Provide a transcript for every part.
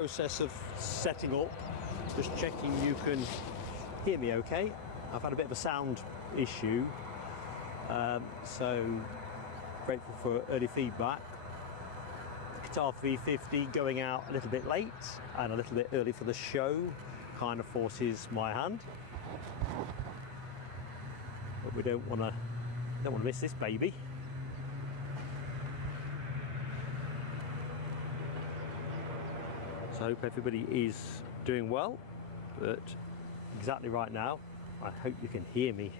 Process of setting up, just checking you can hear me okay. I've had a bit of a sound issue, so grateful for early feedback. The Qatar 350 going out a little bit late and a little bit early for the show kind of forces my hand, but we don't want to miss this baby. So I hope everybody is doing well, but exactly right now, I hope you can hear me.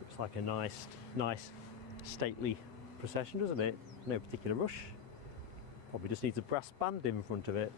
Looks like a nice stately procession, doesn't it? No particular rush. Probably just needs a brass band in front of it.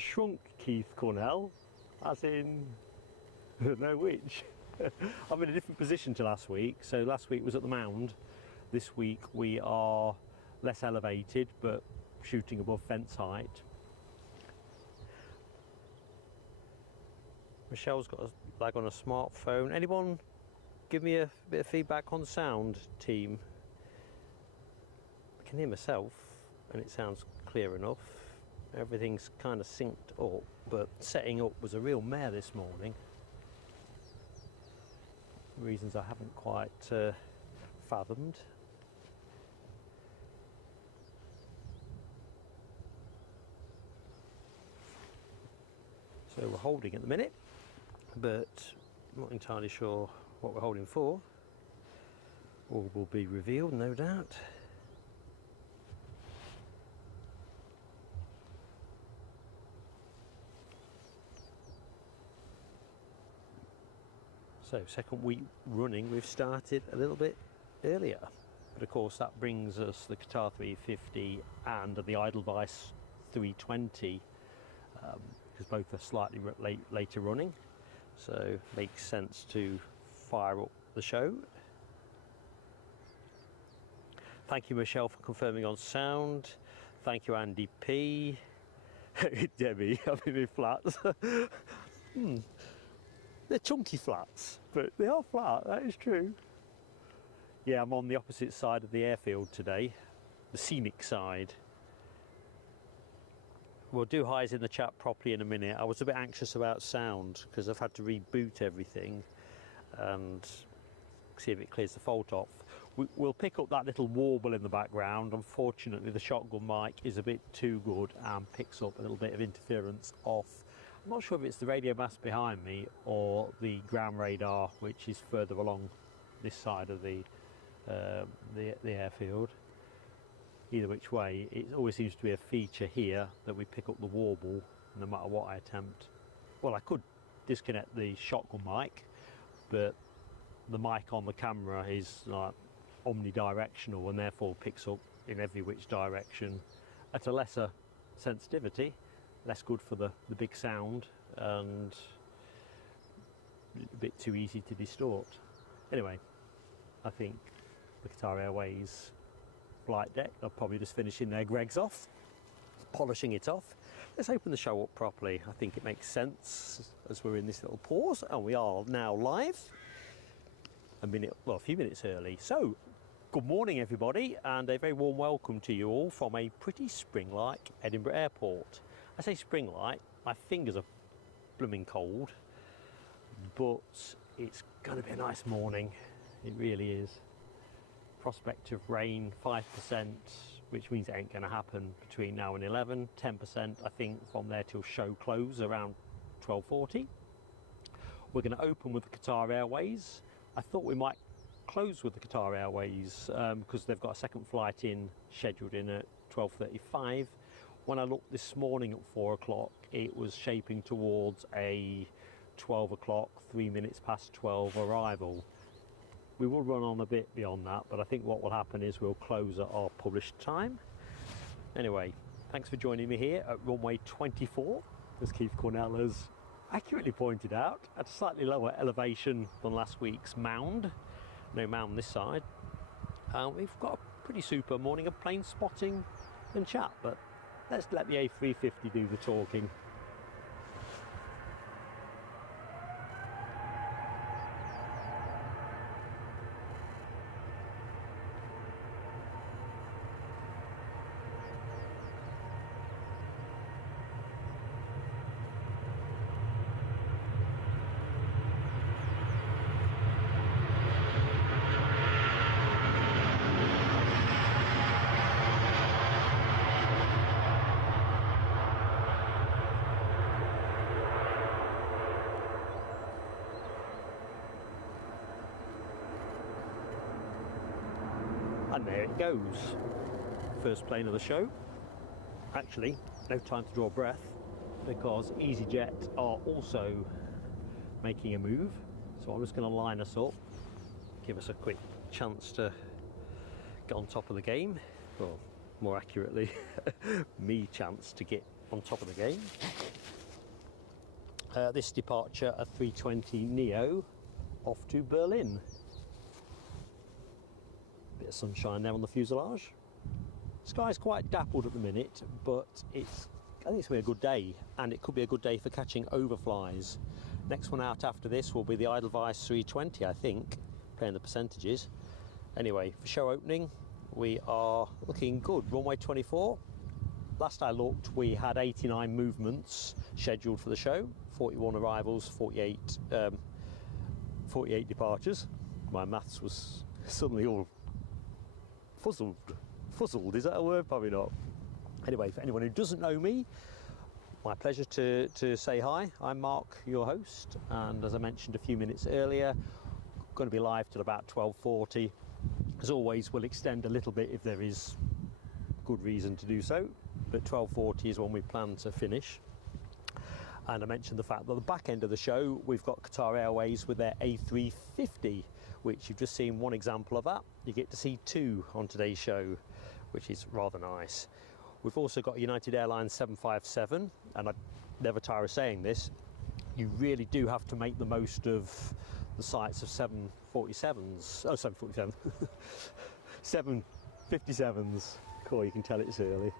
Shrunk Keith Cornell, as in, I don't know which. I'm in a different position to last week. So last week was at the mound. This week we are less elevated, but shooting above fence height. Michelle's got a lag on a smartphone. Anyone give me a bit of feedback on sound, team? I can hear myself and it sounds clear enough. Everything's kind of synced up, but setting up was a real mare this morning. Reasons I haven't quite fathomed. So we're holding at the minute, but I'm not entirely sure what we're holding for. All will be revealed, no doubt. So second week running, we've started a little bit earlier, but of course that brings us the Qatar 350 and the Edelweiss 320, because both are slightly later running, so makes sense to fire up the show. Thank you, Michelle, for confirming on sound. Thank you, Andy P. Debbie, I'm in my flats. They're chunky flats, but they are flat, that is true. Yeah, I'm on the opposite side of the airfield today, the scenic side. We'll do highs in the chat properly in a minute. I was a bit anxious about sound because I've had to reboot everything and see if it clears the fault off. We'll pick up that little warble in the background. Unfortunately, the shotgun mic is a bit too good and picks up a little bit of interference off. I'm not sure if it's the radio mast behind me or the ground radar, which is further along this side of the airfield. Either which way, it always seems to be a feature here that we pick up the warble no matter what I attempt. Well, I could disconnect the shotgun mic, but the mic on the camera is like omnidirectional and therefore picks up in every which direction at a lesser sensitivity, less good for the big sound and a bit too easy to distort. Anyway, I think the Qatar Airways flight deck. They're probably just finishing their Gregs off, polishing it off. Let's open the show up properly. I think it makes sense as we're in this little pause, and we are now live. A few minutes early. So, good morning everybody, and a very warm welcome to you all from a pretty spring-like Edinburgh Airport. I say spring-like, my fingers are blooming cold, but it's going to be a nice morning. It really is. Prospect of rain 5%, which means it ain't going to happen between now and 11. 10% I think from there till show close around 12:40. We're going to open with the Qatar Airways. I thought we might close with the Qatar Airways because they've got a second flight scheduled in at 12:35. When I looked this morning at 4 o'clock, it was shaping towards a 12 o'clock, 3 minutes past 12 arrival. We will run on a bit beyond that, but I think what will happen is we'll close at our published time. Anyway, thanks for joining me here at runway 24, as Keith Cornell has accurately pointed out, at a slightly lower elevation than last week's mound. No mound this side. We've got a pretty super morning of plane spotting and chat, but let's let the A350 do the talking. And there it goes. First plane of the show. Actually, no time to draw breath because EasyJet are also making a move. So I'm just going to line us up, give us a quick chance to get on top of the game. Or more accurately, me chance to get on top of the game. This departure, a 320 Neo, off to Berlin. Bit of sunshine there on the fuselage. Sky's quite dappled at the minute, but I think it's going to be a good day, and it could be a good day for catching overflies. Next one out after this will be the Edelweiss 320, I think, playing the percentages. Anyway, for show opening, we are looking good. Runway 24. Last I looked, we had 89 movements scheduled for the show, 41 arrivals, 48 departures. My maths was suddenly all fuzzled, is that a word? Probably not. Anyway, for anyone who doesn't know me, my pleasure to say hi. I'm Mark, your host, and as I mentioned a few minutes earlier, going to be live till about 12:40. As always, we'll extend a little bit if there is good reason to do so, but 12:40 is when we plan to finish. And I mentioned the fact that the back end of the show, we've got Qatar Airways with their A350, which you've just seen one example of that. You get to see two on today's show, which is rather nice. We've also got United Airlines 757, and I never tire of saying this, you really do have to make the most of the sights of 747s. Oh, 747. 757s. Cool, you can tell it's early.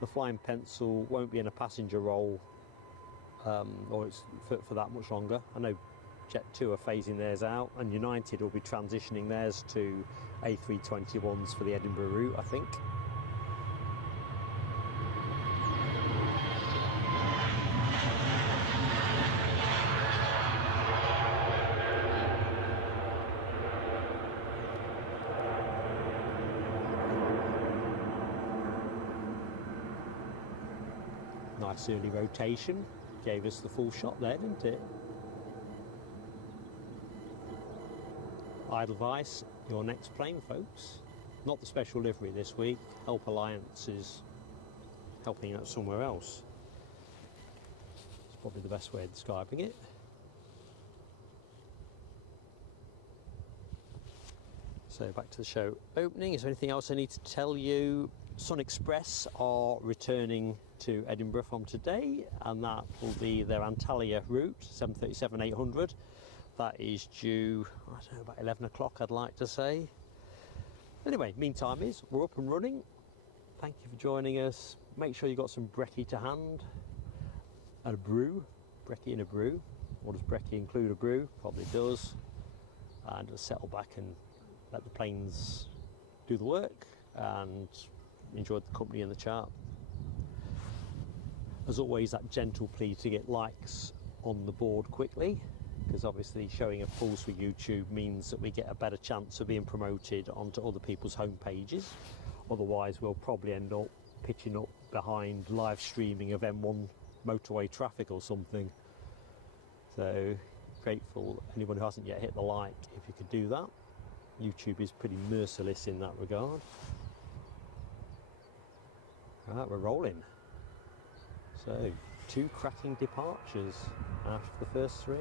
The Flying Pencil won't be in a passenger role or it's for that much longer. I know Jet2 are phasing theirs out, and United will be transitioning theirs to A321s for the Edinburgh route, I think. Nice early rotation, gave us the full shot there, didn't it? Edelweiss, your next plane, folks. Not the special livery this week. Help Alliance is helping out somewhere else. It's probably the best way of describing it. So back to the show opening. Is there anything else I need to tell you? Sun Express are returning to Edinburgh from today, and that will be their Antalya route, 737-800. That is due, I don't know, about 11 o'clock, I'd like to say. Anyway, meantime is we're up and running. Thank you for joining us. Make sure you got some brekkie to hand and a brew. Brekkie and a brew. Or does brekkie include a brew? Probably does. And just settle back and let the planes do the work and enjoy the company and the chat. As always, that gentle plea to get likes on the board quickly, because obviously showing a pulse for YouTube means that we get a better chance of being promoted onto other people's home pages. Otherwise we'll probably end up pitching up behind live streaming of M1 motorway traffic or something. So grateful anyone who hasn't yet hit the like, if you could do that. YouTube is pretty merciless in that regard. Right, we're rolling. So 2 cracking departures after the first 3.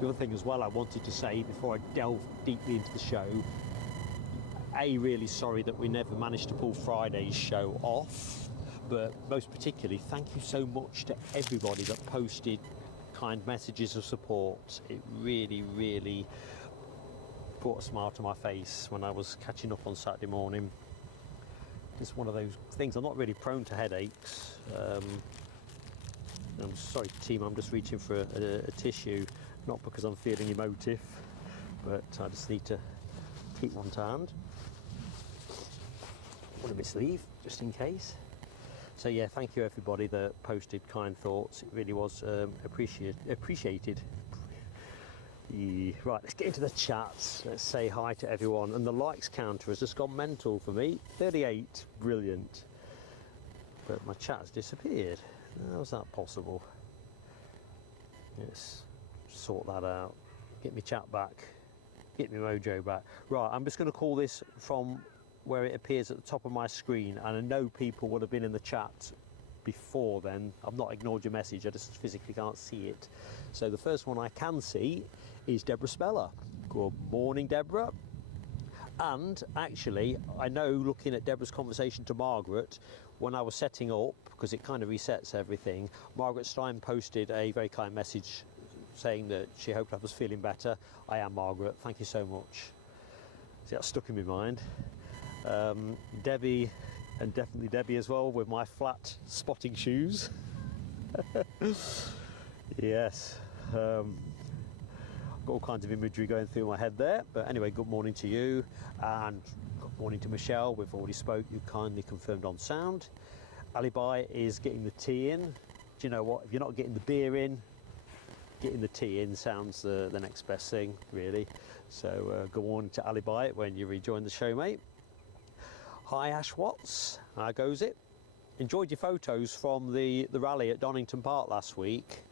The other thing as well I wanted to say before I delve deeply into the show, really sorry that we never managed to pull Friday's show off, but most particularly thank you so much to everybody that posted kind messages of support. It really brought a smile to my face when I was catching up on Saturday morning. It's one of those things, I'm not really prone to headaches. I'm sorry team, I'm just reaching for a tissue. Not because I'm feeling emotive, but I just need to keep one to hand. One in my sleeve, just in case. So yeah, thank you everybody that posted kind thoughts. It really was appreciated. Right, let's get into the chats. Let's say hi to everyone. And the likes counter has just gone mental for me. 38, brilliant. But my chat has disappeared. How's that possible? Yes. Sort that out, get me chat back, get me mojo back. Right, I'm just going to call this from where it appears at the top of my screen, and I know people would have been in the chat before then. I've not ignored your message, I just physically can't see it. So the first one I can see is Deborah Speller. Good morning, Deborah. And actually, I know looking at Deborah's conversation to Margaret, when I was setting up, because it kind of resets everything, Margaret Stein posted a very kind message saying that she hoped I was feeling better. I am, Margaret, thank you so much. See, that stuck in my mind. Debbie, and definitely Debbie as well, with my flat spotting shoes. Yes, got all kinds of imagery going through my head there. But anyway, good morning to you, and good morning to Michelle. We've already spoke, you kindly confirmed on sound. Alibi is getting the tea in. Do you know what, if you're not getting the beer in, getting the tea in sounds the next best thing, really. So go on to Alibi when you rejoin the show, mate. Hi Ash Watts, how goes it? Enjoyed your photos from the rally at Donington Park last week.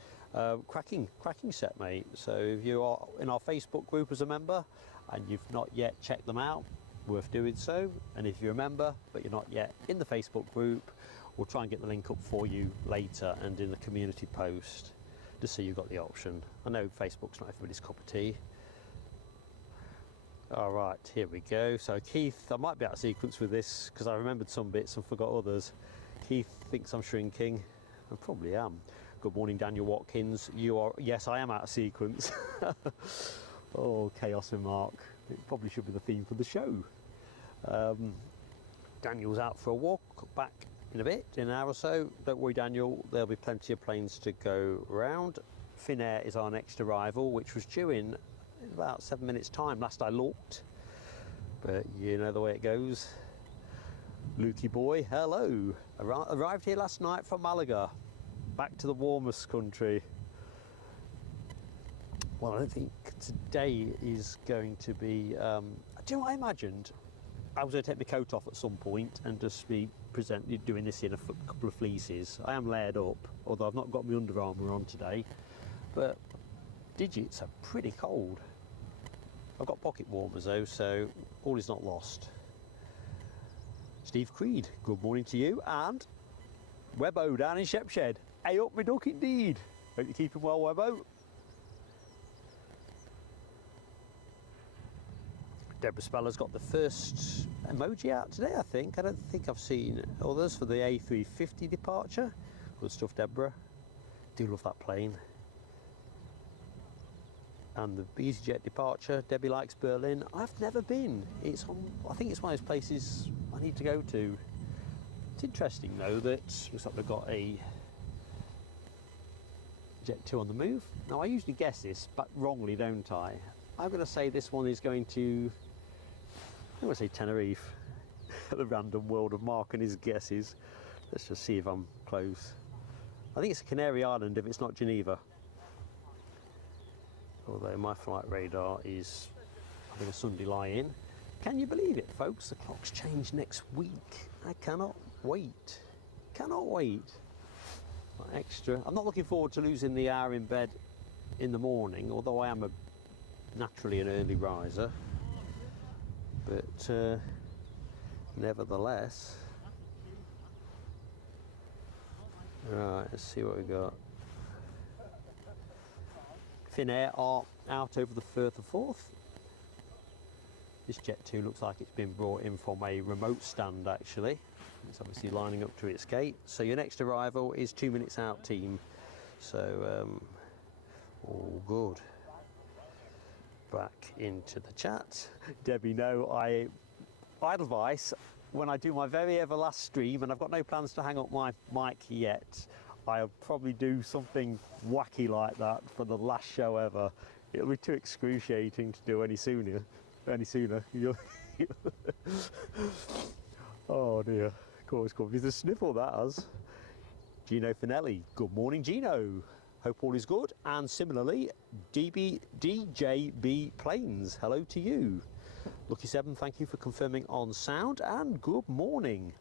Cracking set, mate. So if you are in our Facebook group as a member and you've not yet checked them out, worth doing so. And if you're a member but you're not yet in the Facebook group, we'll try and get the link up for you later and in the community post, just so you've got the option. I know Facebook's not everybody's cup of tea. All right, here we go. So Keith, I might be out of sequence with this because I remembered some bits and forgot others. Keith thinks I'm shrinking. I probably am. Good morning, Daniel Watkins. You are, yes, I am out of sequence. Oh, chaos and Mark. It probably should be the theme for the show. Daniel's out for a walk, back in a bit, in an hour or so. Don't worry, Daniel, there'll be plenty of planes to go round. Finnair is our next arrival, which was due in about 7 minutes time last I looked, but you know the way it goes. Lukey boy, hello. Arrived here last night from Malaga, back to the warmest country. Well, I don't think today is going to be, do you know what I imagined? I was going to take my coat off at some point and just be doing this in a couple of fleeces. I am layered up, although I've not got my Under Armour on today. But digits are pretty cold. I've got pocket warmers though, so all is not lost. Steve Creed, good morning to you, and Webbo down in Shepshed. Hey up my duck indeed. Hope you're keeping well, Webbo. Deborah Speller's got the first emoji out today, I think. I don't think I've seen others for the A350 departure. Good stuff, Deborah. Do love that plane. And the EasyJet departure, Debbie likes Berlin. I've never been. It's on, I think it's one of those places I need to go to. It's interesting though that looks like they've got a Jet 2 on the move. Now I usually guess this, but wrongly, don't I? I'm going to say this one is going to, I'm going to say Tenerife. The random world of Mark and his guesses. Let's just see if I'm close. I think it's a Canary Island if it's not Geneva. Although my flight radar is having a Sunday lie-in. Can you believe it, folks? The clock's change next week. I cannot wait. Cannot wait. Extra. I'm not looking forward to losing the hour in bed in the morning, although I am naturally an early riser. But nevertheless. Right, let's see what we got. Finnair are out over the Firth of Forth. This Jet 2 looks like it's been brought in from a remote stand actually. It's obviously lining up to its gate. So your next arrival is 2 minutes out, team. So, all good. Back into the chat. Debbie, no, I advise when I do my very ever last stream, and I've got no plans to hang up my mic yet, I'll probably do something wacky like that for the last show ever. It'll be too excruciating to do any sooner. Oh dear, of course, there's a sniffle that has. Gino Finelli, good morning Gino. Hope all is good. And similarly, DJB Planes, hello to you. Lucky 7, thank you for confirming on sound, and good morning.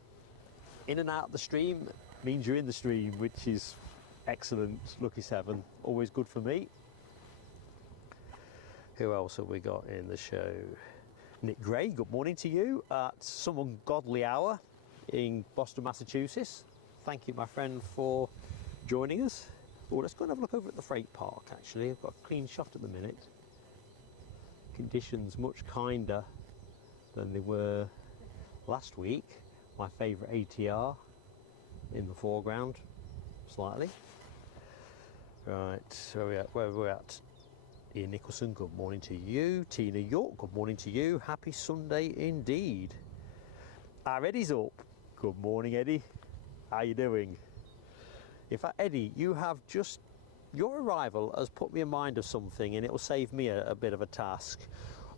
In and out the stream means you're in the stream, which is excellent. Lucky 7, always good for me. Who else have we got in the show? Nick Gray, good morning to you at some ungodly hour in Boston, Massachusetts. Thank you, my friend, for joining us. Oh, let's go and have a look over at the freight park, actually. I've got a clean shot at the minute. Conditions much kinder than they were last week. My favourite ATR in the foreground, slightly. Right, where are we at? Ian Nicholson, good morning to you. Tina York, good morning to you. Happy Sunday indeed. Our Eddie's up. Good morning, Eddie. How you doing? In fact, Eddie, you have just, your arrival has put me in mind of something, and it will save me a bit of a task.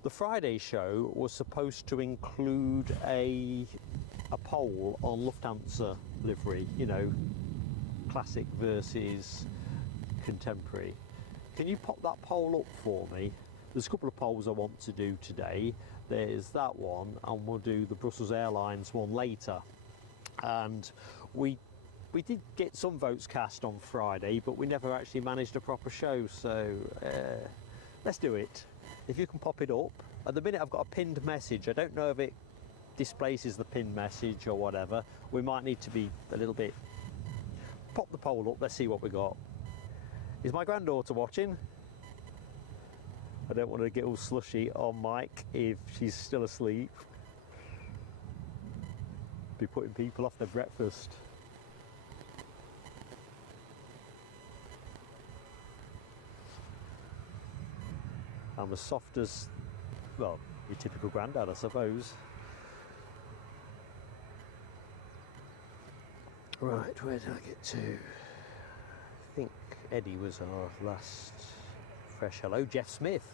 The Friday show was supposed to include a poll on Lufthansa livery, you know, classic versus contemporary. Can you pop that poll up for me? There's a couple of polls I want to do today. There's that one, and we'll do the Brussels Airlines one later. And we did get some votes cast on Friday, but we never actually managed a proper show, so let's do it. If you can pop it up. At the minute I've got a pinned message. I don't know if it displaces the pinned message or whatever. We might need to be a little bit... Pop the poll up, let's see what we got. Is my granddaughter watching? I don't want to get all slushy on mic if she's still asleep. Be putting people off their breakfast. I'm as soft as, well, your typical granddad, I suppose. Right, where did I get to? I think Eddie was our last fresh hello. Jeff Smith,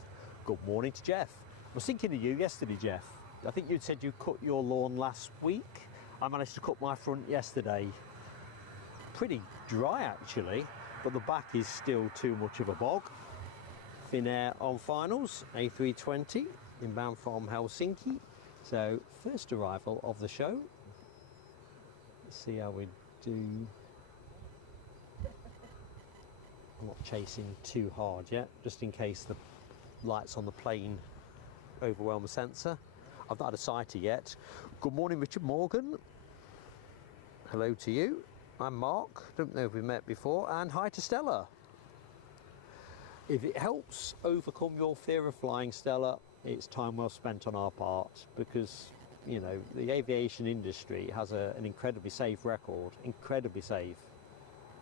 good morning to Jeff. I was thinking of you yesterday, Jeff. I think you'd said you cut your lawn last week. I managed to cut my front yesterday. Pretty dry actually, but the back is still too much of a bog. Finnair on finals, A320, inbound from Helsinki. So first arrival of the show. Let's see how we do. I'm not chasing too hard yet, just in case the lights on the plane overwhelm the sensor. I've not had a sighter yet. Good morning, Richard Morgan. Hello to you. I'm Mark. Don't know if we've met before. And hi to Stella. If it helps overcome your fear of flying, Stella, it's time well spent on our part, because, you know, the aviation industry has an incredibly safe record, incredibly safe.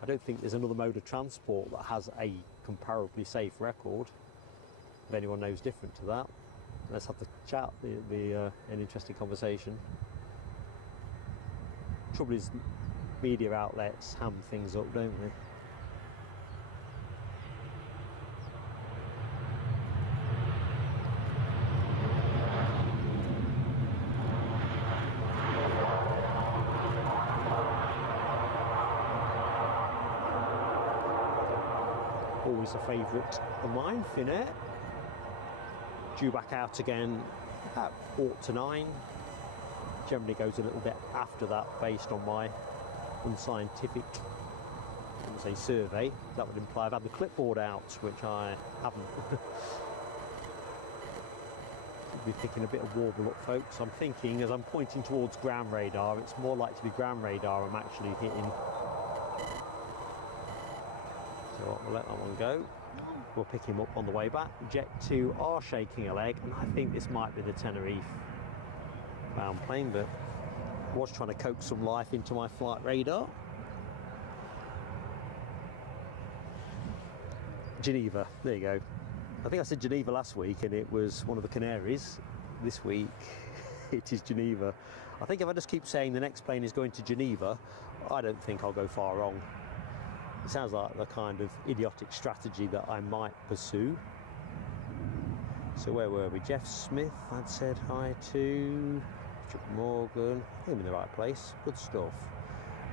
I don't think there's another mode of transport that has a comparably safe record. If anyone knows different to that, let's have the chat. It'll be an interesting conversation. Trouble is, media outlets ham things up, don't they? Always a favourite of mine, Finnair. Due back out again at 8 to 9. Generally goes a little bit after that based on my unscientific, I wouldn't say survey. That would imply I've had the clipboard out, which I haven't. Be picking a bit of warble up, folks. I'm thinking, as I'm pointing towards ground radar, it's more likely to be ground radar I'm actually hitting. So we'll let that one go. We'll pick him up on the way back. Jet 2 are shaking a leg, and I think this might be the Tenerife bound plane, but I was trying to coax some life into my flight radar. Geneva, there you go. I think I said Geneva last week and it was one of the Canaries. This week it is Geneva. I think if I just keep saying the next plane is going to Geneva, I don't think I'll go far wrong. It sounds like the kind of idiotic strategy that I might pursue. So where were we? Jeff Smith, I'd said hi to. Richard Morgan, I think I'm in the right place. Good stuff.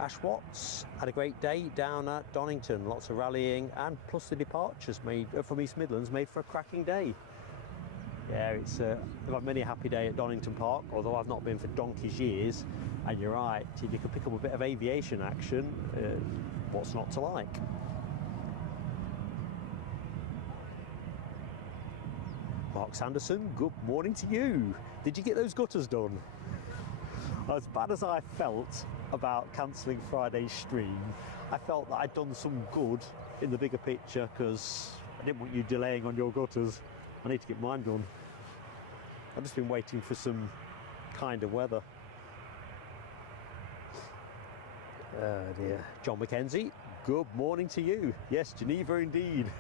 Ash Watts had a great day down at Donington. Lots of rallying, and plus the departures made from East Midlands made for a cracking day. Yeah, it's I've had many a happy day at Donington Park, although I've not been for donkey's years. And you're right, if you could pick up a bit of aviation action, what's not to like? Mark Sanderson, good morning to you. Did you get those gutters done? As bad as I felt about cancelling Friday's stream, I felt that I'd done some good in the bigger picture, because I didn't want you delaying on your gutters. I need to get mine done. I've just been waiting for some kind of weather. Oh dear. John McKenzie, good morning to you. Yes, Geneva indeed.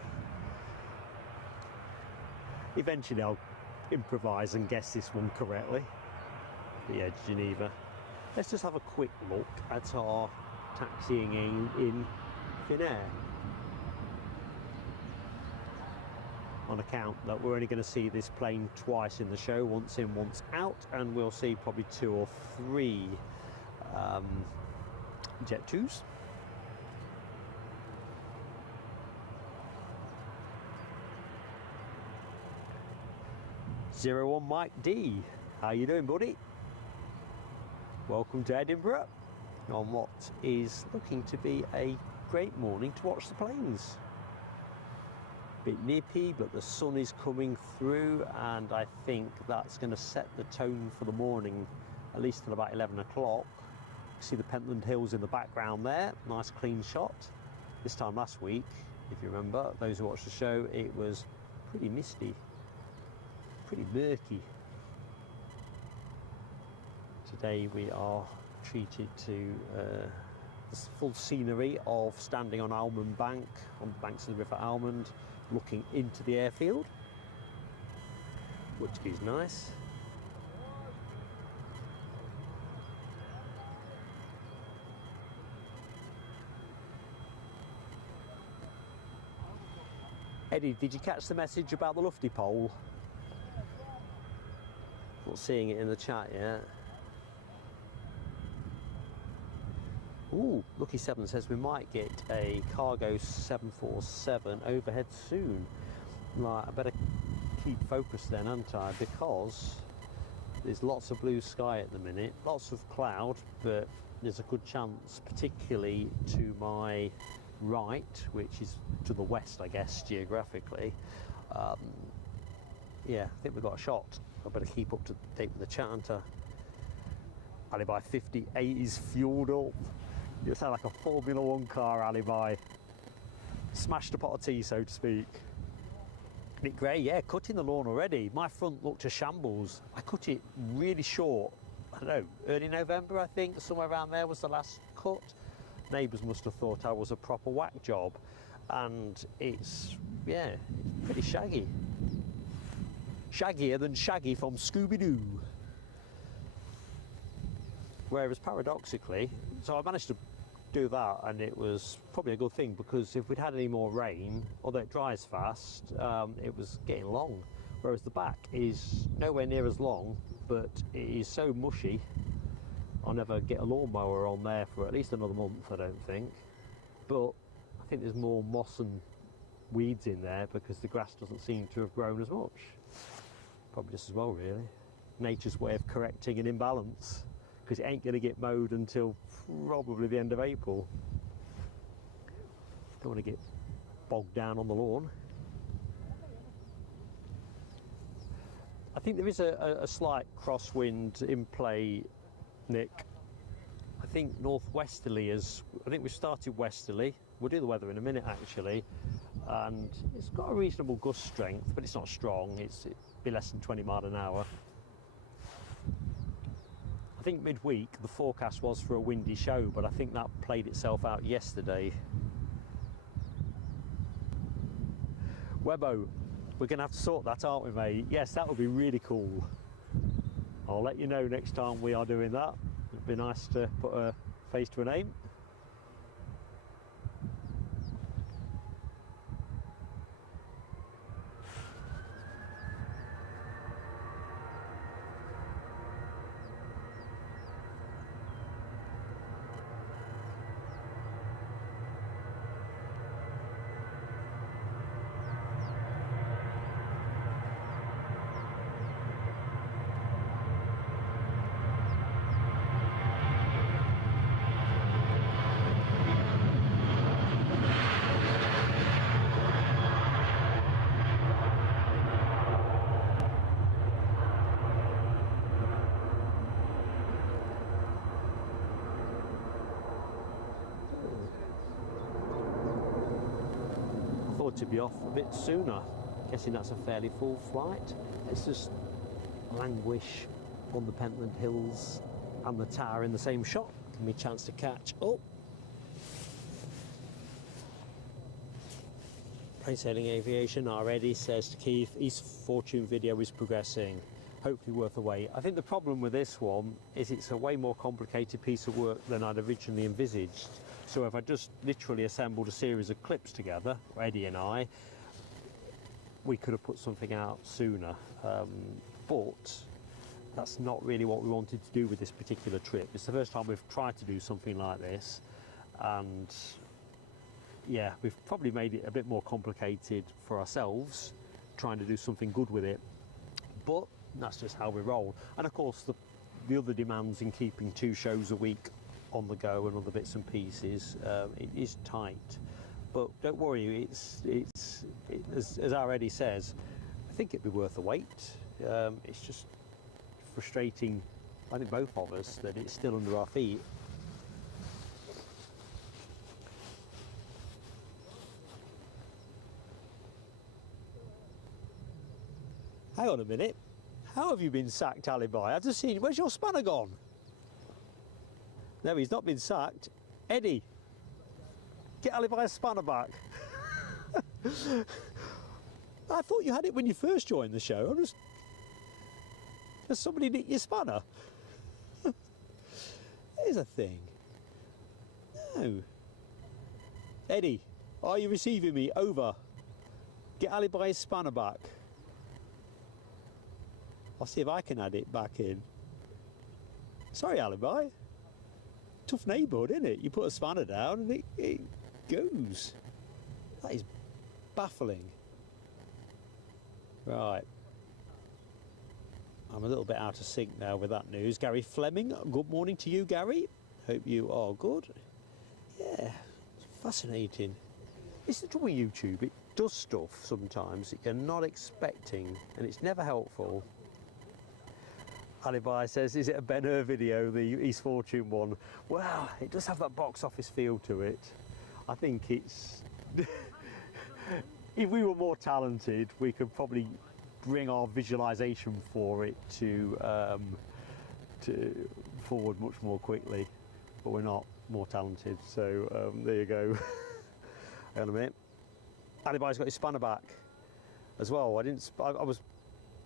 Eventually I'll improvise and guess this one correctly. But yeah, Geneva. Let's just have a quick look at our taxiing in Finnair. On account that we're only going to see this plane twice in the show, once in, once out, and we'll see probably 2 or 3 Jet 2s. Zero 01 Mike D. How you doing, buddy? Welcome to Edinburgh on what is looking to be a great morning to watch the planes. Bit nippy, but the sun is coming through, and I think that's going to set the tone for the morning, at least till about 11 o'clock. See the Pentland Hills in the background there, nice clean shot. This time last week, if you remember, those who watched the show, it was pretty misty, pretty murky. Today we are treated to the full scenery of standing on Almond Bank, on the banks of the River Almond, looking into the airfield, which is nice. Eddie, did you catch the message about the Lufty pole? Not seeing it in the chat yet. Ooh, Lucky 7 says we might get a cargo 747 overhead soon. Right, I better keep focused then, aren't I? Because there's lots of blue sky at the minute, lots of cloud, but there's a good chance, particularly to my right, which is to the west, I guess, geographically. Yeah, I think we've got a shot. I better keep up to date with the chanter. Alibi 58 is fueled up. You sound like a Formula One car, Alibi. Smashed a pot of tea, so to speak. Nick Gray, yeah, cutting the lawn already. My front looked a shambles. I cut it really short. I don't know, early November, I think, somewhere around there was the last cut. Neighbours must have thought I was a proper whack job. And it's, yeah, it's pretty shaggy. Shaggier than Shaggy from Scooby-Doo. Whereas paradoxically, so I managed to do that, and it was probably a good thing, because if we'd had any more rain, although it dries fast, it was getting long. Whereas the back is nowhere near as long, but it is so mushy, I'll never get a lawnmower on there for at least another month, I don't think. But I think there's more moss and weeds in there because the grass doesn't seem to have grown as much. Probably just as well, really. Nature's way of correcting an imbalance, because it ain't going to get mowed until probably the end of April. Don't want to get bogged down on the lawn. I think there is a slight crosswind in play, Nick. I think northwesterly is, I think we've started westerly. We'll do the weather in a minute, actually. And it's got a reasonable gust strength, but it's not strong. It'd be less than 20 miles an hour. I think midweek the forecast was for a windy show, but I think that played itself out yesterday. Webbo, we're going to have to sort that, aren't we, mate? Yes, that would be really cool. I'll let you know next time we are doing that. It'd be nice to put a face to a name. To be off a bit sooner. Guessing that's a fairly full flight. Let's just languish on the Pentland Hills and the tower in the same shot. Give me a chance to catch up. Plain Sailing Aviation already says to Keith, East Fortune video is progressing. Hopefully worth a wait. I think the problem with this one is it's a way more complicated piece of work than I'd originally envisaged. So if I just literally assembled a series of clips together, Eddie and I, we could have put something out sooner. But that's not really what we wanted to do with this particular trip. It's the first time we've tried to do something like this, and yeah, we've probably made it a bit more complicated for ourselves, trying to do something good with it. But that's just how we roll. And of course, the other demands in keeping 2 shows a week on the go and other bits and pieces, it is tight. But don't worry, as already says, I think it'd be worth a wait. It's just frustrating, I think both of us, that it's still under our feet. Hang on a minute. How have you been sacked, Alibi? I've just seen, where's your spanner gone? No, he's not been sacked. Eddie, get Alibi's spanner back. I thought you had it when you first joined the show. Does somebody nick your spanner? Here's a thing. No. Eddie, are you receiving me? Over. Get Alibi's spanner back. I'll see if I can add it back in. Sorry, Alibi. Tough neighbourhood, isn't it? You put a spanner down and it goes. That is baffling. Right. I'm a little bit out of sync now with that news. Gary Fleming, good morning to you, Gary. Hope you are good. Yeah, Fascinating. It's the trouble with YouTube, it does stuff sometimes that you're not expecting, and it's never helpful. Alibi says, is it a Ben Hur video, the East Fortune one? Well, it does have that box office feel to it. I think it's... If we were more talented, we could probably bring our visualization for it to forward much more quickly, but we're not more talented, so there you go. Hang on a minute. Alibi's got his spanner back as well. I was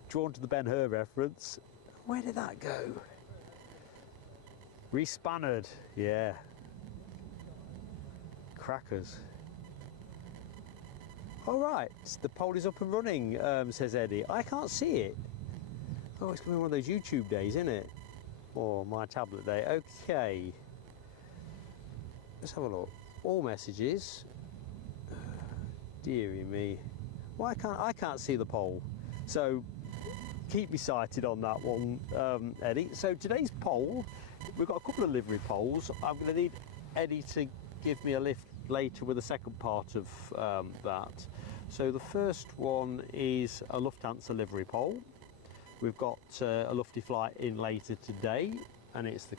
drawn to the Ben Hur reference. Where did that go? Respannered, yeah. Crackers. All right, the pole is up and running, says Eddie. I can't see it. Oh, it's going to be one of those YouTube days, isn't it? Or my tablet day. Okay. Let's have a look. All messages. Dearie me. Why can't I can't see the poll? So keep me sighted on that one, Eddie. So today's poll, we've got a couple of livery polls. I'm going to need Eddie to give me a lift later with the second part of that. So the first one is a Lufthansa livery poll. We've got a Lufty flight in later today, and it's the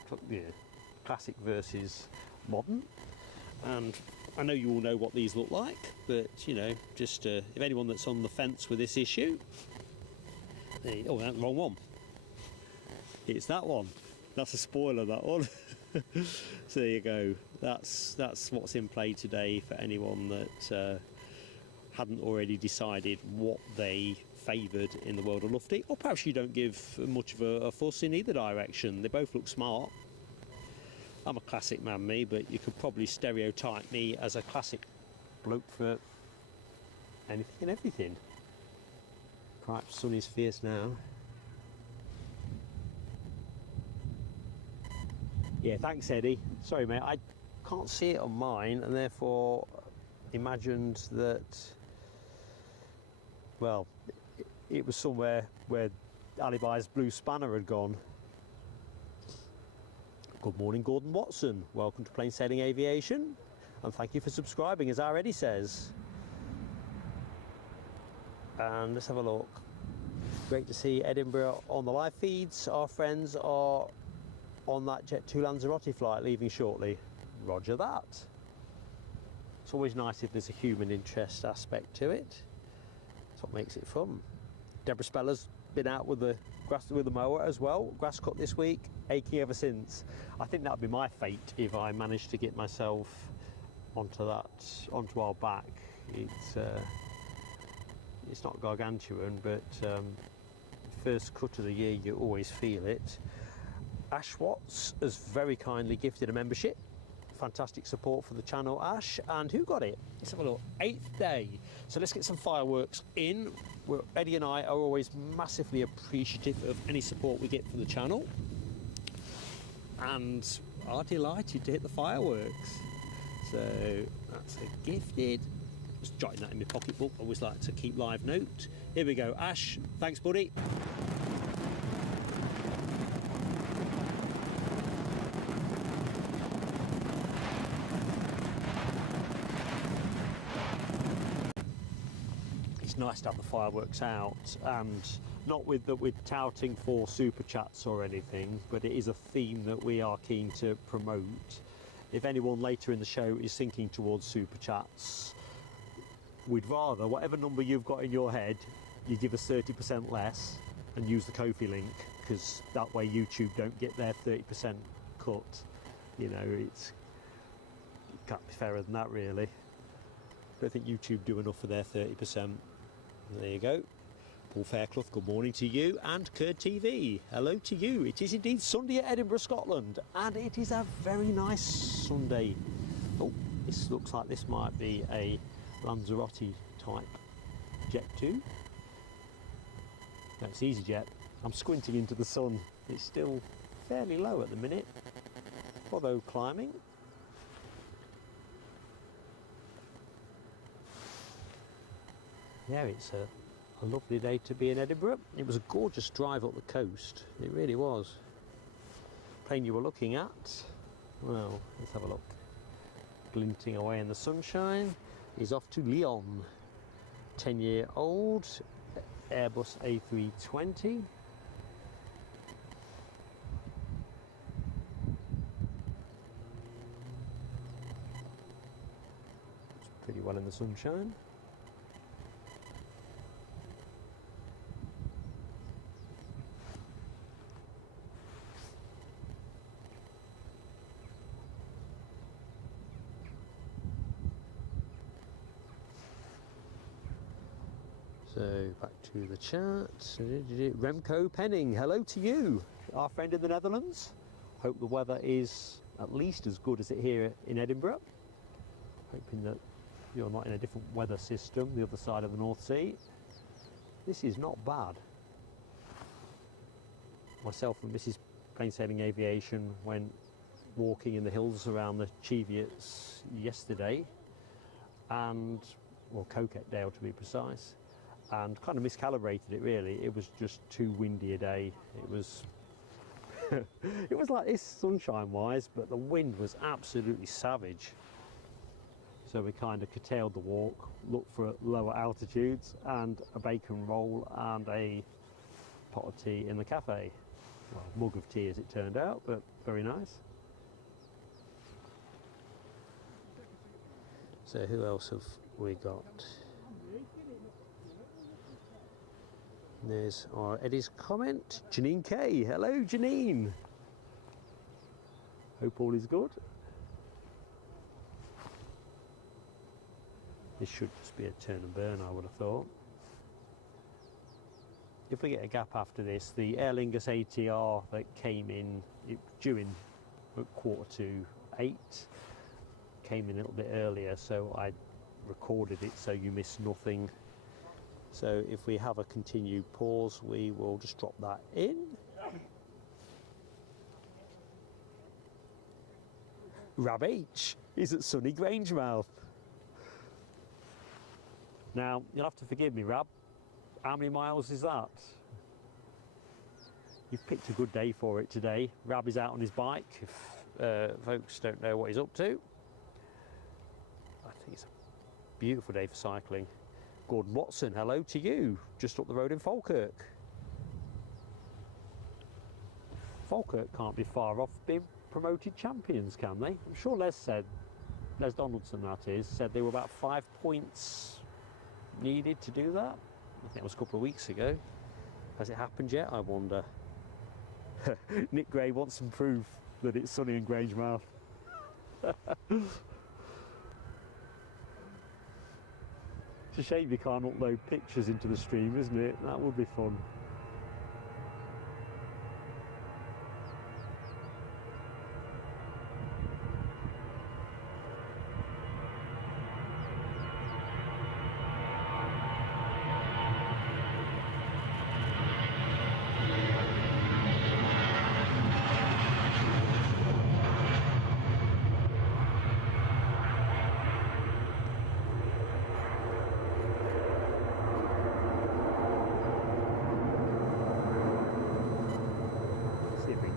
classic versus modern. And I know you all know what these look like, but you know, just if anyone that's on the fence with this issue, oh, that's the wrong one. It's that one. That's a spoiler, that one. So there you go. That's what's in play today for anyone that hadn't already decided what they favoured in the world of Lufty, or perhaps you don't give much of a fuss in either direction. They both look smart. I'm a classic man, me, but you could probably stereotype me as a classic bloke for anything and everything. Cripes, sun is fierce now. Yeah, thanks, Eddie. Sorry, mate, I can't see it on mine, and therefore imagined that, well, it was somewhere where Alibi's blue spanner had gone. Good morning, Gordon Watson. Welcome to Plain Sailing Aviation, and thank you for subscribing, as our Eddie says. And let's have a look. Great to see Edinburgh on the live feeds. Our friends are on that Jet2 Lanzarote flight, leaving shortly. Roger that. It's always nice if there's a human interest aspect to it. That's what makes it fun. Deborah Speller's been out with the mower as well. Grass cut this week, aching ever since. I think that'd be my fate if I managed to get myself onto our back. It's not gargantuan, but first cut of the year, you always feel it. Ash Watts has very kindly gifted a membership. Fantastic support for the channel, Ash. And who got it? Let's have a look. 8th day. So let's get some fireworks in. Eddie and I are always massively appreciative of any support we get from the channel, and are delighted to hit the fireworks. So that's a gifted. Just jotting that in my pocketbook. I always like to keep live note. Here we go. Ash, thanks, buddy. It's nice to have the fireworks out, and not with touting for super chats or anything, but it is a theme that we are keen to promote. If anyone later in the show is thinking towards super chats, we'd rather, whatever number you've got in your head, you give us 30% less and use the Ko-fi link, because that way YouTube don't get their 30% cut. You know, it can't be fairer than that, really. I don't think YouTube do enough for their 30%. There you go. Paul Fairclough, good morning to you, and Curd TV, hello to you. It is indeed Sunday at Edinburgh, Scotland, and it is a very nice Sunday. Oh, this looks like this might be a Lanzarote type Jet2. That's EasyJet. I'm squinting into the sun. It's still fairly low at the minute, although climbing. Yeah, it's a lovely day to be in Edinburgh. It was a gorgeous drive up the coast. It really was. Plane you were looking at? Well, let's have a look. glinting away in the sunshine, is off to Lyon. 10-year-old Airbus A320. It's pretty well in the sunshine. So back to the chat. Remco Penning, hello to you, our friend in the Netherlands. Hope the weather is at least as good as it here in Edinburgh. Hoping that you're not in a different weather system, the other side of the North Sea. This is not bad. Myself and Mrs. Plain Sailing Aviation went walking in the hills around the Cheviots yesterday, and, well, Coquetdale to be precise, and kind of miscalibrated it really. It was just too windy a day. It was it was like this sunshine wise, but the wind was absolutely savage. So we kind of curtailed the walk, looked for lower altitudes, and a bacon roll and a pot of tea in the cafe. Well, mug of tea as it turned out, but very nice. So who else have we got? There's our Eddie's comment. Janine K. Hello, Janine. Hope all is good. This should just be a turn and burn, I would have thought. If we get a gap after this, the Aer Lingus ATR that came in, due in at 7:45, came in a little bit earlier, so I recorded it so you miss nothing. So if we have a continued pause, we will just drop that in. Rab H is at sunny Grangemouth. Now, you'll have to forgive me, Rab. How many miles is that? You've picked a good day for it today. Rab is out on his bike, if folks don't know what he's up to. I think it's a beautiful day for cycling. Gordon Watson, hello to you, just up the road in Falkirk. Falkirk can't be far off being promoted champions, can they? I'm sure Les Donaldson that is, said they were about 5 points needed to do that. I think it was a couple of weeks ago. Has it happened yet, I wonder? Nick Gray wants some proof that it's sunny in Grangemouth. It's a shame you can't upload pictures into the stream, isn't it? That would be fun.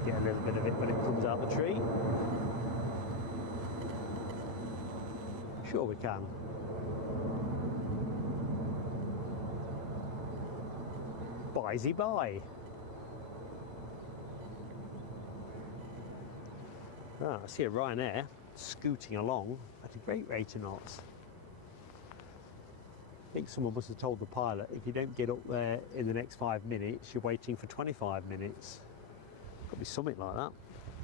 Get a little bit of it when it comes out the tree. Sure we can. Bye-zy bye. Ah, I see a Ryanair scooting along at a great rate of knots. I think someone must have told the pilot, if you don't get up there in the next 5 minutes, you're waiting for 25 minutes. Got to be something like that.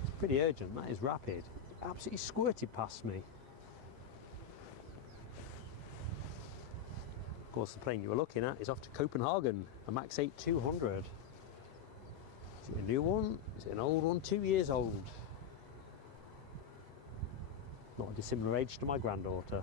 It's pretty urgent. That is rapid. Absolutely squirted past me. Of course, the plane you were looking at is off to Copenhagen, a Max 8-200. Is it a new one? Is it an old one? 2 years old. Not a dissimilar age to my granddaughter.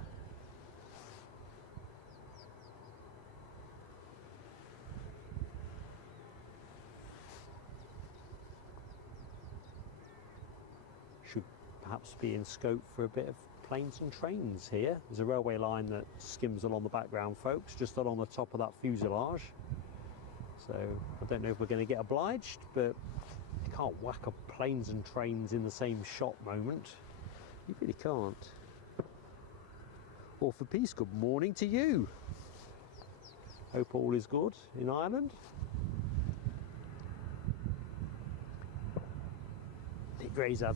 Should perhaps be in scope for a bit of planes and trains here. There's a railway line that skims along the background, folks, just along the top of that fuselage. So I don't know if we're going to get obliged, but you can't whack up planes and trains in the same shot moment. You really can't. All for peace, good morning to you. Hope all is good in Ireland. It Gray's had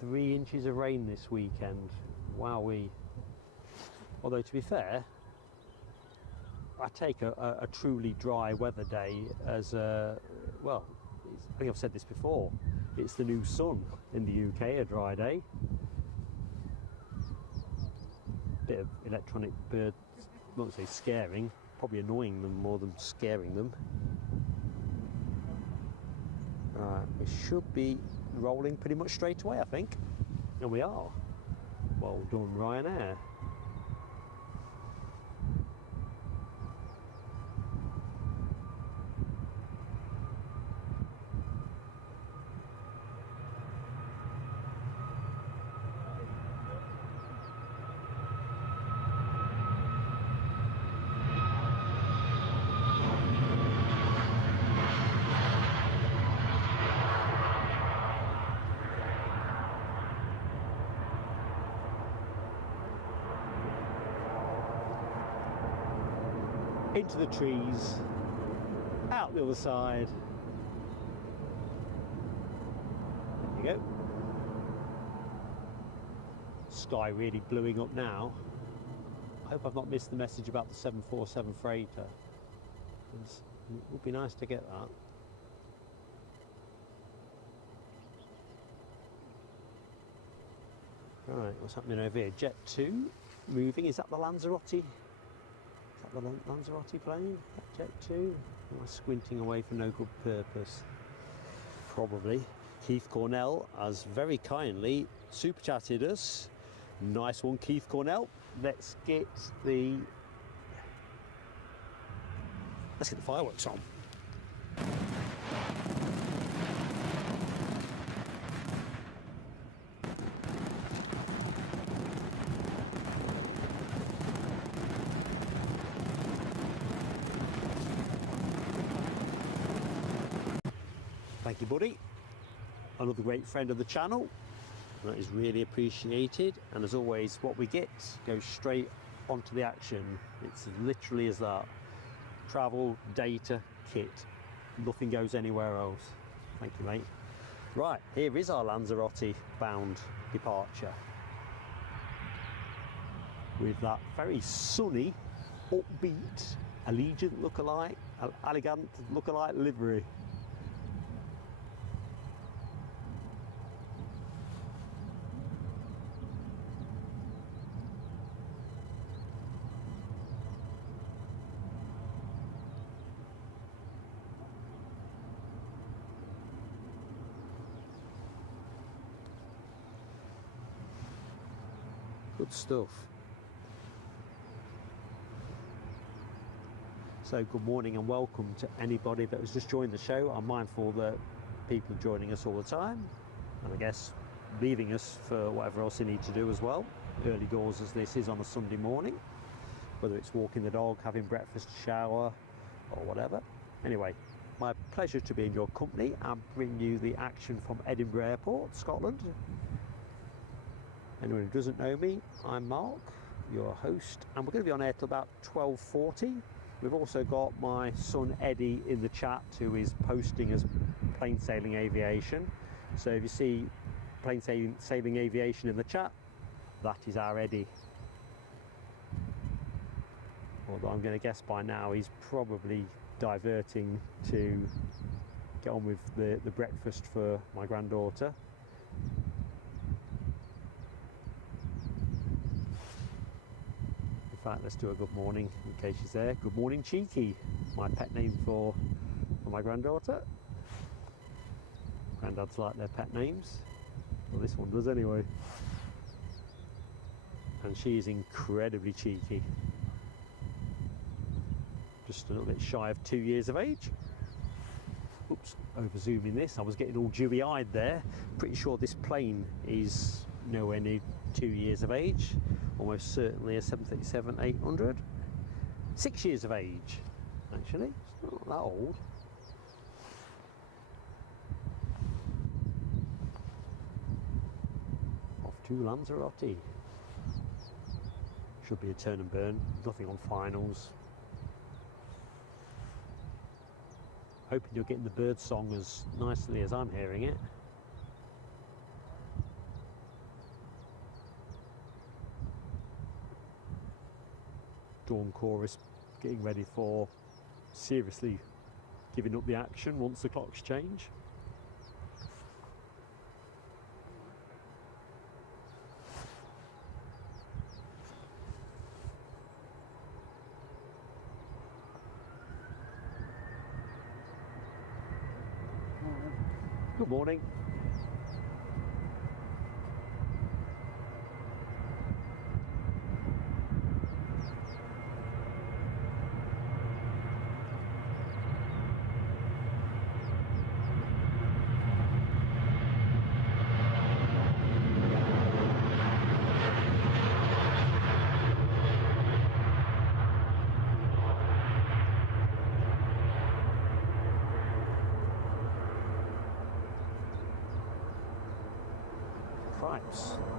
3 inches of rain this weekend. Wowee. Although to be fair, I take a truly dry weather day as a, well, I think I've said this before, it's the new sun in the UK, a dry day. Bit of electronic bird, I won't say scaring, probably annoying them more than scaring them. Right, we should be rolling pretty much straight away, I think. And we are. Well done, Ryanair. Into the trees, out the other side. There you go. Sky really bluing up now. I hope I've not missed the message about the 747 freighter. It would be nice to get that. Right, what's happening over here? Jet 2 moving. Is that the Lanzarote? The Lanzarote plane, Jet 2. Am I squinting away for no good purpose? Probably. Keith Cornell has very kindly super chatted us. Nice one, Keith Cornell. Let's get the fireworks on. Thank you, buddy. Another great friend of the channel. That is really appreciated. And as always, what we get goes straight onto the action. It's literally as that. Travel, data, kit. Nothing goes anywhere else. Thank you, mate. Right, here is our Lanzarote bound departure. With that very sunny, upbeat, Allegiant lookalike, elegant lookalike livery. Good stuff. So good morning and welcome to anybody that has just joined the show. I'm mindful that people are joining us all the time, and I guess leaving us for whatever else they need to do as well. Early doors as this is on a Sunday morning, whether it's walking the dog, having breakfast, shower or whatever. Anyway, my pleasure to be in your company and bring you the action from Edinburgh Airport, Scotland. Anyone who doesn't know me, I'm Mark, your host, and we're going to be on air till about 12:40. We've also got my son Eddie in the chat, who is posting as Plain Sailing Aviation. So if you see Plain Sailing Aviation in the chat, that is our Eddie. Although I'm going to guess by now he's probably diverting to get on with the breakfast for my granddaughter. In fact, let's do a good morning in case she's there. Good morning, Cheeky, my pet name for my granddaughter. Granddads like their pet names. Well, this one does anyway. And she is incredibly cheeky. Just a little bit shy of 2 years of age. Oops, over zooming this. I was getting all dewy-eyed there. Pretty sure this plane is nowhere near 2 years of age. Almost certainly a 737-800. 6 years of age, actually. It's not that old. Off to Lanzarote. Should be a turn and burn, nothing on finals. Hoping you're getting the bird song as nicely as I'm hearing it. Dawn chorus getting ready for seriously giving up the action once the clocks change. Good morning.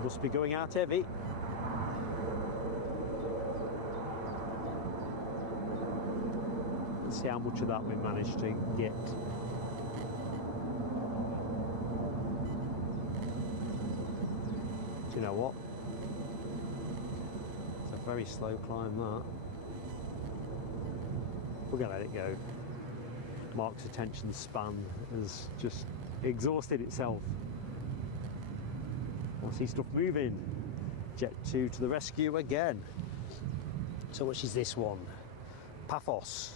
Must be going out heavy. Let's see how much of that we managed to get. Do you know what? It's a very slow climb, that. We're going to let it go. Mark's attention span has just exhausted itself. I see stuff moving. Jet 2 to the rescue again. So which is this one? Paphos.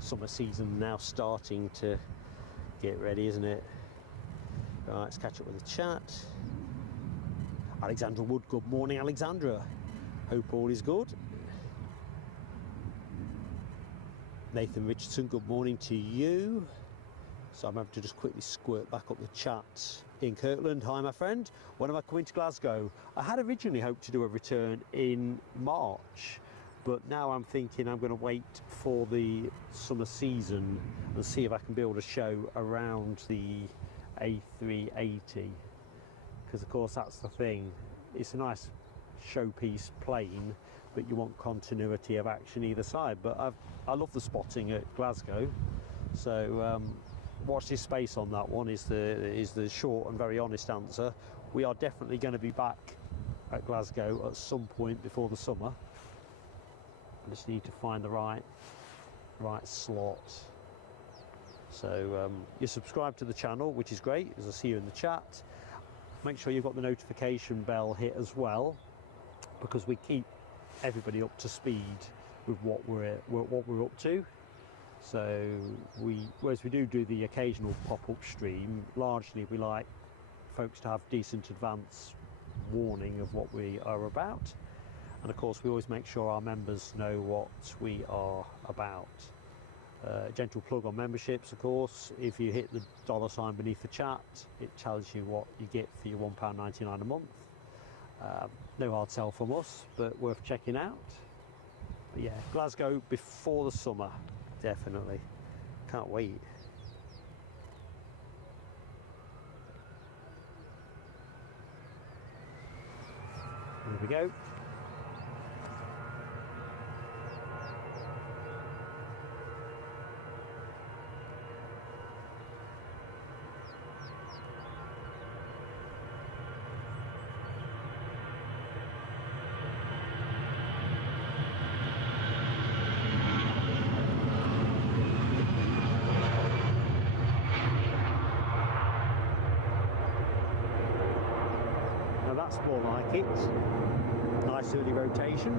Summer season now starting to get ready, isn't it? Right, let's catch up with the chat. Alexandra Wood, good morning, Alexandra. Hope all is good. Nathan Richardson, good morning to you. So I'm having to just quickly squirt back up the chat. In Kirtland, hi my friend. When am I coming to Glasgow? I had originally hoped to do a return in March, but now I'm thinking I'm going to wait for the summer season and see if I can build a show around the A380, because of course that's the thing. It's a nice showpiece plane, but you want continuity of action either side. But I love the spotting at Glasgow, so watch this space on that one is the short and very honest answer. We are definitely going to be back at Glasgow at some point before the summer. I just need to find the right slot. So you're subscribed to the channel, which is great, as I see you in the chat. Make sure you've got the notification bell hit as well, because we keep everybody up to speed with what we're up to. So whereas we do the occasional pop-up stream, largely we like folks to have decent advance warning of what we are about. And of course we always make sure our members know what we are about. Gentle plug on memberships, of course. If you hit the $ beneath the chat, it tells you what you get for your £1.99 a month. No hard sell from us, but worth checking out. But yeah, Glasgow before the summer. Definitely. Can't wait. There we go. That's more like it. Nice early rotation.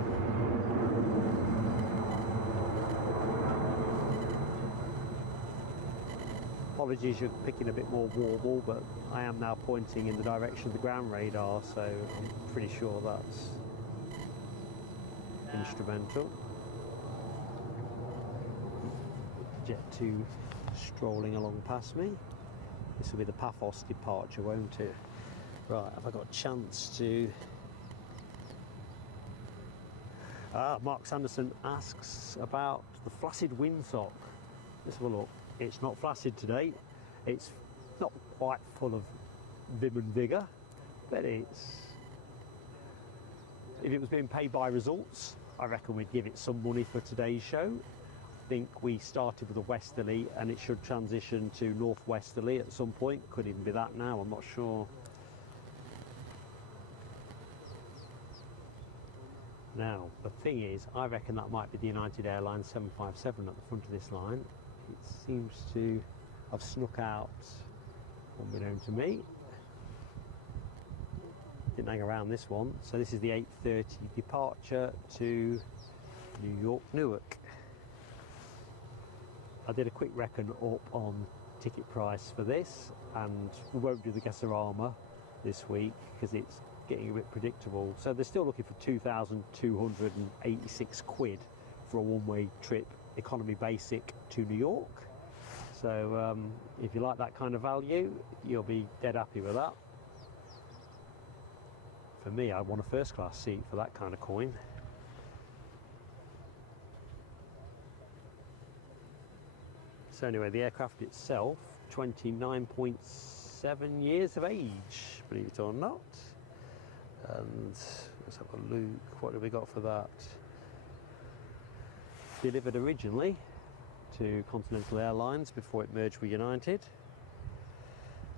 Apologies, you're picking a bit more warble, but I am now pointing in the direction of the ground radar, so I'm pretty sure that's instrumental. Jet 2 strolling along past me. This will be the Paphos departure, won't it? Right, have I got a chance to... Mark Sanderson asks about the flaccid windsock. Let's have a look. It's not flaccid today. It's not quite full of vim and vigour, but it's if it was being paid by results, I reckon we'd give it some money for today's show. I think we started with a westerly and it should transition to northwesterly at some point. Could even be that now, I'm not sure. Now, the thing is, I reckon that might be the United Airlines 757 at the front of this line. It seems to have snuck out, unbeknown to me. Didn't hang around this one. So this is the 8:30 departure to New York, Newark. I did a quick reckon up on ticket price for this, and we won't do the Gasarama this week because it's getting a bit predictable. So they're still looking for 2,286 quid for a one-way trip, economy basic to New York. So if you like that kind of value, you'll be dead happy with that. For me, I want a first class seat for that kind of coin. So anyway, the aircraft itself, 29.7 years of age, believe it or not. And let's have a look, what have we got for that? Delivered originally to Continental Airlines before it merged with United.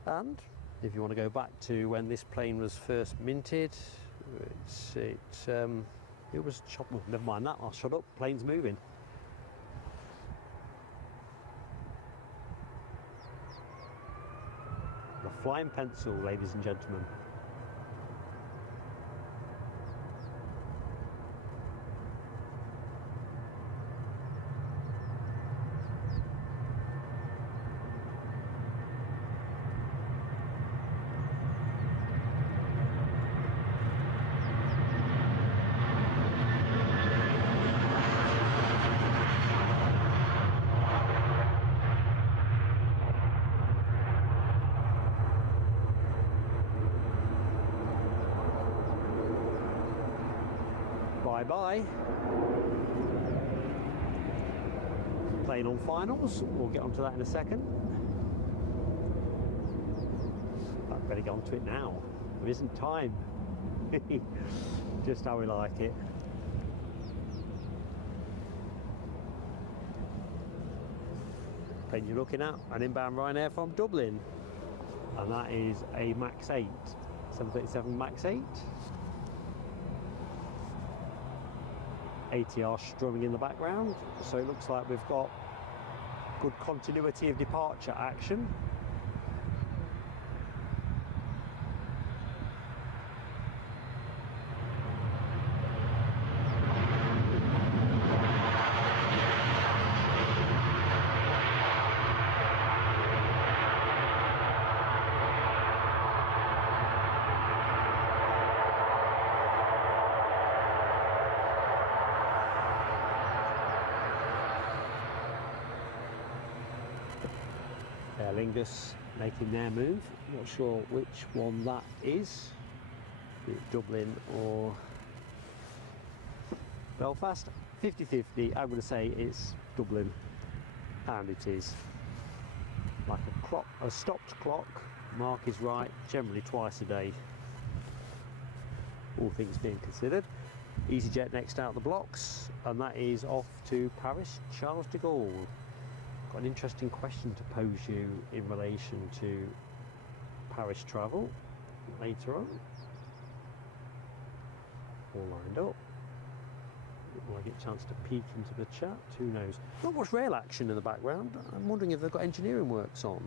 And if you want to go back to when this plane was first minted, it was chopped. Well, never mind that, I'll shut up, plane's moving. The flying pencil, ladies and gentlemen. Bye-bye. Plane on finals, we'll get onto that in a second. I'd better get onto it now. There isn't time. Just how we like it. Plane you're looking at, an inbound Ryanair from Dublin. And that is a Max 8, 737 Max 8. ATR strumming in the background, so it looks like we've got good continuity of departure action. Aer Lingus making their move. Not sure which one that is, be it Dublin or Belfast. 50-50, I'm going to say it's Dublin, and it is. Like a clock, a stopped clock, Mark is right, generally twice a day, all things being considered. EasyJet next out the blocks, and that is off to Paris Charles de Gaulle. Got an interesting question to pose you in relation to Paris travel later on. All lined up. Will I get a chance to peek into the chat? Who knows? Not much rail action in the background. I'm wondering if they've got engineering works on.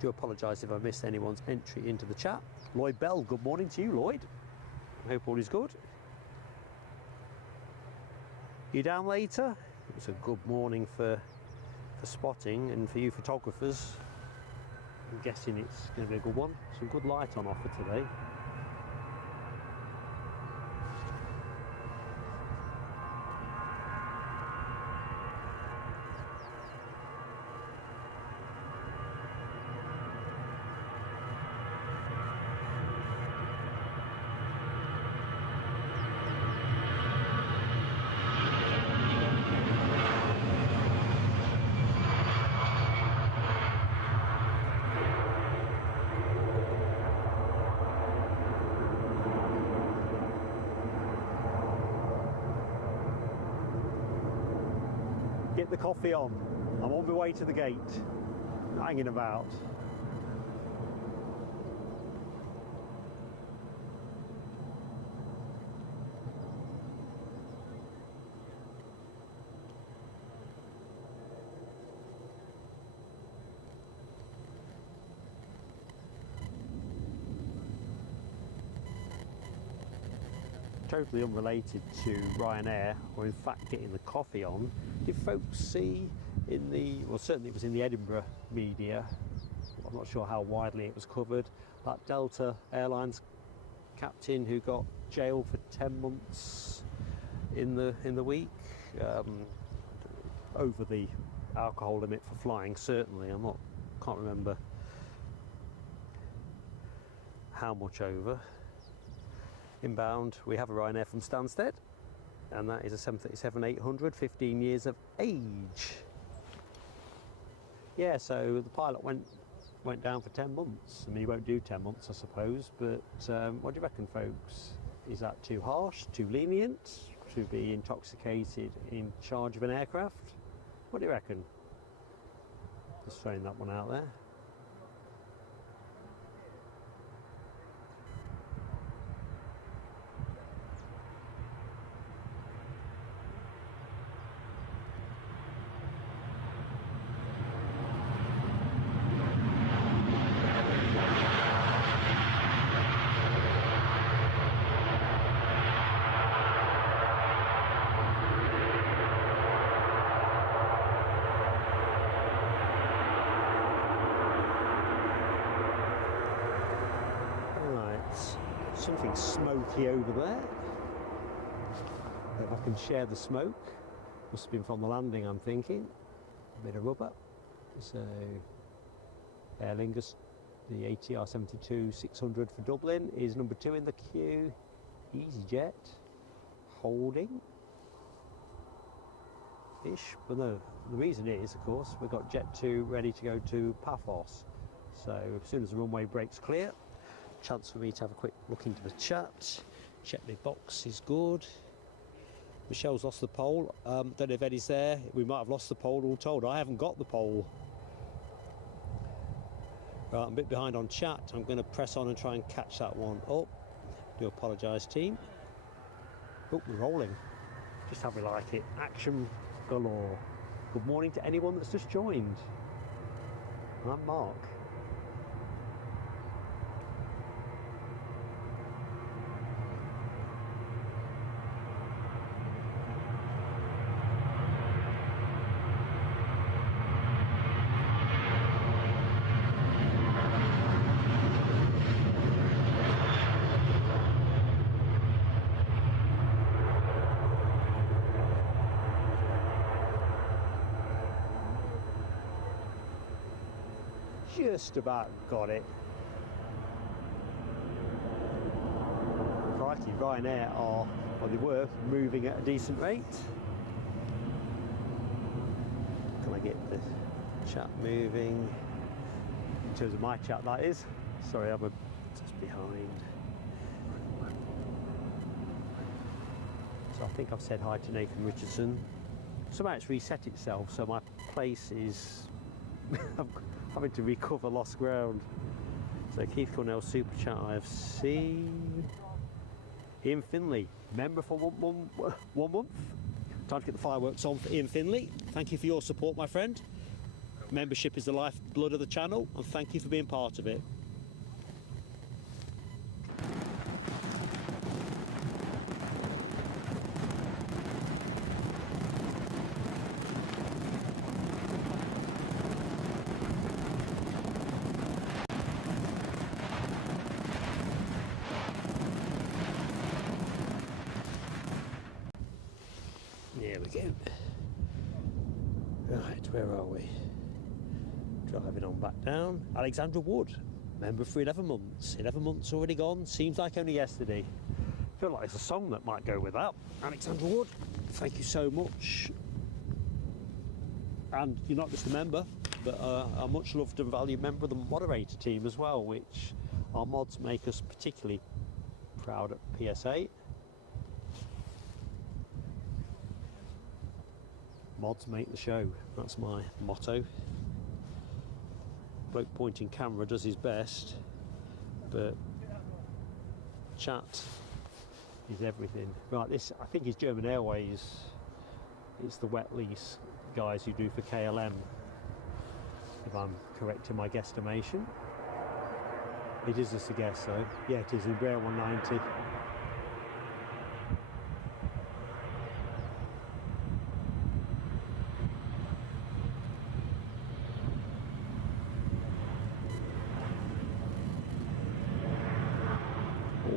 Do apologise if I missed anyone's entry into the chat. Lloyd Bell, good morning to you, Lloyd. I hope all is good. You down later? It's a good morning for spotting, and for you photographers, I'm guessing it's going to be a good one. Some good light on offer today. Get the coffee on. I'm on my way to the gate. Hanging about. Totally unrelated to Ryanair, or in fact getting the coffee on, did folks see in the, well certainly it was in the Edinburgh media, I'm not sure how widely it was covered, that Delta Airlines captain who got jailed for 10 months in the week, over the alcohol limit for flying certainly, can't remember how much over. Inbound, we have a Ryanair from Stansted, and that is a 737-800, 15 years of age. Yeah, so the pilot went down for 10 months. I mean, he won't do 10 months, I suppose, but what do you reckon, folks? Is that too harsh, too lenient, to be intoxicated in charge of an aircraft? What do you reckon? Just throwing that one out there. Something smoky over there. If I can share the smoke. Must have been from the landing, I'm thinking. A bit of rubber. So Aer Lingus, the ATR 72-600 for Dublin is number 2 in the queue. EasyJet holding ish, but no, the reason is, of course, we've got Jet 2 ready to go to Paphos. So as soon as the runway breaks clear, chance for me to have a quick look into the chat, check the box is good. Michelle's lost the poll. Don't know if Eddie's there. We might have lost the poll, all told. I haven't got the poll. Right, I'm a bit behind on chat. I'm going to press on and try and catch that one up. Do apologise, team. Oh, we're rolling. Just how we like it. Action galore. Good morning to anyone that's just joined. I'm Mark. Just about got it. Crikey, Ryanair are, well, they were moving at a decent rate. Can I get the chat moving? In terms of my chat, that is. Sorry, I'm just behind. So I think I've said hi to Nathan Richardson. Somehow it's reset itself, so my place is having to recover lost ground. So Keith Cornell super chat IFC. Ian Finley, member for 1 month. Time to get the fireworks on for Ian Finley. Thank you for your support, my friend. Membership is the lifeblood of the channel, and thank you for being part of it. There we go. Right, where are we? Driving on back down. Alexandra Wood, member for 11 months. 11 months already gone. Seems like only yesterday. I feel like there's a song that might go with that. Alexandra Wood, thank you so much. And you're not just a member, but a much loved and valued member of the moderator team as well, which our mods make us particularly proud at PSA. Mods make the show, that's my motto. Bloke pointing camera does his best, but chat is everything. Right, this I think is German Airways. It's the wet lease guys who do for KLM, if I'm correct in my guesstimation. It is just a guess though. Yeah, it is Embraer 190.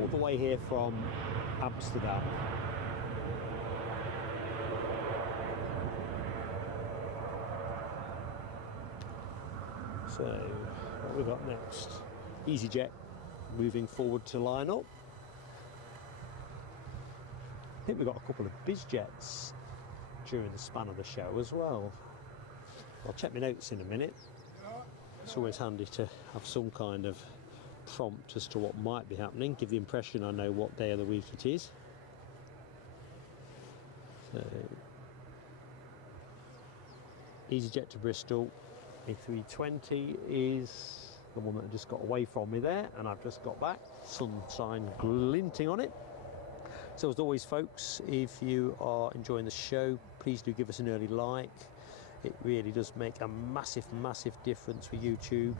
All the way here from Amsterdam. So, what have we got next? EasyJet moving forward to line up. I think we've got a couple of BizJets during the span of the show as well. I'll check my notes in a minute. It's always handy to have some kind of prompt as to what might be happening, give the impression I know what day of the week it is. So, EasyJet to Bristol. A320 is the one that just got away from me there, and I've just got back. Sunshine glinting on it. So as always folks, if you are enjoying the show, please do give us an early like. It really does make a massive difference for YouTube.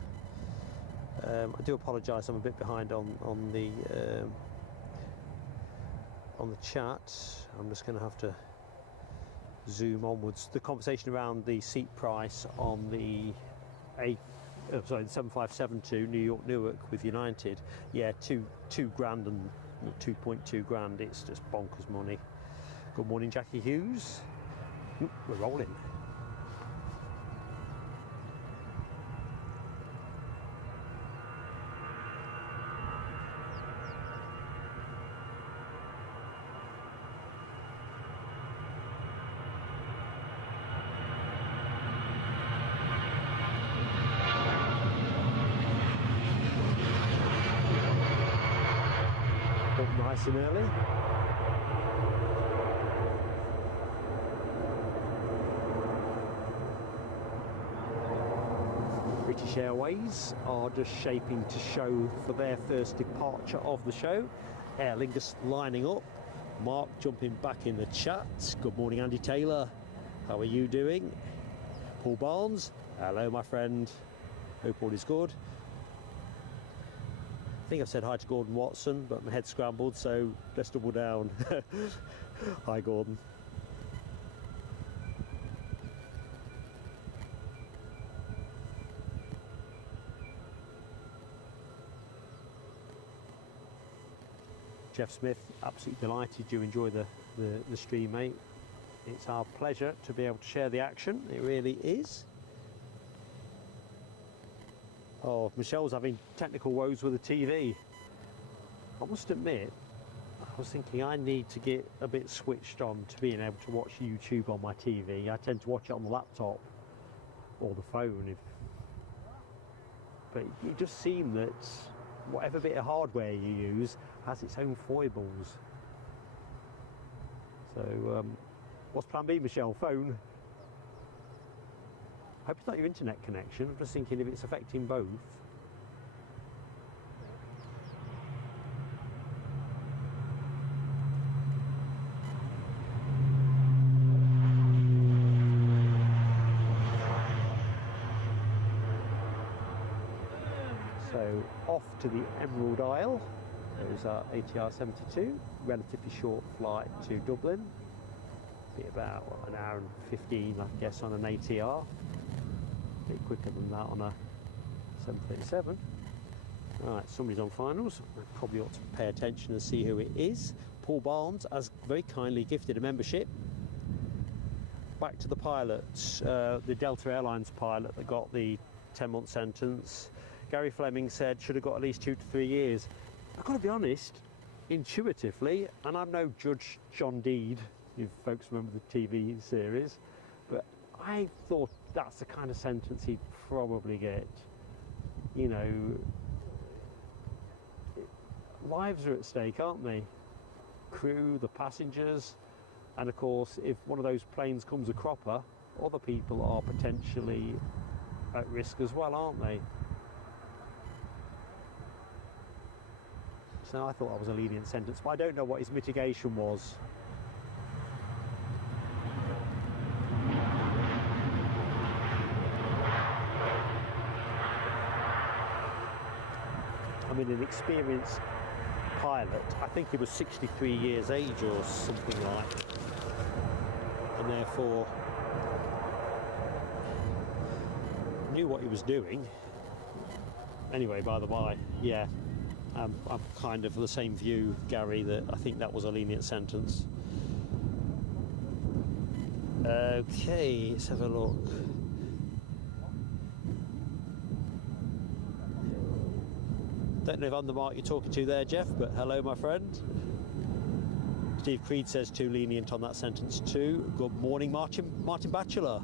I do apologise, I'm a bit behind on the chat. I'm just going to have to zoom onwards. The conversation around the seat price on the the 757 to New York Newark with United, yeah, two grand and 2.2 grand. It's just bonkers money. Good morning, Jackie Hughes. We're rolling. Nice and early. British Airways are just shaping to show for their first departure of the show. Aer Lingus lining up. Mark jumping back in the chat. Good morning, Andy Taylor. How are you doing? Paul Barnes. Hello, my friend. Hope all is good. I think I've said hi to Gordon Watson, but my head's scrambled, so let's double down. Hi, Gordon. Jeff Smith, absolutely delighted you enjoy the stream, mate. It's our pleasure to be able to share the action. It really is. Oh, Michelle's having technical woes with the TV. I must admit, I was thinking I need to get a bit switched on to being able to watch YouTube on my TV. I tend to watch it on the laptop or the phone. But it just seems that whatever bit of hardware you use has its own foibles. So, what's plan B, Michelle? Phone? I hope it's not your internet connection. I'm just thinking if it's affecting both. So off to the Emerald Isle. There's our ATR 72, relatively short flight to Dublin. Be about an hour and 15, I guess, on an ATR. A bit quicker than that on a 737. Right, somebody's on finals. I probably ought to pay attention and see who it is. Paul Barnes has very kindly gifted a membership. Back to the pilots, the Delta Airlines pilot that got the 10-month sentence. Gary Fleming said should have got at least 2 to 3 years. I've got to be honest, intuitively, and I'm no Judge John Deed, if folks remember the TV series, but I thought that's the kind of sentence he'd probably get. You know, lives are at stake, aren't they? Crew, the passengers, And of course, if one of those planes comes a cropper, other people are potentially at risk as well, aren't they? So I thought that was a lenient sentence, but I don't know what his mitigation was. I mean, an experienced pilot, I think he was 63 years age or something like, and therefore knew what he was doing. Anyway, by the by, yeah, I'm kind of the same view, Gary, that I think that was a lenient sentence. Okay, let's have a look. Don't know if I'm the mark you're talking to there, Jeff, but hello, my friend. Steve Creed says too lenient on that sentence too. Good morning, Martin Batchelor.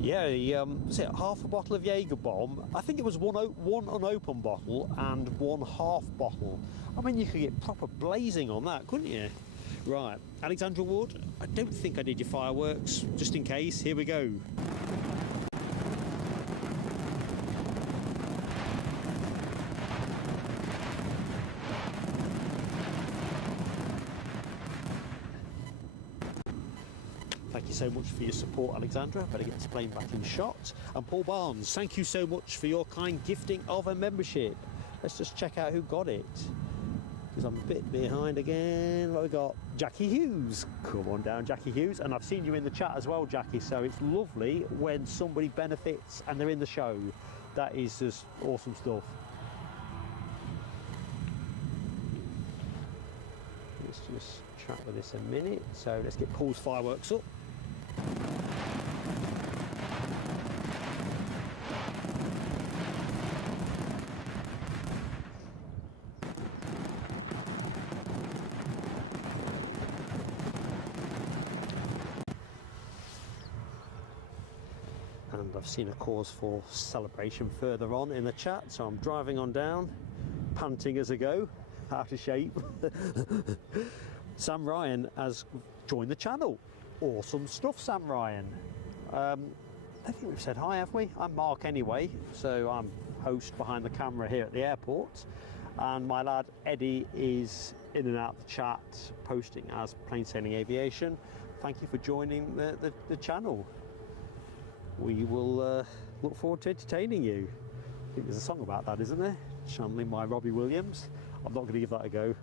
Yeah, he was it half a bottle of Jaeger bomb? I think it was one unopened bottle and one half bottle. I mean, you could get proper blazing on that, couldn't you? Right, Alexandra Wood, I don't think I did your fireworks. Just in case, here we go. Thank you so much for your support, Alexandra. Better get this plane back in shot. And Paul Barnes, thank you so much for your kind gifting of a membership. Let's just check out who got it, because I'm a bit behind again. What we got? Jackie Hughes. Come on down, Jackie Hughes. And I've seen you in the chat as well, Jackie, so it's lovely when somebody benefits and they're in the show. That is just awesome stuff. Let's just chat with this a minute. So let's get Paul's fireworks up. And I've seen a cause for celebration further on in the chat, so I'm driving on down, panting as I go, out of shape. Sam Ryan has joined the channel. Awesome stuff, Sam Ryan. I think we've said hi, have we? I'm Mark anyway, so I'm host behind the camera here at the airport, and my lad Eddie is in and out of the chat, posting as Plain Sailing Aviation. Thank you for joining the channel. We will look forward to entertaining you. I think there's a song about that, isn't there? Channeling my Robbie Williams. I'm not going to give that a go.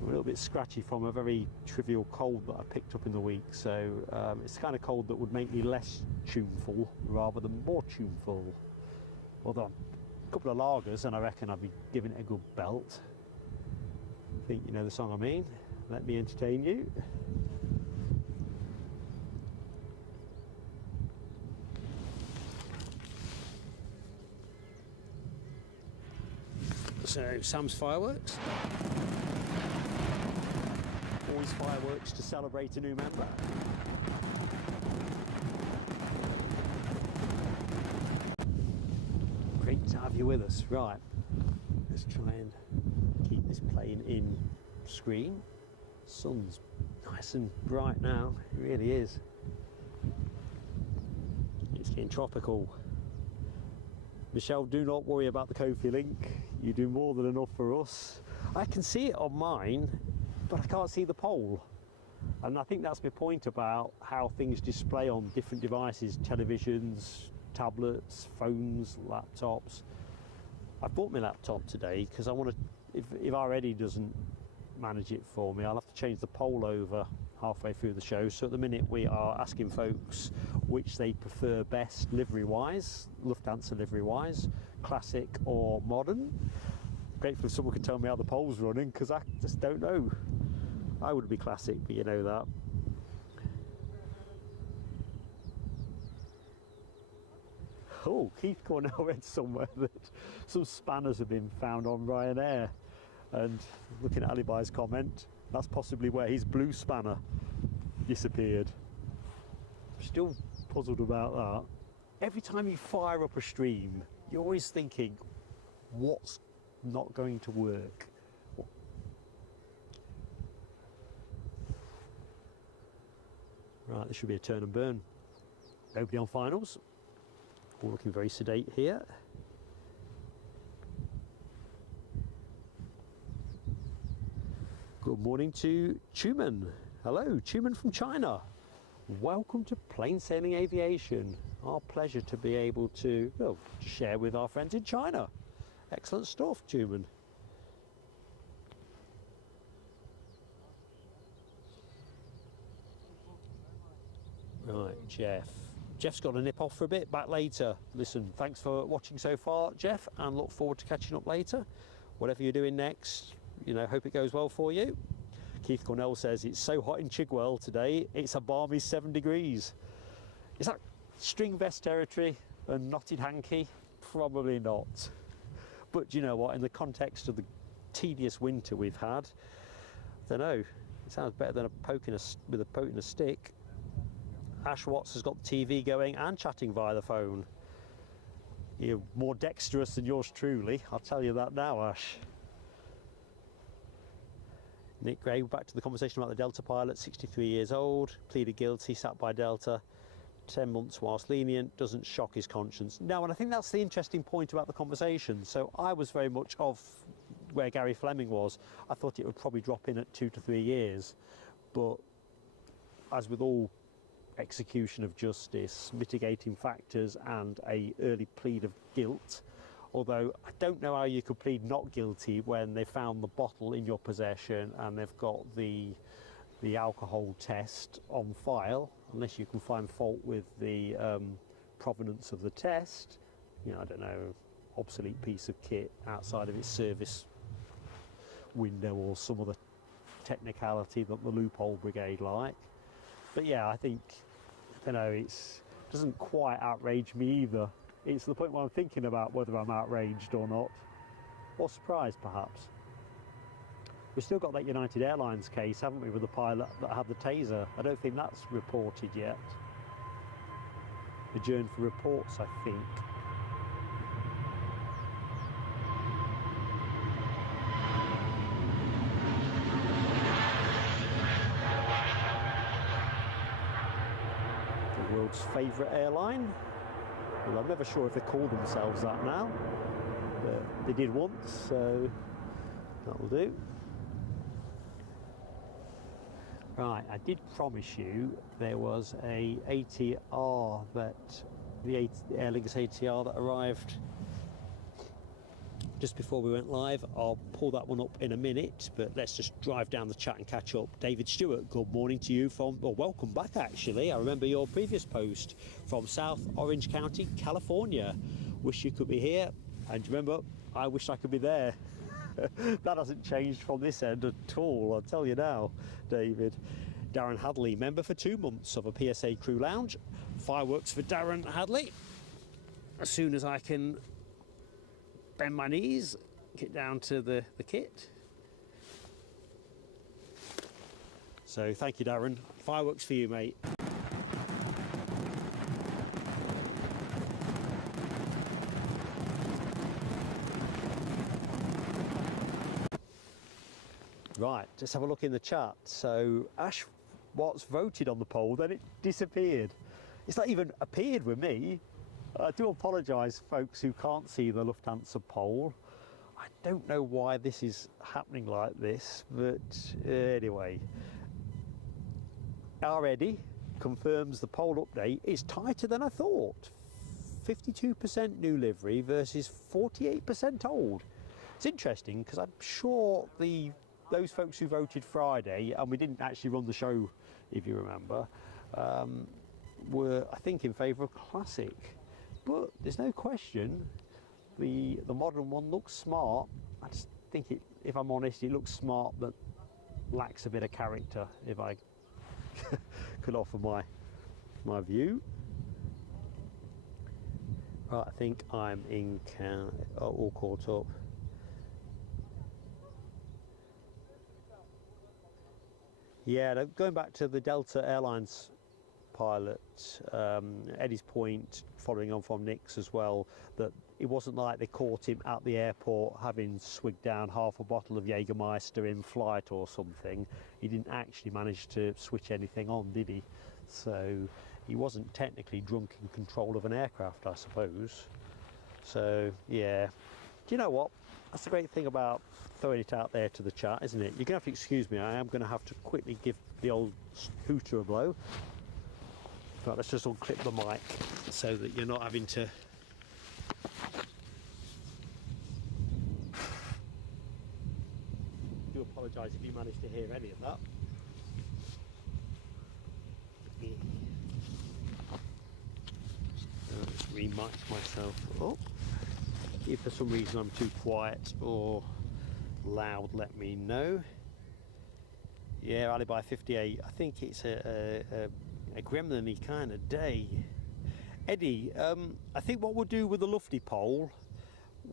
I'm a little bit scratchy from a very trivial cold that I picked up in the week, so it's the kind of cold that would make me less tuneful rather than more tuneful. Although a couple of lagers and I reckon I'd be giving it a good belt. I think you know the song I mean. Let me entertain you. So Sam's fireworks. Always fireworks to celebrate a new member. Great to have you with us. Right, let's try and keep this plane in screen. Sun's nice and bright now, it really is. It's getting tropical. Michelle, do not worry about the Kofi link. You do more than enough for us. I can see it on mine, but I can't see the pole. And I think that's my point about how things display on different devices, televisions, tablets, phones, laptops. I bought my laptop today because I want to, if our Eddie doesn't manage it for me, I'll have to change the pole over halfway through the show. So at the minute we are asking folks which they prefer best livery-wise, Lufthansa livery-wise, classic or modern. Grateful if someone could tell me how the pole's running, because I just don't know. I would be classic, but you know that. Oh, Keith Cornell read somewhere that some spanners have been found on Ryanair, and looking at Alibi's comment, that's possibly where his blue spanner disappeared. I'm still puzzled about that. Every time you fire up a stream, you're always thinking, what's not going to work? Right, this should be a turn and burn. Nobody on finals. All looking very sedate here. Good morning to Chuman. Hello, Chuman from China. Welcome to Plain Sailing Aviation. Our pleasure to be able to, well, share with our friends in China. Excellent stuff, Chuman. Right, Jeff. Jeff's got to nip off for a bit, back later. Listen, thanks for watching so far, Jeff, and look forward to catching up later. Whatever you're doing next, you know, hope it goes well for you. Keith Cornell says, it's so hot in Chigwell today, it's a balmy 7 degrees. Is that string vest territory and knotted hanky? Probably not. But you know what, in the context of the tedious winter we've had, I don't know, it sounds better than with a poke in a stick. Ash Watts has got the TV going and chatting via the phone. You're more dexterous than yours truly, I'll tell you that now, Ash. Nick Gray, back to the conversation about the Delta pilot, 63 years old, pleaded guilty, sat by Delta, 10 months whilst lenient, doesn't shock his conscience. No, and I think that's the interesting point about the conversation. So I was very much of where Gary Fleming was. I thought it would probably drop in at 2 to 3 years, but as with all execution of justice, mitigating factors and a early plead of guilt, although I don't know how you could plead not guilty when they found the bottle in your possession and they've got the alcohol test on file, unless you can find fault with the provenance of the test. You know, I don't know, obsolete piece of kit outside of its service window or some other technicality that the loophole brigade like. But yeah, I think, you know, it doesn't quite outrage me either. It's the point where I'm thinking about whether I'm outraged or not, or surprised perhaps. We've still got that United Airlines case, haven't we, with the pilot that had the taser. I don't think that's reported yet. Adjourned for reports, I think. The world's favourite airline. Well, I'm never sure if they call themselves that now, but they did once, so that'll do. Right, I did promise you there was a ATR the Air Lingus ATR that arrived just before we went live. I'll pull that one up in a minute, but let's just drive down the chat and catch up. David Stewart, good morning to you from, well, welcome back actually. I remember your previous post from South Orange County, California. Wish you could be here, and remember, I wish I could be there. That hasn't changed from this end at all, I'll tell you now, David. Darren Hadley, member for 2 months of a PSA crew lounge. Fireworks for Darren Hadley. As soon as I can bend my knees, get down to the kit. So thank you, Darren. Fireworks for you, mate. Right, let's have a look in the chat. So Ash Watts voted on the poll, then it disappeared. It's not even appeared with me. I do apologise, folks who can't see the Lufthansa poll. I don't know why this is happening like this, but anyway. Our Eddie confirms the poll update is tighter than I thought. 52% new livery versus 48% old. It's interesting because I'm sure those folks who voted Friday, and we didn't actually run the show, if you remember, were, I think, in favour of classic. But there's no question, the modern one looks smart. I just think it, if I'm honest, it looks smart but lacks a bit of character, if I could offer my view. Right, I think I'm in all caught up. Yeah, going back to the Delta Airlines pilot, Eddie's point, following on from Nick's as well, that it wasn't like they caught him at the airport having swigged down half a bottle of Jägermeister in flight or something. He didn't actually manage to switch anything on, did he? so he wasn't technically drunk in control of an aircraft, I suppose. So yeah, do you know what? That's the great thing about throwing it out there to the chat, isn't it? You're gonna have to excuse me. I am gonna have to quickly give the old hooter a blow. Right, let's just unclip the mic so that you're not having to. I do apologise if you managed to hear any of that. Let's re-mic myself up. If for some reason I'm too quiet or loud, let me know. Yeah, Alibi 58. I think it's a gremlin-y kind of day. Eddie, I think what we'll do with the lofty pole,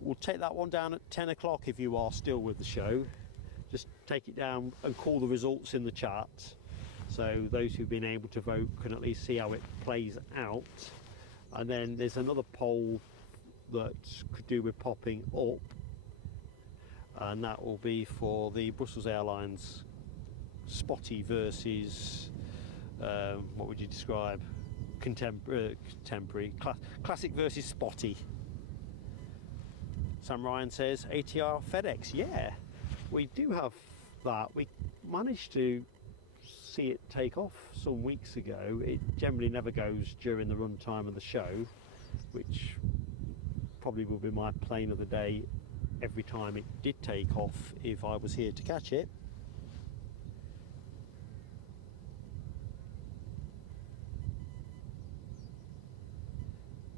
we'll take that one down at 10 o'clock if you are still with the show. Just take it down and call the results in the chat, so those who've been able to vote can at least see how it plays out. And then there's another poll that could do with popping up, and that will be for the Brussels Airlines spotty versus what would you describe, contemporary, classic versus spotty. Sam Ryan says ATR FedEx. Yeah, we do have that. We managed to see it take off some weeks ago. It generally never goes during the run time of the show, which probably will be my plane of the day every time it did take off if I was here to catch it.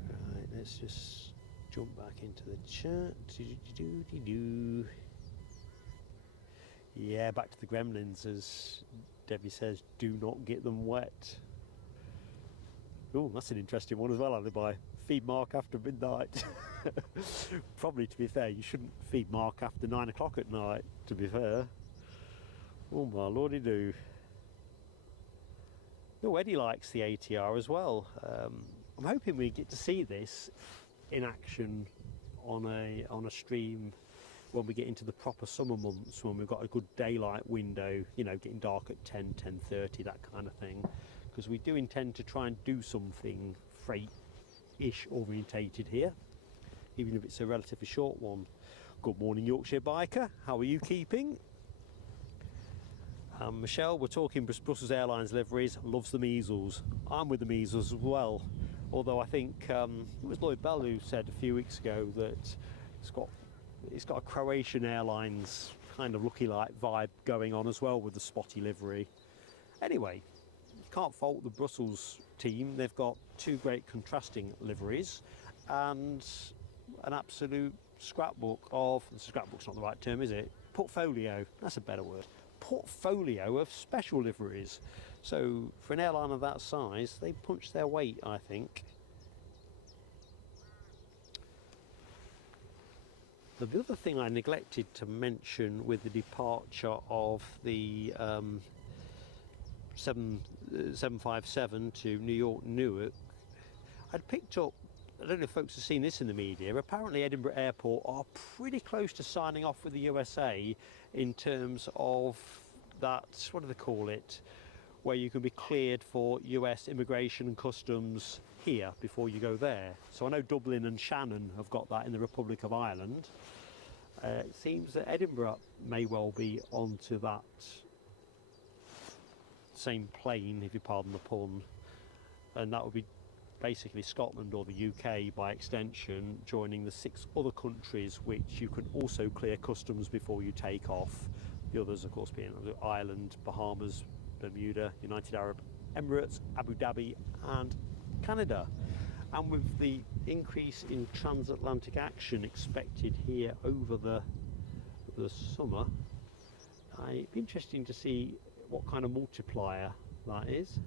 Right, let's just jump back into the chat. Yeah, back to the gremlins, as Debbie says, do not get them wet. Oh, that's an interesting one as well, Alibi. Feed Mark after midnight. Probably, to be fair, you shouldn't feed Mark after 9 o'clock at night, to be fair. Oh my lordy do. Oh, Eddie likes the ATR as well. I'm hoping we get to see this in action on a stream when we get into the proper summer months, when we've got a good daylight window, you know, getting dark at 10, 10:30, that kind of thing. Because we do intend to try and do something freight-ish orientated here, even if it's a relatively short one. Good morning, Yorkshire Biker. How are you keeping? Michelle, we're talking Brussels Airlines liveries, loves the measles. I'm with the measles as well. Although I think it was Lloyd Bell who said a few weeks ago that it's got a Croatian Airlines kind of looky-like vibe going on as well with the spotty livery. Anyway, you can't fault the Brussels team. They've got two great contrasting liveries and an absolute scrapbook's not the right term, is it? Portfolio, that's a better word. Portfolio of special liveries. So for an airline of that size, they punch their weight, I think. The other thing I neglected to mention with the departure of the 757 to New York Newark, I'd picked up, I don't know if folks have seen this in the media, apparently Edinburgh Airport are pretty close to signing off with the USA in terms of that, what do they call it, where you can be cleared for US immigration and customs here before you go there. So I know Dublin and Shannon have got that in the Republic of Ireland. It seems that Edinburgh may well be onto that same plane, if you pardon the pun, and that would be basically Scotland or the UK by extension, joining the 6 other countries which you can also clear customs before you take off. The others, of course, being Ireland, Bahamas, Bermuda, United Arab Emirates, Abu Dhabi and Canada. And with the increase in transatlantic action expected here over the summer, it'd be interesting to see what kind of multiplier that is.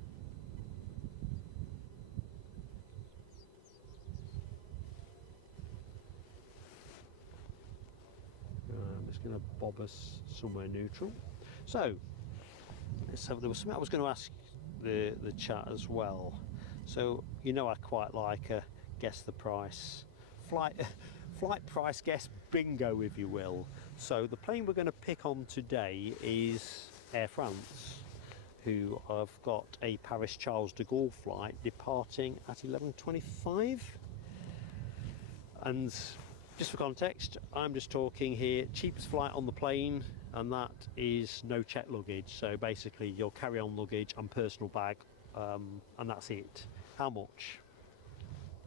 I'm just going to bob us somewhere neutral. So there was something I was going to ask the chat as well. So you know I quite like a guess the price, flight price guess bingo, if you will. So the plane we're going to pick on today is Air France. who I've got a Paris Charles de Gaulle flight departing at 11:25. And just for context, I'm just talking here cheapest flight on the plane, and that is no check luggage. So basically your carry-on luggage and personal bag, and that's it. How much?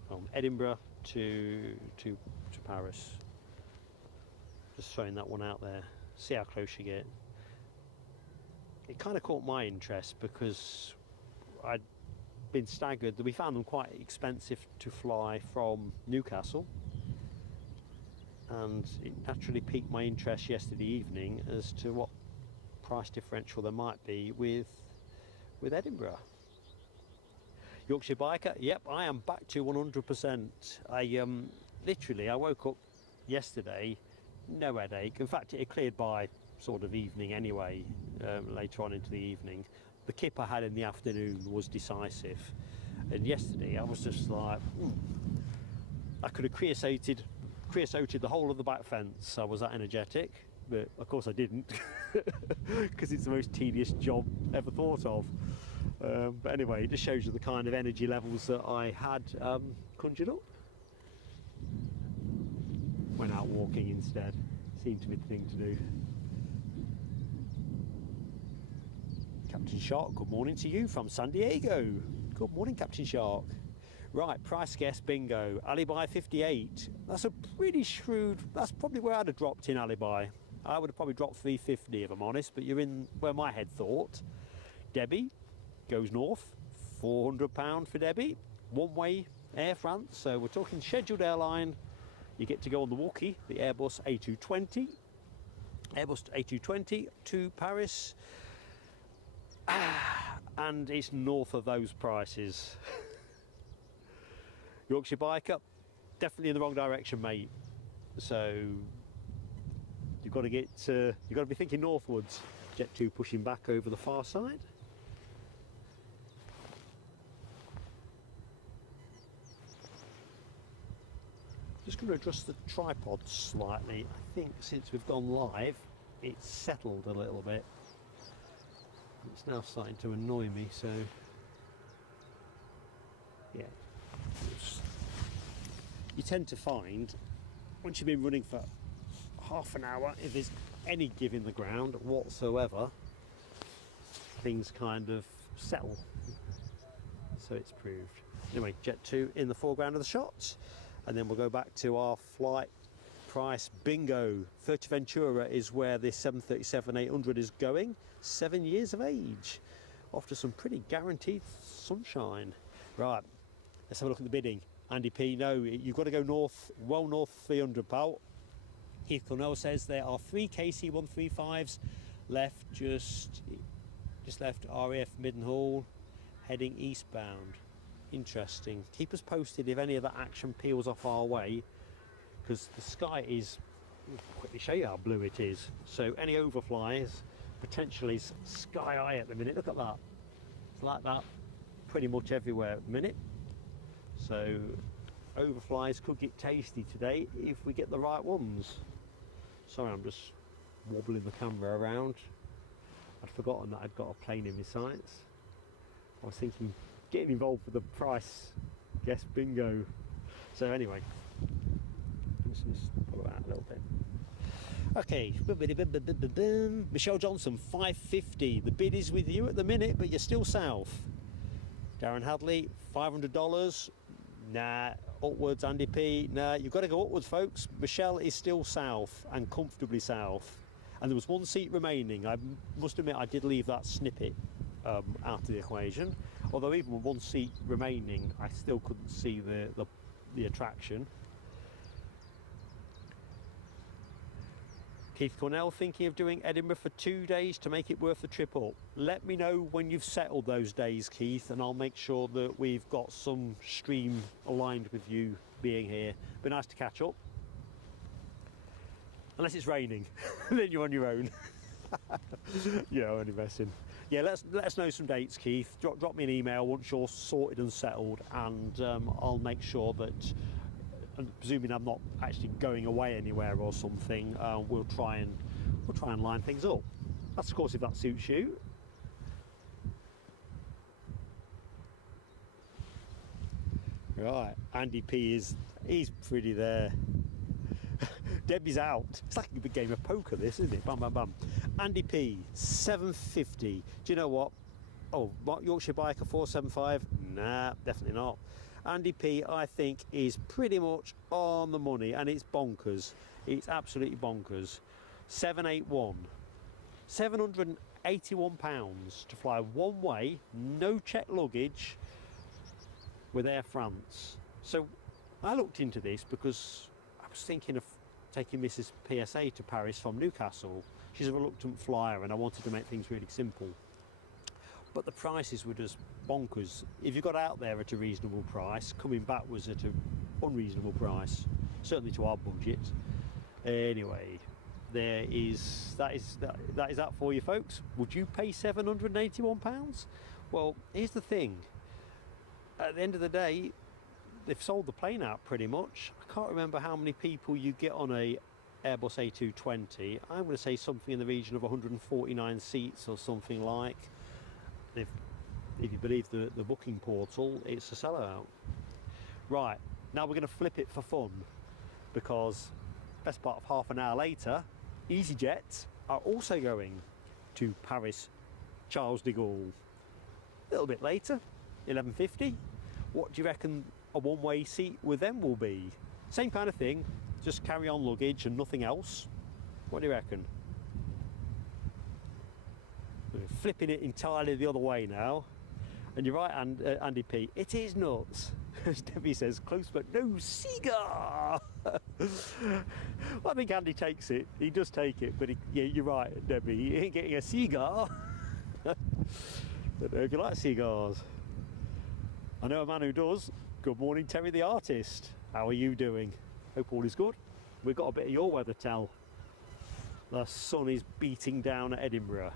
From Edinburgh to Paris. Just throwing that one out there. See how close you get. It kind of caught my interest because I'd been staggered that we found them quite expensive to fly from Newcastle, and it naturally piqued my interest yesterday evening as to what price differential there might be with Edinburgh. Yorkshire biker, yep, I am back to 100%. I literally, I woke up yesterday, no headache. In fact, it cleared by sort of evening anyway, later on into the evening. The kip I had in the afternoon was decisive, and yesterday I was just like, I could have creosoted the whole of the back fence. I was that energetic, but of course I didn't, because it's the most tedious job ever thought of. But anyway, it just shows you the kind of energy levels that I had conjured up. Went out walking instead. Seemed to be the thing to do. Captain Shark, good morning to you from San Diego. Good morning, Captain Shark. Right, price guess bingo. Alibi 58. That's a pretty shrewd, that's probably where I'd have dropped in Alibi. I would have probably dropped 350 if I'm honest, but you're in where my head thought. Debbie goes north, £400 for Debbie. One-way Air France, so we're talking scheduled airline. You get to go on the walkie, the Airbus A220. Airbus A220 to Paris. And it's north of those prices. Yorkshire biker, definitely in the wrong direction, mate. So you've got to be thinking northwards. Jet 2 pushing back over the far side. Just going to adjust the tripod slightly. I think since we've gone live, it's settled a little bit. It's now starting to annoy me, so yeah. You tend to find, once you've been running for half an hour, if there's any give in the ground whatsoever, things kind of settle. So it's proved. Anyway, Jet 2 in the foreground of the shots, and then we'll go back to our flight price bingo. Fuerteventura is where this 737-800 is going. 7 years of age, off to some pretty guaranteed sunshine. Right, let's have a look at the bidding. Andy P, no, you've got to go north, well north 300, pal. Heath Cornell says there are 3 KC-135s left, just left RAF Middenhall, heading eastbound. Interesting. Keep us posted if any of that action peels off our way, because the sky is, I'll quickly show you how blue it is. So any overflies, potentially sky high at the minute. Look at that. It's like that pretty much everywhere at the minute. So overflies could get tasty today if we get the right ones. Sorry, I'm just wobbling the camera around. I'd forgotten that I'd got a plane in my sights. I was thinking getting involved with the price guess bingo. So anyway, let's pull it out a little bit. Okay, Michelle Johnson, 550. The bid is with you at the minute, but you're still south. Darren Hadley, $500. Nah, upwards. Andy P, nah, you've got to go upwards, folks. Michelle is still south, and comfortably south. And there was 1 seat remaining. I must admit I did leave that snippet out of the equation. Although even with 1 seat remaining, I still couldn't see the attraction. Keith Cornell thinking of doing Edinburgh for 2 days to make it worth the trip up. Let me know when you've settled those days, Keith, and I'll make sure that we've got some stream aligned with you being here. Be nice to catch up. Unless it's raining, then you're on your own. Yeah, only messing. Yeah, let us know some dates, Keith. Drop me an email once you're sorted and settled, and I'll make sure that, presuming I'm not actually going away anywhere or something, we'll try and line things up. That's of course if that suits you. Right, Andy P he's pretty there. Debbie's out. It's like a big game of poker, this, isn't it? Bam, bam, bam. Andy P, 750. Do you know what? Oh, Yorkshire Biker 475? Nah, definitely not. Andy P, I think, is pretty much on the money, and it's bonkers. It's absolutely bonkers. 781. £781 to fly one way, no check luggage, with Air France. So I looked into this because I was thinking of taking Mrs. PSA to Paris from Newcastle. She's a reluctant flyer and I wanted to make things really simple. But the prices were just bonkers. If you got out there at a reasonable price, coming back was at an unreasonable price, certainly to our budget. Anyway, that is that for you folks. Would you pay £781? Well, here's the thing. At the end of the day, they've sold the plane out pretty much. I can't remember how many people you get on a Airbus A220. I'm going to say something in the region of 149 seats or something like. If you believe the booking portal, it's a sellout. Right, now we're going to flip it for fun, because best part of half an hour later, EasyJet are also going to Paris Charles de Gaulle. A little bit later, 11:50. What do you reckon a one-way seat with them will be? Same kind of thing, just carry on luggage and nothing else. What do you reckon? We're flipping it entirely the other way now. And you're right, Andy P, it is nuts. As Debbie says, close but no cigar. Well, I think Andy takes it. He does take it, but yeah, you're right, Debbie. He ain't getting a cigar. Don't know if you like cigars. I know a man who does. Good morning, Terry the artist. How are you doing? Hope all is good. We've got a bit of your weather tell. The sun is beating down at Edinburgh.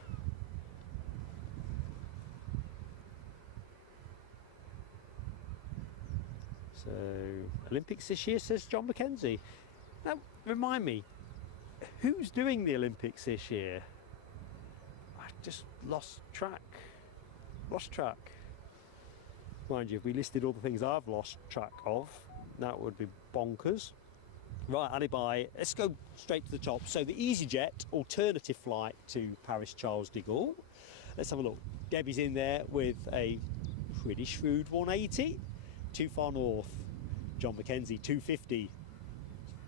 So, Olympics this year, says John McKenzie. Now, remind me, who's doing the Olympics this year? I just lost track. Mind you, if we listed all the things I've lost track of, that would be bonkers. Right, alibi, let's go straight to the top. So the EasyJet alternative flight to Paris Charles de Gaulle. Let's have a look. Debbie's in there with a pretty shrewd 180. Too far north. John McKenzie, 250.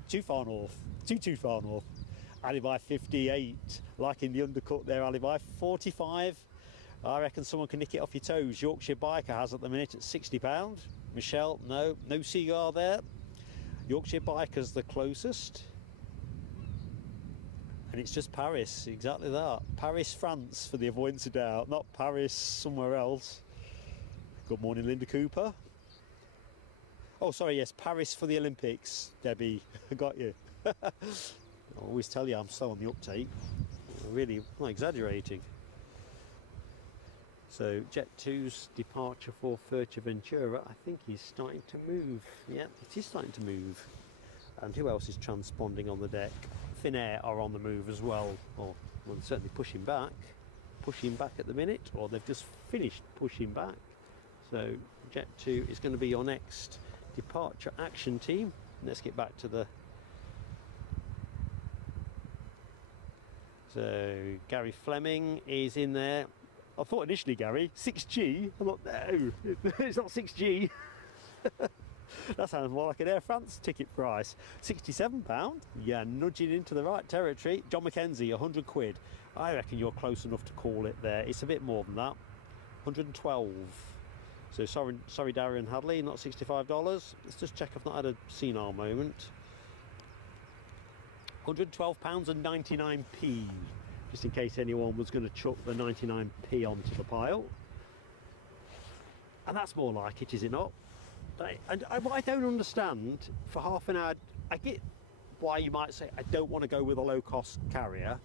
Too far north. Too far north. Alibi 58. Liking the undercut there, Alibi 45. I reckon someone can nick it off your toes. Yorkshire Biker has at the minute at £60. Michelle, no cigar there. Yorkshire Biker's the closest. And it's just Paris, exactly that. Paris, France, for the avoidance of doubt, not Paris somewhere else. Good morning, Linda Cooper. Oh, sorry, yes, Paris for the Olympics, Debbie. I got you. I always tell you I'm slow on the uptake. Really, I'm not exaggerating. So Jet 2's departure for Fuerteventura, I think he's starting to move. Yeah, it is starting to move. And who else is transponding on the deck? Finnair are on the move as well. Or well, certainly pushing back at the minute, or they've just finished pushing back. So Jet 2 is going to be your next departure action team. Let's get back to the... So Gary Fleming is in there. I thought initially, Gary, 6G. I thought, no, it's not 6G. That sounds more like an Air France ticket price. £67? Yeah, nudging into the right territory. John McKenzie, 100 quid. I reckon you're close enough to call it there. It's a bit more than that. 112. So sorry, Darren Hadley, not $65. Let's just check I've not had a senile moment. £112.99p. Just in case anyone was going to chuck the 99p onto the pile. And that's more like it, is it not? What I don't understand, for half an hour, I get why you might say, I don't want to go with a low-cost carrier,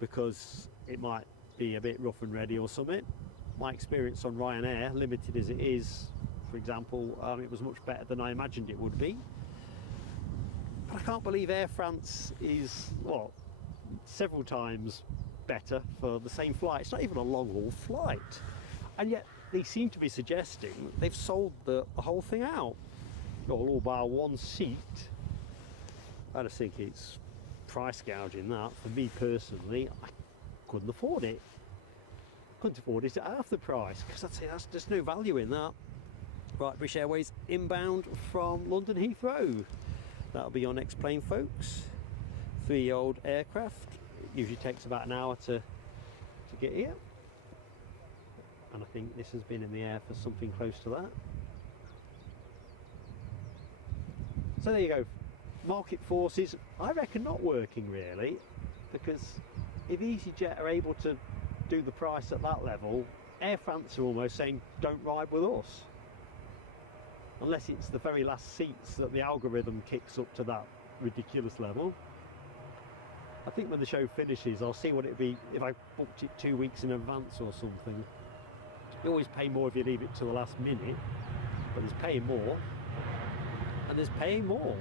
because it might be a bit rough and ready or something. My experience on Ryanair, limited as it is, for example, it was much better than I imagined it would be. But I can't believe Air France is, what, several times better for the same flight. It's not even a long-haul flight, and yet they seem to be suggesting they've sold the whole thing out. all bar one seat. I just think it's price gouging that. For me personally, I couldn't afford it. Couldn't afford it at half the price, because I'd say that's just no value in that. Right, British Airways inbound from London Heathrow. That'll be your next plane, folks. 3-year-old aircraft. It usually takes about an hour to get here. And I think this has been in the air for something close to that. So there you go. Market forces, I reckon not working really, because if EasyJet are able to do the price at that level, Air France are almost saying don't ride with us. Unless it's the very last seats that the algorithm kicks up to that ridiculous level. I think when the show finishes, I'll see what it'd be if I booked it 2 weeks in advance or something. You always pay more if you leave it to the last minute, but there's paying more, and there's paying more.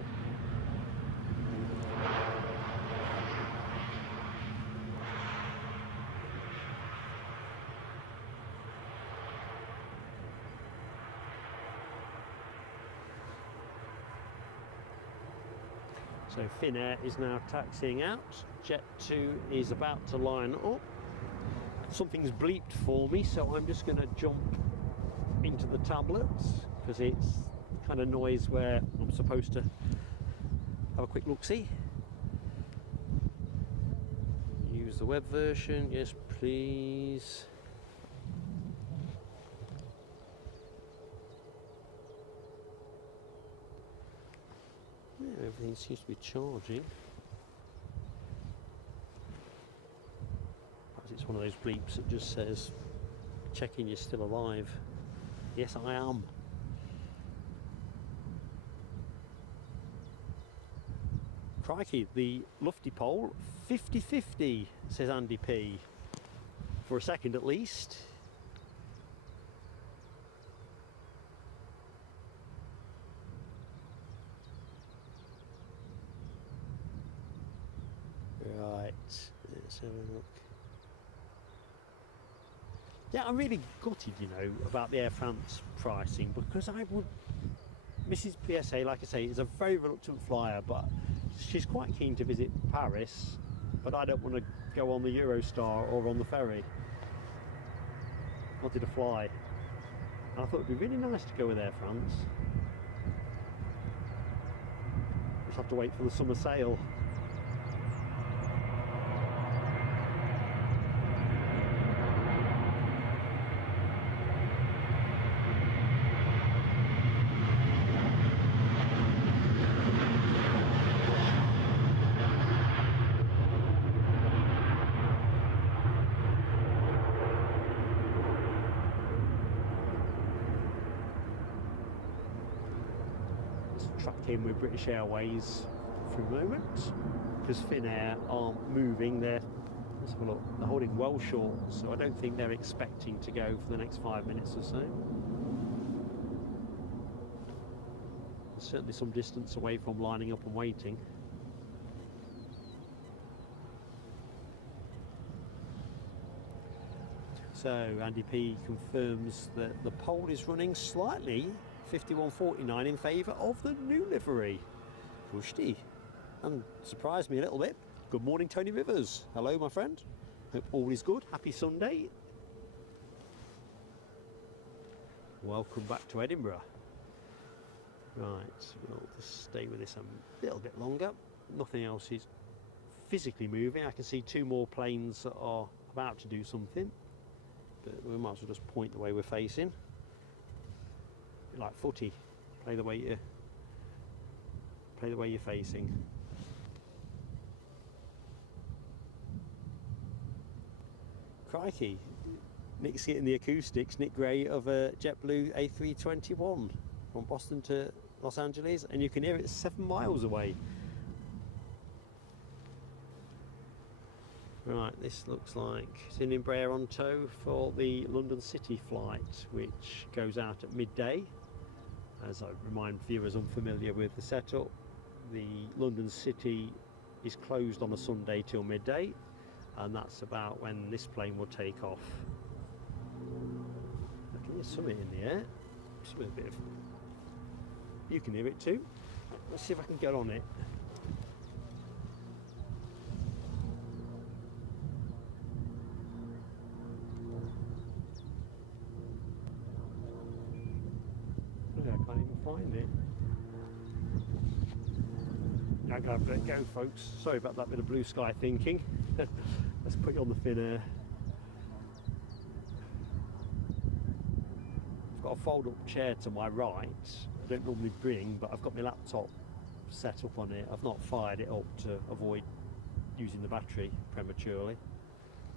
So Finnair is now taxiing out. Jet 2 is about to line up. Something's bleeped for me, so I'm just going to jump into the tablets, because it's the kind of noise where I'm supposed to have a quick look-see. Use the web version, yes please. Yeah, everything seems to be charging. Perhaps it's one of those bleeps that just says, checking you're still alive. Yes, I am. Crikey, the lofty pole, 50-50, says Andy P. For a second at least. Right, let's have a look. Yeah, I'm really gutted, you know, about the Air France pricing, because I would... Mrs. PSA, like I say, is a very reluctant flyer, but she's quite keen to visit Paris, but I don't want to go on the Eurostar or on the ferry. I wanted to fly. And I thought it'd be really nice to go with Air France. Just have to wait for the summer sale. Track in with British Airways for a moment, because Finnair aren't moving. Let's have a look, they're holding well short, so I don't think they're expecting to go for the next 5 minutes or so. There's certainly some distance away from lining up and waiting. So Andy P confirms that the poll is running slightly 51.49 in favour of the new livery. Rusty. And surprised me a little bit. Good morning, Tony Rivers. Hello, my friend. Hope all is good. Happy Sunday. Welcome back to Edinburgh. Right, we'll just stay with this a little bit longer. Nothing else is physically moving. I can see 2 more planes that are about to do something, but we might as well just point the way we're facing. Like footy, play the way you're facing. Crikey, Nick's getting the acoustics. Nick Gray of a JetBlue A321 from Boston to Los Angeles, and you can hear it 7 miles away. Right, this looks like it's an Embraer on tow for the London City flight, which goes out at midday. As I remind viewers unfamiliar with the setup, the London City is closed on a Sunday till midday, and that's about when this plane will take off. I can hear something in the air, something a bit of you can hear it too. Let's see if I can get on it. I can't even find it. I'm going to let go, folks. Sorry about that bit of blue sky thinking. Let's put you on the fin air. I've got a fold-up chair to my right. I don't normally bring, but I've got my laptop set up on it. I've not fired it up to avoid using the battery prematurely,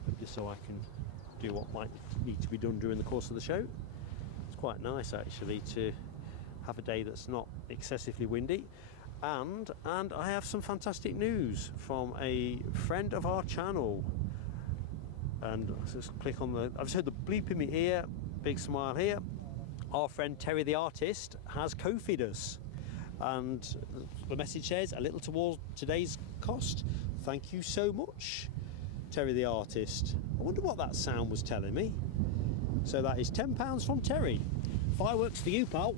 but just so I can do what might need to be done during the course of the show. It's quite nice actually to have a day that's not excessively windy. And I have some fantastic news from a friend of our channel. And let's just click on the, I've just heard the bleep in my ear, big smile here. Our friend Terry the artist has co-feed us. And the message says, a little towards today's cost. Thank you so much, Terry the artist. I wonder what that sound was telling me. So that is £10 from Terry. Fireworks for you, pal.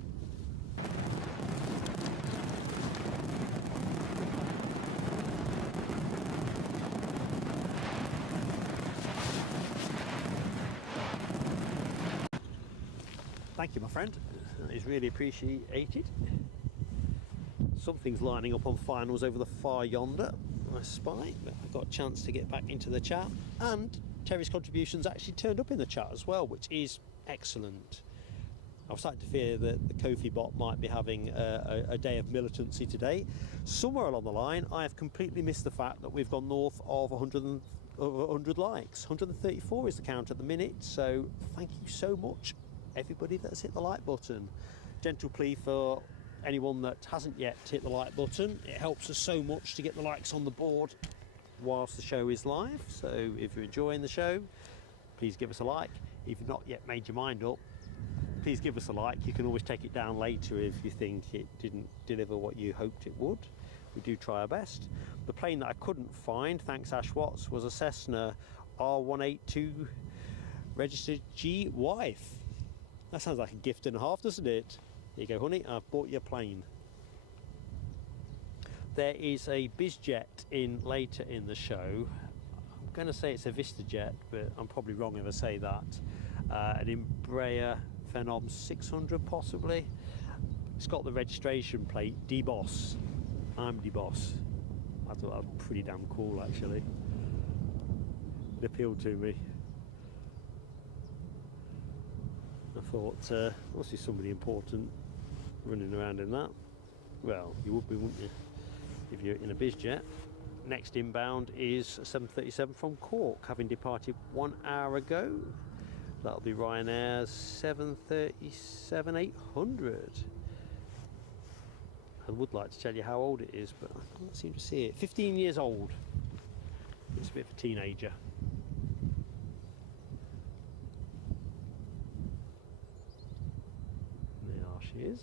Thank you, my friend. That is really appreciated. Something's lining up on finals over the far yonder, I spy. But I got a chance to get back into the chat, and Terry's contributions actually turned up in the chat as well, which is excellent. I was starting to fear that the Ko-fi bot might be having a day of militancy today. Somewhere along the line, I have completely missed the fact that we've gone north of 100 likes. 134 is the count at the minute, so thank you so much, everybody that's hit the like button. Gentle plea for anyone that hasn't yet hit the like button. It helps us so much to get the likes on the board whilst the show is live. So if you're enjoying the show, please give us a like. If you've not yet made your mind up, please give us a like. You can always take it down later if you think it didn't deliver what you hoped it would. We do try our best. The plane that I couldn't find, thanks Ash Watts, was a Cessna R182 registered G wife. That sounds like a gift and a half, doesn't it? Here you go, honey, I've bought you a plane. There is a BizJet in later in the show. I'm going to say it's a VistaJet, but I'm probably wrong if I say that. An Embraer Phenom 600 possibly. It's got the registration plate DBoss. I'm DBoss. I thought that was pretty damn cool actually. It appealed to me. I thought, must be somebody important running around in that. Well, you would be, wouldn't you, if you're in a BizJet. Next inbound is a 737 from Cork, having departed 1 hour ago. That'll be Ryanair's 737-800. I would like to tell you how old it is, but I can't seem to see it. 15 years old. It's a bit of a teenager. She is.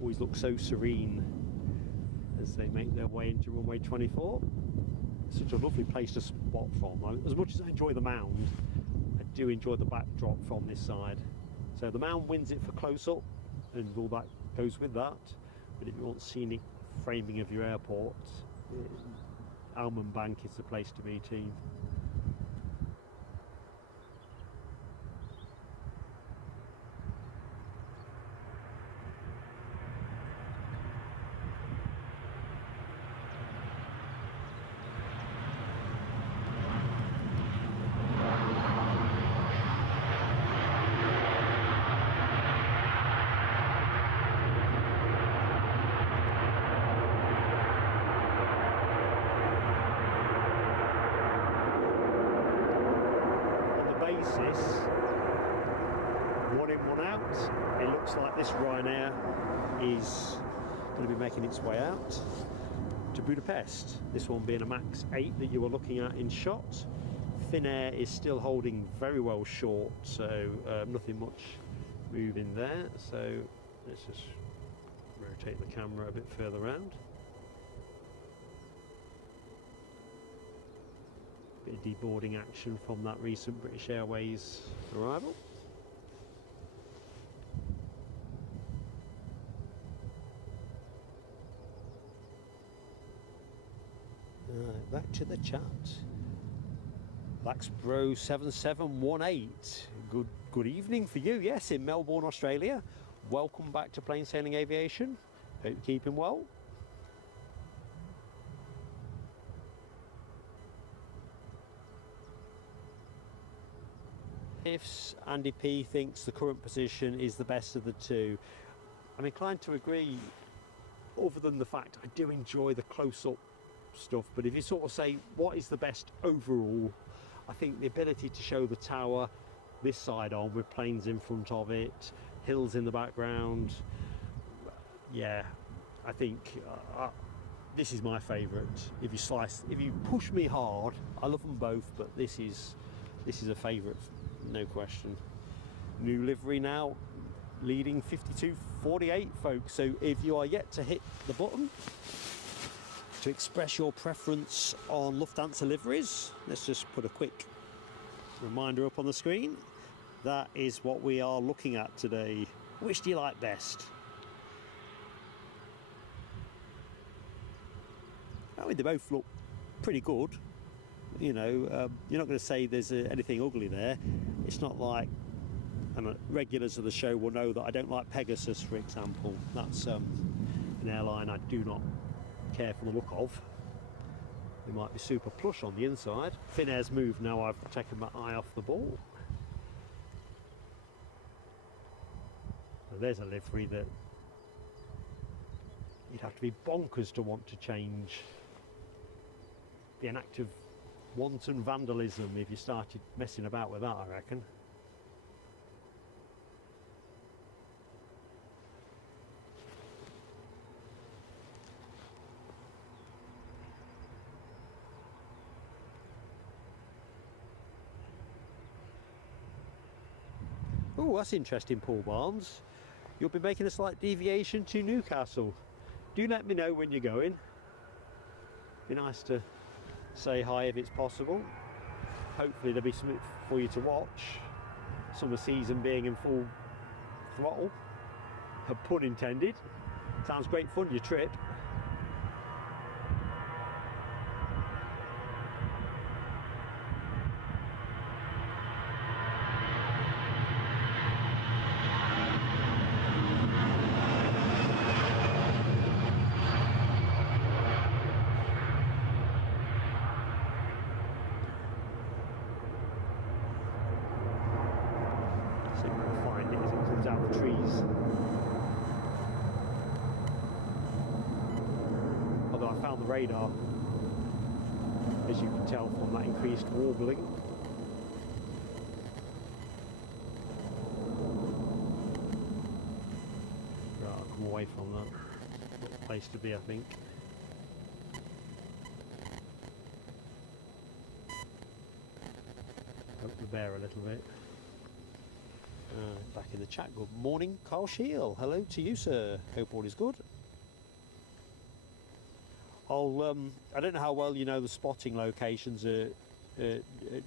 Always look so serene as they make their way into runway 24. It's such a lovely place to spot from. As much as I enjoy the mound, I do enjoy the backdrop from this side. So the mound wins it for close up, and all that goes with that. But if you want scenic framing of your airport, Almond Bank is the place to be, team. One in, one out. It looks like this Ryanair is going to be making its way out to Budapest. This one being a Max 8 that you were looking at in shot. Finnair is still holding very well short, so nothing much moving there. So let's just rotate the camera a bit further around. Bit of deboarding action from that recent British Airways arrival. Back to the chat. Laxbro 7718. Good evening for you. Yes, in Melbourne, Australia. Welcome back to Plain Sailing Aviation. Hope you're keeping well. Ifs, Andy P thinks the current position is the best of the two. I'm inclined to agree, other than the fact I do enjoy the close-up stuff, but if you sort of say what is the best overall, I think the ability to show the tower this side on with planes in front of it, hills in the background, yeah, I think this is my favourite. If you push me hard, I love them both, but this is a favourite, no question. New livery now, leading 52.48, folks. So if you are yet to hit the button to express your preference on Lufthansa liveries, let's just put a quick reminder up on the screen. That is what we are looking at today. Which do you like best? I mean, they both look pretty good. You know, you're not going to say there's anything ugly there. It's not like, and regulars of the show will know that I don't like Pegasus, for example. That's an airline I do not care for the look of. They might be super plush on the inside. Finnair's moved now. I've taken my eye off the ball. So there's a livery that you'd have to be bonkers to want to change. Be an act of wanton vandalism if you started messing about with that, I reckon. Oh, that's interesting, Paul Barnes. You'll be making a slight deviation to Newcastle. Do let me know when you're going. Be nice to say hi if it's possible. Hopefully there'll be something for you to watch. Summer season being in full throttle. A pun intended. Sounds great fun, your trip. Radar, as you can tell from that increased warbling. Right, I'll come away from that. Place to be, I think. Poke the bear a little bit. Back in the chat. Good morning, Carl Shield. Hello to you, sir. Hope all is good. I don't know how well you know the spotting locations at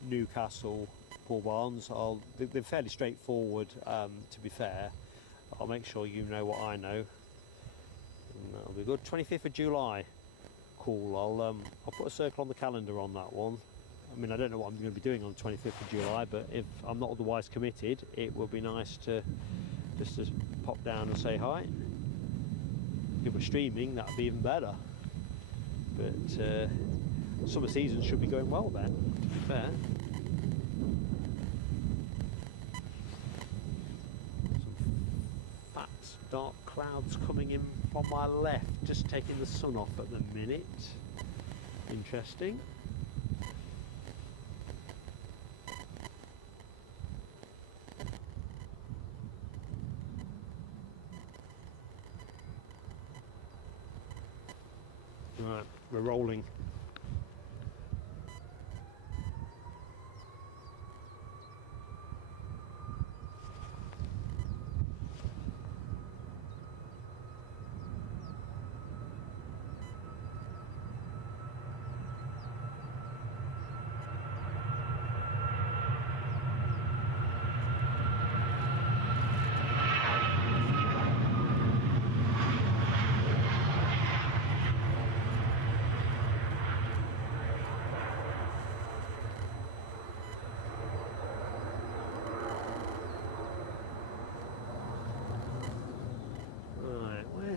Newcastle, Paul Barnes. They're fairly straightforward, to be fair. I'll make sure you know what I know. And that'll be good. 25th of July. Cool. I'll put a circle on the calendar on that one. I mean, I don't know what I'm going to be doing on the 25th of July, but if I'm not otherwise committed, it will be nice to just to pop down and say hi. If we're streaming, that'd be even better. But summer season should be going well then, to be fair. Some fat dark clouds coming in from my left, just taking the sun off at the minute. Interesting. Right, we're rolling.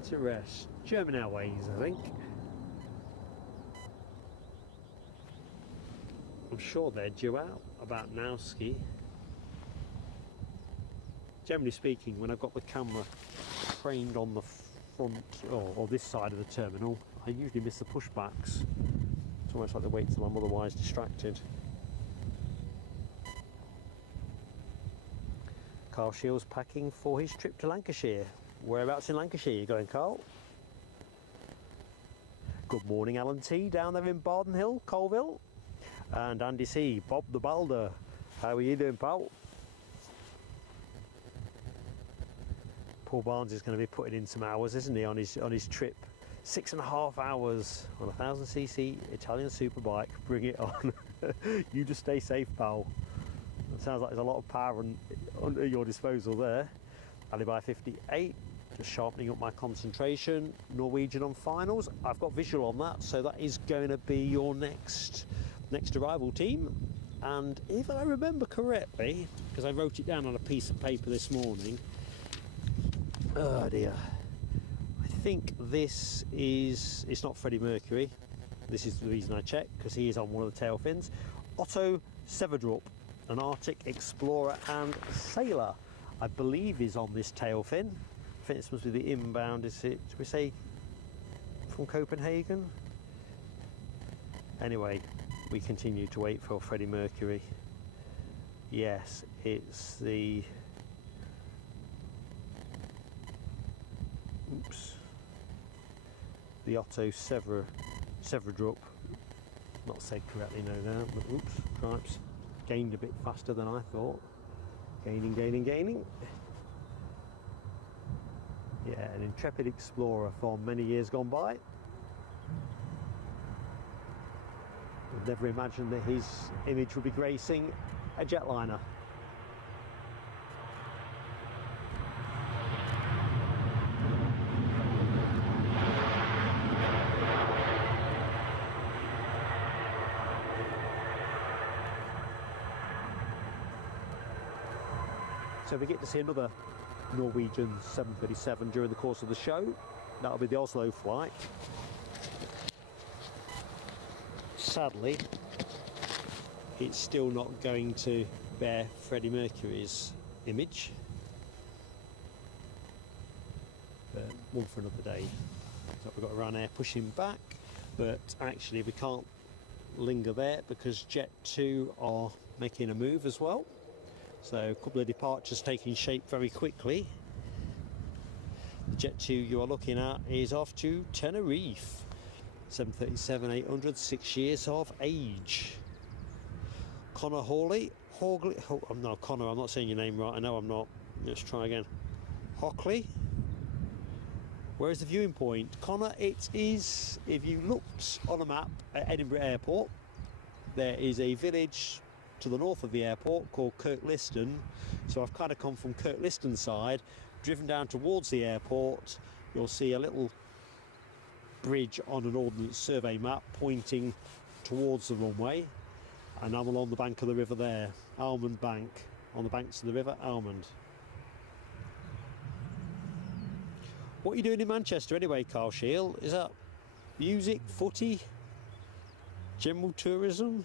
to rest. German Airways, I think. I'm sure they're due out about Nowski. Generally speaking, when I've got the camera framed on the front or this side of the terminal, I usually miss the pushbacks. It's almost like they wait till I'm otherwise distracted. Carl Shields packing for his trip to Lancashire. Whereabouts in Lancashire are you going, Carl? Good morning, Alan T, down there in Barden Hill, Colville. And Andy C, Bob the Balder. How are you doing, pal? Paul Barnes is going to be putting in some hours, isn't he, on his trip? 6.5 hours on a 1000cc Italian superbike. Bring it on. You just stay safe, pal. It sounds like there's a lot of power under your disposal there. Alibi 58, just sharpening up my concentration. Norwegian on finals. I've got visual on that, so that is going to be your next arrival team. And if I remember correctly, because I wrote it down on a piece of paper this morning, oh dear, I think this is, it's not Freddie Mercury. This is the reason I checked, because he is on one of the tail fins. Otto Severdrup, an Arctic explorer and sailor, I believe is on this tail fin. I think this must be the inbound, is it, should we say from Copenhagen? Anyway, we continue to wait for Freddie Mercury. Yes, it's the, oops, the Otto Severdrup. Not said correctly, no doubt, but oops, cripes. Gained a bit faster than I thought. Gaining. Yeah, an intrepid explorer from many years gone by. I'd never imagined that his image would be gracing a jetliner. So we get to see another Norwegian 737 during the course of the show. That'll be the Oslo flight. Sadly, it's still not going to bear Freddie Mercury's image. But one for another day. So we've got Ryanair pushing back, but actually we can't linger there because Jet 2 are making a move as well. So a couple of departures taking shape very quickly. The Jet 2 you are looking at is off to Tenerife. 737-800, 6 years of age. Connor Hawley. Oh, no, Connor, I'm not saying your name right. I know I'm not. Let's try again. Hockley. Where is the viewing point? Connor, it is, if you looked on a map at Edinburgh Airport, there is a village to the north of the airport called Kirkliston. So I've kind of come from Kirkliston side, driven down towards the airport. You'll see a little bridge on an ordnance survey map pointing towards the runway, and I'm along the bank of the river there, Almond Bank, on the banks of the river Almond. What are you doing in Manchester anyway, Carl Shield? Is that music, footy, general tourism?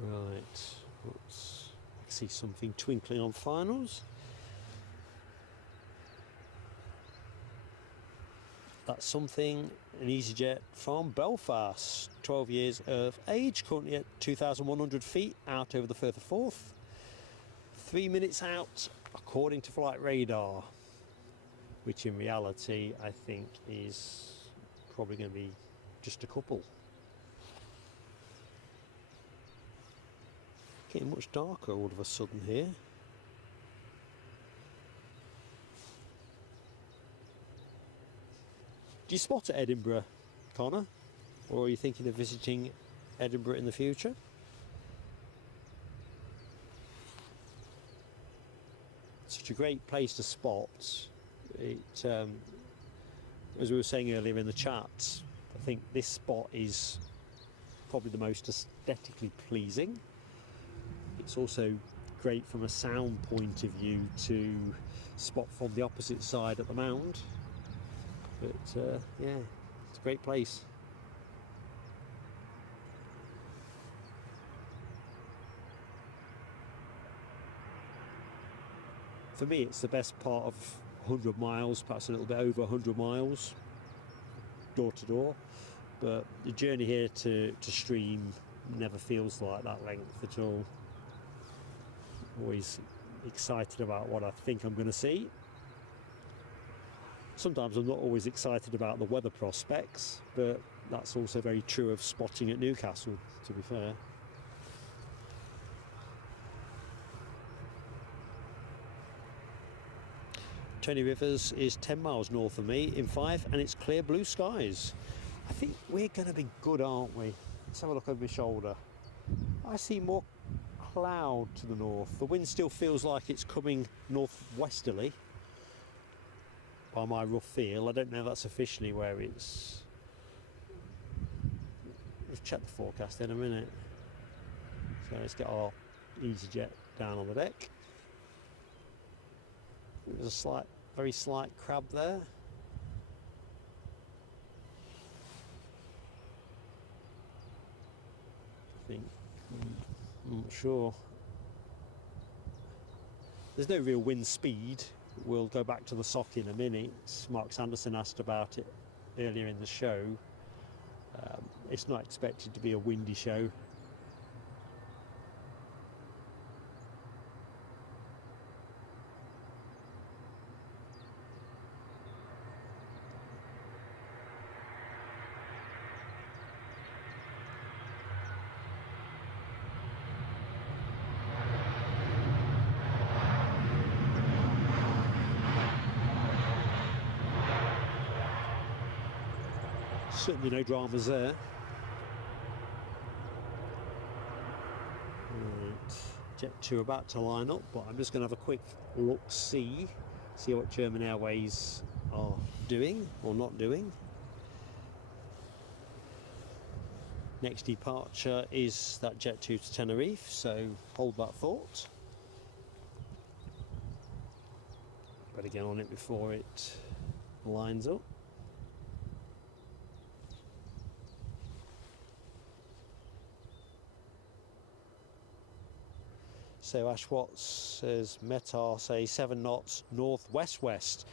Right, oops. I see something twinkling on finals. That's something, an EasyJet from Belfast, 12 years of age, currently at 2,100 feet, out over the Firth of Forth. 3 minutes out, according to flight radar, which in reality I think is probably going to be just a couple. Getting much darker all of a sudden here. Do you spot at Edinburgh, Connor? Or are you thinking of visiting Edinburgh in the future? Such a great place to spot. as we were saying earlier in the chat, I think this spot is probably the most aesthetically pleasing. It's also great from a sound point of view to spot from the opposite side at the mound. But yeah, it's a great place. For me, it's the best part of 100 miles, perhaps a little bit over 100 miles, door to door. But the journey here to Stream never feels like that length at all. Always excited about what I think I'm going to see. Sometimes I'm not always excited about the weather prospects, but that's also very true of spotting at Newcastle, to be fair. Tony Rivers is 10 miles north of me in 5, and it's clear blue skies. I think we're going to be good, aren't we? Let's have a look over my shoulder. I see more cloud to the north. The wind still feels like it's coming northwesterly by my rough feel. I don't know if that's officially where it's... Let's check the forecast in a minute. So let's get our EasyJet down on the deck. There's a slight, very slight crab there. I think, I'm not sure. There's no real wind speed. We'll go back to the sock in a minute. Mark Sanderson asked about it earlier in the show. It's not expected to be a windy show. Certainly no dramas there. Right. Jet 2 about to line up, but I'm just going to have a quick look, see what German Airways are doing or not doing. Next departure is that Jet 2 to Tenerife, so hold that thought. Better get on it before it lines up. So Ash Watts says METAR say 7 knots northwest-west.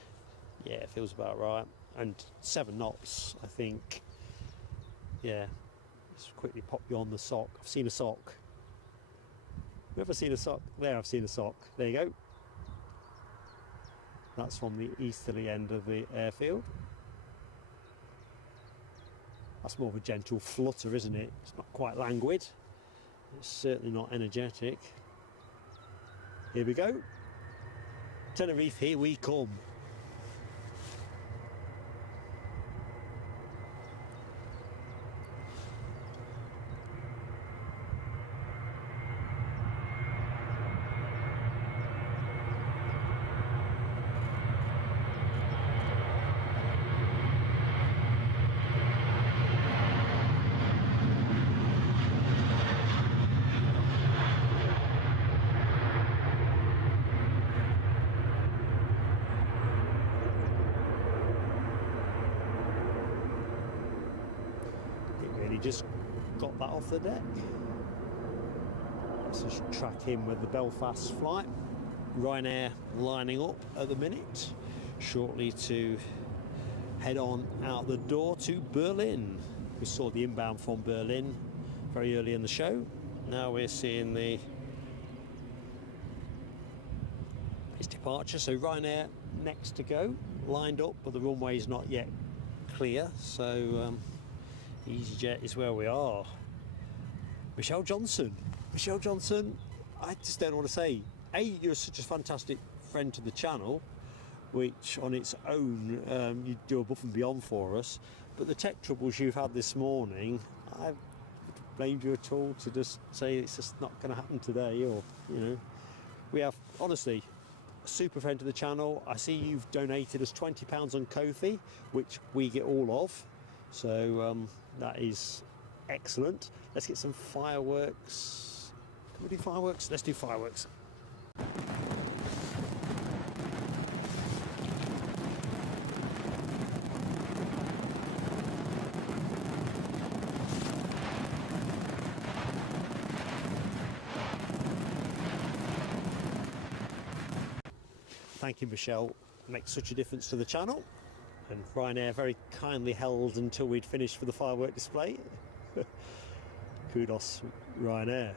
Yeah, it feels about right. And 7 knots, I think. Yeah, let's quickly pop you on the sock. I've seen a sock. You ever seen a sock? There, I've seen a sock. There you go. That's from the easterly end of the airfield. That's more of a gentle flutter, isn't it? It's not quite languid. It's certainly not energetic. Here we go. Tenerife, here we come. Just got that off the deck. Let's just track in with the Belfast flight. Ryanair lining up at the minute, shortly to head on out the door to Berlin. We saw the inbound from Berlin very early in the show. Now we're seeing its departure. So Ryanair next to go, lined up, but the runway is not yet clear. So EasyJet is where we are. Michelle Johnson, I just don't know what to say. A, you're such a fantastic friend to the channel, which on its own you do above and beyond for us, but the tech troubles you've had this morning, I've blamed you at all to just say it's just not going to happen today, or, you know, we have, honestly, a super friend to the channel, I see you've donated us £20 on Ko-fi, which we get all of. So that is excellent. Let's get some fireworks. Can we do fireworks? Let's do fireworks. Thank you, Michelle. It makes such a difference to the channel. And Ryanair very kindly held until we'd finished for the firework display. Kudos, Ryanair.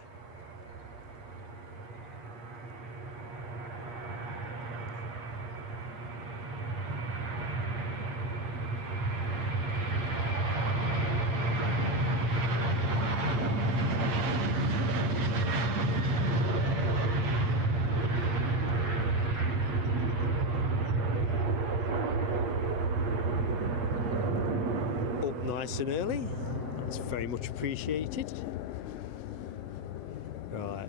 Nice and early, that's very much appreciated. Right,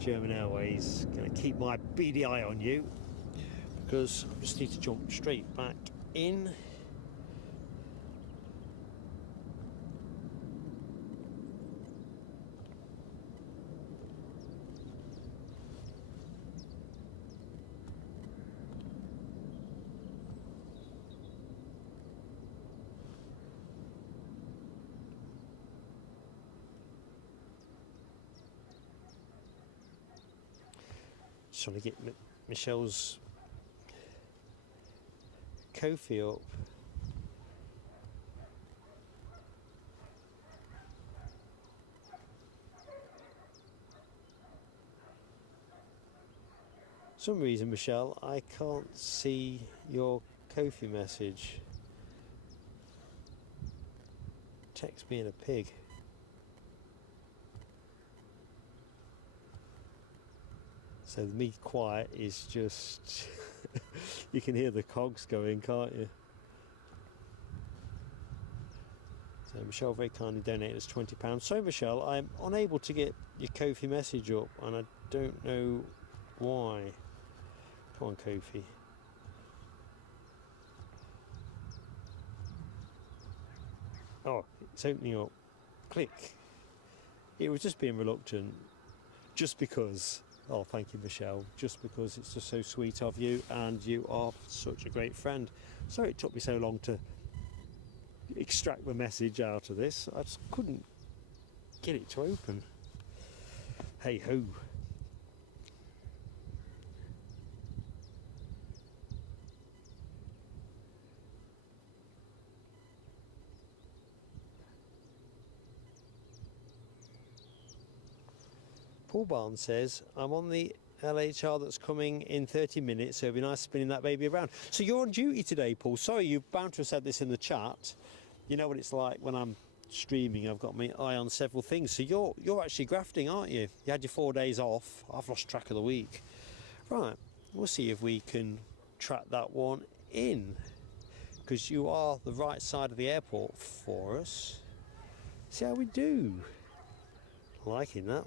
German Airways, going to keep my beady eye on you because I just need to jump straight back in. Just trying to get Michelle's Ko-fi up. For some reason, Michelle, I can't see your Ko-fi message. Text being a pig. So the me quiet is just, you can hear the cogs going, can't you? So Michelle very kindly donated us £20. So Michelle, I'm unable to get your Ko-fi message up and I don't know why. Come on, Ko-fi. Oh, it's opening up. Click. It was just being reluctant, just because. Oh, thank you, Michelle. Just because it's just so sweet of you, and you are such a great friend. Sorry it took me so long to extract the message out of this. I just couldn't get it to open. Hey ho. Paul Barnes says, I'm on the LHR that's coming in 30 minutes, so it'd be nice spinning that baby around. So you're on duty today, Paul. Sorry, you're bound to have said this in the chat. You know what it's like when I'm streaming, I've got my eye on several things. So you're actually grafting, aren't you? You had your 4 days off. I've lost track of the week. Right, we'll see if we can track that one in, because you are the right side of the airport for us. See how we do. Liking that.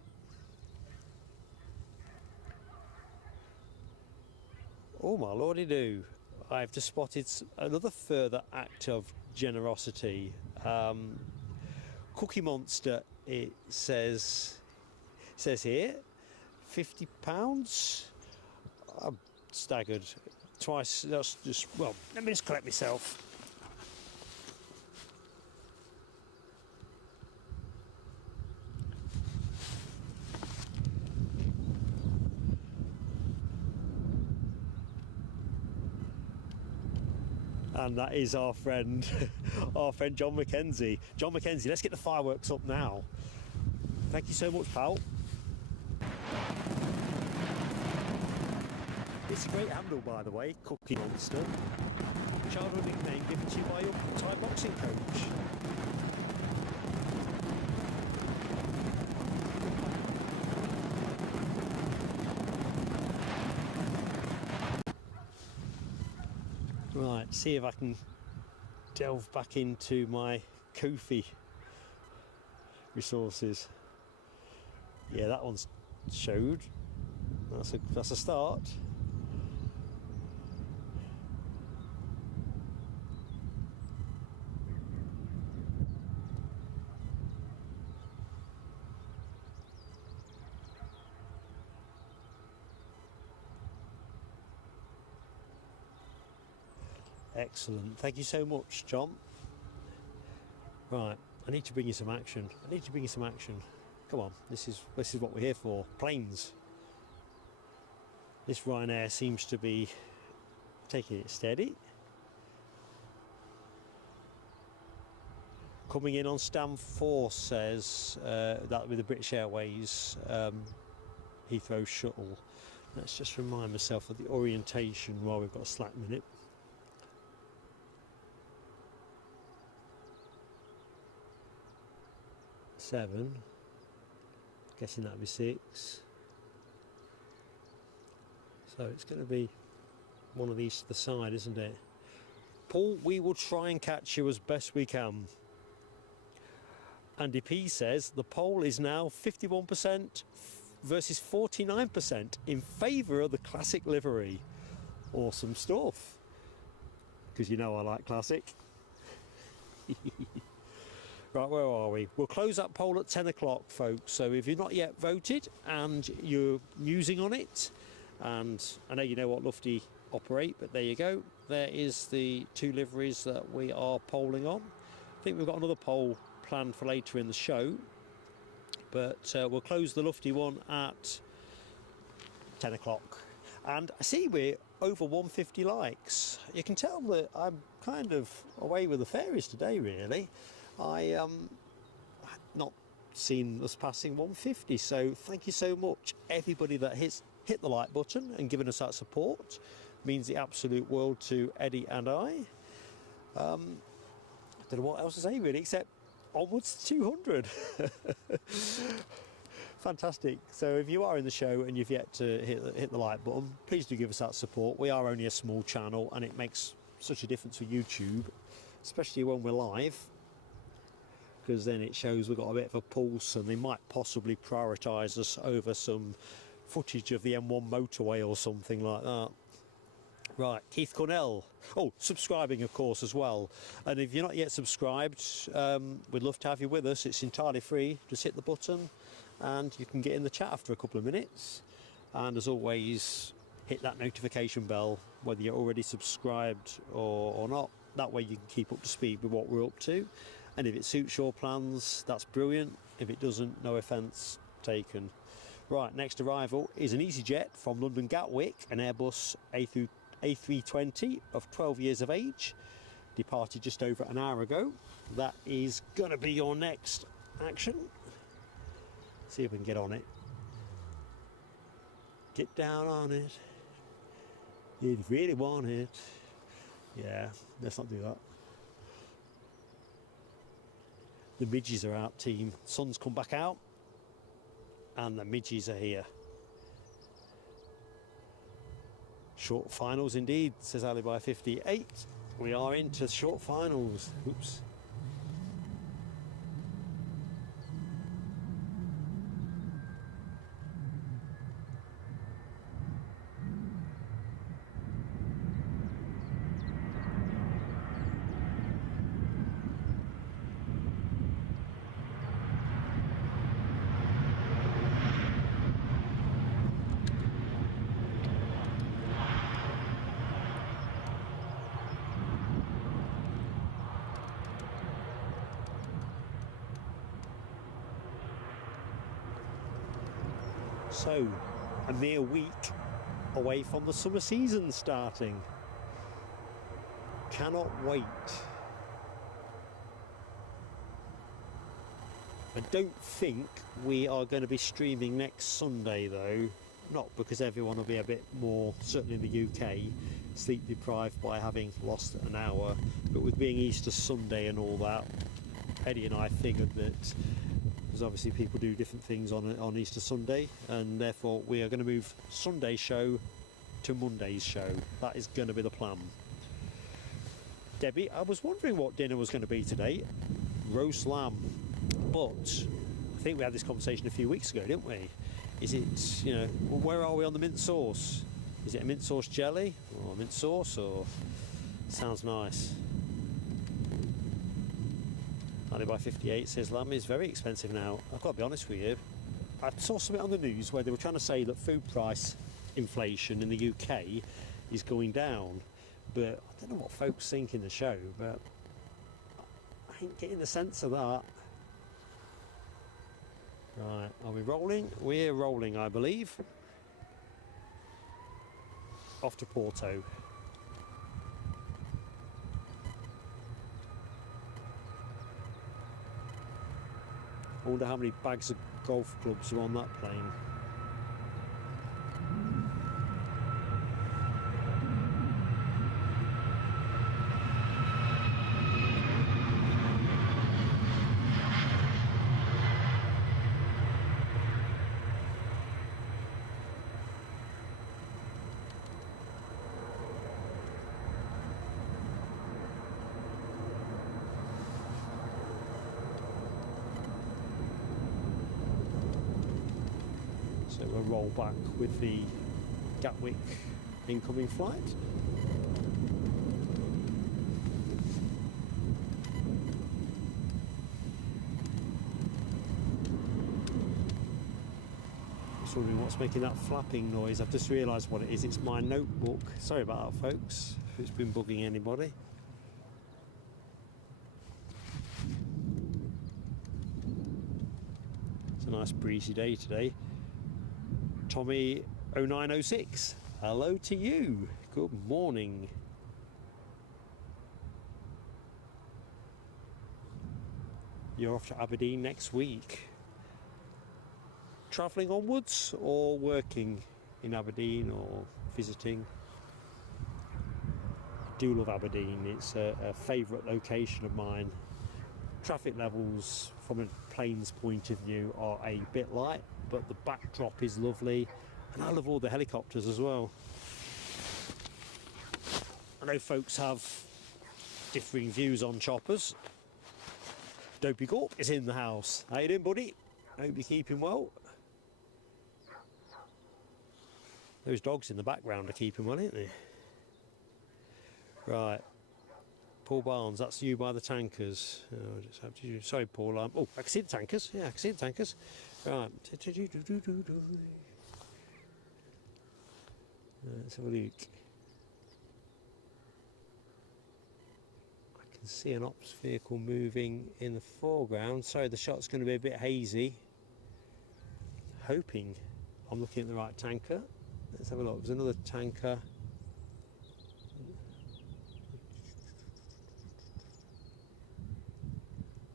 Oh my lordy do. I've just spotted another further act of generosity. Cookie Monster, it says here, £50. I'm staggered. Twice, that's just, well, let me just collect myself. And that is our friend, John Mackenzie. John Mackenzie, let's get the fireworks up now. Thank you so much, pal. It's a great handle, by the way, Cookie Monster. Childhood nickname given to you by your Thai boxing coach. Right, see if I can delve back into my Ko-fi resources. Yeah, that one's showed. That's a start. Excellent. Thank you so much, John. Right, I need to bring you some action. I need to bring you some action. Come on, this is what we're here for. Planes. This Ryanair seems to be taking it steady. Coming in on stand 4 says that with the British Airways Heathrow shuttle. Let's just remind myself of the orientation while we've got a slack minute. Seven. Guessing that'd be 6. So it's going to be one of these to the side, isn't it? Paul, we will try and catch you as best we can. Andy P says the poll is now 51% versus 49% in favour of the classic livery. Awesome stuff. Because you know I like classic. Right, where are we? We'll close that poll at 10 o'clock, folks. So if you've not yet voted and you're musing on it, and I know you know what Lufty operate, but there you go. There is the 2 liveries that we are polling on. I think we've got another poll planned for later in the show, but we'll close the Lufty one at 10 o'clock. And I see we're over 150 likes. You can tell that I'm kind of away with the fairies today, really. I not seen us passing 150, so thank you so much everybody that hit the like button and given us that support. Means the absolute world to Eddie and I don't know what else to say really, except onwards to 200. Fantastic. So if you are in the show and you've yet to hit the like button, please do give us that support. We are only a small channel and it makes such a difference for YouTube, especially when we're live, because then it shows we've got a bit of a pulse and they might possibly prioritise us over some footage of the M1 motorway or something like that. Right, Keith Cornell. Oh, subscribing of course as well. And if you're not yet subscribed, we'd love to have you with us. It's entirely free. Just hit the button and you can get in the chat after a couple of minutes. And as always, hit that notification bell whether you're already subscribed or not. That way you can keep up to speed with what we're up to. And if it suits your plans, that's brilliant. If it doesn't, no offence taken. Right, next arrival is an EasyJet from London Gatwick, an Airbus A320 of 12 years of age. Departed just over an hour ago. That is going to be your next action. See if we can get on it. Get down on it. You really want it. Yeah, let's not do that. The midges are out, team. Sun's come back out and the midges are here. Short finals indeed, says Alibi 58. We are into short finals. Oops. So, a mere week away from the summer season starting. Cannot wait. I don't think we are going to be streaming next Sunday though. Not because everyone will be a bit more, certainly in the UK, sleep deprived by having lost an hour. But with being Easter Sunday and all that, Eddie and I figured that, because obviously people do different things on Easter Sunday, and therefore we are going to move Sunday's show to Monday's show. That is going to be the plan. Debbie, I was wondering what dinner was going to be today. Roast lamb. But I think we had this conversation a few weeks ago, didn't we? Is it, you know, where are we on the mint sauce? Is it a mint sauce jelly or mint sauce, or sounds nice? Alibi 58 says lamb is very expensive now. I've got to be honest with you. I saw something on the news where they were trying to say that food price inflation in the UK is going down, but I don't know what folks think in the show, but I ain't getting the sense of that. Right, are we rolling? We're rolling, I believe. Off to Porto. I wonder how many bags of golf clubs are on that plane. So we'll roll back with the Gatwick incoming flight. Just wondering what's making that flapping noise. I've just realised what it is. It's my notebook. Sorry about that, folks, if it's been bugging anybody. It's a nice breezy day today. Tommy 0906, hello to you. Good morning. You're off to Aberdeen next week. Travelling onwards or working in Aberdeen or visiting? I do love Aberdeen. It's a favourite location of mine. Traffic levels from a plane's point of view are a bit light, but the backdrop is lovely, and I love all the helicopters as well. I know folks have differing views on choppers. Dopey Corp is in the house. How you doing, buddy? Hope you're keeping well. Those dogs in the background are keeping well, aren't they? Right. Paul Barnes, that's you by the tankers. Oh, just have to, sorry, Paul. Oh, I can see the tankers. Yeah, I can see the tankers. Right. Let's have a look. I can see an ops vehicle moving in the foreground. Sorry, the shot's going to be a bit hazy. Hoping I'm looking at the right tanker. Let's have a look. There's another tanker.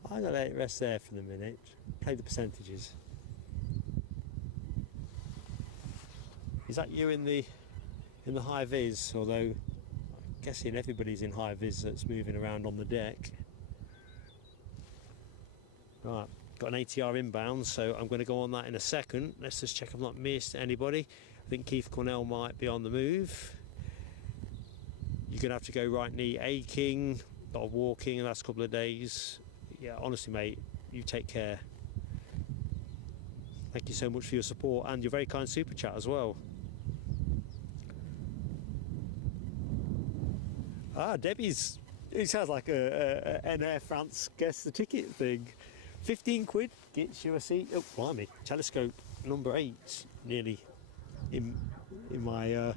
I'm going to let it rest there for the minute. Play the percentages. Is that you in the high vis? Although I'm guessing everybody's in high vis that's moving around on the deck. Right, got an ATR inbound, so I'm going to go on that in a second. Let's just check I've not missed anybody. I think Keith Cornell might be on the move. You're going to have to go right knee aching, a lot of walking the last couple of days. Yeah, honestly, mate, you take care. Thank you so much for your support and your very kind super chat as well. Ah, Debbie's, it sounds like an Air France guess the ticket thing. 15 quid gets you a seat. Oh, blimey, telescope number 8 nearly in my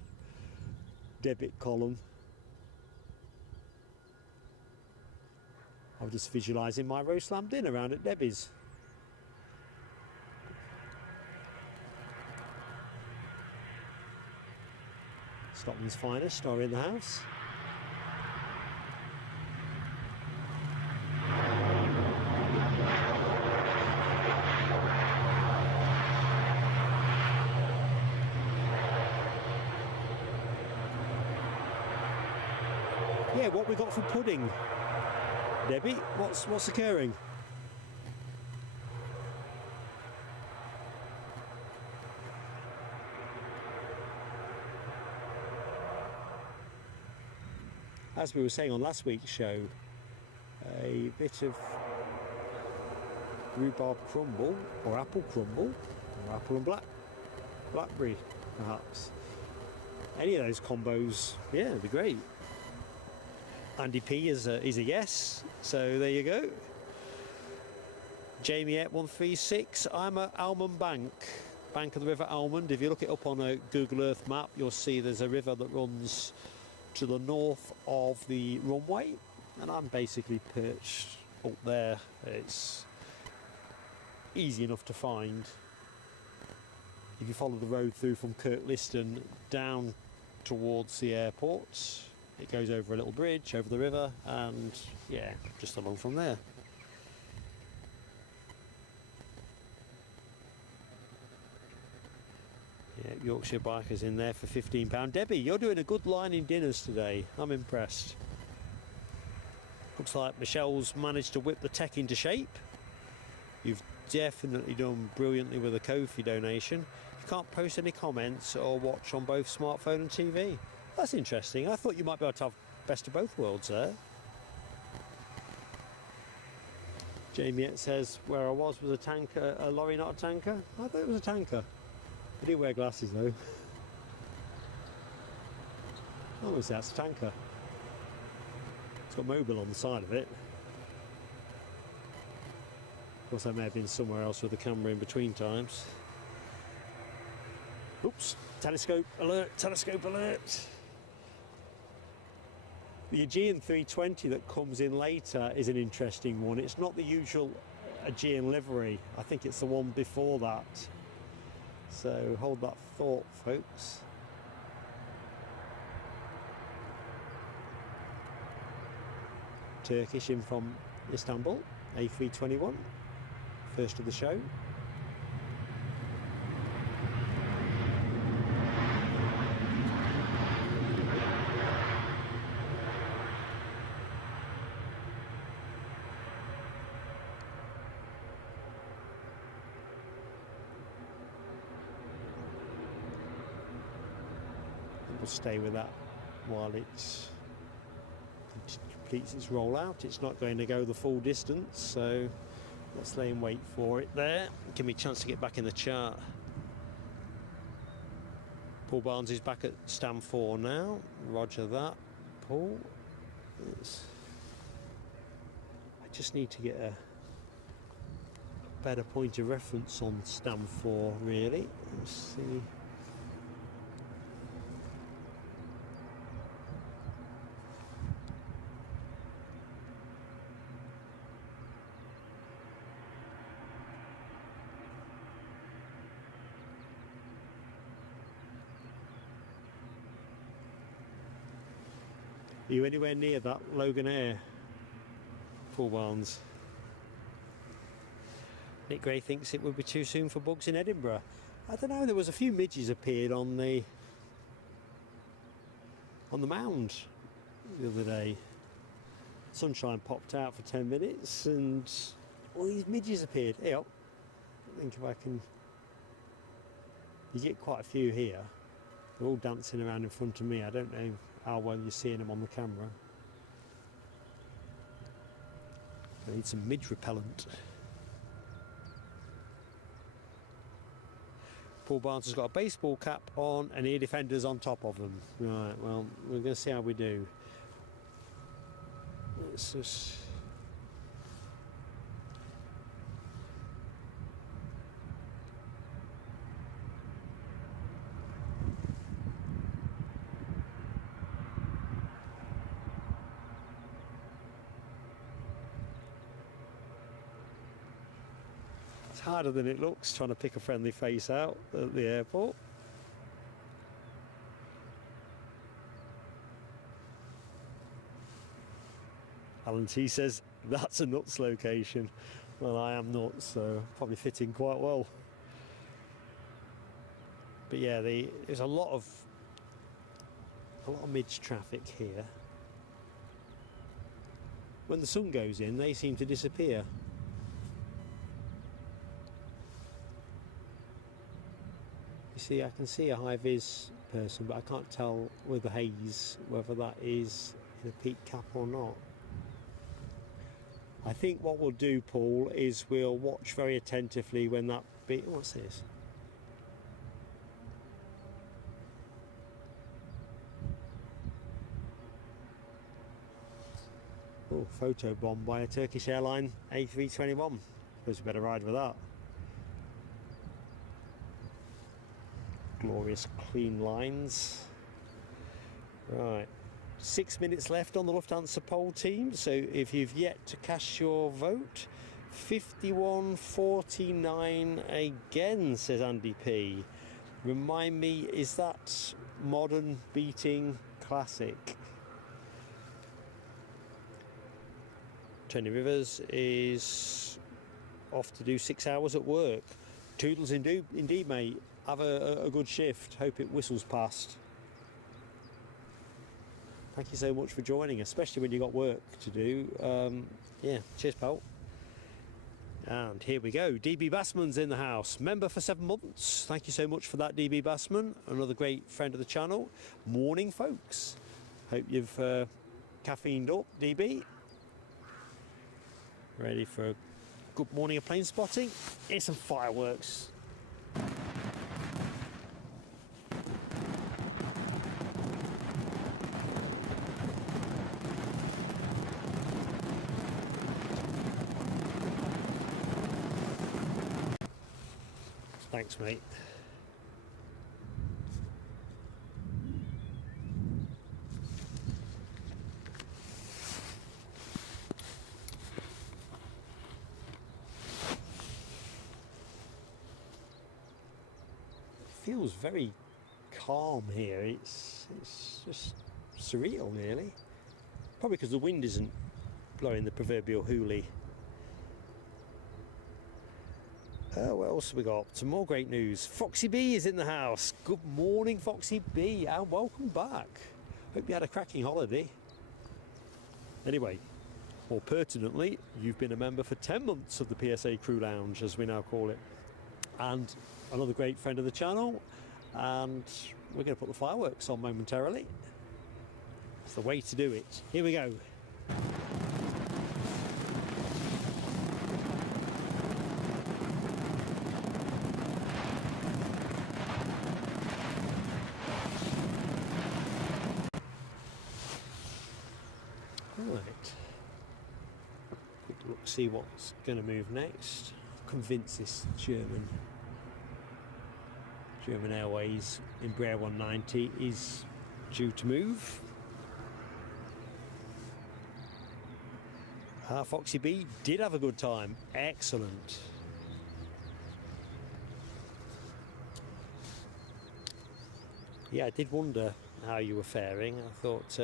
debit column. I was just visualising my roast lamb dinner around at Debbie's. Scotland's finest are in the house. Yeah, what we got for pudding? Debbie, what's occurring? As we were saying on last week's show, a bit of rhubarb crumble or apple crumble or apple and blackberry perhaps. Any of those combos, yeah, it'd be great. Andy P is a yes, so there you go. Jamie at 136. I'm at Almond Bank of the River Almond. If you look it up on a Google Earth map, you'll see there's a river that runs to the north of the runway, and I'm basically perched up there. It's easy enough to find. If you follow the road through from Kirkliston down towards the airport, it goes over a little bridge over the river, and yeah, just along from there. Yeah, Yorkshire Bikers in there for £15. Debbie, you're doing a good line in dinners today. I'm impressed. Looks like Michelle's managed to whip the tech into shape. You've definitely done brilliantly with a Ko-fi donation. You can't post any comments or watch on both smartphone and TV. That's interesting. I thought you might be able to have best of both worlds there. Jamie says, where I was a tanker, a lorry, not a tanker? I thought it was a tanker. I didn't wear glasses though. Obviously that's a tanker. It's got mobile on the side of it. Of course I may have been somewhere else with the camera in between times. Oops, telescope alert, telescope alert. The Aegean 320 that comes in later is an interesting one. It's not the usual Aegean livery. I think it's the one before that. So hold that thought, folks. Turkish in from Istanbul, A321, first of the show. We'll stay with that while it completes its rollout. It's not going to go the full distance, so let's lay and wait for it there. Give me a chance to get back in the chart. Paul Barnes is back at stand 4 now. Roger that, Paul. I just need to get a better point of reference on stand 4, really. Let's see. Are you anywhere near that Logan Air, Paul Barnes? Nick Gray thinks it would be too soon for bugs in Edinburgh. I don't know, there was a few midges appeared on the mound the other day. Sunshine popped out for 10 minutes and all these midges appeared. Hey up. I think if I can... You get quite a few here. They're all dancing around in front of me. I don't know how well you're seeing them on the camera. I need some midge repellent. Paul Barnes has got a baseball cap on and ear defenders on top of them. Right, well, we're going to see how we do. Let's just... It's harder than it looks trying to pick a friendly face out at the airport. Alan T says, that's a nuts location. Well, I am nuts, so probably fit in quite well. But yeah, there's a lot of midge traffic here. When the sun goes in, they seem to disappear. You see, I can see a high-vis person, but I can't tell with the haze whether that is in a peak cap or not. I think what we'll do, Paul, is we'll watch very attentively when that what's this? Oh, photo bomb by a Turkish airline A321. Suppose we better ride with that. Glorious clean lines. Right. 6 minutes left on the Lufthansa poll team, so if you've yet to cast your vote, 51-49 again, says Andy P. Remind me, is that modern beating classic? Tony Rivers is off to do 6 hours at work. Toodles indeed, mate. Have a good shift. Hope it whistles past. Thank you so much for joining, especially when you got work to do. Yeah, cheers, pal. And here we go. DB Bassman's in the house. Member for 7 months. Thank you so much for that, DB Bassman. Another great friend of the channel. Morning, folks. Hope you've caffeined up, DB. Ready for a good morning of plane spotting. Here's some fireworks. Thanks, mate. Feels very calm here. It's just surreal, really. Probably because the wind isn't blowing the proverbial hoolie. What else have we got? Some more great news. Foxy B is in the house. Good morning, Foxy B, and welcome back. Hope you had a cracking holiday. Anyway, more pertinently, you've been a member for 10 months of the PSA Crew Lounge, as we now call it. And another great friend of the channel. And we're going to put the fireworks on momentarily. It's the way to do it. Here we go. Quick look, see what's going to move next. Convince this German Airways Embraer 190 is due to move. Foxy B did have a good time. Excellent. Yeah, I did wonder how you were faring. I thought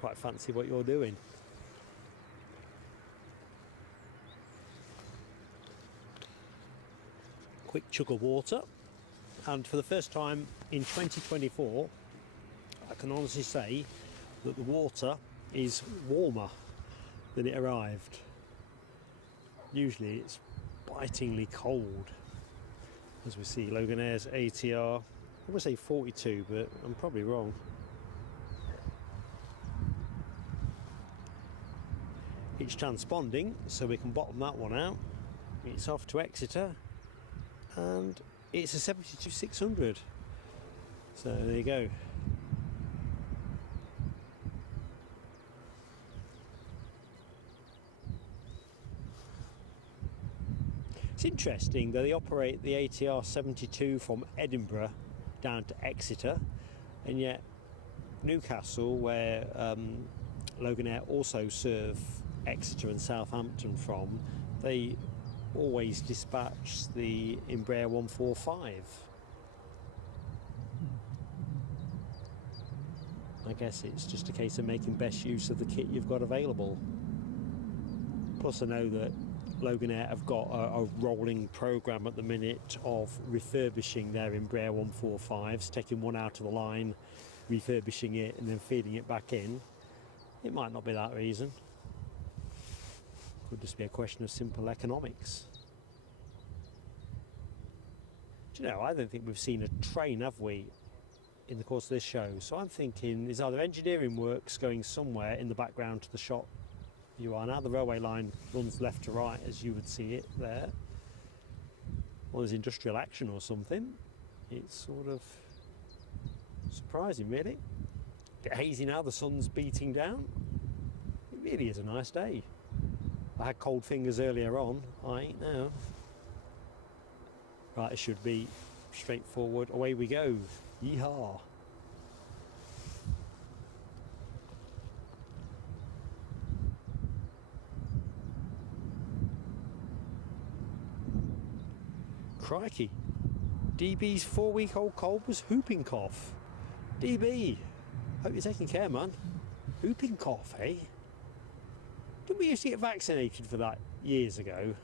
quite fancy what you're doing. Quick chug of water, and for the first time in 2024 I can honestly say that the water is warmer than it arrived. Usually it's bitingly cold, as we see Logan Air's ATR. I would say 42, but I'm probably wrong. It's transponding, so we can bottom that one out. It's off to Exeter, and it's a 72-600. So there you go. It's interesting that they operate the ATR 72 from Edinburgh down to Exeter, and yet Newcastle, where Logan Air also serve Exeter and Southampton from, they always dispatch the Embraer 145. I guess it's just a case of making best use of the kit you've got available. Plus I know that Logan Air have got a rolling programme at the minute of refurbishing their Embraer 145s, taking one out of the line, refurbishing it and then feeding it back in. It might not be that reason. Could just be a question of simple economics. Do you know, I don't think we've seen a train, have we, in the course of this show? So I'm thinking, is either engineering works going somewhere in the background to the shot you are now? The railway line runs left to right, as you would see it there. Or there's industrial action or something. It's sort of surprising, really. A bit hazy now, the sun's beating down. It really is a nice day. I had cold fingers earlier on, I ain't now. Right, it should be straightforward. Away we go. Yeehaw. Crikey. DB's 4-week-old cold was whooping cough. DB, hope you're taking care, man. Whooping cough, eh? Didn't we used to get vaccinated for that years ago?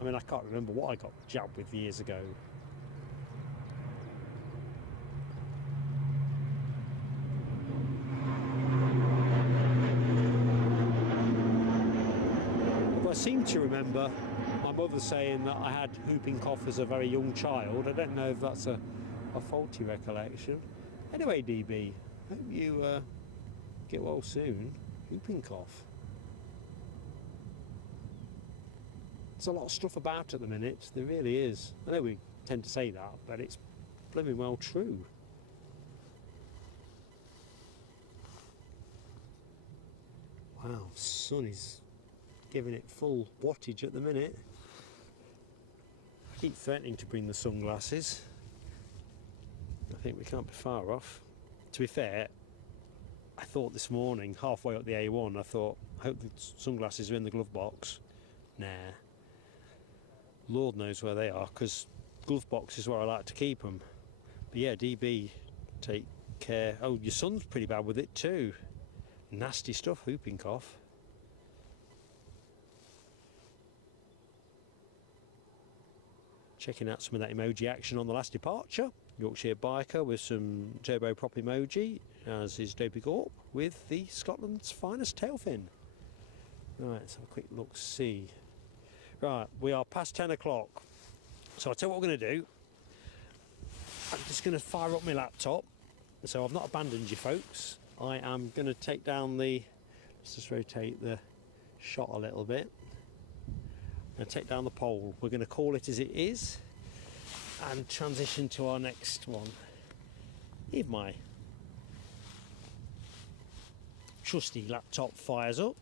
I mean, I can't remember what I got jabbed with years ago. But I seem to remember my mother saying that I had whooping cough as a very young child. I don't know if that's a faulty recollection. Anyway, DB, hope you get well soon. Whooping cough. There's a lot of stuff about at the minute, there really is. I know we tend to say that, but it's blooming well true. Wow, sun is giving it full wattage at the minute. I keep threatening to bring the sunglasses. I think we can't be far off. To be fair, I thought this morning, halfway up the A1, I thought, I hope the sunglasses are in the glove box. Nah. Lord knows where they are, because glove box is where I like to keep them. But yeah, DB, take care. Oh, your son's pretty bad with it too. Nasty stuff, whooping cough. Checking out some of that emoji action on the last departure. Yorkshire biker with some turbo prop emoji, as is Dopey Gorp with the Scotland's finest tail fin. Right, let's have a quick look, see. Right, we are past 10 o'clock. So I'll tell you what we're going to do. I'm just going to fire up my laptop. So I've not abandoned you folks. I am going to take down the, let's just rotate the shot a little bit. I'm going to take down the pole. We're going to call it as it is and transition to our next one. If my trusty laptop fires up.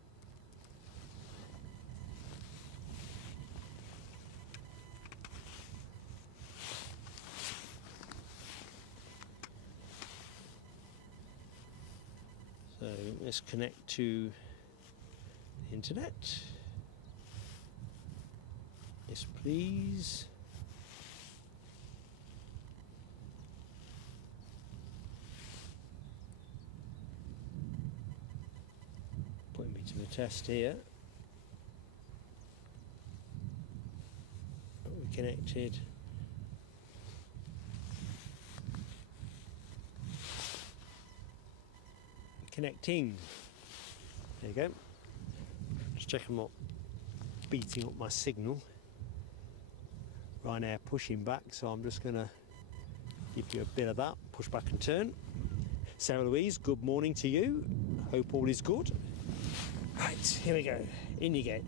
So let's connect to the internet. Yes, please. Putting me to the test here. Are we connected? Connecting. There you go. Just check I'm not beating up my signal. Ryanair pushing back, so I'm just going to give you a bit of that. Push back and turn. Sarah Louise, good morning to you. Hope all is good. Right, here we go. In you go.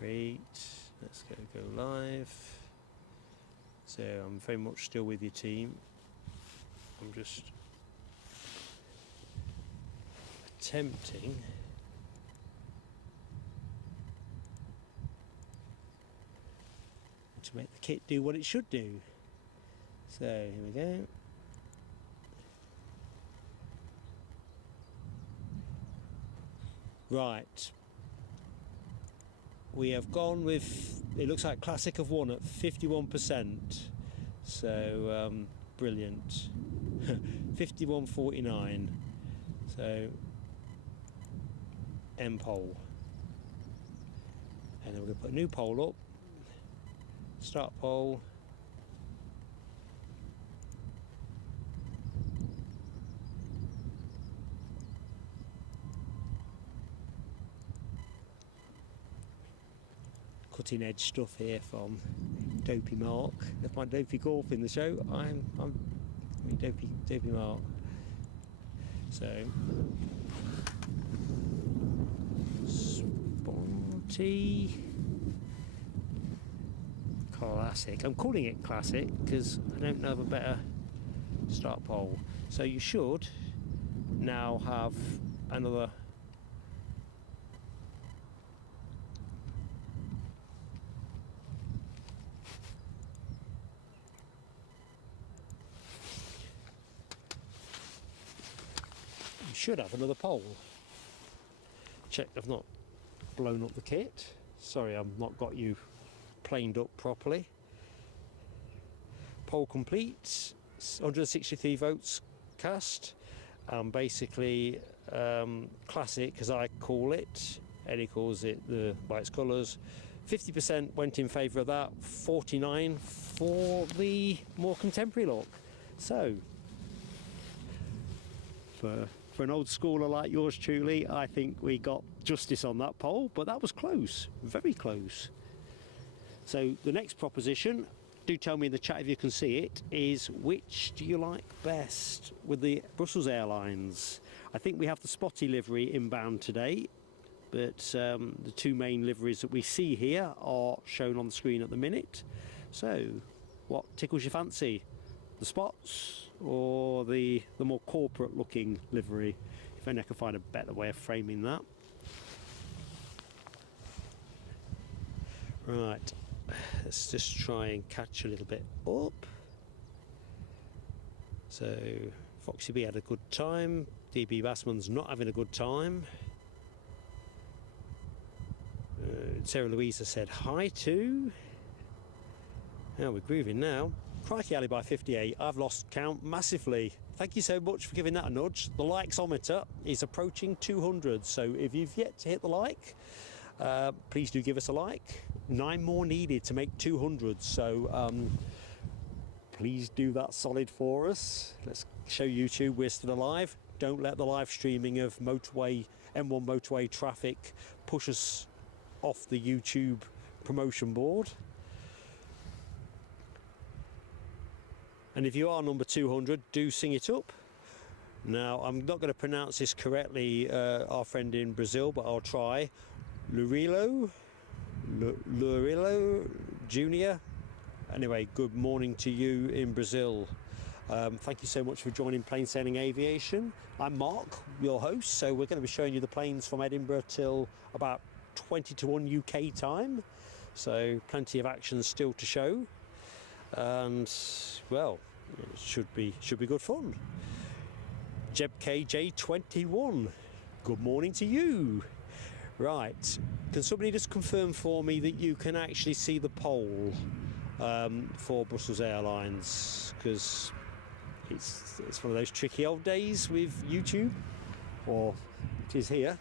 Great, let's go live. So I'm very much still with your team. I'm just attempting to make the kit do what it should do. So here we go. Right, we have gone with, it looks like classic of one at 51%, so brilliant. 51.49, so M pole, and then we're going to put a new pole up, start pole, cutting edge stuff here from Dopey Mark. If my Dopey Golf in the show, I'm Dopey Mark. So Sponty classic. I'm calling it classic because I don't know of a better start pole. So you should now have another should have another pole. Check I've not blown up the kit. Sorry, I've not got you planed up properly. Pole complete, 163 volts cast. Basically classic, as I call it. Eddie calls it by its colours. 50% went in favour of that, 49 for the more contemporary look. So for an old schooler like yours truly, I think we got justice on that poll, but that was close, very close. So the next proposition, do tell me in the chat if you can see it, is which do you like best with the Brussels Airlines? I think we have the spotty livery inbound today, but the two main liveries that we see here are shown on the screen at the minute. So what tickles your fancy? The spots or the more corporate looking livery? If only I can find a better way of framing that. Right, let's just try and catch a little bit up. So Foxy B had a good time, DB Bassman's not having a good time. Sarah Louisa said hi too. Now we're grooving now. Crikey Ali by 58, I've lost count massively. Thank you so much for giving that a nudge. The likes-ometer is approaching 200, so if you've yet to hit the like, please do give us a like. 9 more needed to make 200, so please do that solid for us. Let's show YouTube we're still alive. Don't let the live streaming of motorway, M1 motorway traffic push us off the YouTube promotion board. And if you are number 200, do sing it up. Now, I'm not going to pronounce this correctly, our friend in Brazil, but I'll try. Lurilo Junior. Anyway, good morning to you in Brazil. Thank you so much for joining Plain Sailing Aviation. I'm Mark, your host, so we're going to be showing you the planes from Edinburgh till about 20 to 1 UK time. So plenty of action still to show. And well, it should be good fun. Jeb KJ21, good morning to you. Right, can somebody just confirm for me that you can actually see the poll for Brussels Airlines, because it's one of those tricky old days with YouTube, or it is here.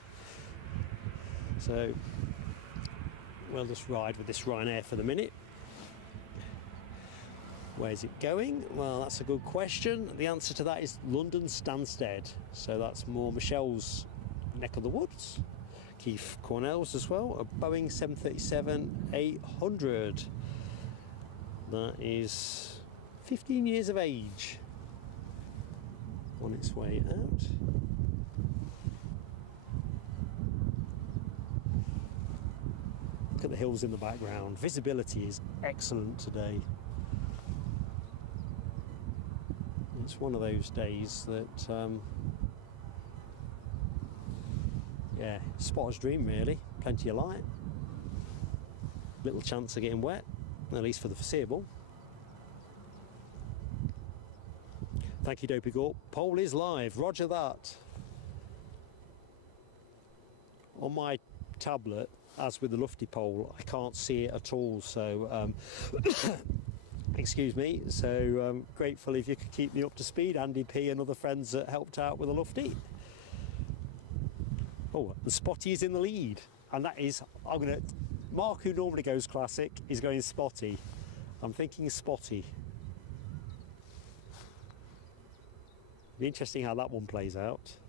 So we'll just ride with this Ryanair for the minute. Where's it going? Well, that's a good question. The answer to that is London Stansted. So that's more Michelle's neck of the woods. Keith Cornell's as well. A Boeing 737-800. That is 15 years of age. On its way out. Look at the hills in the background. Visibility is excellent today. It's one of those days that, yeah, spotter's dream really. Plenty of light. Little chance of getting wet, at least for the foreseeable. Thank you, Dopey Gorp. Poll is live. Roger that. On my tablet, as with the Lufty poll, I can't see it at all, so excuse me, so grateful if you could keep me up to speed. Andy P and other friends that helped out with the Lufty. Oh, and Spotty is in the lead, and that is, Mark, who normally goes classic, is going Spotty. I'm thinking Spotty. Be interesting how that one plays out.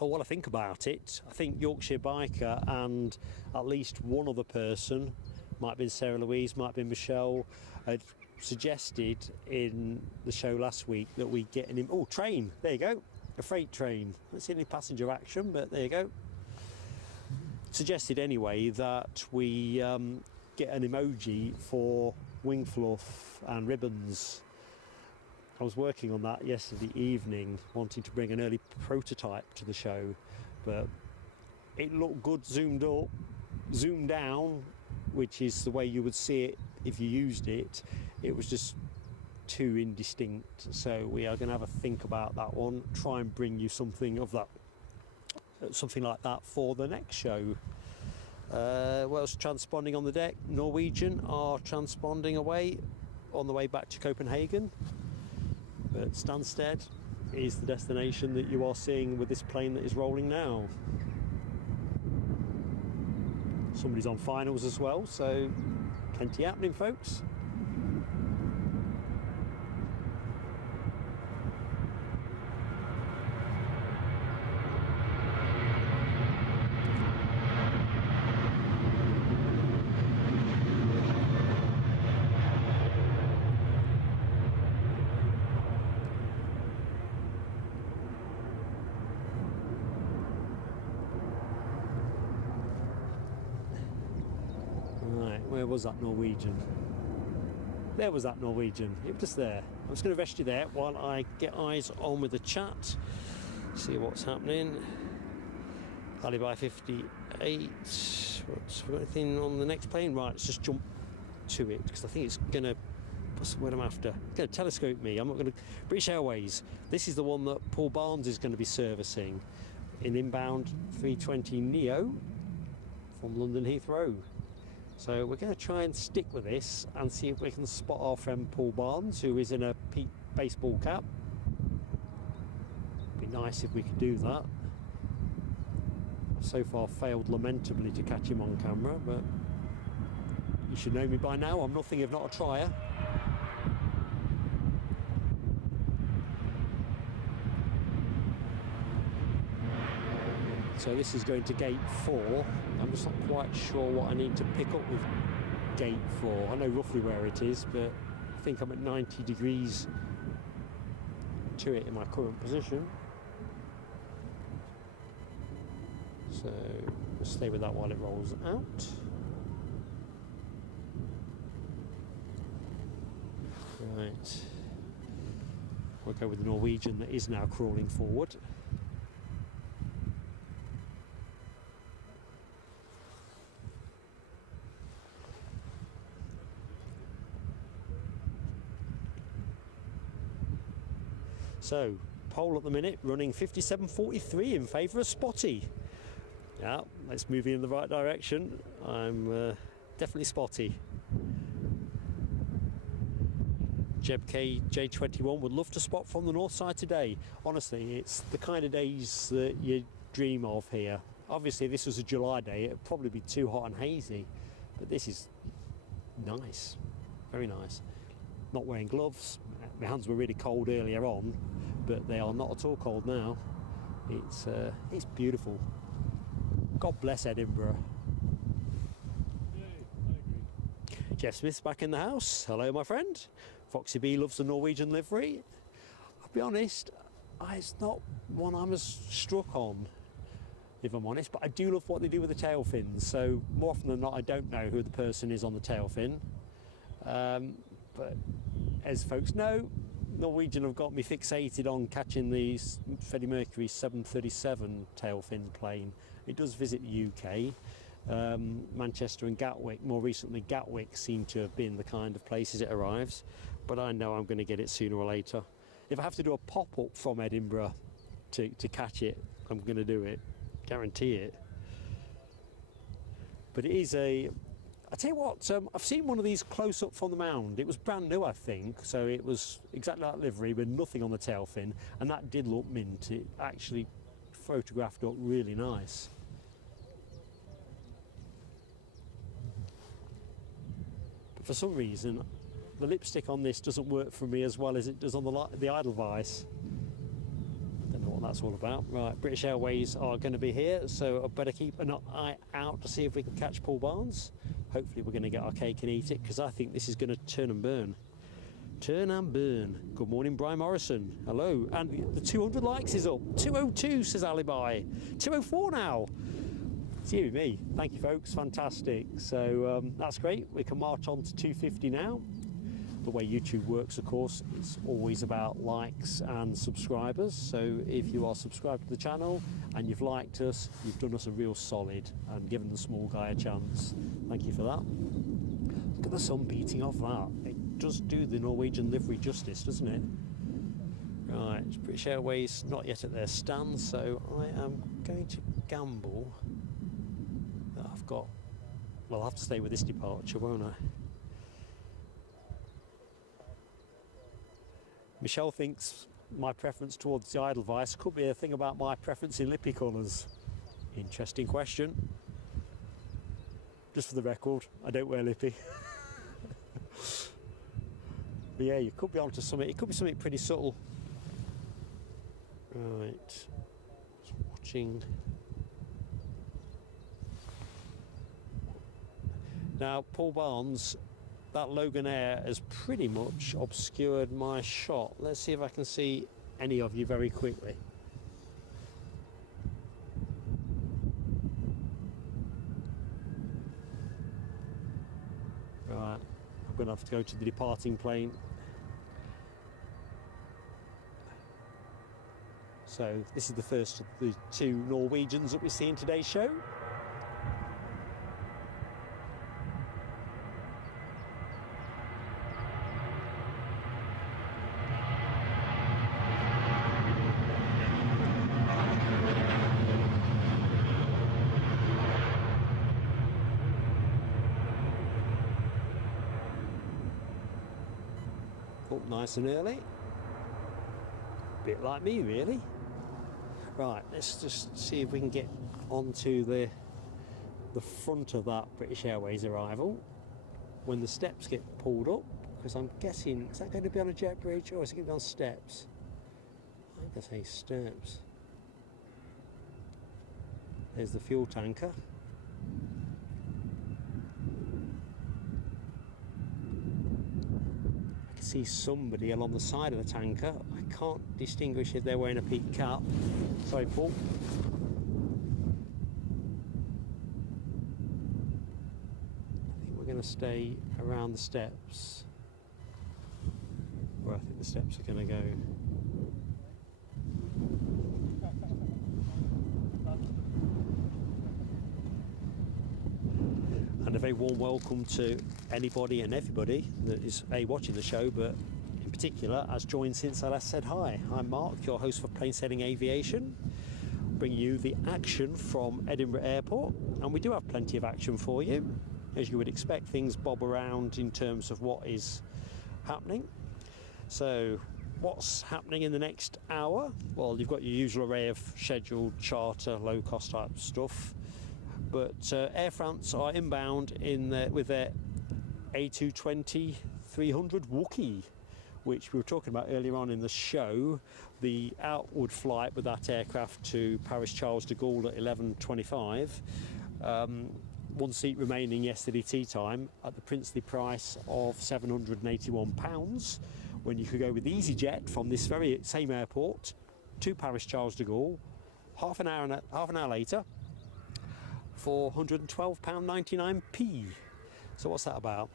Oh, what I think about it, I think Yorkshire Biker and at least one other person, might have been Sarah Louise, might have been Michelle, had suggested in the show last week that we get an... Oh, train, there you go, a freight train. I don't see any passenger action, but there you go. Suggested anyway that we get an emoji for wing fluff and ribbons. I was working on that yesterday evening, wanting to bring an early prototype to the show, but it looked good zoomed up, zoomed down, which is the way you would see it if you used it. It was just too indistinct, so we are going to have a think about that one, try and bring you something of that, something like that for the next show. What else transponding on the deck? Norwegian are transponding away on the way back to Copenhagen, but Stansted is the destination that you are seeing with this plane that is rolling now. Somebody's on finals as well, so plenty happening, folks. Where was that Norwegian? There was that Norwegian. It was just there. I'm just going to rest you there while I get eyes on with the chat, see what's happening. Alibi 58. What's we got anything on the next plane? Right, let's just jump to it because I think it's going to. What's what I'm after? It's going to telescope me. I'm not going to. British Airways. This is the one that Paul Barnes is going to be servicing in inbound 320 Neo from London Heathrow. So we're going to try and stick with this and see if we can spot our friend Paul Barnes, who is in a peak baseball cap. Be nice if we could do that. I've so far failed lamentably to catch him on camera, but you should know me by now. I'm nothing if not a trier. So this is going to gate 4. I'm just not quite sure what I need to pick up with gate 4. I know roughly where it is, but I think I'm at 90 degrees to it in my current position. So we'll stay with that while it rolls out. Right. We'll go with the Norwegian that is now crawling forward. So, pole at the minute running 57.43 in favour of Spotty. Yeah, let's move in the right direction. I'm definitely Spotty. Jeb K J21 would love to spot from the north side today. Honestly, it's the kind of days that you dream of here. Obviously, this was a July day. It'd probably be too hot and hazy, but this is nice, very nice. Not wearing gloves. My hands were really cold earlier on, but they are not at all cold now. It's beautiful. God bless Edinburgh. Yeah, I agree. Jeff Smith's back in the house. Hello, my friend. Foxy B loves the Norwegian livery. I'll be honest, it's not one I'm as struck on, if I'm honest, but I do love what they do with the tail fins. So more often than not, I don't know who the person is on the tail fin. But as folks know, Norwegian have got me fixated on catching the Freddie Mercury 737 tail fin plane. It does visit the UK. Manchester and Gatwick, more recently Gatwick, seem to have been the kind of places it arrives, but I know I'm going to get it sooner or later. If I have to do a pop-up from Edinburgh to catch it, I'm going to do it, guarantee it. But it is I tell you what, I've seen one of these close up from the mound. It was brand new, I think, so it was exactly like livery with nothing on the tail fin, and that did look mint. It actually photographed up really nice. But for some reason, the lipstick on this doesn't work for me as well as it does on the Edelweiss. Don't know what that's all about. Right, British Airways are going to be here, so I better keep an eye out to see if we can catch Paul Barnes. Hopefully we're going to get our cake and eat it, because I think this is going to turn and burn. Turn and burn. Good morning, Brian Morrison. Hello. And the 200 likes is up. 202, says Alibi. 204 now. Dear me. Thank you, folks. Fantastic. So that's great. We can march on to 250 now. The way YouTube works, of course, it's always about likes and subscribers. So if you are subscribed to the channel and you've liked us, you've done us a real solid and given the small guy a chance. Thank you for that. Look at the sun beating off that. It does do the Norwegian livery justice, doesn't it? Right, British Airways not yet at their stand, so I am going to gamble that I've got, well, I'll have to stay with this departure, won't I? Michelle thinks my preference towards the Edelweiss could be a thing about my preference in lippy colours. Interesting question. Just for the record, I don't wear lippy. But yeah, you could be onto something. It could be something pretty subtle. Right. Just watching. Now, Paul Barnes, that Logan Air has pretty much obscured my shot. Let's see if I can see any of you very quickly. Right, I'm going to have to go to the departing plane. So this is the first of the two Norwegians that we see in today's show. Up nice and early. Bit like me, really. Right, let's just see if we can get onto the front of that British Airways arrival when the steps get pulled up, because I'm guessing, is that going to be on a jet bridge or is it going to be on steps? I think I say steps. There's the fuel tanker. See somebody along the side of the tanker. I can't distinguish if they're wearing a peak cap. Sorry, Paul. I think we're going to stay around the steps. Where I think the steps are going to go. And a very warm welcome to anybody and everybody that is watching the show, but in particular has joined since I last said hi. I'm Mark, your host for Plain Sailing Aviation, bringing you the action from Edinburgh Airport, and we do have plenty of action for you. As you would expect, things bob around in terms of what is happening. So what's happening in the next hour? Well, you've got your usual array of scheduled charter, low-cost type stuff. But Air France are inbound with their A220-300 Wookiee, which we were talking about earlier on in the show. The outward flight with that aircraft to Paris Charles de Gaulle at 11:25. One seat remaining yesterday tea time at the princely price of £781, when you could go with EasyJet from this very same airport to Paris Charles de Gaulle half an hour later for £112.99p. So what's that about?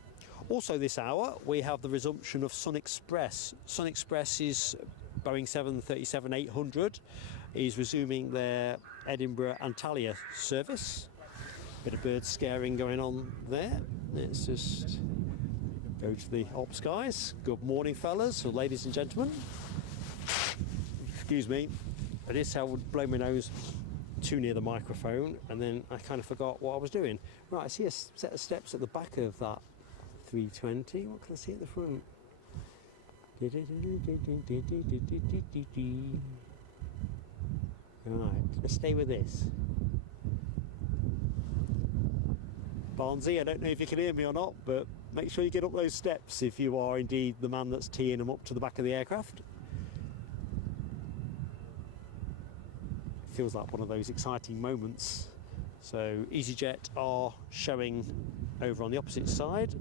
Also this hour we have the resumption of Sun Express. Sun Express is Boeing 737-800 is resuming their Edinburgh Antalya service. Bit of bird scaring going on there. Let's just go to the ops guys. Good morning, fellas, or ladies and gentlemen. Excuse me, I just would blow my nose too near the microphone, and then I kind of forgot what I was doing. Right, I see a set of steps at the back of that 320. What can I see at the front? Right, let's stay with this. Barnesy, I don't know if you can hear me or not, but make sure you get up those steps if you are indeed the man that's teeing them up to the back of the aircraft. Feels like one of those exciting moments. So EasyJet are showing over on the opposite side.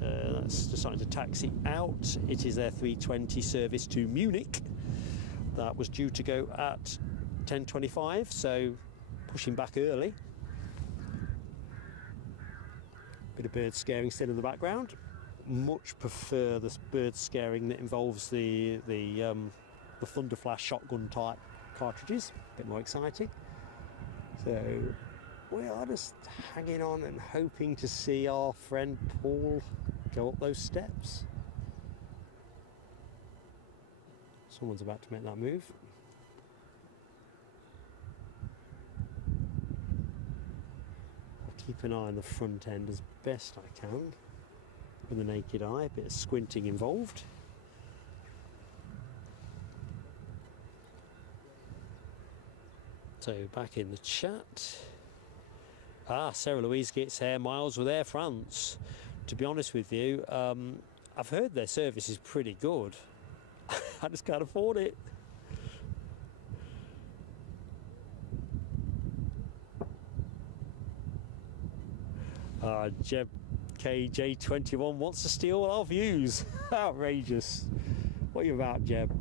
That's deciding to taxi out. It is their 320 service to Munich that was due to go at 10:25, so pushing back early. Bit of bird scaring still in the background. Much prefer the bird scaring that involves the Thunderflash shotgun type cartridges. A bit more exciting. So we are just hanging on and hoping to see our friend Paul go up those steps. Someone's about to make that move. I'll keep an eye on the front end as best I can with the naked eye, a bit of squinting involved. So back in the chat. Sarah Louise gets air miles with Air France. To be honest with you, I've heard their service is pretty good. I just can't afford it. Jeb KJ21 wants to steal our views. Outrageous. What are you about, Jeb?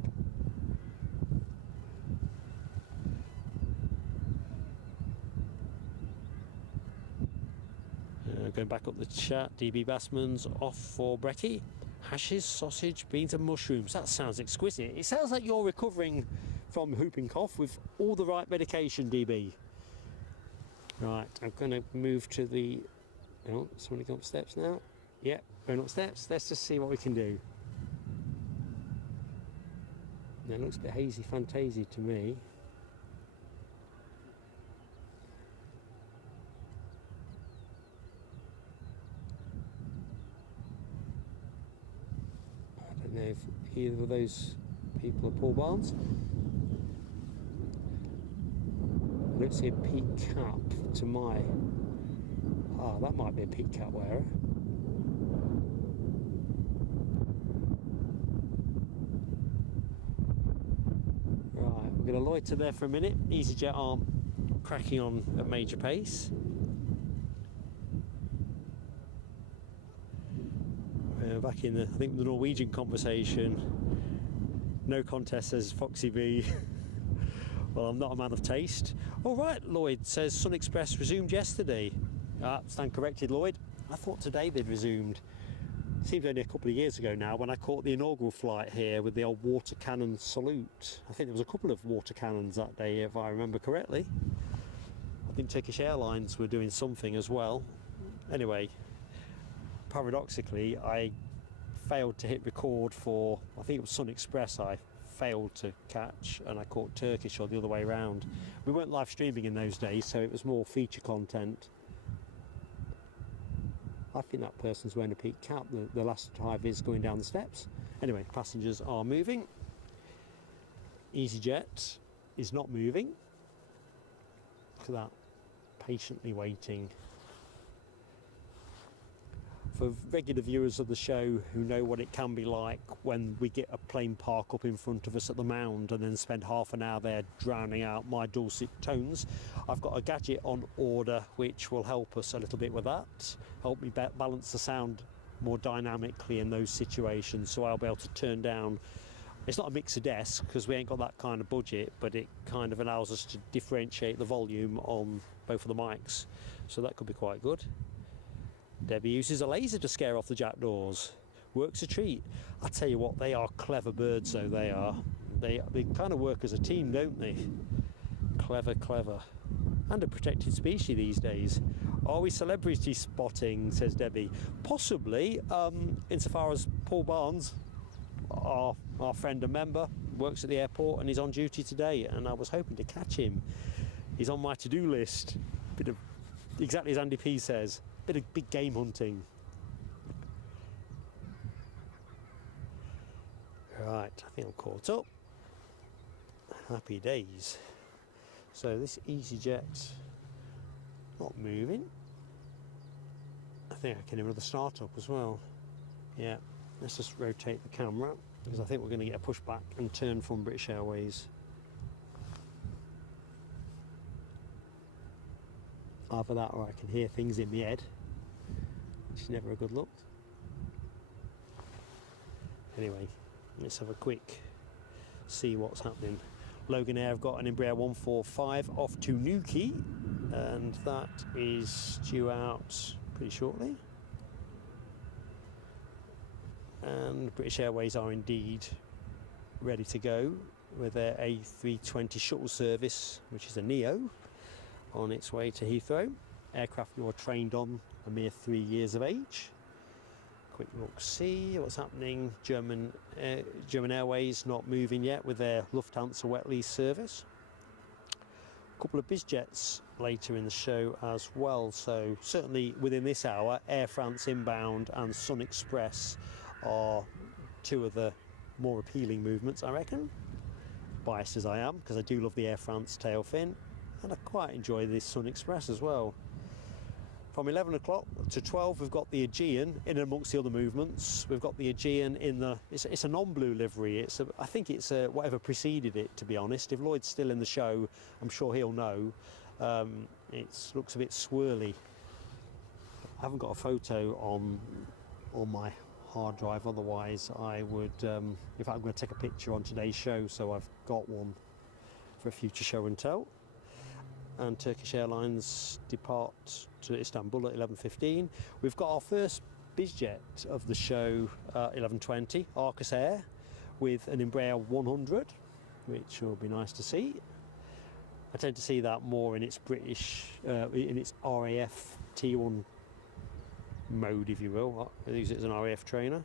Going back up the chat, DB Bassman's off for brekkie. Hashes, sausage, beans and mushrooms. That sounds exquisite. It sounds like you're recovering from whooping cough with all the right medication, DB. Right, I'm going to move to the... Oh, somebody going up steps now? Yep, going up steps. Let's just see what we can do. That looks a bit hazy fantasy to me. I don't know if either of those people are Paul Barnes. I don't see a peak cap to my... that might be a peak cap wearer. Right, we're going to loiter there for a minute. EasyJet aren't cracking on at major pace. Back in the, I think, the Norwegian conversation. No contest, says Foxy B. Well, I'm not a man of taste. All right, Lloyd says Sun Express resumed yesterday. Stand corrected, Lloyd. I thought today they'd resumed. Seems only a couple of years ago now when I caught the inaugural flight here with the old water cannon salute. I think there was a couple of water cannons that day, if I remember correctly. I think Turkish Airlines were doing something as well. Anyway, paradoxically, I failed to hit record for, I think it was Sun Express I failed to catch, and I caught Turkish, or the other way around. We weren't live streaming in those days, so it was more feature content. I think that person's wearing a peak cap. The last hive is going down the steps. Anyway, passengers are moving. EasyJet is not moving. Look at that, patiently waiting. For regular viewers of the show who know what it can be like when we get a plane park up in front of us at the mound and then spend half an hour there drowning out my dulcet tones, I've got a gadget on order which will help us a little bit with that, help me balance the sound more dynamically in those situations, so I'll be able to turn down. It's not a mixer desk because we ain't got that kind of budget, but it kind of allows us to differentiate the volume on both of the mics, so that could be quite good. Debbie uses a laser to scare off the jackdaws. Works a treat. I tell you what, they are clever birds, though. They are. They kind of work as a team, don't they? Clever, clever. And a protected species these days. Are we celebrity spotting, says Debbie? Possibly, insofar as Paul Barnes, our friend and member, works at the airport and he's on duty today, and I was hoping to catch him. He's on my to-do list. Bit of, exactly as Andy P says, bit of big game hunting. Right, I think I'm caught up. Happy days. So this EasyJet not moving. I think I can hear another startup as well. Yeah, let's just rotate the camera because I think we're going to get a pushback and turn from British Airways. Either that or I can hear things in my head, which is never a good look. Anyway, let's have a quick see what's happening. Logan Air have got an Embraer 145 off to Newquay, and that is due out pretty shortly. And British Airways are indeed ready to go with their A320 shuttle service, which is a Neo, on its way to Heathrow. Aircraft you're trained on a mere 3 years of age. quick look, see what's happening. German Airways not moving yet with their Lufthansa wet lease service. A couple of biz jets later in the show as well, so certainly within this hour, Air France inbound and Sun Express are two of the more appealing movements, I reckon. Biased as I am, because I do love the Air France tail fin, and I quite enjoy this Sun Express as well. From 11 o'clock to 12, we've got the Aegean in amongst the other movements. We've got the Aegean in the, it's a non-blue livery. I think it's whatever preceded it, to be honest. If Lloyd's still in the show, I'm sure he'll know. It looks a bit swirly. I haven't got a photo on my hard drive, otherwise I would, in fact I'm going to take a picture on today's show, so I've got one for a future show and tell. And Turkish Airlines depart to Istanbul at 11:15. We've got our first bizjet of the show at 11:20, Arcus Air, with an Embraer 100, which will be nice to see. I tend to see that more in its British, in its RAF T1 mode, if you will. I use it as an RAF trainer.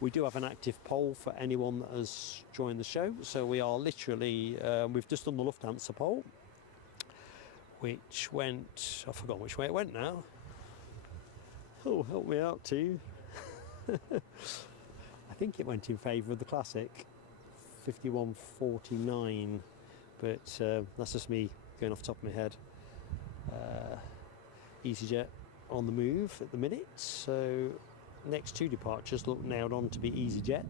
We do have an active poll for anyone that has joined the show, so we are literally, we've just done the Lufthansa poll, which went, I've forgotten which way it went now. Oh, help me out too. I think it went in favour of the Classic, 51.49, but that's just me going off the top of my head. EasyJet on the move at the minute, so next two departures look nailed on to be EasyJet.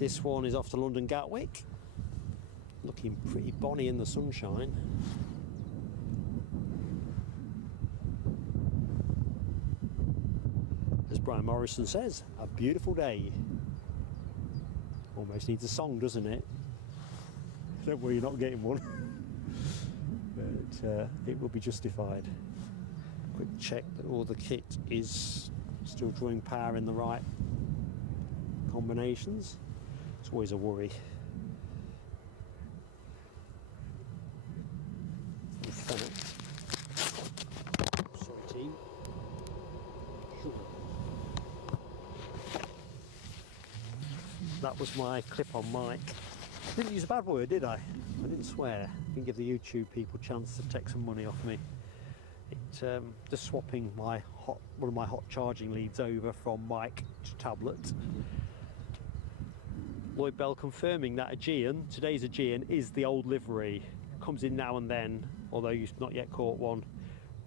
This one is off to London Gatwick, looking pretty bonny in the sunshine. As Brian Morrison says, a beautiful day. Almost needs a song, doesn't it? Don't worry, you're not getting one. But it will be justified. Quick check that all the kit is still drawing power in the right combinations. It's always a worry. In fact, sorry team. That was my clip-on mic. Didn't use a bad word, did I? I didn't swear. Didn't give the YouTube people a chance to take some money off me. Just swapping one of my hot charging leads over from mic to tablet. Lloyd Bell confirming that Aegean, today's Aegean, is the old livery. Comes in now and then, although you've not yet caught one.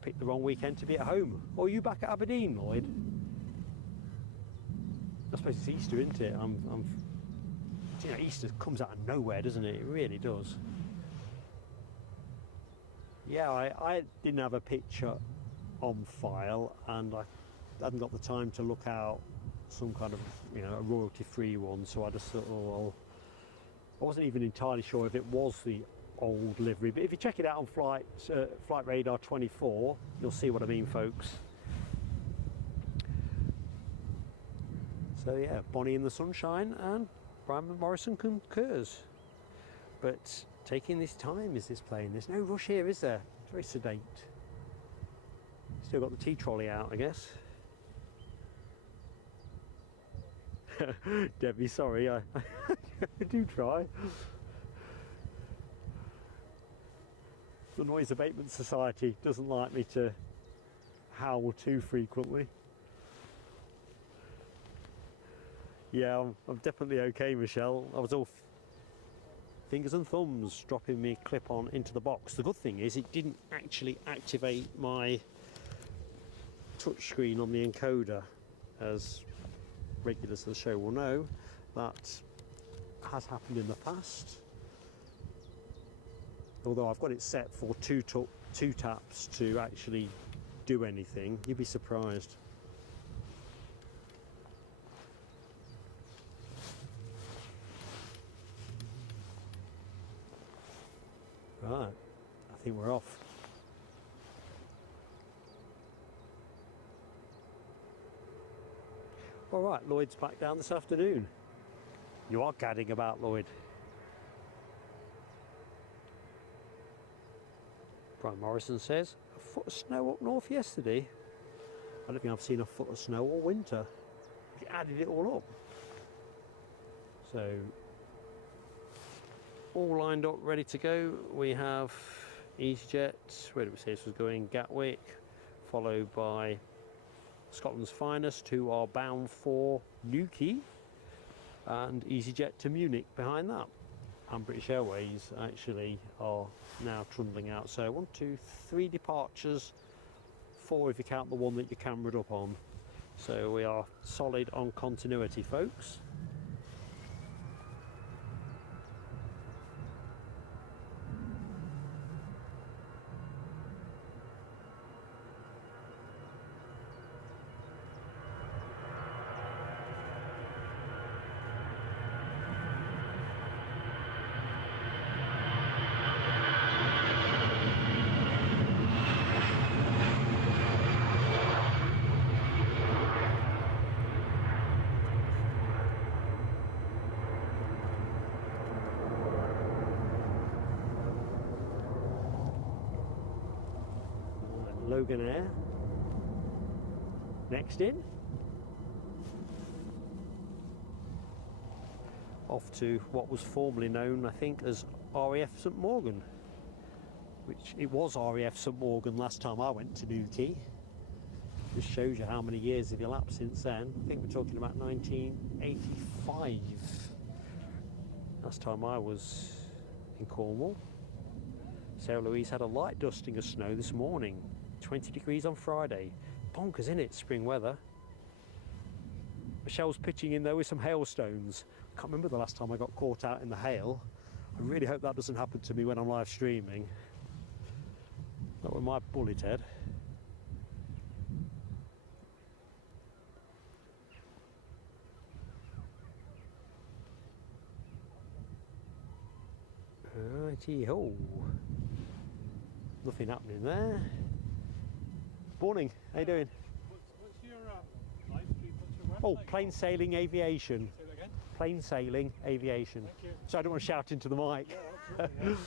Picked the wrong weekend to be at home. Or are you back at Aberdeen, Lloyd? I suppose it's Easter, isn't it? You know, Easter comes out of nowhere, doesn't it? It really does. Yeah, I didn't have a picture on file, and I hadn't got the time to look out some kind of, you know, a royalty-free one, so I just thought, oh, well, I wasn't even entirely sure if it was the old livery, but if you check it out on Flight Radar 24, you'll see what I mean, folks. So yeah, Bonnie in the sunshine, and Brian Morrison concurs. But taking this time is this plane. There's no rush here, is there? It's very sedate. Still got the tea trolley out, I guess. Debbie, sorry, I do try. The Noise Abatement Society doesn't like me to howl too frequently. Yeah, I'm definitely okay, Michelle. I was all fingers and thumbs dropping me clip on into the box. The good thing is it didn't actually activate my touchscreen on the encoder, as regulars of the show will know. That has happened in the past. Although I've got it set for two taps to actually do anything. You'd be surprised. Right, I think we're off. All right, Lloyd's back down this afternoon. You are gadding about, Lloyd. Brian Morrison says, a foot of snow up north yesterday. I don't think I've seen a foot of snow all winter. It added it all up. So, all lined up, ready to go. We have EasyJet, where did we say this was going? Gatwick, followed by Scotland's Finest, who are bound for Newquay, and EasyJet to Munich behind that. And British Airways actually are now trundling out. So 1, 2, 3 departures, 4 if you count the one that you cambered up on. So we are solid on continuity, folks. Logan Air next in, off to what was formerly known, I think, as RAF St Morgan, which it was RAF St Morgan last time I went to Newquay. Just shows you how many years have elapsed since then. I think we're talking about 1985 last time I was in Cornwall. Sarah Louise had a light dusting of snow this morning. 20 degrees on Friday. Bonkers, isn't it? Spring weather. Michelle's pitching in there with some hailstones. I can't remember the last time I got caught out in the hail. I really hope that doesn't happen to me when I'm live streaming. Not with my bullet head. Righty-ho. Nothing happening there. Morning, how you doing? What's your live stream? What's your website? Oh, plain sailing aviation. Say that again? Plain sailing aviation. Thank you. So I don't want to shout into the mic. Yeah, absolutely.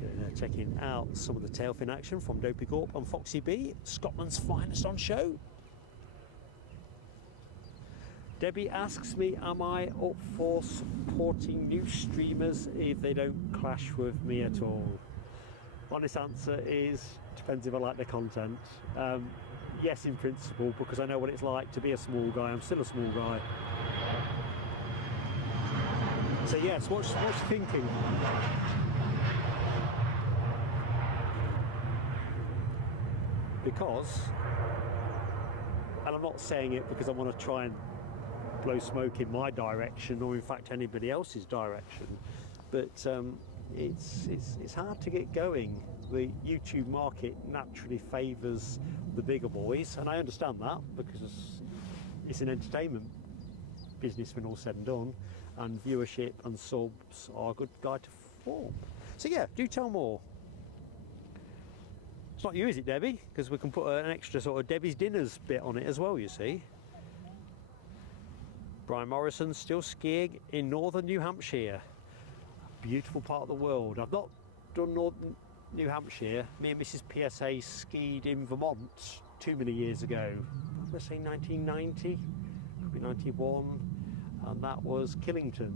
Yeah, checking out some of the tail fin action from Dopey Gorp and Foxy B, Scotland's Finest on show. Debbie asks me, am I up for supporting new streamers if they don't clash with me at all? Honest answer is, depends if I like their content. Yes, in principle, because I know what it's like to be a small guy. I'm still a small guy. So yes, what's you thinking? Because, and I'm not saying it because I want to try and blow smoke in my direction or in fact anybody else's direction, but it's hard to get going. The YouTube market naturally favours the bigger boys, and I understand that because it's an entertainment business when all said and done, and viewership and subs are a good guide to form. So yeah, do tell more. It's not you, is it, Debbie? Because we can put an extra sort of Debbie's Dinners bit on it as well, you see. Brian Morrison still skiing in northern New Hampshire. Beautiful part of the world. I've not done northern New Hampshire. Me and Mrs. PSA skied in Vermont too many years ago. Let's say 1990, could be 91, and that was Killington.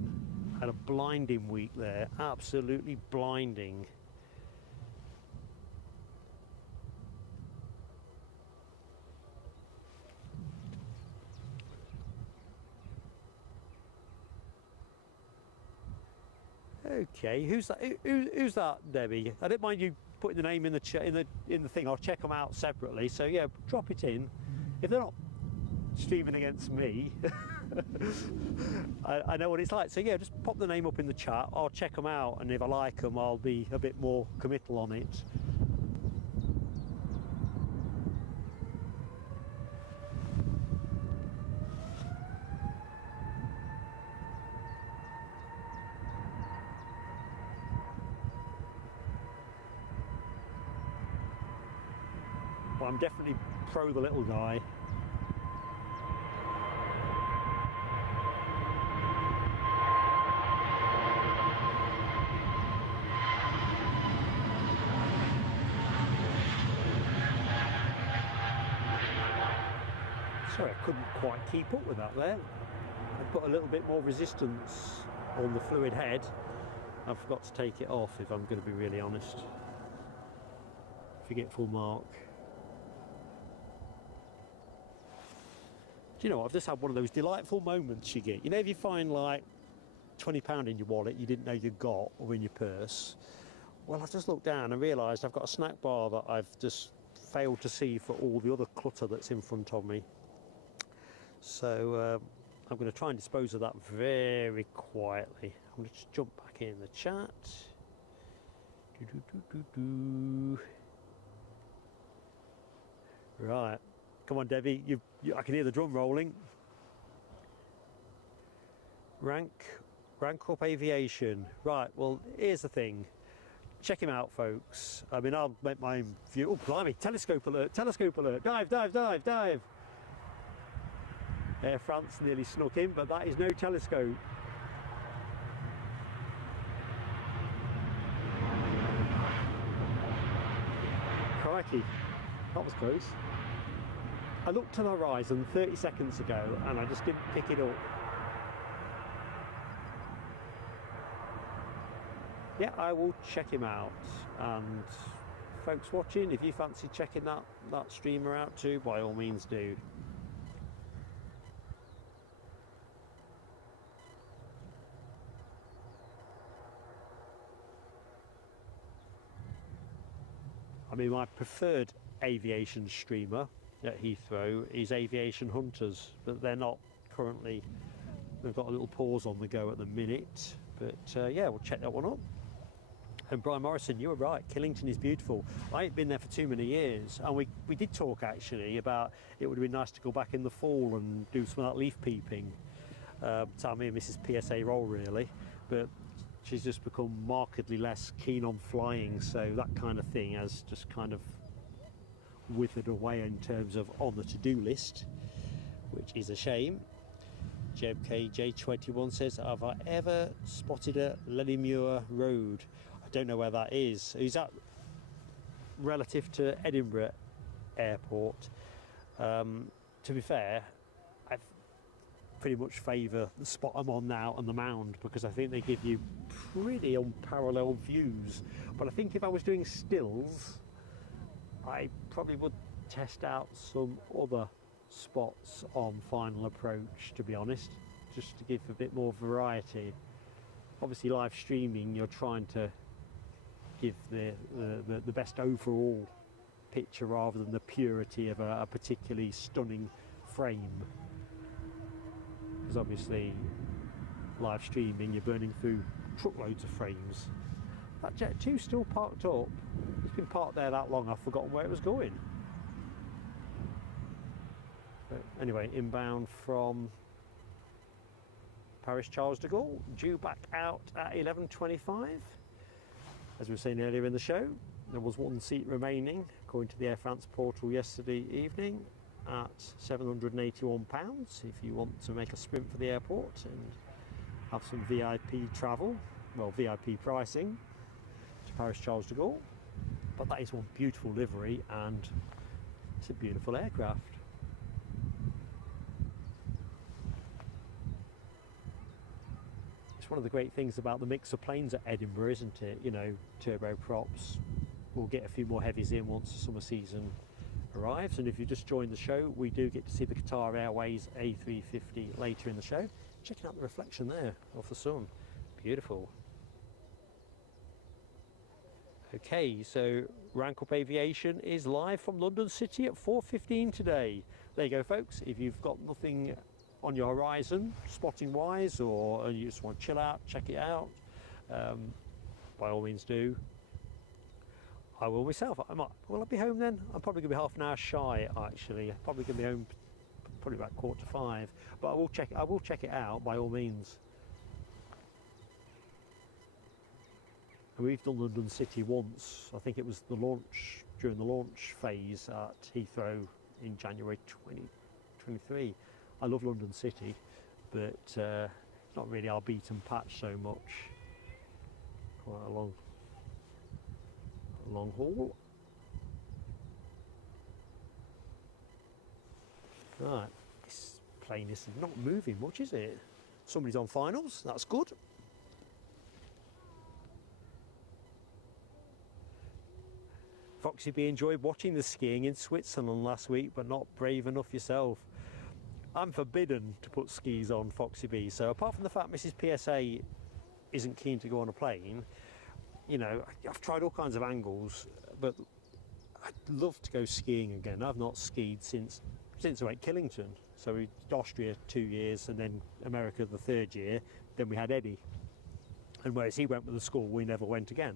Had a blinding week there, absolutely blinding. Okay, who's that? Who's that, Debbie? I don't mind you putting the name in the in the thing. I'll check them out separately. So yeah, drop it in. If they're not streaming against me, I know what it's like. So yeah, just pop the name up in the chat. I'll check them out, and if I like them, I'll be a bit more committal on it. But I'm definitely pro the little guy. Sorry, I couldn't quite keep up with that there. I put a little bit more resistance on the fluid head. I forgot to take it off, if I'm going to be really honest. Forgetful mark. Do you know what? I've just had one of those delightful moments you get. You know, if you find like £20 in your wallet you didn't know you got, or in your purse. Well, I just looked down and realised I've got a snack bar that I've just failed to see for all the other clutter that's in front of me. So I'm going to try and dispose of that very quietly. I'm going to just jump back in the chat. Right, come on Debbie, I can hear the drum rolling. Rank up Aviation. Right, well here's the thing. Check him out, folks. I mean, I'll make my own view. Oh, blimey, telescope alert, dive, dive, dive, dive. Air France nearly snuck in, but that is no telescope. Crikey, that was close. I looked to the horizon 30 seconds ago and I just didn't pick it up. Yeah, I will check him out. And folks watching, if you fancy checking that streamer out too, by all means do. I mean, my preferred aviation streamer at Heathrow is Aviation Hunters, but they're not currently, they've got a little pause on the go at the minute. But yeah, we'll check that one up. And Brian Morrison, you were right, Killington is beautiful. I ain't been there for too many years, and we did talk actually about it would have been nice to go back in the fall and do some of that leaf peeping. Tell me and Mrs. PSA roll really, but she's just become markedly less keen on flying, so that kind of thing has just kind of withered away in terms of on the to-do list, which is a shame. JebKJ21 says, have I ever spotted a Lennymuir Road? I don't know where that is. Is that relative to Edinburgh Airport? To be fair, I pretty much favour the spot I'm on now and the Mound, because I think they give you pretty unparalleled views. But I think if I was doing stills, I probably would test out some other spots on final approach, to be honest, just to give a bit more variety. Obviously live streaming, you're trying to give the best overall picture rather than the purity of a particularly stunning frame, because obviously live streaming you're burning through truckloads of frames. That Jet 2's still parked up. It's been parked there that long I've forgotten where it was going. But anyway, inbound from Paris Charles de Gaulle, due back out at 11:25. As we were saying earlier in the show, there was one seat remaining according to the Air France portal yesterday evening at £781 if you want to make a sprint for the airport and have some VIP travel, well, VIP pricing to Paris Charles de Gaulle. But that is one beautiful livery and it's a beautiful aircraft. One of the great things about the mix of planes at Edinburgh, isn't it? You know, turboprops. We'll get a few more heavies in once the summer season arrives. And if you just joined the show, we do get to see the Qatar Airways A350 later in the show. Checking out the reflection there of the sun. Beautiful. Okay, so Rank Up Aviation is live from London City at 4:15 today. There you go, folks. If you've got nothing on your horizon, spotting wise, or you just want to chill out, check it out, by all means do. I will myself. Will I be home then? I'm probably going to be half an hour shy actually. I'm probably going to be home probably about 4:45, but I will check it out by all means. And we've done London City once. I think it was the launch, during the launch phase at Heathrow in January 2023. I love London City, but it's not really our beaten patch so much. Quite a long haul. Right, plane is not moving much, is it? Somebody's on finals, that's good. Foxy B enjoyed watching the skiing in Switzerland last week, but not brave enough yourself. I'm forbidden to put skis on, Foxy B, so apart from the fact Mrs. PSA isn't keen to go on a plane, you know, I've tried all kinds of angles, but I'd love to go skiing again. I've not skied since I went Killington. So we did Austria 2 years and then America the 3rd year. Then we had Eddie. And whereas he went with the school, we never went again.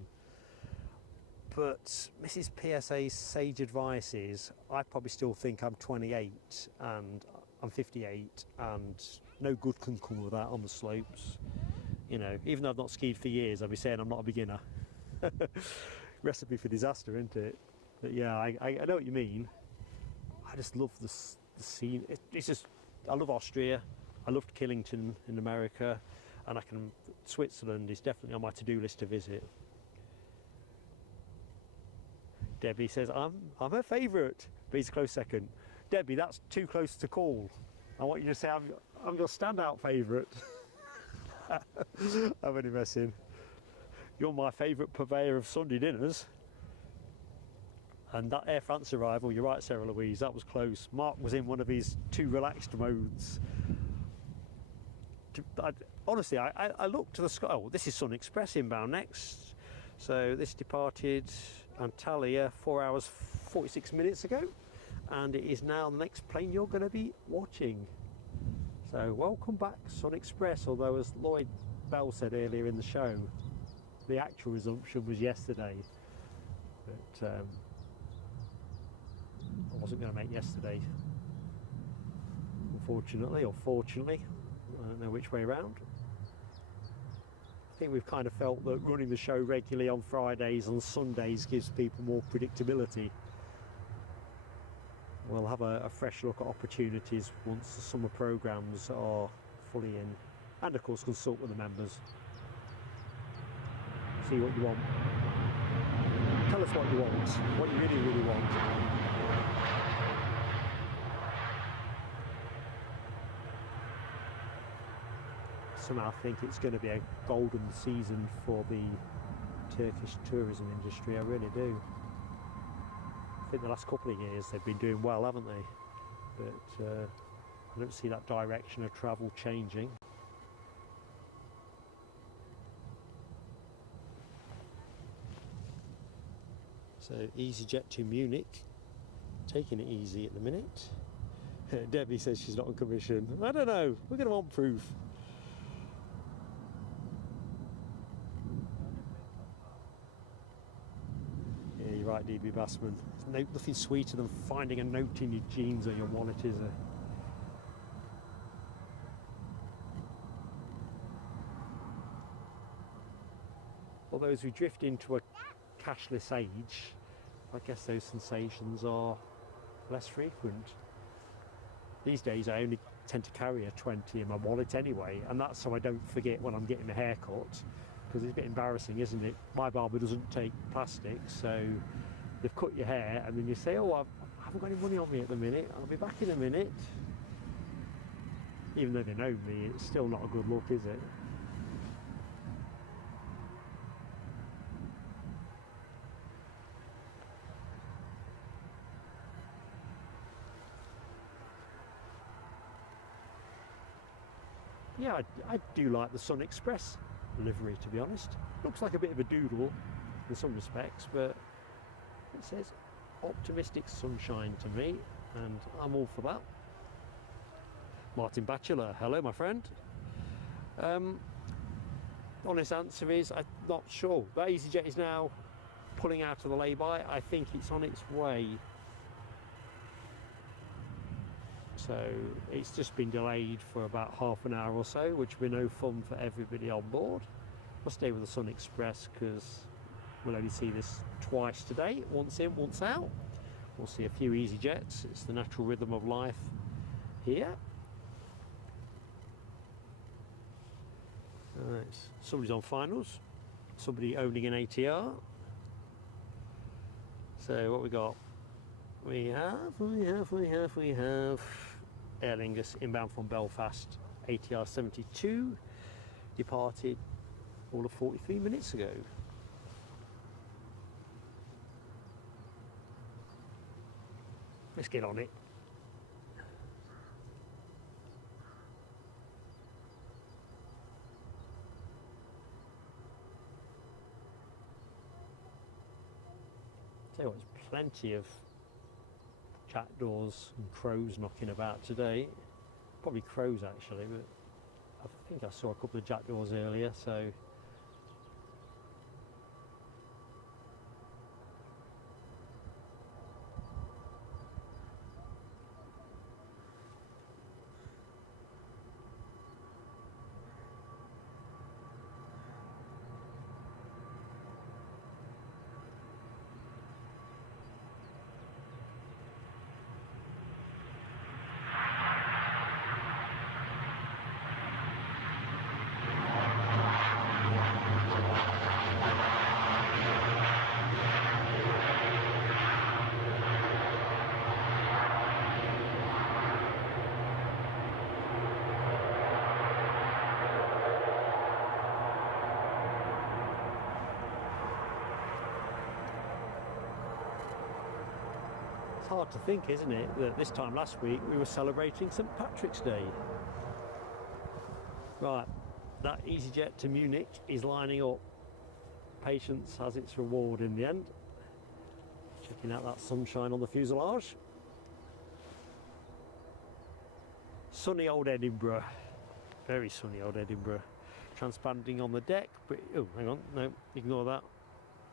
But Mrs. PSA's sage advice is, I probably still think I'm 28 and I'm 58 and no good can come of that on the slopes. You know, even though I've not skied for years, I'll be saying I'm not a beginner. Recipe for disaster, isn't it? But yeah, I know what you mean. I just love the scene. It's just, I love Austria. I loved Killington in America, and Switzerland is definitely on my to-do list to visit. Debbie says, I'm her favourite, but he's a close second. Debbie, that's too close to call. I want you to say I'm your standout favourite. I'm only messing. You're my favourite purveyor of Sunday dinners. And that Air France arrival, you're right, Sarah Louise, that was close. Mark was in one of his too relaxed modes. Honestly, I looked to the sky. Oh, this is Sun Express inbound next. So this departed Antalya 4 hours 46 minutes ago, and it is now the next plane you're going to be watching. So welcome back, Sun Express, although as Lloyd Bell said earlier in the show, the actual resumption was yesterday. But I wasn't going to make yesterday, unfortunately, or fortunately, I don't know which way around. I think we've kind of felt that running the show regularly on Fridays and Sundays gives people more predictability. We'll have a fresh look at opportunities once the summer programmes are fully in, and of course consult with the members. See what you want. Tell us what you want, what you really, really want. Somehow I think it's going to be a golden season for the Turkish tourism industry, I really do. I think the last couple of years they've been doing well, haven't they? But I don't see that direction of travel changing. So EasyJet to Munich, taking it easy at the minute. Debbie says she's not on commission. I don't know, we're going to want proof. Yeah, you're right, DB Bassman. There's nothing sweeter than finding a note in your jeans or your wallet, is there? Although as we drift into a cashless age, I guess those sensations are less frequent. These days I only tend to carry a 20 in my wallet anyway, and that's so I don't forget when I'm getting a haircut, because it's a bit embarrassing, isn't it? My barber doesn't take plastic, so they've cut your hair and then you say, oh, I haven't got any money on me at the minute, I'll be back in a minute. Even though they know me, it's still not a good look, is it? Yeah, I do like the Sun Express livery, to be honest. Looks like a bit of a doodle in some respects, but it says optimistic sunshine to me, and I'm all for that. Martin Batchelor, hello my friend. Honest answer is, I'm not sure. That EasyJet is now pulling out of the lay-by. I think it's on its way. So it's just been delayed for about half an hour or so, which will be no fun for everybody on board. I'll stay with the Sun Express because we'll only see this twice today, once in, once out. We'll see a few EasyJets. It's the natural rhythm of life here. Right, somebody's on finals, somebody owning an ATR. So what we got? We have Aer Lingus inbound from Belfast, ATR 72, departed all of 43 minutes ago. Let's get on it. Tell you what, there's plenty of jackdaws and crows knocking about today. Probably crows actually, but I think I saw a couple of jackdaws earlier, so it's hard to think, isn't it, that this time last week we were celebrating St Patrick's Day. Right, that EasyJet to Munich is lining up. Patience has its reward in the end. Checking out that sunshine on the fuselage. Sunny old Edinburgh. Very sunny old Edinburgh. Transpanding on the deck, but oh, hang on, no, ignore that.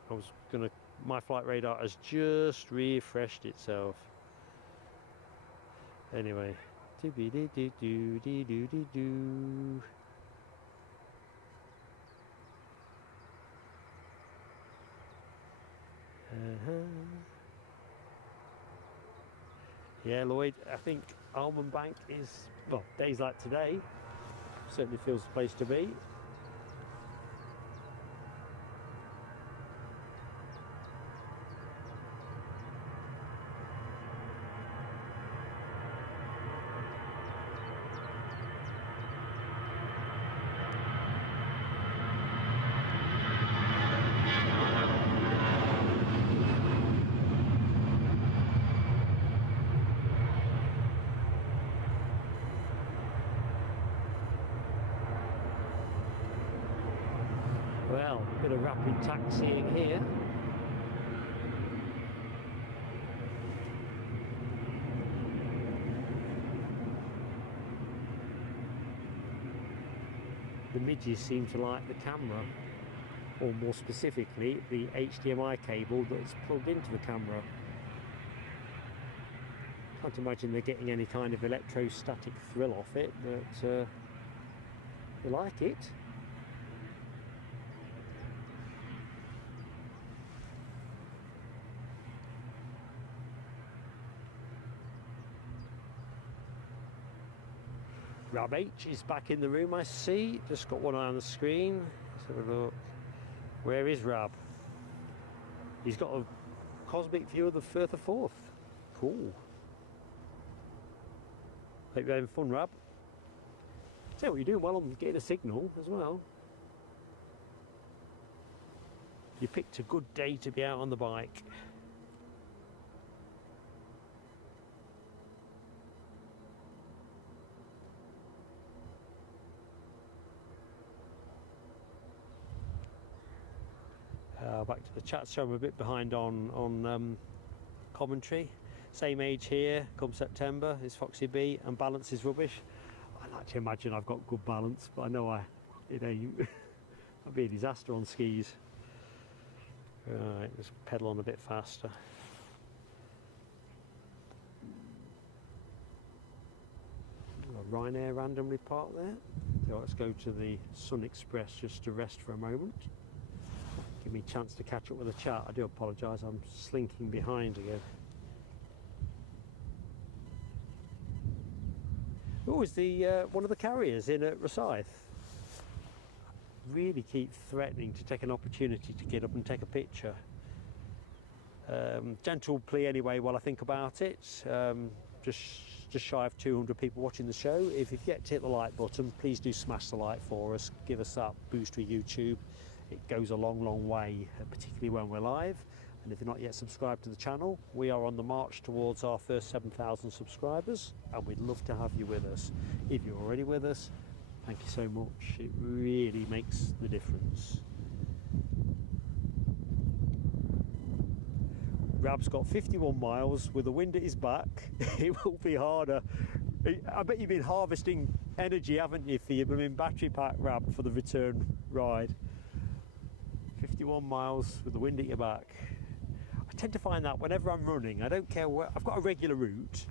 I was gonna. My flight radar has just refreshed itself. Anyway, yeah, Lloyd, I think Almond Bank is, well, days like today, certainly feels the place to be. Well, a bit of rapid taxiing here. The midges seem to like the camera, or more specifically, the HDMI cable that's plugged into the camera. Can't imagine they're getting any kind of electrostatic thrill off it, but they like it. Rab H is back in the room, I see. Just got one eye on the screen. Let's have a look. Where is Rab? He's got a cosmic view of the Firth of Forth. Cool. Hope you're having fun, Rab. Tell you what, you're doing well on getting a signal as well. You picked a good day to be out on the bike. Back to the chat, so I'm a bit behind on commentary. Same age here, come September, is Foxy B, and balance is rubbish. I like to imagine I've got good balance, but I know it ain't. I'd be a disaster on skis. Right, let's pedal on a bit faster. Ryanair randomly parked there. So let's go to the Sun Express just to rest for a moment. Give me a chance to catch up with the chat. I do apologise, I'm slinking behind again. Oh, is the one of the carriers in at Rosyth? Really keep threatening to take an opportunity to get up and take a picture. Gentle plea anyway while I think about it. just shy of 200 people watching the show. If you've yet to hit the like button, please do smash the like for us. Give us that boost with YouTube. It goes a long way, particularly when we're live. And if you're not yet subscribed to the channel, we are on the march towards our first 7,000 subscribers, and we'd love to have you with us. If you're already with us, thank you so much. It really makes the difference. Rab's got 51 miles with the wind at his back. It will be harder. I bet you've been harvesting energy, haven't you, for your battery pack, Rab, for the return ride. 51 miles with the wind at your back. I tend to find that whenever I'm running, I don't care where, I've got a regular route,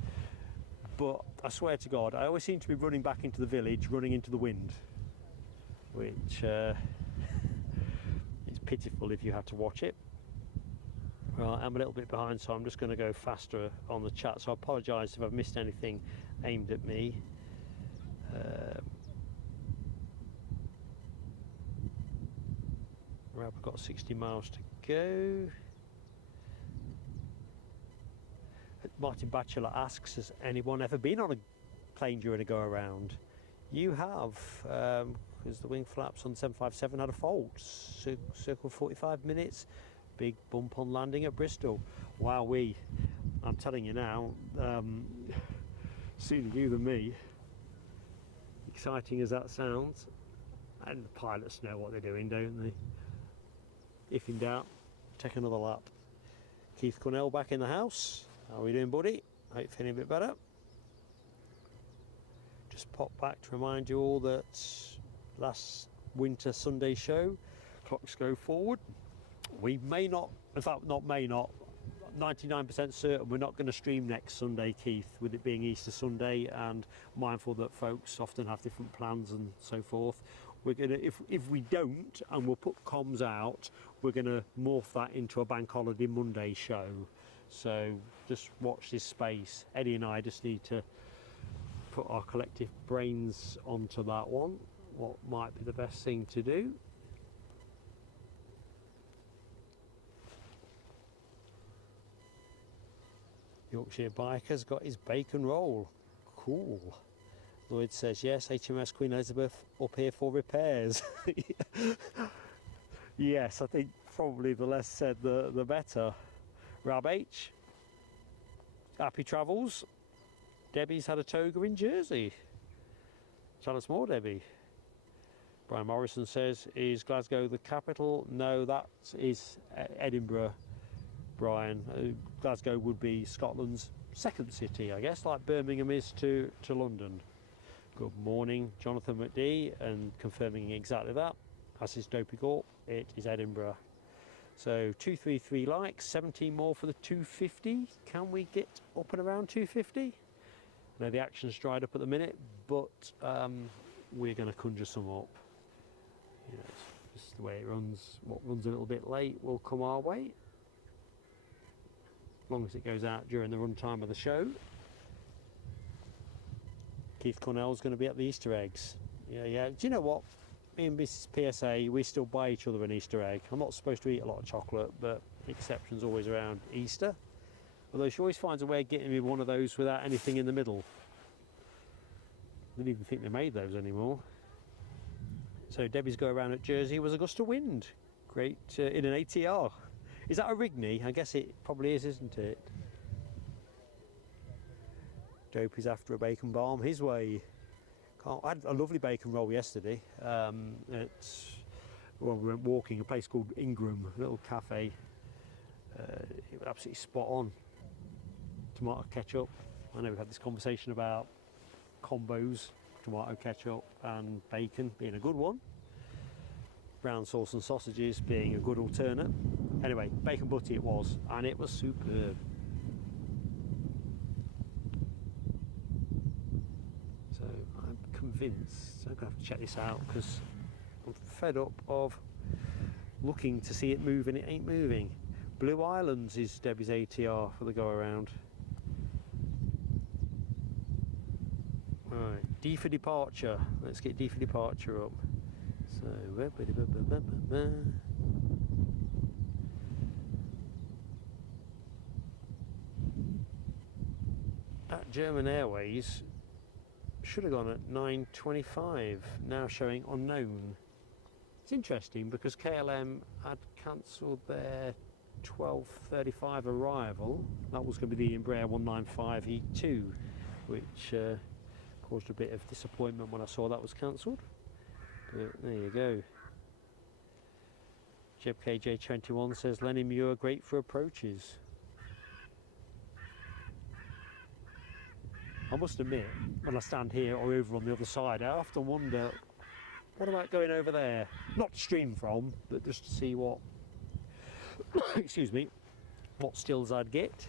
but I swear to God, I always seem to be running back into the village, running into the wind, which is pitiful if you had to watch it. Right, I'm a little bit behind, so I'm just going to go faster on the chat, so I apologise if I've missed anything aimed at me. Right, we've got 60 miles to go. Martin Batchelor asks, has anyone ever been on a plane during a go-around? You have, because the wing flaps on 757 had a fault. Circle 45 minutes, big bump on landing at Bristol. Wowee, I'm telling you now, sooner you than me. Exciting as that sounds, and the pilots know what they're doing, don't they? If in doubt, take another lap. Keith Cornell back in the house. How are we doing, buddy? Hope you're feeling a bit better. Just pop back to remind you all that last winter Sunday show, clocks go forward. We may not, in fact not may not, 99% certain we're not going to stream next Sunday, Keith, with it being Easter Sunday, and mindful that folks often have different plans and so forth. We're gonna, if we don't, and we'll put comms out, we're gonna morph that into a bank holiday Monday show. So just watch this space. Eddie and I just need to put our collective brains onto that one. What might be the best thing to do? Yorkshire biker's got his bacon roll. Cool. Lloyd says, yes, HMS Queen Elizabeth up here for repairs. Yes, I think probably the less said the better. Rab H, happy travels. Debbie's had a toga in Jersey. Tell us more, Debbie. Brian Morrison says, is Glasgow the capital? No, that is Edinburgh, Brian. Glasgow would be Scotland's second city, I guess, like Birmingham is to London. Good morning, Jonathan McD, and confirming exactly that, as is Dopey Corp, it is Edinburgh. So 233 likes, 17 more for the 250. Can we get up and around 250? I know the action's dried up at the minute, but we're going to conjure some up. You know, it's just the way it runs. What runs a little bit late will come our way, as long as it goes out during the run time of the show. Keith Cornell's going to be at the Easter eggs. Yeah. Do you know what? Me and Mrs. PSA, we still buy each other an Easter egg. I'm not supposed to eat a lot of chocolate, but the exception's always around Easter. Although she always finds a way of getting me one of those without anything in the middle. I didn't even think they made those anymore. So Debbie's go around at Jersey was a gust of wind. Great, in an ATR. Is that a Rigney? I guess it probably is, isn't it? Dopey's after a bacon balm his way. I had a lovely bacon roll yesterday. Well, we went walking, a place called Ingram, a little cafe. It was absolutely spot on. Tomato ketchup. I know we've had this conversation about combos, tomato ketchup and bacon being a good one. Brown sauce and sausages being a good alternate. Anyway, bacon butty it was, and it was superb. So I'm convinced, I'm going to have to check this out because I'm fed up of looking to see it move and it ain't moving. Blue Islands is Debbie's ATR for the go around. Right, D for departure. Let's get D for departure up. So, German Airways should have gone at 9:25, now showing unknown. It's interesting because KLM had cancelled their 12:35 arrival. That was going to be the Embraer 195 E2, which caused a bit of disappointment when I saw that was cancelled. But there you go. Jeb KJ21 says Lenny Muir great for approaches. I must admit, when I stand here or over on the other side, I often wonder, what about going over there? Not to stream from, but just to see what, excuse me, what stills I'd get.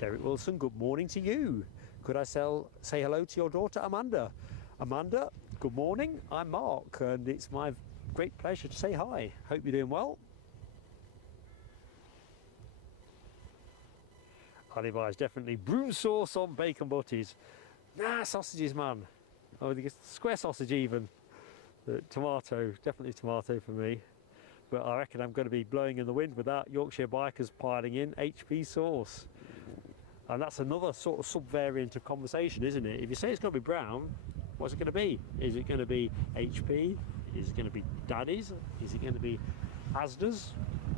Derek Wilson, good morning to you. Could I say hello to your daughter Amanda? Amanda, good morning. I'm Mark, and it's my great pleasure to say hi. Hope you're doing well. Alibi is definitely broom sauce on bacon butties. Nah, sausages, man. Oh, the square sausage even. Tomato, definitely tomato for me. But I reckon I'm going to be blowing in the wind with that. Yorkshire Bikers piling in HP sauce. And that's another sort of sub-variant of conversation, isn't it? If you say it's going to be brown, what's it going to be? Is it going to be HP? Is it going to be Daddy's? Is it going to be Asda's?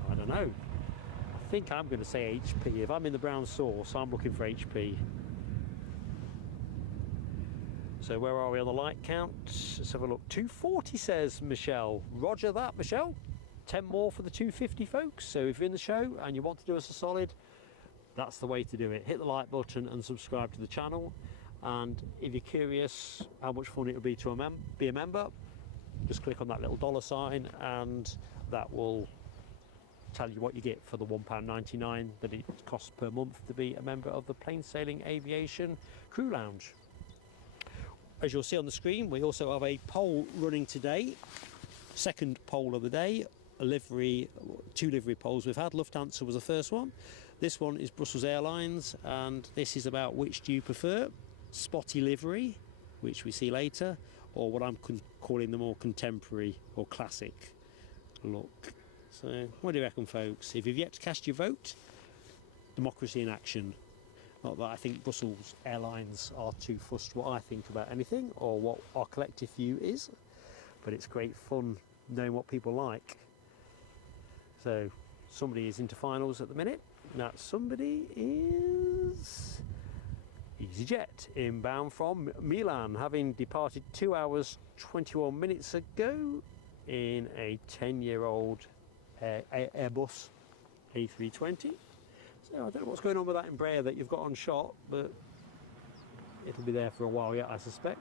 I don't know. I think I'm going to say HP. If I'm in the brown sauce, I'm looking for HP. So where are we on the light count? Let's have a look. 240 says Michelle. Roger that, Michelle. 10 more for the 250, folks. So if you're in the show and you want to do us a solid, that's the way to do it. Hit the like button and subscribe to the channel. And if you're curious how much fun it would be to be a member, just click on that little dollar sign and that will tell you what you get for the £1.99 that it costs per month to be a member of the Plain Sailing Aviation Crew Lounge. As you'll see on the screen, we also have a poll running today. Second poll of the day, two livery polls we've had. Lufthansa was the first one. This one is Brussels Airlines, and this is about which do you prefer, spotty livery, which we see later, or what I'm calling the more contemporary or classic look. So what do you reckon, folks? If you've yet to cast your vote, democracy in action. Not that I think Brussels Airlines are too fussed what I think about anything or what our collective view is, but it's great fun knowing what people like. So somebody is into finals at the minute. That somebody is EasyJet, inbound from Milan, having departed 2 hours 21 minutes ago in a 10-year-old Airbus A320. So I don't know what's going on with that Embraer that you've got on shot, but it'll be there for a while yet, I suspect.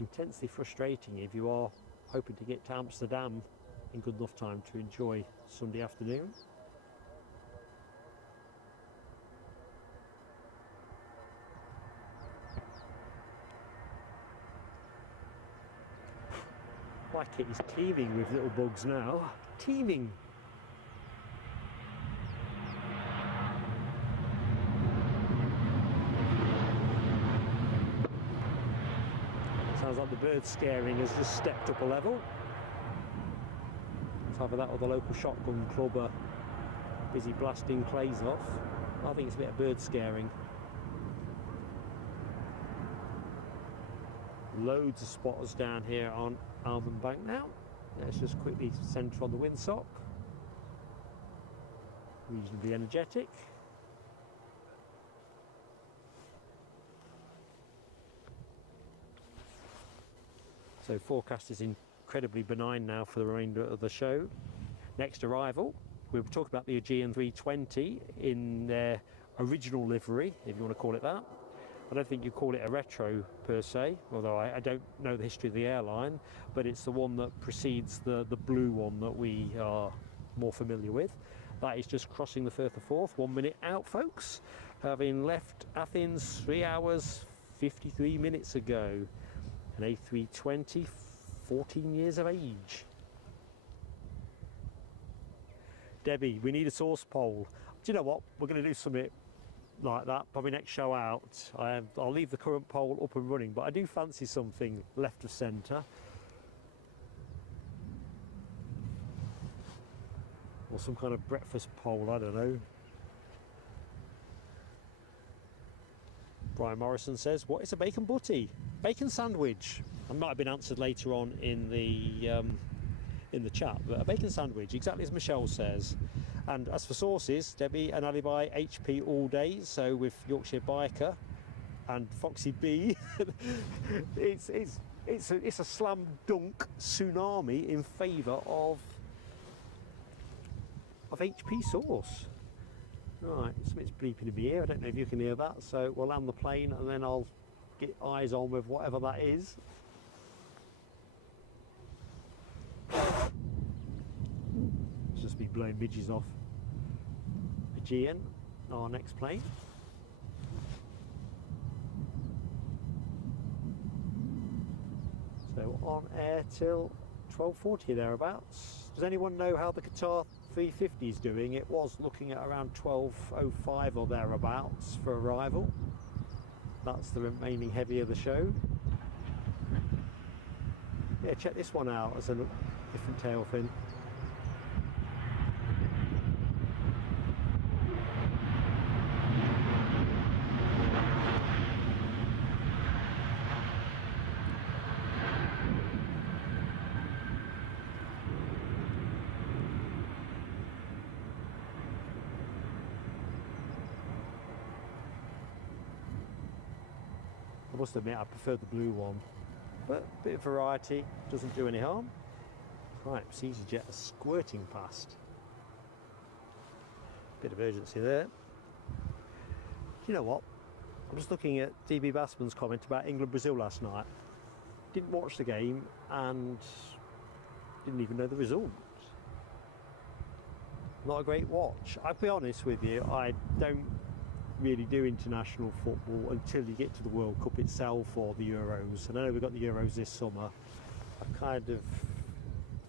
Intensely frustrating if you are hoping to get to Amsterdam in good enough time to enjoy Sunday afternoon. My kit is teeming with little bugs now. Teeming. Sounds like the bird scaring has just stepped up a level. It's either that or the local shotgun club are busy blasting clays off. I think it's a bit of bird scaring. Loads of spotters down here on Almond Bank now. Let's just quickly centre on the windsock. Reasonably energetic. So forecast is incredibly benign now for the remainder of the show. Next arrival, we'll talk about the Aegean 320 in their original livery, if you want to call it that. I don't think you call it a retro per se, although I don't know the history of the airline, but it's the one that precedes the blue one that we are more familiar with. That is just crossing the Firth of Forth, 1 minute out, folks, having left Athens 3 hours 53 minutes ago. An A320, 14 years of age. Debbie, we need a source poll. Do you know what? We're going to do something like that probably next show out. I'll leave the current poll up and running, but I do fancy something left of centre. or some kind of breakfast pole, I don't know. Brian Morrison says, what is a bacon butty? Bacon sandwich. That might have been answered later on in the chat, but a bacon sandwich, exactly as Michelle says. And as for sauces, Debbie, an alibi HP all day, so with Yorkshire Biker and Foxy B. it's a slam dunk tsunami in favour of HP sauce. Right, something's bleeping in my ear. I don't know if you can hear that, so we'll land the plane and then I'll get eyes on with whatever that is. It's just me blowing midges off. Aegean, our next plane. So on air till 12:40 thereabouts. Does anyone know how the Qatar 350 is doing? It was looking at around 12:05 or thereabouts for arrival. That's the remaining heavy of the show. Yeah, check this one out as a different tail fin. I must admit I prefer the blue one, but a bit of variety doesn't do any harm. Right, EasyJet is squirting past. Bit of urgency there. You know what? I'm just looking at DB Bassman's comment about England-Brazil last night. Didn't watch the game and didn't even know the result. Not a great watch. I'll be honest with you, I don't really do international football until you get to the World Cup itself or the Euros. And I know we've got the Euros this summer. I kind of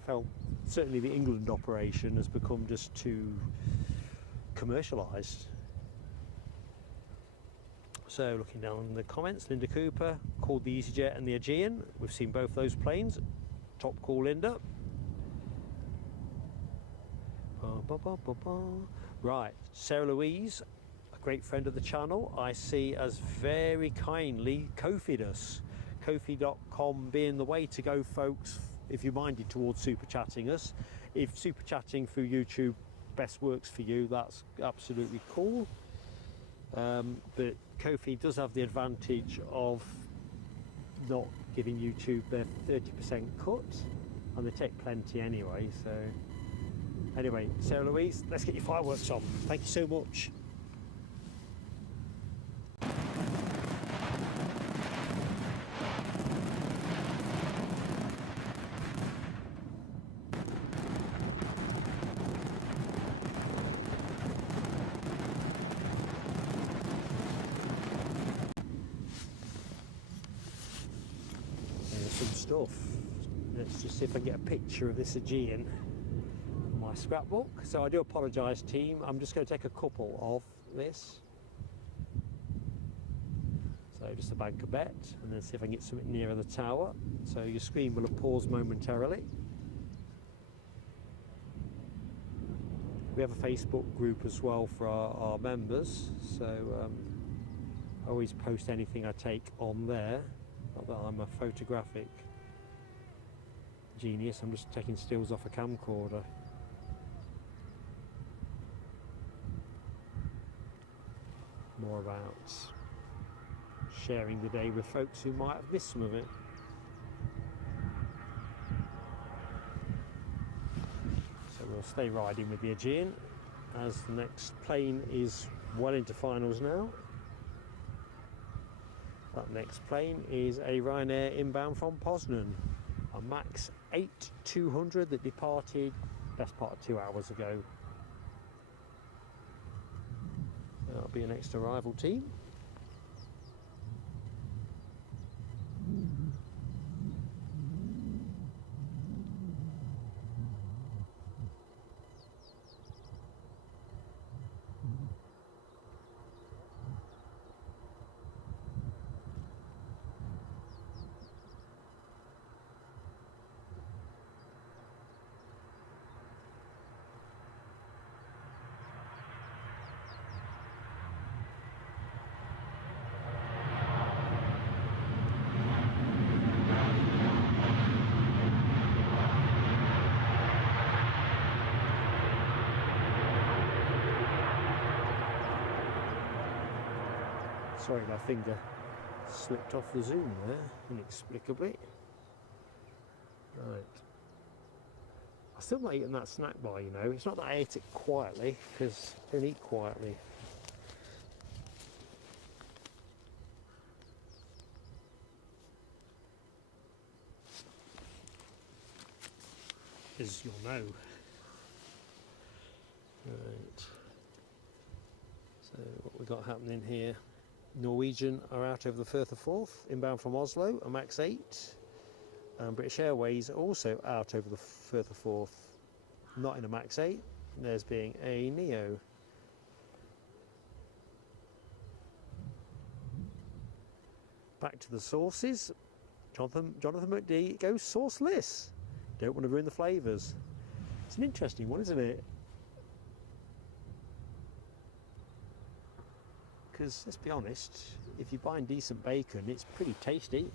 felt certainly the England operation has become just too commercialised. So looking down the comments, Linda Cooper called the EasyJet and the Aegean. We've seen both those planes. Top call, Linda. Right, Sarah Louise, great friend of the channel, I see has very kindly Kofi'd us. Kofi.com being the way to go, folks, if you're minded towards super chatting us. If super chatting through YouTube best works for you, that's absolutely cool. But Kofi does have the advantage of not giving YouTube their 30% cut, and they take plenty anyway. So anyway, Sarah Louise, let's get your fireworks on. Thank you so much. Stuff. Let's just see if I can get a picture of this Aegean on my scrapbook. So I do apologise, team. I'm just going to take a couple of this. So just a bank a bet and then see if I can get something nearer the tower. So your screen will have paused momentarily. We have a Facebook group as well for our members. So I always post anything I take on there. Not that I'm a photographic genius, I'm just taking stills off a camcorder. More about sharing the day with folks who might have missed some of it. So we'll stay riding with the Aegean as the next plane is well into finals now. That next plane is a Ryanair inbound from Poznan, a Max 8-200 that departed best part of 2 hours ago. That'll be an next arrival team. Sorry, my finger slipped off the zoom there, inexplicably. Right. I still not eating that snack bar, you know. It's not that I ate it quietly, because I don't eat quietly. As you'll know. Right. So what we got happening here? Norwegian are out over the Firth of Forth, inbound from Oslo, a max 8. And British Airways are also out over the Firth of Forth, not in a max 8. There's being a Neo. Back to the sauces. Jonathan McD goes sauceless. Don't want to ruin the flavours. It's an interesting one, isn't it? Because let's be honest, if you're buying decent bacon, it's pretty tasty.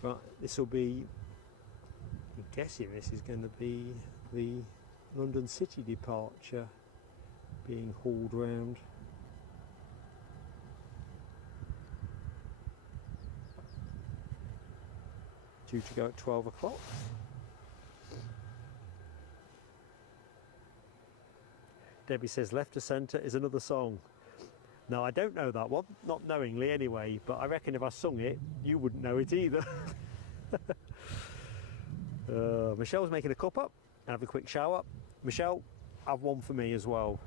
Right, this will be, I'm guessing this is going to be the London City departure being hauled round. Due to go at 12 o'clock. Debbie says left to centre is another song. No, I don't know that one, not knowingly anyway, but I reckon if I sung it, you wouldn't know it either. Michelle's making a cup up, have a quick shower. Michelle, have one for me as well.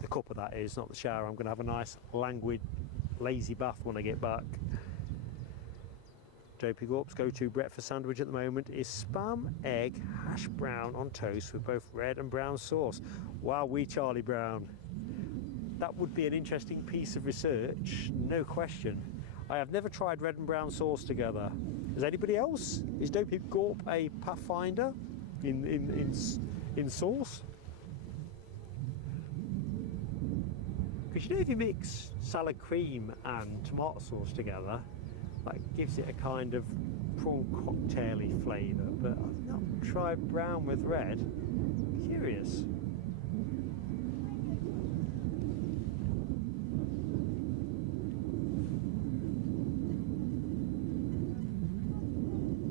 The cuppa, that is, not the shower. I'm going to have a nice, languid, lazy bath when I get back. Dopey Gorp's go-to breakfast sandwich at the moment is spam, egg, hash brown on toast with both red and brown sauce. Wow, wee Charlie Brown. That would be an interesting piece of research, no question. I have never tried red and brown sauce together. Is anybody else? Is Dopey Gorp a pathfinder in sauce? Because you know, if you mix salad cream and tomato sauce together, that gives it a kind of prawn cocktail-y flavour, but I've not tried brown with red. Curious.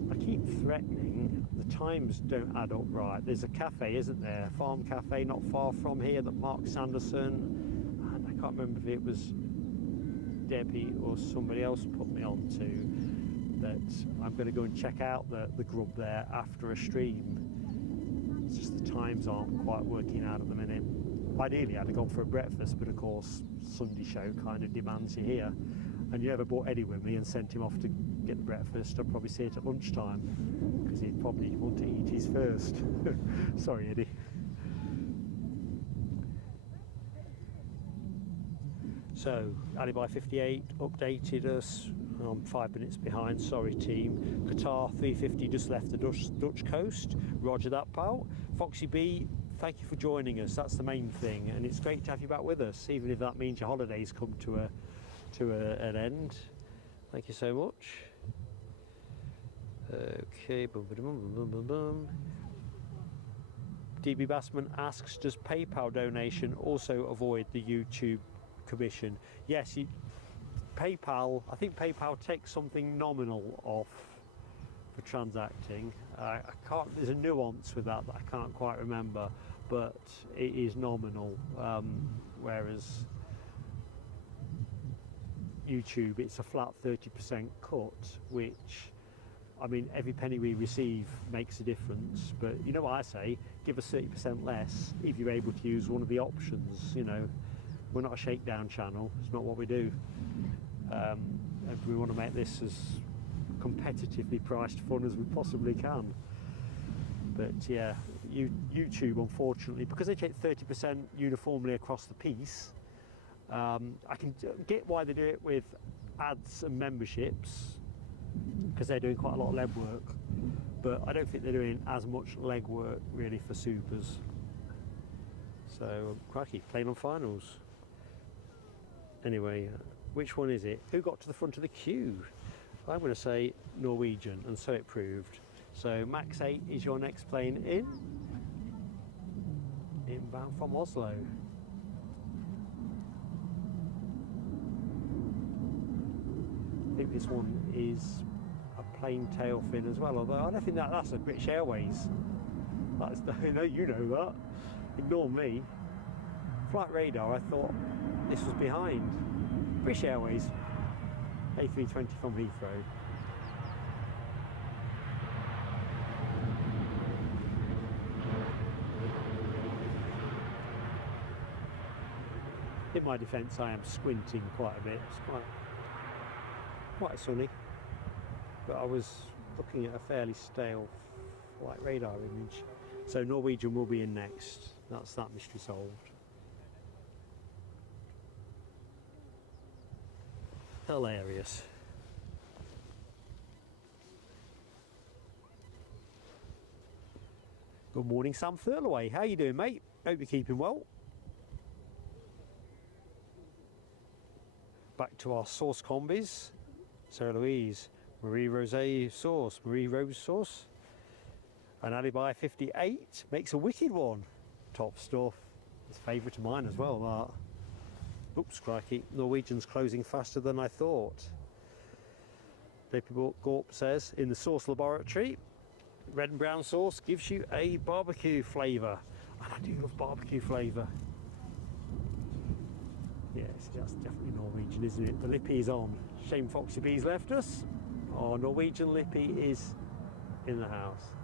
I keep threatening, the times don't add up right. There's a cafe, isn't there? A farm cafe not far from here that Mark Sanderson, and I can't remember if it was Debbie or somebody else put me on to, that I'm going to go and check out the grub there after a stream. It's just the times aren't quite working out at the minute. Ideally I'd have gone for a breakfast, but of course Sunday show kind of demands you here, and you ever brought Eddie with me and sent him off to get the breakfast, I'd probably see it at lunchtime, because he'd probably want to eat his first. Sorry Eddie. So, Alibi 58 updated us. I'm 5 minutes behind, sorry team. Qatar 350 just left the Dutch coast. Roger that, pal. Foxy B, thank you for joining us. That's the main thing, and it's great to have you back with us, even if that means your holidays come to an end. Thank you so much. Okay, boom, boom, boom, boom, boom, boom. DB Bassman asks, does PayPal donation also avoid the YouTube commission? Yes, PayPal, I think PayPal takes something nominal off for transacting. I can't, there's a nuance with that I can't quite remember, but it is nominal, whereas YouTube, it's a flat 30% cut, which, I mean, every penny we receive makes a difference, but you know what I say, give us 30% less if you're able to use one of the options, you know. We're not a shakedown channel, it's not what we do. And we want to make this as competitively priced fun as we possibly can. But yeah, YouTube, unfortunately, because they take 30% uniformly across the piece, I can get why they do it with ads and memberships, because they're doing quite a lot of legwork, but I don't think they're doing as much legwork really for supers. So, crikey, playing on finals. Anyway, which one is it? Who got to the front of the queue? I'm going to say Norwegian, and so it proved. So Max 8 is your next plane in. Inbound from Oslo. think this one is a plain tail fin as well, although I don't think that's a British Airways. That's, no, you know that. Ignore me. Flight radar, I thought this was behind. British Airways, A320 from Heathrow. In my defence, I am squinting quite a bit. It's quite sunny, but I was looking at a fairly stale flight radar image. So Norwegian will be in next. That's that mystery solved. Hilarious. Good morning, Sam Thurlaway. How you doing, mate? Hope you're keeping well. Back to our sauce combis. Sarah Louise, Marie Rosé sauce, Marie Rose sauce. An Alibi 58 makes a wicked one. Top stuff. It's a favourite of mine as well, that. Oops, crikey. Norwegian's closing faster than I thought. JP Gorp says, in the sauce laboratory, red and brown sauce gives you a barbecue flavour. And I do love barbecue flavour. Yes, that's definitely Norwegian, isn't it? The Lippy is on. Shame Foxy B's left us. Our Norwegian Lippy is in the house.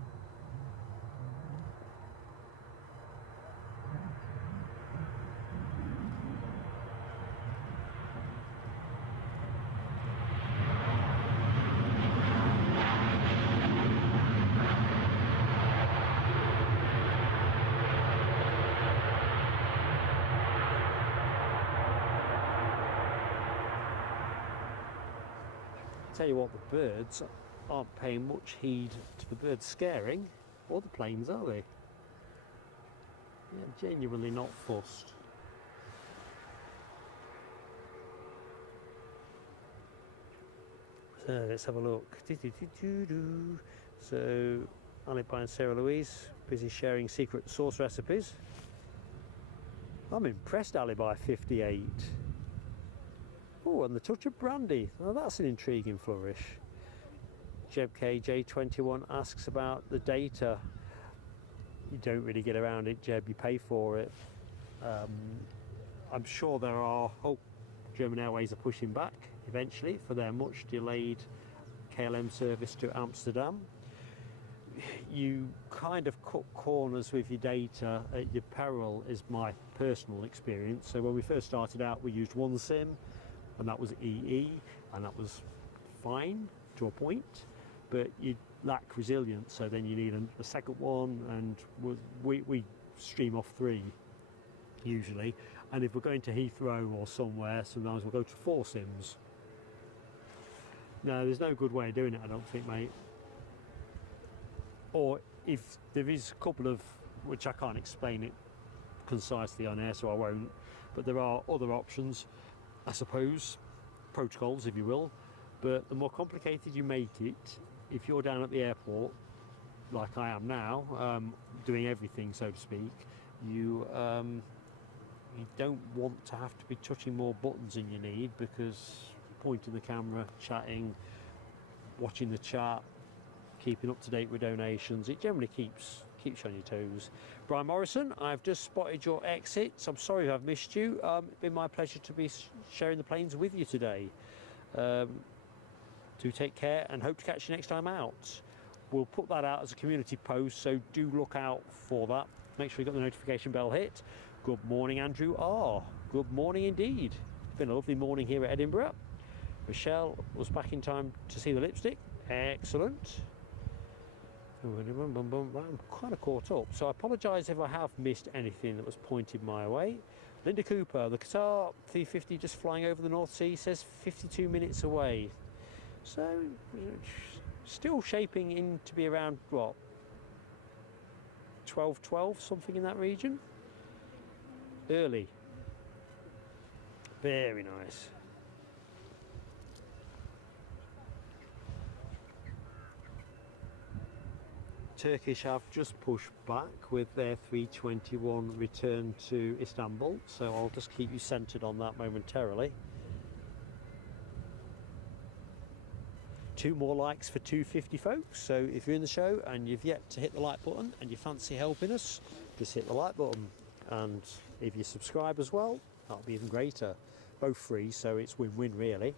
Tell you what, the birds aren't paying much heed to the birds scaring, or the planes, are they? Yeah, genuinely not fussed. So let's have a look. So Alibi and Sarah Louise busy sharing secret sauce recipes. I'm impressed, Alibi 58. Oh, and the touch of brandy. Well, that's an intriguing flourish. Jeb KJ21 asks about the data. You don't really get around it, Jeb. You pay for it. I'm sure there are. Oh, German Airways are pushing back eventually for their much delayed KLM service to Amsterdam. You kind of cut corners with your data at your peril, is my personal experience. So when we first started out, we used one SIM, and that was EE, and that was fine to a point, but you lack resilience, so then you need a second one, and we stream off 3 usually, and if we're going to Heathrow or somewhere, sometimes we'll go to 4 SIMs. No, there's no good way of doing it, I don't think, mate. Or if there is a couple of, which I can't explain it concisely on air, so I won't, but there are other options, I suppose, protocols if you will, but the more complicated you make it, if you're down at the airport like I am now, doing everything so to speak, you don't want to have to be touching more buttons than you need, because pointing the camera, chatting, watching the chat, keeping up to date with donations, it generally keeps you on your toes. Brian Morrison, I've just spotted your exits. I'm sorry I've missed you. It's been my pleasure to be sharing the planes with you today. Do take care and hope to catch you next time out. We'll put that out as a community post, so do look out for that. Make sure you got the notification bell hit. Good morning, Andrew R. Good morning indeed. It's been a lovely morning here at Edinburgh. Michelle was back in time to see the lipstick. Excellent. I'm kind of caught up, so I apologise if I have missed anything that was pointed my way. Linda Cooper, the Qatar 350 just flying over the North Sea, says 52 minutes away. So, still shaping in to be around, what, 12, something in that region? Early. Very nice. Turkish have just pushed back with their 321 return to Istanbul, so I'll just keep you centred on that momentarily. 2 more likes for 250, folks. So if you're in the show and you've yet to hit the like button and you fancy helping us, just hit the like button. And if you subscribe as well, that'll be even greater. Both free, so it's win-win really.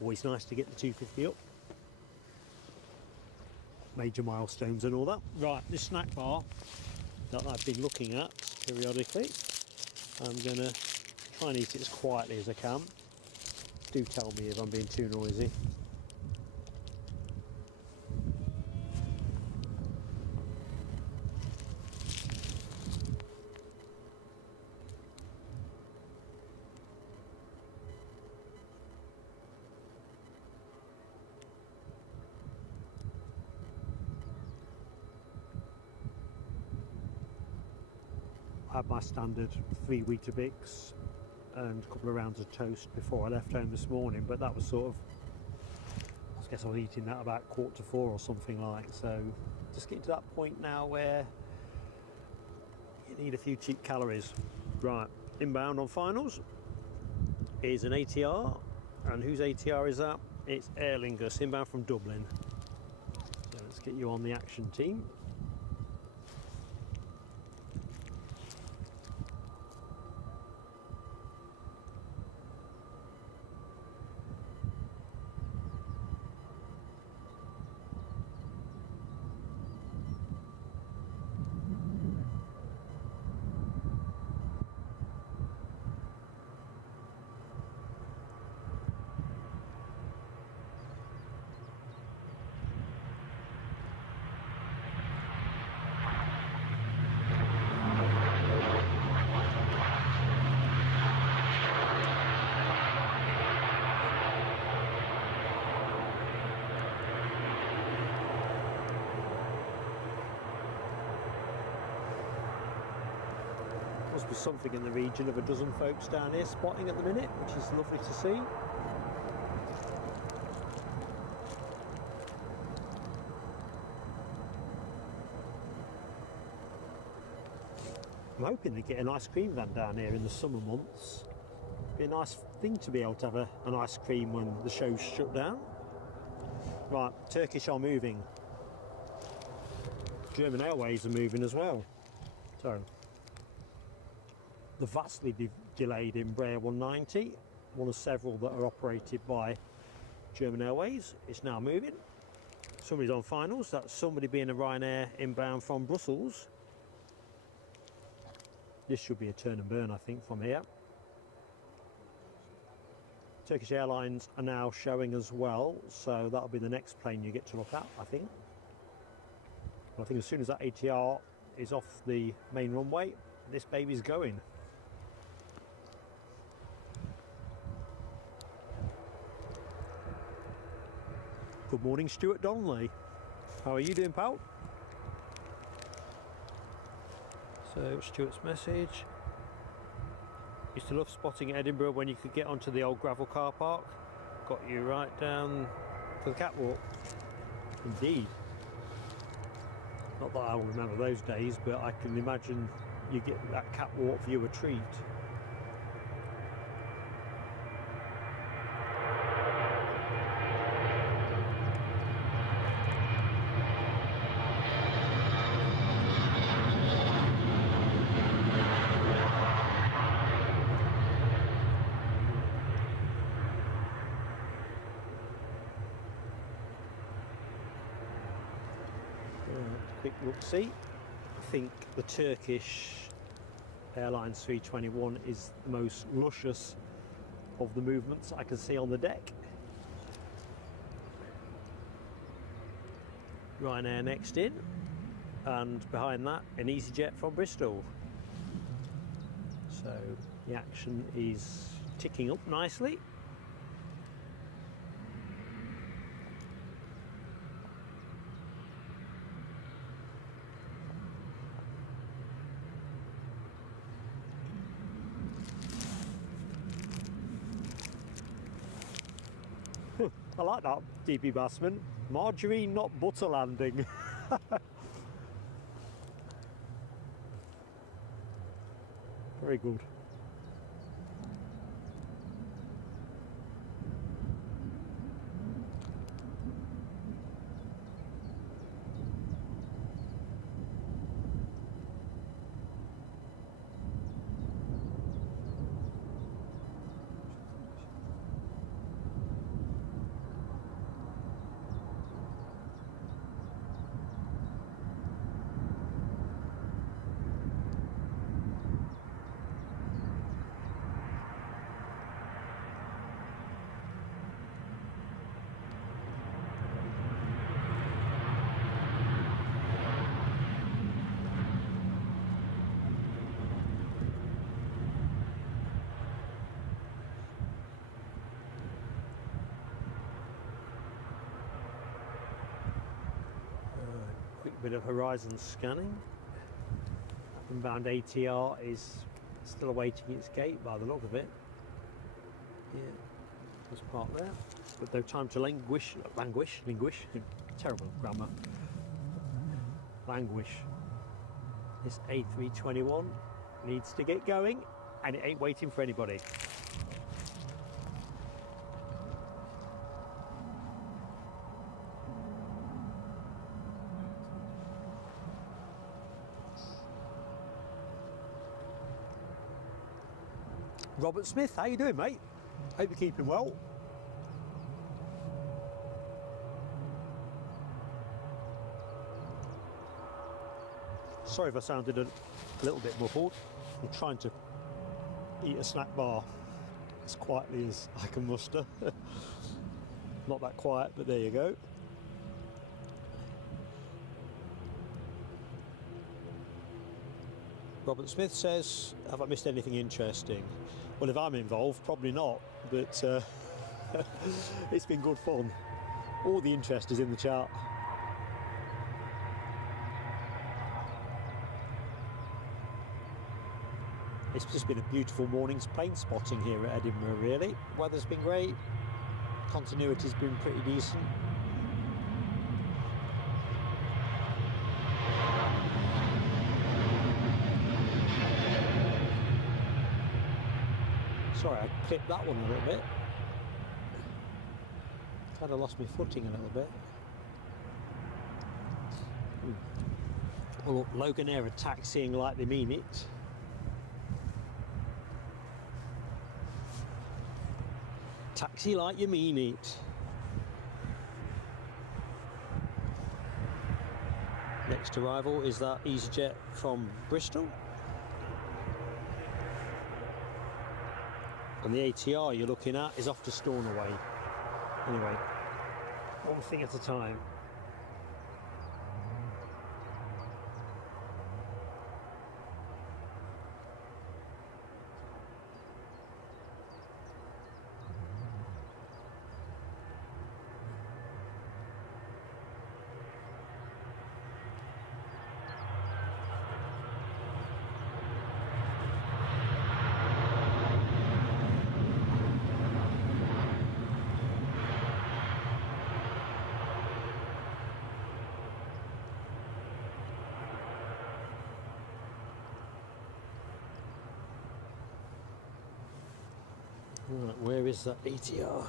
Always nice to get the 250 up. Major milestones and all that. Right, this snack bar that I've been looking at periodically, I'm gonna try and eat it as quietly as I can. Do tell me if I'm being too noisy. I had my standard 3 Weetabix and a couple of rounds of toast before I left home this morning, but that was sort of, I guess I was eating that about 3:45 or something like, so just getting to that point now where you need a few cheap calories. Right, inbound on finals is an ATR, and whose ATR is that? It's Aer Lingus, inbound from Dublin. So let's get you on the action team. Must be something in the region of a dozen folks down here spotting at the minute, which is lovely to see. I'm hoping to get an ice cream van down here in the summer months. Be a nice thing to be able to have an ice cream when the show's shut down. Right, Turkish are moving. German Airways are moving as well. So, the vastly delayed Embraer 190, one of several that are operated by German Airways, is now moving. Somebody's on finals, that's somebody being a Ryanair inbound from Brussels. This should be a turn and burn, I think, from here. Turkish Airlines are now showing as well, so that'll be the next plane you get to look at, I think. I think as soon as that ATR is off the main runway, this baby's going. Good morning, Stuart Donnelly. How are you doing, pal? So, Stuart's message. Used to love spotting Edinburgh when you could get onto the old gravel car park. Got you right down to the catwalk. Indeed. Not that I will remember those days, but I can imagine you get that catwalk view a treat. Quick look-see. I think the Turkish Airlines 321 is the most luscious of the movements I can see on the deck. Ryanair next in, and behind that an EasyJet from Bristol. So the action is ticking up nicely. I like that, DP Bassman. Margarine, not butter landing. Very good. bit of horizon scanning. Inbound ATR is still awaiting its gate by the look of it. Yeah, just parked there, but no time to languish. Terrible grammar. Languish. This A321 needs to get going, and it ain't waiting for anybody. Robert Smith, how you doing, mate? Hope you're keeping well. Sorry if I sounded a little bit muffled. I'm trying to eat a snack bar as quietly as I can muster. Not that quiet, but there you go. Robert Smith says, have I missed anything interesting? Well, if I'm involved, probably not, but it's been good fun. All the interest is in the chat. It's just been a beautiful morning's plane spotting here at Edinburgh, really. Weather's been great, continuity's been pretty decent. Sorry, I clipped that one a little bit. Kind of lost my footing a little bit. Oh look, Logan Air are taxiing like they mean it. Taxi like you mean it. Next arrival is that EasyJet from Bristol. And the ATR you're looking at is off to Stornoway. Anyway, one thing at a time. Right, where is that ATR?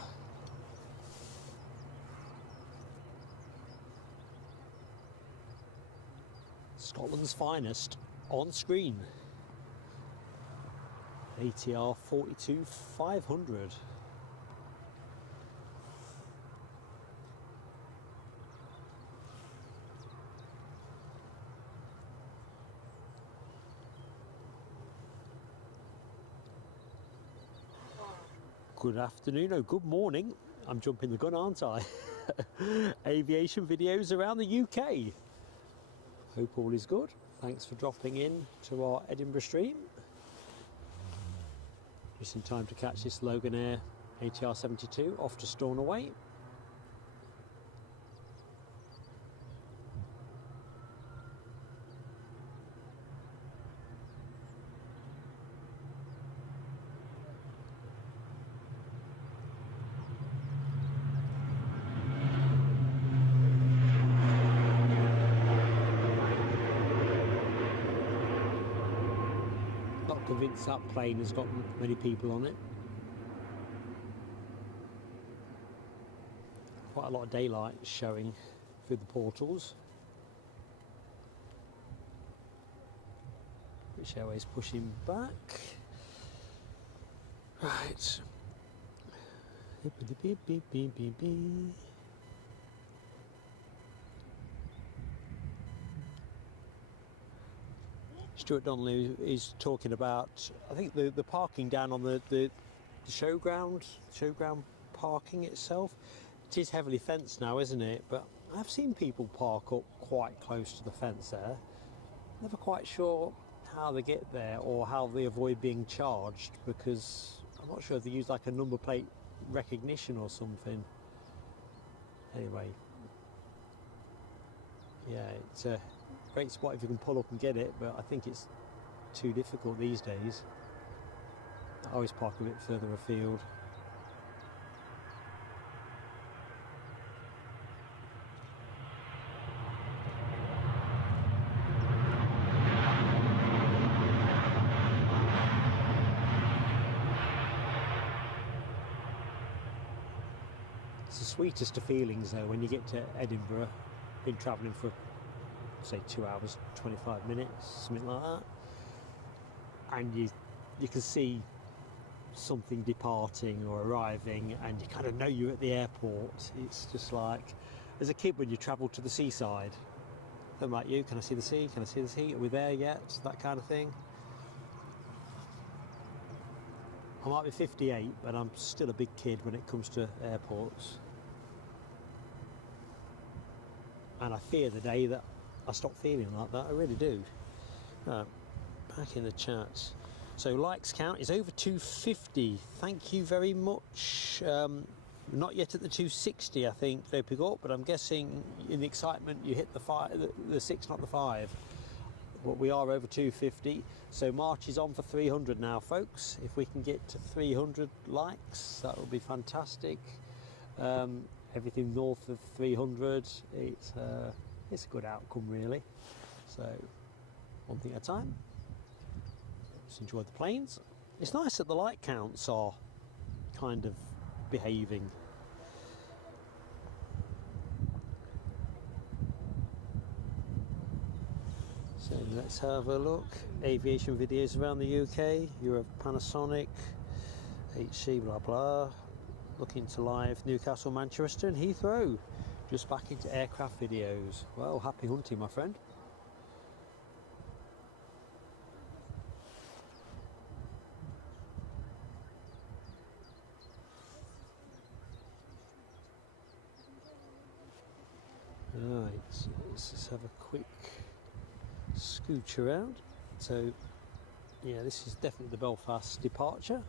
Scotland's finest on screen. ATR 42500. Good afternoon, oh good morning. I'm jumping the gun, aren't I? Aviation videos around the UK. Hope all is good. Thanks for dropping in to our Edinburgh stream. Just in time to catch this Logan Air ATR 72 off to Stornoway. Convinced that plane has got many people on it. Quite a lot of daylight showing through the portals. British Airways pushing back. Right. Stuart Donnelly is talking about, I think, the parking down on the showground parking itself. It is heavily fenced now, isn't it? But I've seen people park up quite close to the fence there. Never quite sure how they get there or how they avoid being charged, because I'm not sure if they use like a number plate recognition or something. Anyway, Yeah, it's a great spot if you can pull up and get it, but I think it's too difficult these days. I always park a bit further afield. It's the sweetest of feelings though when you get to Edinburgh, been travelling for say 2 hours 25 minutes, something like that, and you can see something departing or arriving and you kind of know you're at the airport. It's just like as a kid when you travel to the seaside, I'm like you, can I see the sea, can I see the sea, are we there yet, that kind of thing. I might be 58, but I'm still a big kid when it comes to airports. And I fear the day that I stop feeling like that, I really do. Back in the chat. So likes count is over 250. Thank you very much. Not yet at the 260, I think, they pick up, but I'm guessing in the excitement you hit the 6, not the 5. But we are over 250, so March is on for 300 now, folks. If we can get to 300 likes, that would be fantastic. Everything north of 300, it's a good outcome, really. So, one thing at a time. Just enjoy the planes. It's nice that the light counts are kind of behaving. So let's have a look. Aviation videos around the UK. Europe, Panasonic, HC, blah blah. Looking to live Newcastle, Manchester and Heathrow. Just back into aircraft videos. Well, happy hunting, my friend. Right, let's just have a quick scooch around. So yeah, this is definitely the Belfast departure.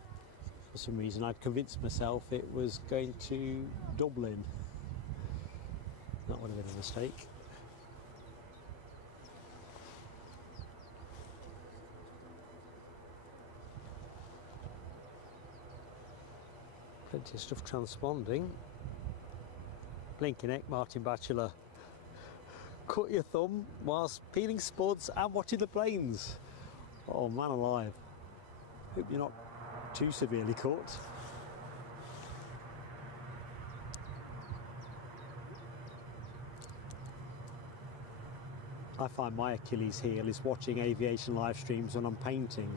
For some reason I'd convinced myself it was going to Dublin. That would have been a mistake. Plenty of stuff transponding. Blinking heck, Martin Batchelor. Cut your thumb whilst peeling spuds and watching the planes. Oh man alive. Hope you're not too severely cut. I find my Achilles heel is watching aviation live streams when I'm painting.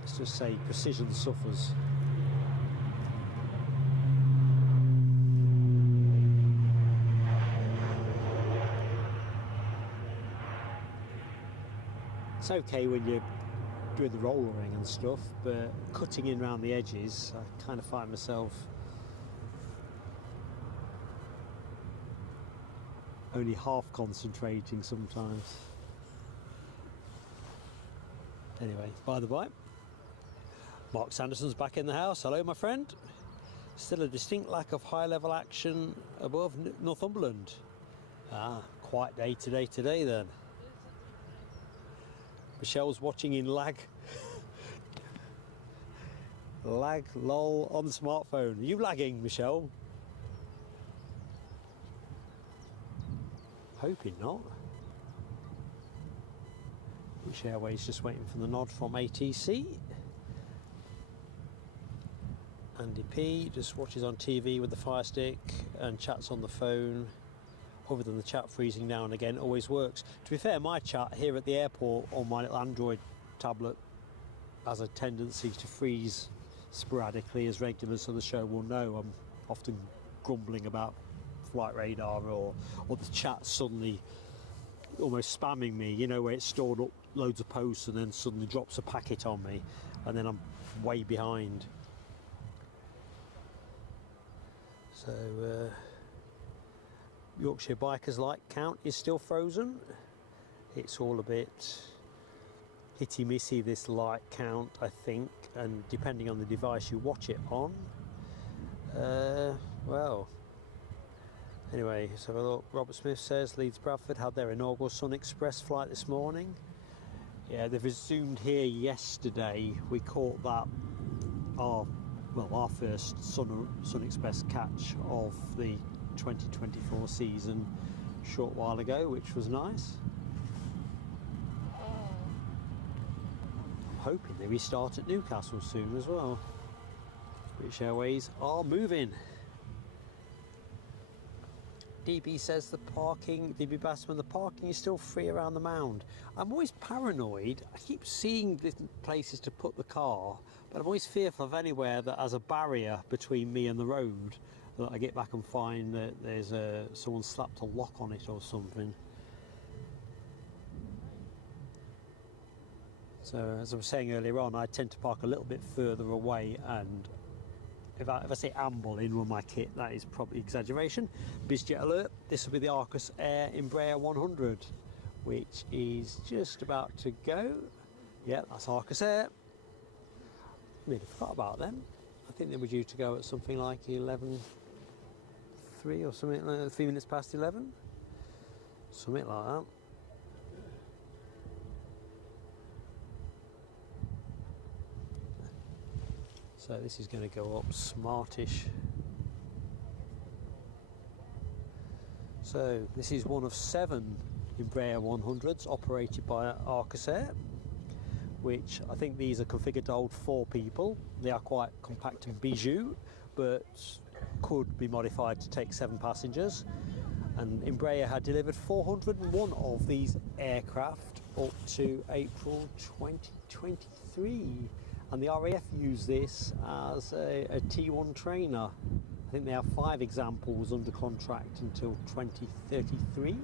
Let's just say precision suffers. It's okay when you're doing the rollering and stuff, but cutting in around the edges, I kind of find myself only half concentrating sometimes. Anyway, by the by, Mark Sanderson's back in the house. Hello, my friend. Still a distinct lack of high-level action above Northumberland. Ah, quiet day today then. Michelle's watching in lag. Lag, lol, on the smartphone. Are you lagging, Michelle? Hoping not. British Airways just waiting for the nod from ATC. Andy P just watches on TV with the Fire Stick and chats on the phone. Other than the chat freezing now and again, always works. To be fair, my chat here at the airport on my little Android tablet has a tendency to freeze sporadically, as regulars of the show will know. I'm often grumbling about flight radar or the chat suddenly almost spamming me, you know, where it's stored up loads of posts and then suddenly drops a packet on me and then I'm way behind. So Yorkshire Bikers like count is still frozen. It's all a bit hitty-missy, this like count, I think, and depending on the device you watch it on. Well, Anyway, let's have a look. Robert Smith says Leeds Bradford had their inaugural Sun Express flight this morning. Yeah, they've resumed here yesterday. We caught that our first Sun Express catch of the 2024 season a short while ago, which was nice. I'm hoping they restart at Newcastle soon as well. British Airways are moving. DB says DB Bassman, the parking is still free around the mound. I'm always paranoid. I keep seeing different places to put the car, but I'm always fearful of anywhere that has a barrier between me and the road, that I get back and find that there's someone slapped a lock on it or something. So as I was saying earlier on, I tend to park a little bit further away, and if I say amble in with my kit, that is probably exaggeration. BizJet alert, this will be the Arcus Air Embraer 100, which is just about to go. Yeah, that's Arcus Air. I really forgot about them. I think they were due to go at something like 11:03 or something, like 3 minutes past 11. Something like that. So this is going to go up smartish. So this is one of 7 Embraer 100s operated by Arcus Air, which I think these are configured to hold 4 people. They are quite compact and bijou, but could be modified to take 7 passengers. And Embraer had delivered 401 of these aircraft up to April 2023. And the RAF use this as a T1 trainer. I think they have 5 examples under contract until 2033.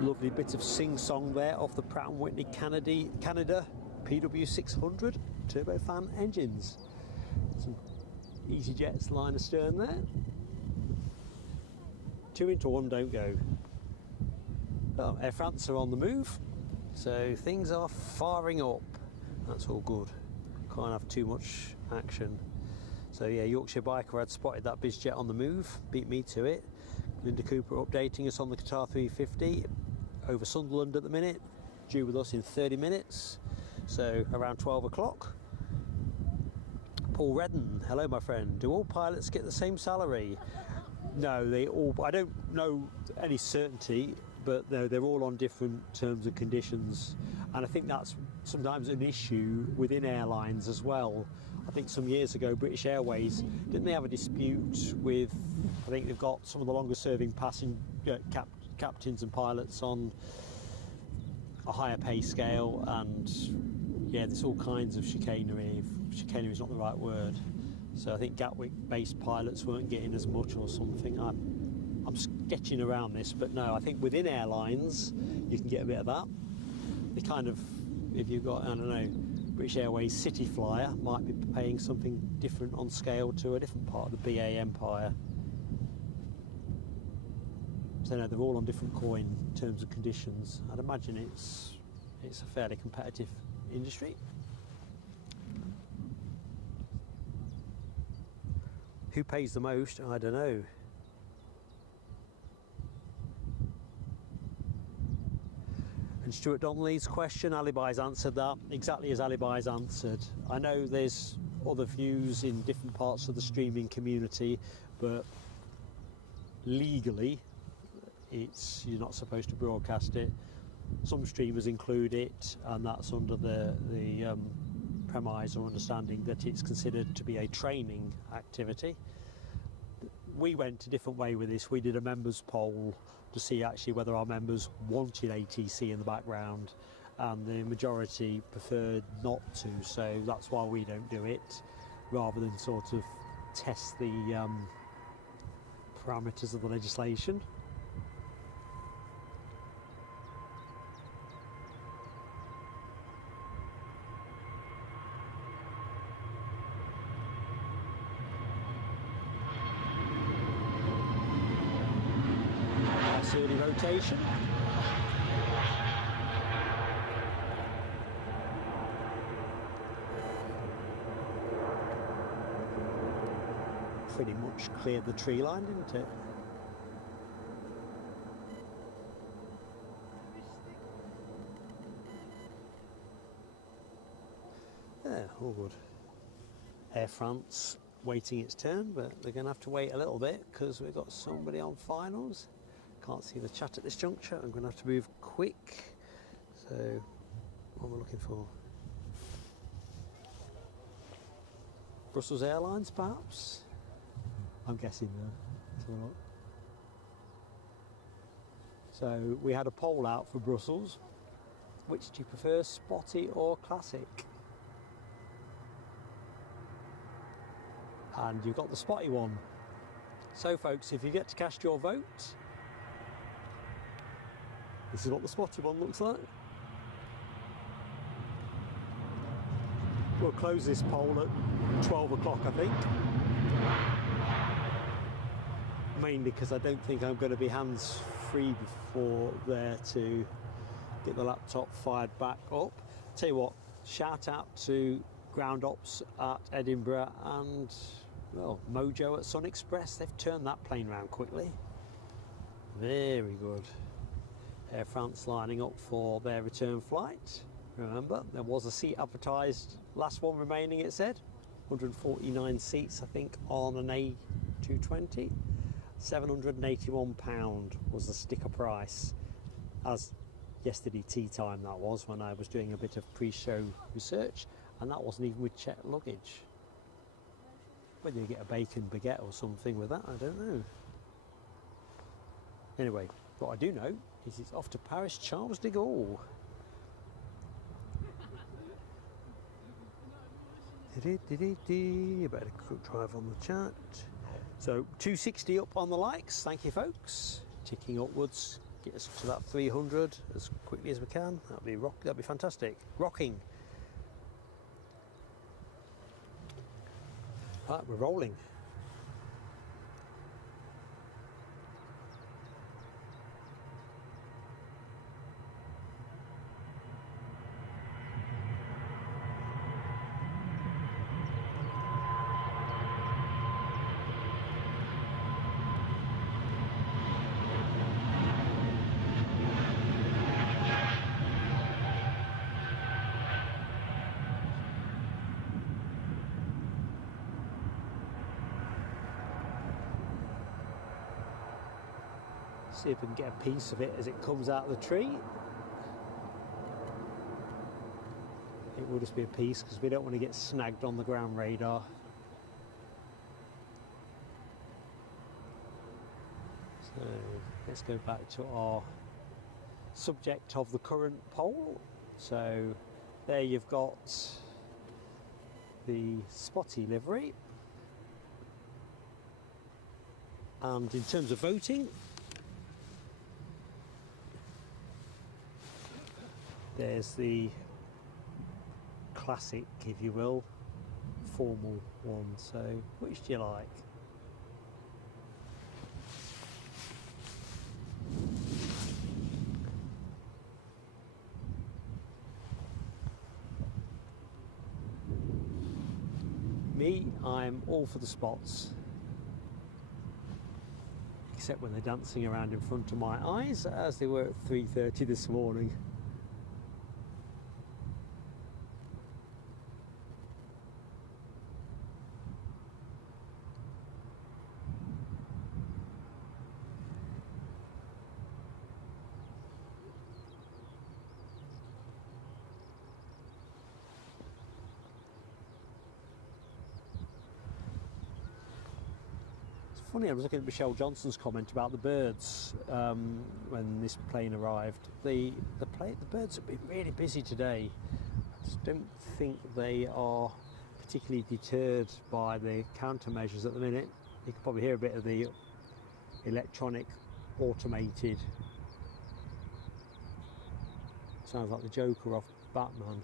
Lovely bit of sing-song there off the Pratt & Whitney Canada PW600 turbofan engines. Some EasyJet's line astern there. 2 into 1 don't go. Well, Air France are on the move, so things are firing up. That's all good. Can't have too much action. So yeah, Yorkshire Biker had spotted that BizJet on the move, beat me to it. Linda Cooper updating us on the Qatar 350 over Sunderland at the minute, due with us in 30 minutes. So around 12 o'clock. Paul Redden, hello my friend. Do all pilots get the same salary? No, they all, I don't know any certainty, but no, they're all on different terms and conditions. And I think that's sometimes an issue within airlines as well. I think some years ago, British Airways, didn't they have a dispute with, I think they've got some of the longest serving captains and pilots on a higher pay scale, and yeah, there's all kinds of chicanery. Chicanery is not the right word. So I think Gatwick-based pilots weren't getting as much or something. I'm sketching around this, but no, I think within airlines you can get a bit of that. They kind of, if you've got, I don't know, British Airways City Flyer might be paying something different on scale to a different part of the BA empire. So no, they're all on different coin terms and conditions. I'd imagine it's a fairly competitive industry. Who pays the most? I don't know. And Stuart Donnelly's question, Alibi's answered that exactly as Alibi's answered. I know there's other views in different parts of the streaming community, but legally you're not supposed to broadcast it. Some streamers include it, and that's under the premise or understanding that it's considered to be a training activity. We went a different way with this. We did a members poll to see actually whether our members wanted ATC in the background, and the majority preferred not to, so that's why we don't do it, rather than sort of test the parameters of the legislation. rotation. Pretty much cleared the tree line, didn't it? Yeah, all good. Air France waiting its turn, but they're going to have to wait a little bit because we've got somebody on finals. Can't see the chat at this juncture. I'm going to have to move quick. So, what am I looking for? Brussels Airlines, perhaps? I'm guessing there. Let's have a look. So, we had a poll out for Brussels. Which do you prefer, spotty or classic? And you've got the spotty one. So folks, if you get to cast your vote, this is what the spotty one looks like. We'll close this poll at 12 o'clock, I think. Mainly because I don't think I'm going to be hands-free before there to get the laptop fired back up. Tell you what, shout out to ground ops at Edinburgh and, well, Mojo at Sun Express. They've turned that plane round quickly. Very good. Air France lining up for their return flight. Remember, there was a seat advertised, last one remaining, it said. 149 seats, I think, on an A220. £781 was the sticker price. As yesterday tea time that was, when I was doing a bit of pre-show research, and that wasn't even with checked luggage. Whether you get a bacon baguette or something with that, I don't know. Anyway, what I do know is it's off to Paris Charles de Gaulle. You better drive on the chat. So 260 up on the likes, thank you folks. Ticking upwards, get us to that 300 as quickly as we can. That'd be fantastic. Rocking. Right, we're rolling. See if we can get a piece of it as it comes out of the tree. It will just be a piece because we don't want to get snagged on the ground radar. So let's go back to our subject of the current poll. So there you've got the spotty livery. And in terms of voting, there's the classic, if you will, formal one. So, which do you like? Me, I'm all for the spots. Except when they're dancing around in front of my eyes, as they were at 3:30 this morning. Funny, I was looking at Michelle Johnson's comment about the birds when this plane arrived. The birds have been really busy today. I just don't think they are particularly deterred by the countermeasures at the minute. You can probably hear a bit of the electronic automated. Sounds like the Joker off Batman.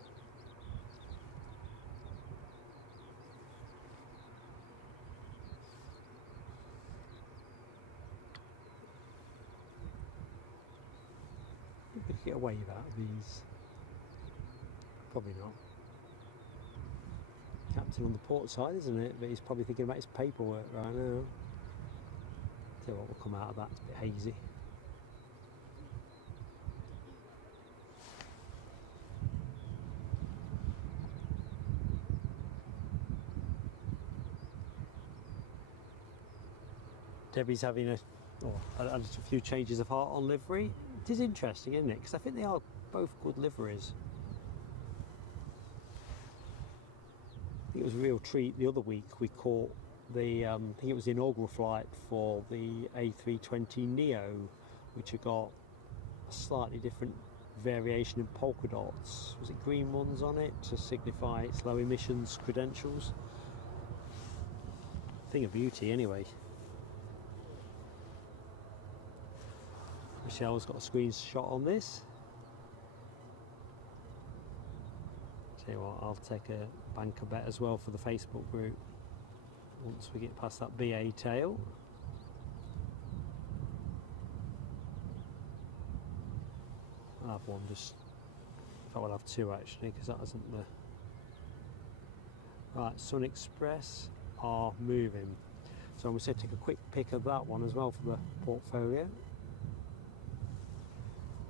get a wave out of these? Probably not. Captain on the port side, isn't it? But he's probably thinking about his paperwork right now. Tell you what will come out of that, it's a bit hazy. Debbie's having a few changes of heart on livery. It is interesting, isn't it? Because I think they are both good liveries. I think it was a real treat the other week. We caught the, I think it was the inaugural flight for the A320 Neo, which had got a slightly different variation in polka dots. Was it green ones on it to signify its low emissions credentials? Thing of beauty, anyway. Michelle's got a screenshot on this. Tell you what, I'll take a banker bet as well for the Facebook group once we get past that BA tail. I'll have one, just in fact I'll have two actually, because that isn't the right. Sun Express are moving, so I'm going to take a quick pick of that one as well for the portfolio.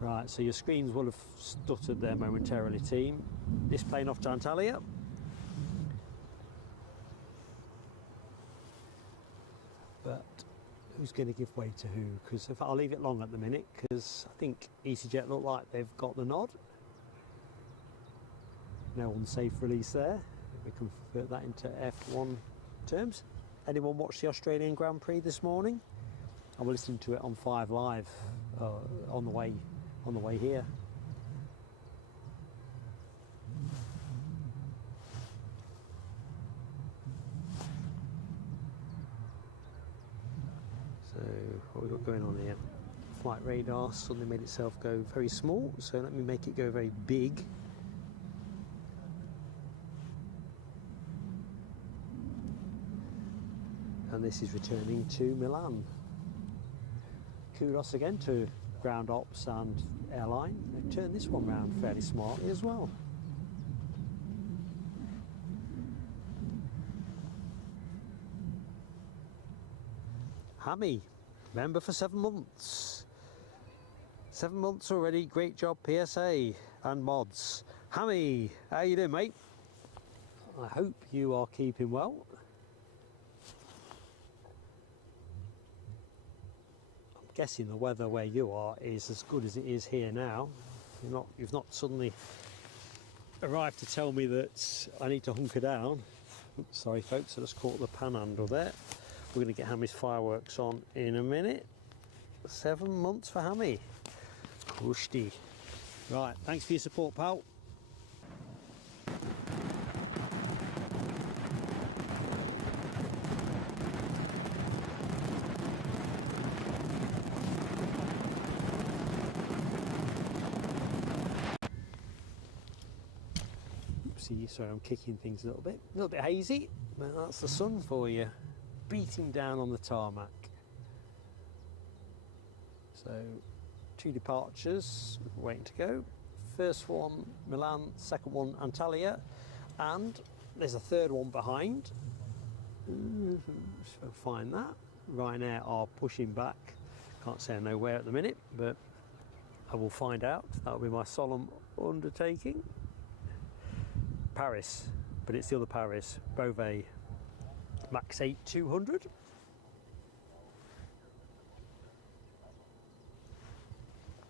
Right, so your screens will have stuttered there momentarily, team. This plane off to Antalya. But who's going to give way to who? Because if I'll leave it long at the minute, because I think EasyJet look like they've got the nod. No unsafe release there. We can convert that into F1 terms. Anyone watch the Australian Grand Prix this morning? I will listen to it on 5 Live on the way here. So what have we got going on here? Flight radar suddenly made itself go very small, so let me make it go very big. And this is returning to Milan. Kudos again to ground ops and airline. They've turned this one round fairly smartly as well. Hammy, member for 7 months. 7 months already, great job PSA and mods. Hammy, how you doing, mate? I hope you are keeping well. Guessing the weather where you are is as good as it is here now. You've not suddenly arrived to tell me that I need to hunker down. Oops, sorry folks, I just caught the panhandle there. We're going to get Hammy's fireworks on in a minute. 7 months for Hammy. Kushti. Right, thanks for your support, pal. Sorry, I'm kicking things a little bit hazy, but that's the sun for you, beating down on the tarmac. So 2 departures waiting to go. First one Milan, second one Antalya, and there's a third one behind. So find that. Ryanair are pushing back. Can't say I know where at the minute, but I will find out. That'll be my solemn undertaking. Paris, but it's the other Paris, Beauvais, Max 8 200.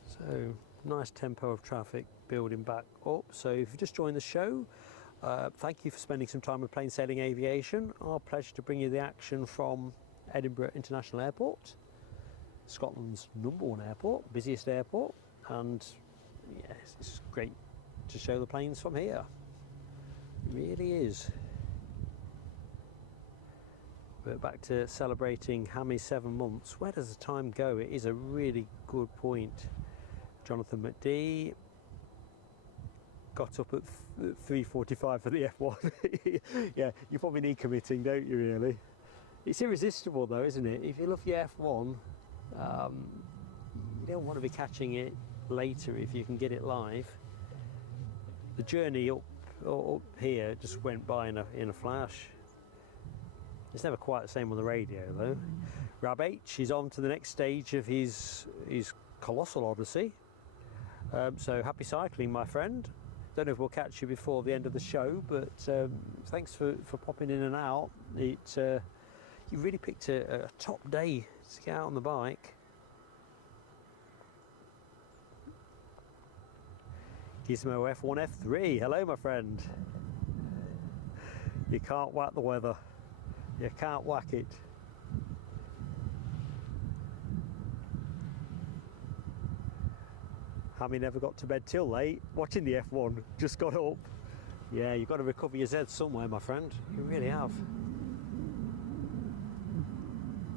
So nice tempo of traffic building back up. So if you just joined the show, thank you for spending some time with Plain Sailing Aviation. Our pleasure to bring you the action from Edinburgh International Airport, Scotland's #1 airport, busiest airport, and yes, it's great to show the planes from here. It really is. But back to celebrating Hammy's 7 months. Where does the time go? It is a really good point. Jonathan McD got up at 3:45 for the F1. Yeah, you probably need committing, don't you, really? It's irresistible though, isn't it? If you love your F1, you don't want to be catching it later if you can get it live. The journey up here just went by in a flash. It's never quite the same on the radio though. Rab H is on to the next stage of his colossal odyssey. So happy cycling, my friend. Don't know if we'll catch you before the end of the show, but thanks for popping in and out. You really picked a top day to get out on the bike. Gizmo F1 F3, hello my friend. You can't whack the weather. You can't whack it. Hammy never got to bed till late, watching the F1, just got up. Yeah, you've got to recover your Z somewhere, my friend. You really have.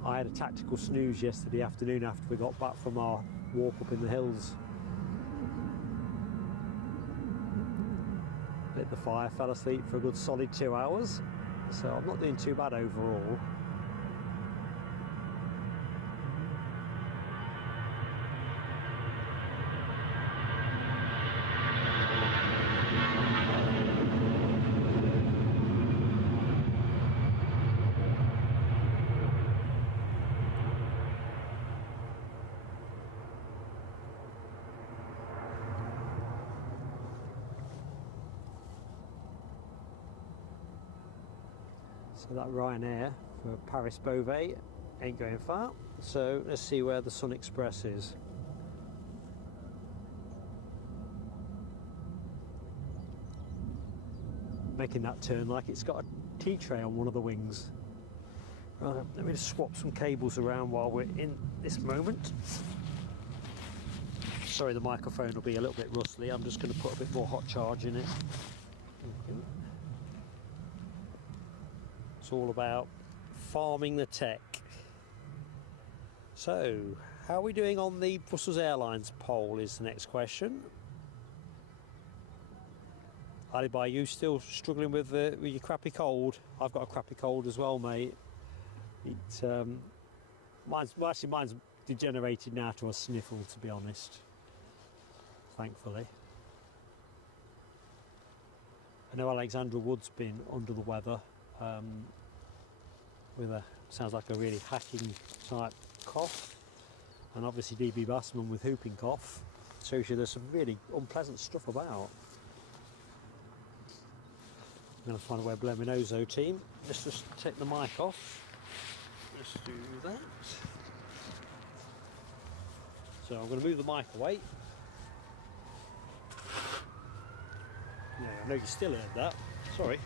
I had a tactical snooze yesterday afternoon after we got back from our walk up in the hills. Lit the fire, fell asleep for a good solid 2 hours. So I'm not doing too bad overall. So that Ryanair for Paris Beauvais ain't going far. So let's see where the Sun Express is. Making that turn like it's got a tea tray on one of the wings. Right, let me just swap some cables around while we're in this moment. Sorry, the microphone will be a little bit rustly. I'm just going to put a bit more hot charge in it. It's all about farming the tech. So, how are we doing on the Brussels Airlines poll is the next question. Ali, are you still struggling with your crappy cold? I've got a crappy cold as well, mate. Mine's degenerated now to a sniffle, to be honest. Thankfully. I know Alexandra Wood's been under the weather. With sounds like a really hacking type cough, and obviously DB Bassman with whooping cough. Shows you there's some really unpleasant stuff about. I'm going to find a way of blowing my nose though, team. Let's just take the mic off. Let's do that. So I'm going to move the mic away. Yeah, I know you still heard that. Sorry.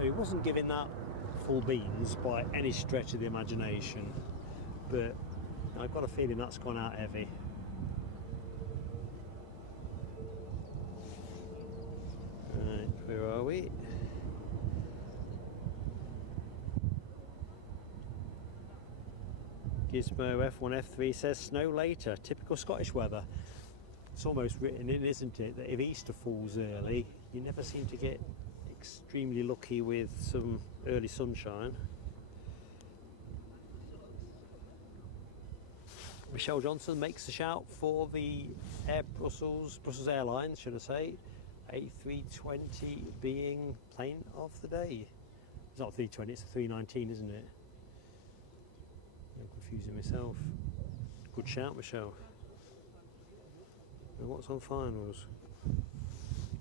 He wasn't giving that full beans by any stretch of the imagination, but I've got a feeling that's gone out heavy. Right, where are we? Gizmo F1 F3 says snow later, typical Scottish weather. It's almost written in, isn't it, that if Easter falls early, you never seem to get extremely lucky with some early sunshine. Michelle Johnson makes a shout for the Brussels Airlines, should I say, A320 being plane of the day. It's not 320, it's a 319, isn't it? I'm confusing myself. Good shout, Michelle. And what's on finals?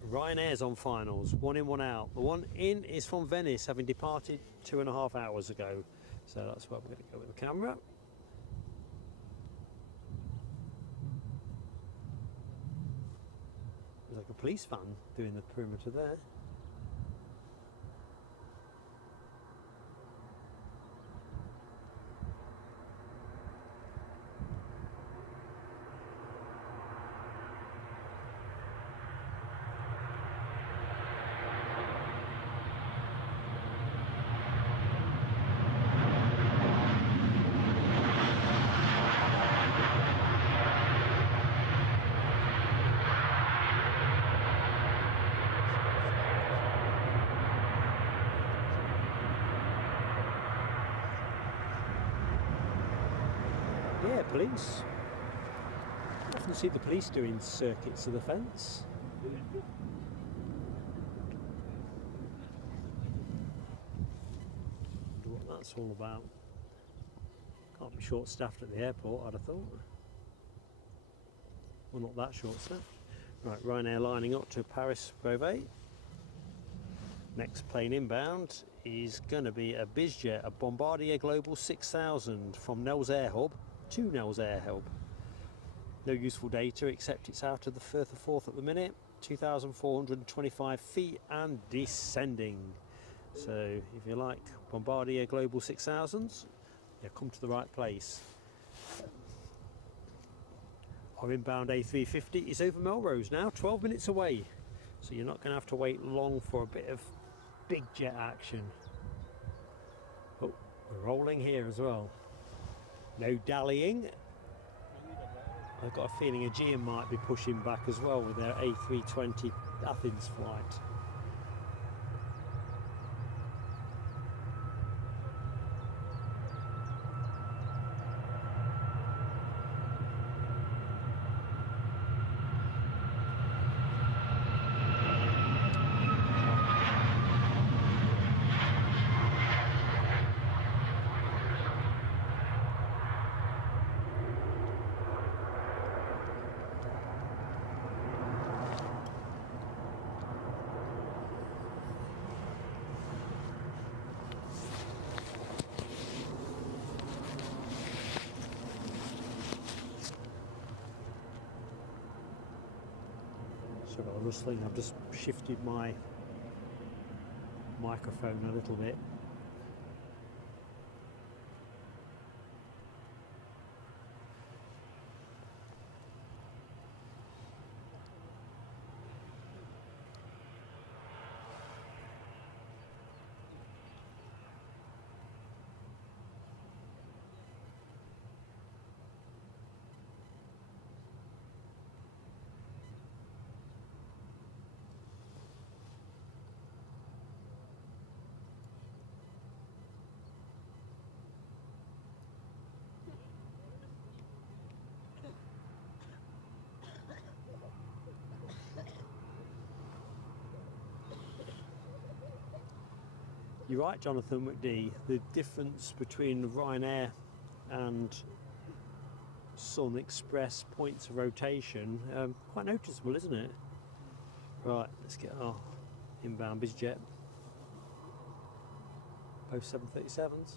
Ryanair's on finals, 1 in, 1 out. The one in is from Venice, having departed 2.5 hours ago. So that's where we're going to go with the camera. There's like a police van doing the perimeter there. Yeah, police. I often see the police doing circuits of the fence. Wonder what that's all about. Can't be short-staffed at the airport, I'd have thought. Well, not that short-staffed. Right, Ryanair lining up to Paris Beauvais. Next plane inbound is going to be a Bizjet, a Bombardier Global 6000 from Nels Air Hub to Nels Air Hub. No useful data except it's out of the Firth of Forth at the minute, 2,425 feet and descending. So if you like Bombardier Global 6000s, you come to the right place. Our inbound A350 is over Melrose now, 12 minutes away. So you're not going to have to wait long for a bit of big jet action. Oh, we're rolling here as well. No dallying. I've got a feeling Aegean might be pushing back as well with their A320 Athens flight. So I've got a rustling. I've just shifted my microphone a little bit. You're right, Jonathan McD. The difference between Ryanair and Sun Express points of rotation, quite noticeable, isn't it? Right, let's get our inbound Bizjet. Both 737s.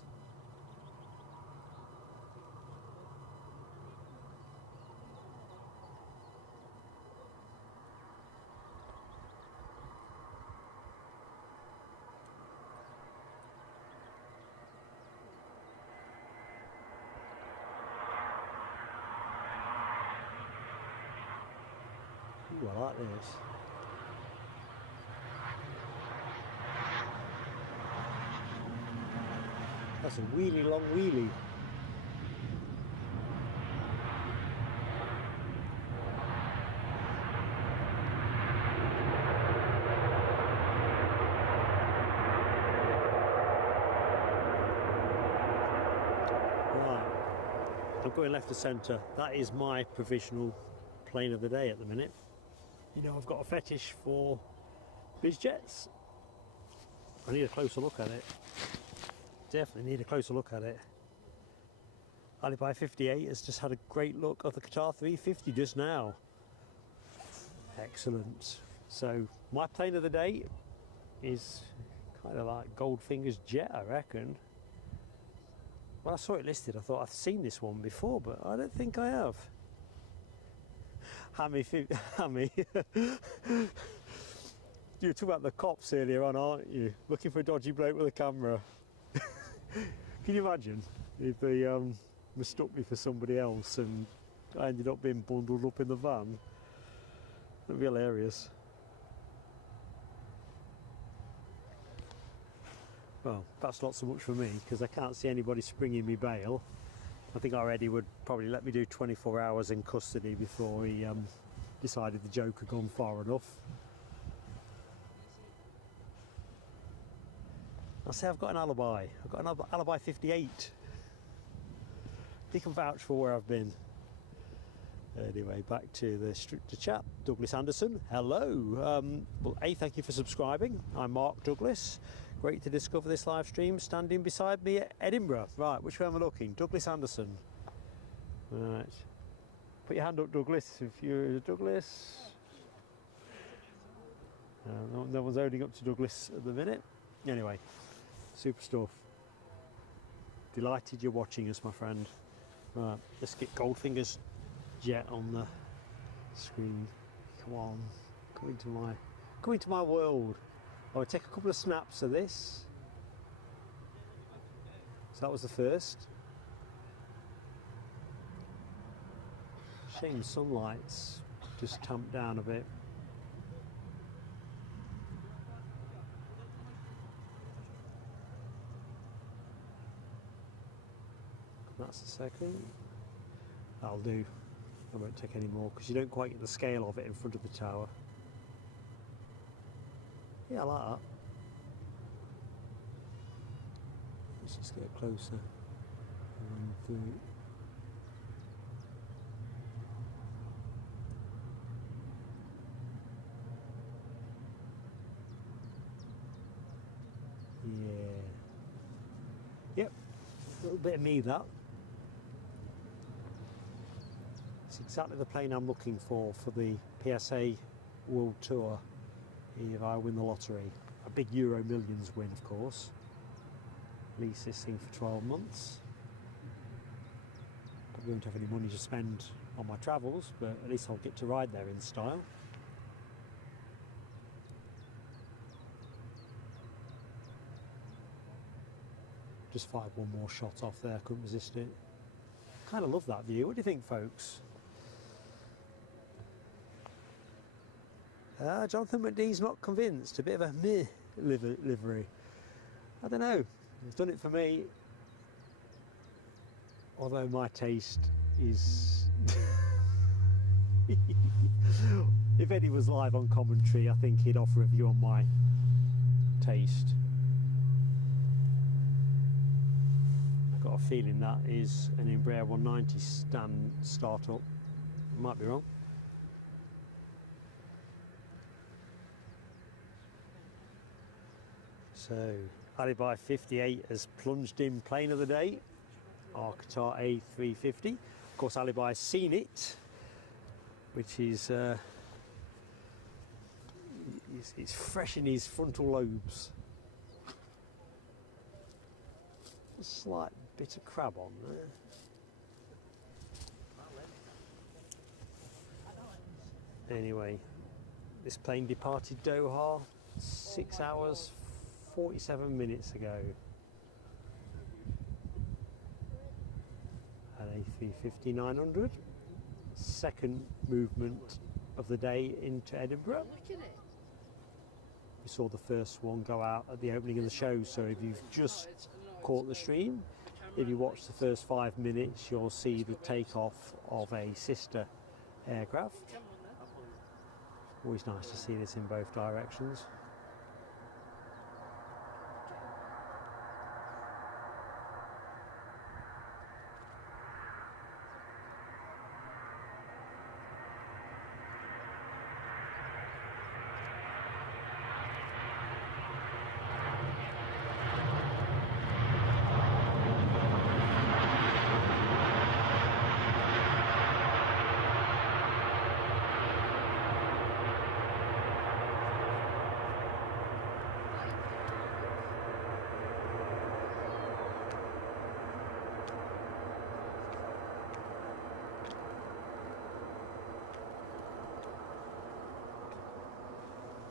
Ooh, I like this. That's a wheelie long wheelie. Right, I'm going left to centre. That is my provisional plane of the day at the minute. You know, I've got a fetish for Bizjets. I need a closer look at it. Definitely need a closer look at it. Alibi 58 has just had a great look of the Qatar 350 just now. Excellent. So my plane of the day is kind of like Goldfinger's jet, I reckon. When I saw it listed, I thought I've seen this one before, but I don't think I have. Hammy, you were talking about the cops earlier on, aren't you? Looking for a dodgy bloke with a camera. Can you imagine if they mistook me for somebody else and I ended up being bundled up in the van? That'd be hilarious. Well, that's not so much for me because I can't see anybody springing me bail. I think our Eddie would probably let me do 24 hours in custody before he decided the joke had gone far enough. I say I've got an alibi. I've got an alibi 58. He can vouch for where I've been. Anyway, back to the chat. Douglas Anderson, hello. Well, thank you for subscribing. I'm Mark Douglas. Great to discover this live stream. Standing beside me at Edinburgh. Right, which way am I looking? Douglas Anderson. Right. Put your hand up, Douglas, if you're Douglas. No one's owning up to Douglas at the minute. Anyway, super stuff. Delighted you're watching us, my friend. Right, let's get Goldfinger's jet on the screen. Come on, come into my world. I'll take a couple of snaps of this. So that was the first. Shame sunlight's just tamped down a bit. That's the second. That'll do. I won't take any more because you don't quite get the scale of it in front of the tower. Yeah, I like that. Let's just get closer. 1, 2. Yeah. Yep. A little bit of me, that. It's exactly the plane I'm looking for the PSA World Tour if I win the lottery. A big Euro Millions win, of course. Lease this thing for 12 months. Probably won't have any money to spend on my travels, but at least I'll get to ride there in style. Just fired one more shot off there, couldn't resist it. Kind of love that view. What do you think, folks? Jonathan McDee's not convinced. A bit of a meh livery. I don't know. It's done it for me. Although my taste is... If Eddie was live on commentary, I think he'd offer a view on my taste. I've got a feeling that is an Embraer 190 startup. Might be wrong. So, Alibi 58 has plunged in plane of the day, our Qatar A350. Of course, Alibi has seen it, which is it's fresh in his frontal lobes. A slight bit of crab on there. Anyway, this plane departed Doha 6 hours 47 minutes ago. An A350-900, second movement of the day into Edinburgh. We saw the first one go out at the opening of the show, so if you've just caught the stream, if you watch the first 5 minutes, you'll see the takeoff of a sister aircraft. Always nice to see this in both directions.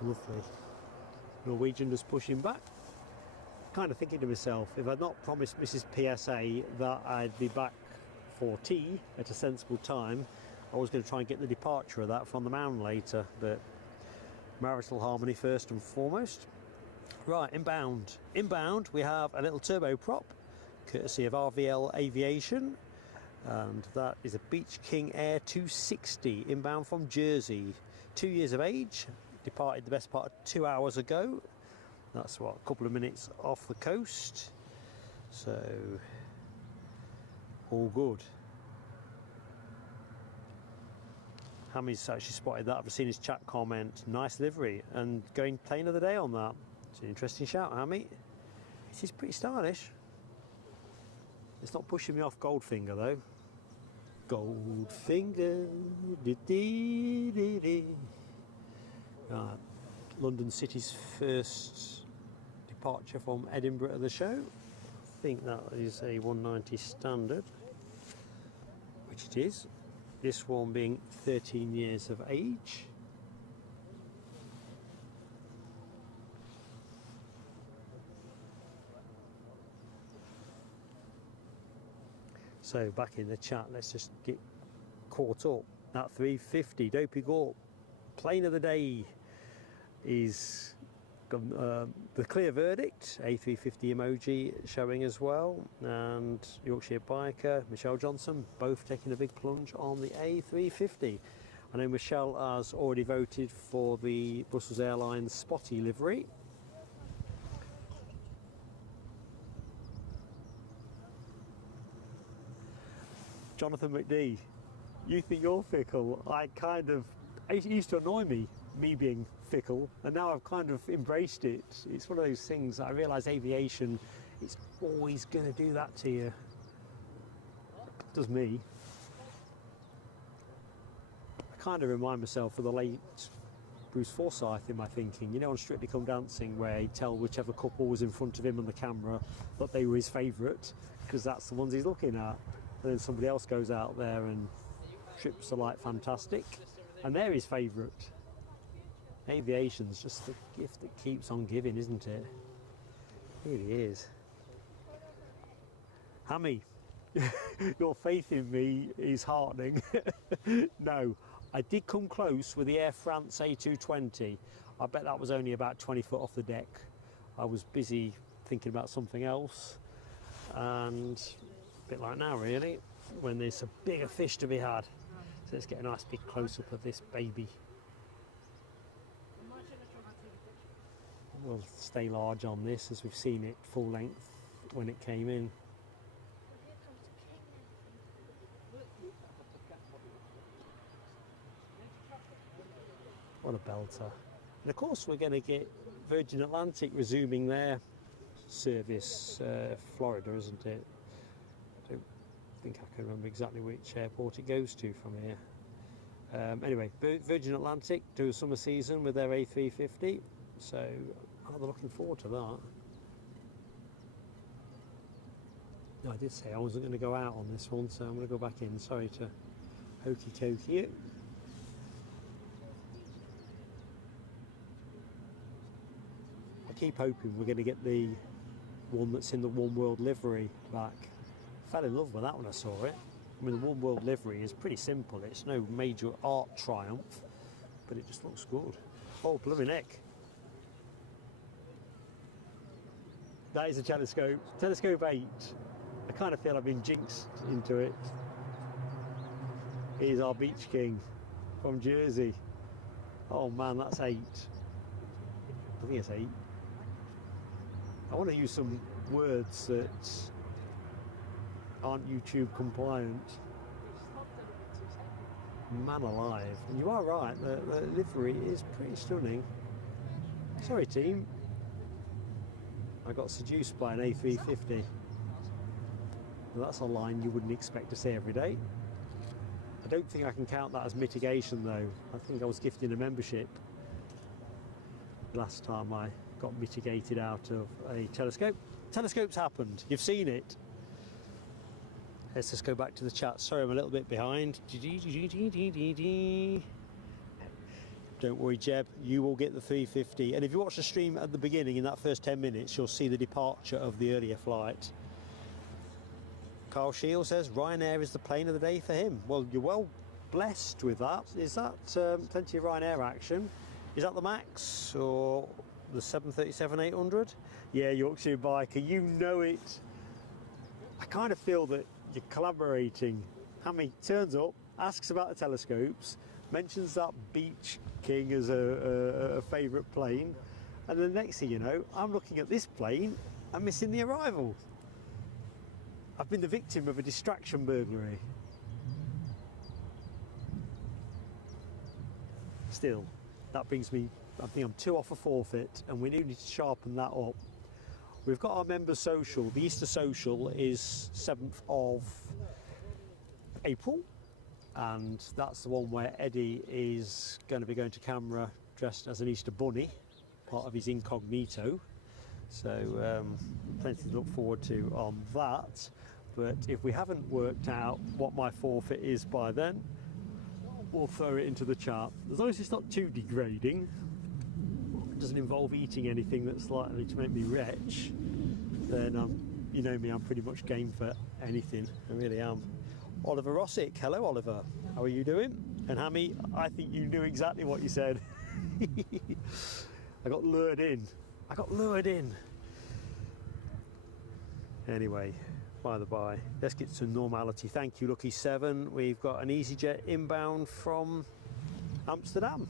Lovely. Norwegian just pushing back. Kind of thinking to myself, if I'd not promised Mrs. PSA that I'd be back for tea at a sensible time, I was going to try and get the departure of that from the mound later, but marital harmony first and foremost. Right, inbound. Inbound, we have a little turboprop, courtesy of RVL Aviation, and that is a Beach King Air 260, inbound from Jersey. 2 years of age. Departed the best part of 2 hours ago. That's what, a couple of minutes off the coast. So all good. Hammy's actually spotted that. I've seen his chat comment. Nice livery, and going plane of the day on that. It's an interesting shout, Hammy. It is pretty stylish. It's not pushing me off Goldfinger though. Goldfinger. London City's first departure from Edinburgh of the show. I think that is a 190 standard, which it is. This one being 13 years of age. So back in the chat, let's just get caught up. That 350 Dopey Gorp plane of the day is the clear verdict. A350 emoji showing as well, and Yorkshire Biker Michelle Johnson both taking a big plunge on the A350. I know Michelle has already voted for the Brussels Airlines Spotty livery. Jonathan McD, you think you're fickle? It used to annoy me being fickle, and now I've kind of embraced it. It's one of those things I realise aviation, it's always going to do that to you. It does me. I kind of remind myself of the late Bruce Forsyth in my thinking, you know, on Strictly Come Dancing, where he'd tell whichever couple was in front of him on the camera that they were his favourite, because that's the ones he's looking at. And then somebody else goes out there and trips are like fantastic, and they're his favourite. Aviation's just the gift that keeps on giving, isn't it? It really is. Hammy, your faith in me is heartening. No, I did come close with the Air France A220. I bet that was only about 20 foot off the deck. I was busy thinking about something else, and a bit like now really, when there's a bigger fish to be had. So let's get a nice big close-up of this baby. We'll stay large on this as we've seen it full length when it came in. What a belter. And of course we're going to get Virgin Atlantic resuming their service, Florida, isn't it? I don't think I can remember exactly which airport it goes to from here. Anyway, Virgin Atlantic do a summer season with their A350, so I'm rather looking forward to that. No, I did say I wasn't going to go out on this one, so I'm going to go back in. Sorry to hokey cokey you. I keep hoping we're going to get the one that's in the One World livery back. Fell in love with that when I saw it. I mean, the One World livery is pretty simple. It's no major art triumph, but it just looks good. Oh, blooming heck. That is a telescope. Telescope 8. I kind of feel I've been jinxed into it. It is our Beach King from Jersey. Oh man, that's 8. I think it's 8. I want to use some words that aren't YouTube compliant. Man alive. And you are right, the livery is pretty stunning. Sorry team, I got seduced by an A350. Well, that's a line you wouldn't expect to see every day. I don't think I can count that as mitigation though. I think I was gifted a membership last time I got mitigated out of a telescope. Telescopes happened, you've seen it. Let's just go back to the chat. Sorry, I'm a little bit behind. Don't worry, Jeb, you will get the 350. And if you watch the stream at the beginning, in that first 10 minutes, you'll see the departure of the earlier flight. Carl Shield says Ryanair is the plane of the day for him. Well, you're well blessed with that. Is that plenty of Ryanair action? Is that the Max or the 737-800? Yeah, Yorkshire Biker, you know it. I kind of feel that you're collaborating. Hammy turns up, asks about the telescopes, mentions that Beach King as a favourite plane, and the next thing you know, I'm looking at this plane and missing the arrival. I've been the victim of a distraction burglary. Still, that brings me, I think I'm 2 off a forfeit, and we do need to sharpen that up. We've got our members social. The Easter social is 7th of April, and that's the one where Eddie is going to be going to camera dressed as an Easter bunny, part of his incognito. So plenty to look forward to on that. But if we haven't worked out what my forfeit is by then, we'll throw it into the chat. As long as it's not too degrading, it doesn't involve eating anything that's likely to make me retch, then you know me, I'm pretty much game for anything. I really am. Oliver Rossick, hello Oliver, how are you doing? And Hammy, I think you knew exactly what you said. I got lured in. I got lured in. Anyway, by the by, let's get to normality. Thank you, Lucky 7. We've got an EasyJet inbound from Amsterdam,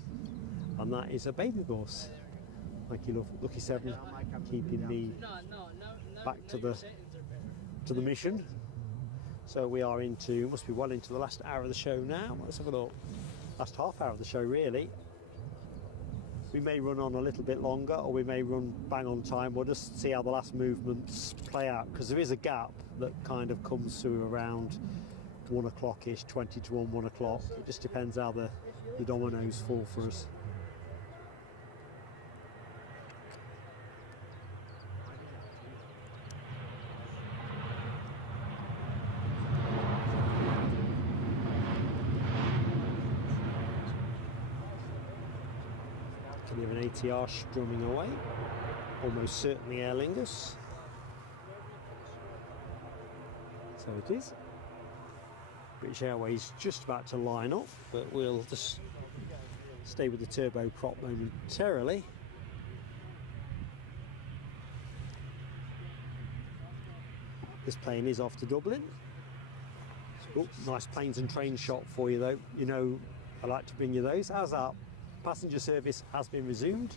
and that is a baby bus. Thank you, Lucky 7, keeping me back to the mission. So we are into, must be well into the last hour of the show now. Let's have a look. Last half hour of the show, really. We may run on a little bit longer, or we may run bang on time. We'll just see how the last movements play out, because there is a gap that kind of comes through around 1 o'clock-ish, 20 to 1 o'clock. It just depends how the dominoes fall for us. We have an ATR strumming away, almost certainly Airliners. So it is. British Airways just about to line up, but we'll just stay with the turboprop momentarily. This plane is off to Dublin. Oh, nice planes and trains shot for you though. You know I like to bring you those. How's that? Passenger service has been resumed.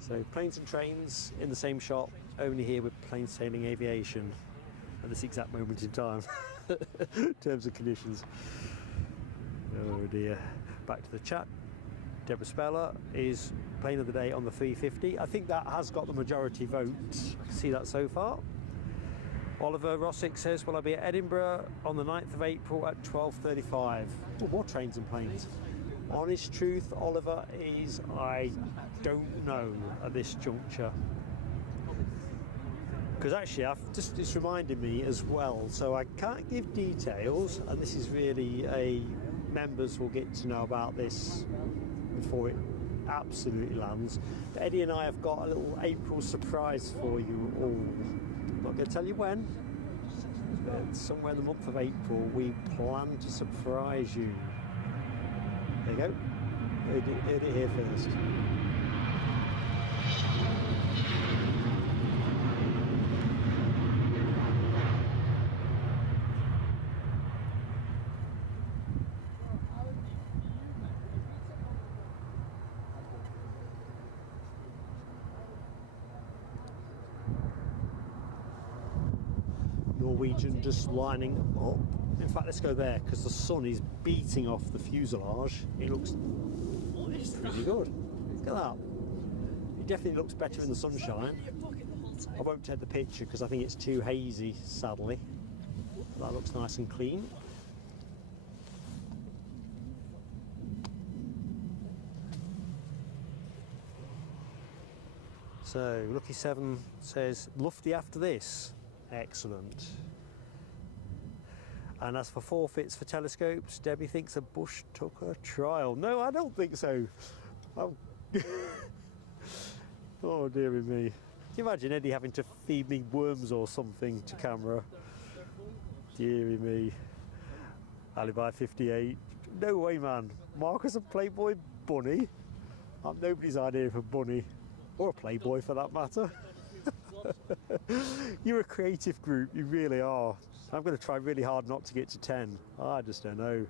So planes and trains in the same shot, only here with plain sailing aviation at this exact moment in time. Terms and conditions. Oh dear. Back to the chat. Deborah Speller is plane of the day on the 350. I think that has got the majority vote. I can see that so far. Oliver Rossick says, will I be at Edinburgh on the 9th of April at 12:35? Oh, more trains and planes. Honest truth, Oliver, is I don't know at this juncture. Because actually, it's reminded me as well, so I can't give details, and this is really members will get to know about this before it absolutely lands. But Eddie and I have got a little April surprise for you all. I'm not going to tell you when, but somewhere in the month of April, we plan to surprise you. There you go. Heard it here first. Norwegian just lining up. In fact, let's go there because the sun is beating off the fuselage. It looks really good. Look at that. It definitely looks better in the sunshine. I won't take the picture because I think it's too hazy, sadly. That looks nice and clean. So, Lucky 7 says, lufty after this. Excellent. And as for forfeits for telescopes, Debbie thinks a bush took a trial. No, I don't think so. Oh, oh dearie me. Can you imagine Eddie having to feed me worms or something to camera? Dearie me. Alibi 58. No way, man. Marcus a Playboy bunny? I'm nobody's idea of a bunny. Or a Playboy for that matter. You're a creative group, you really are. I'm going to try really hard not to get to 10. I just don't know.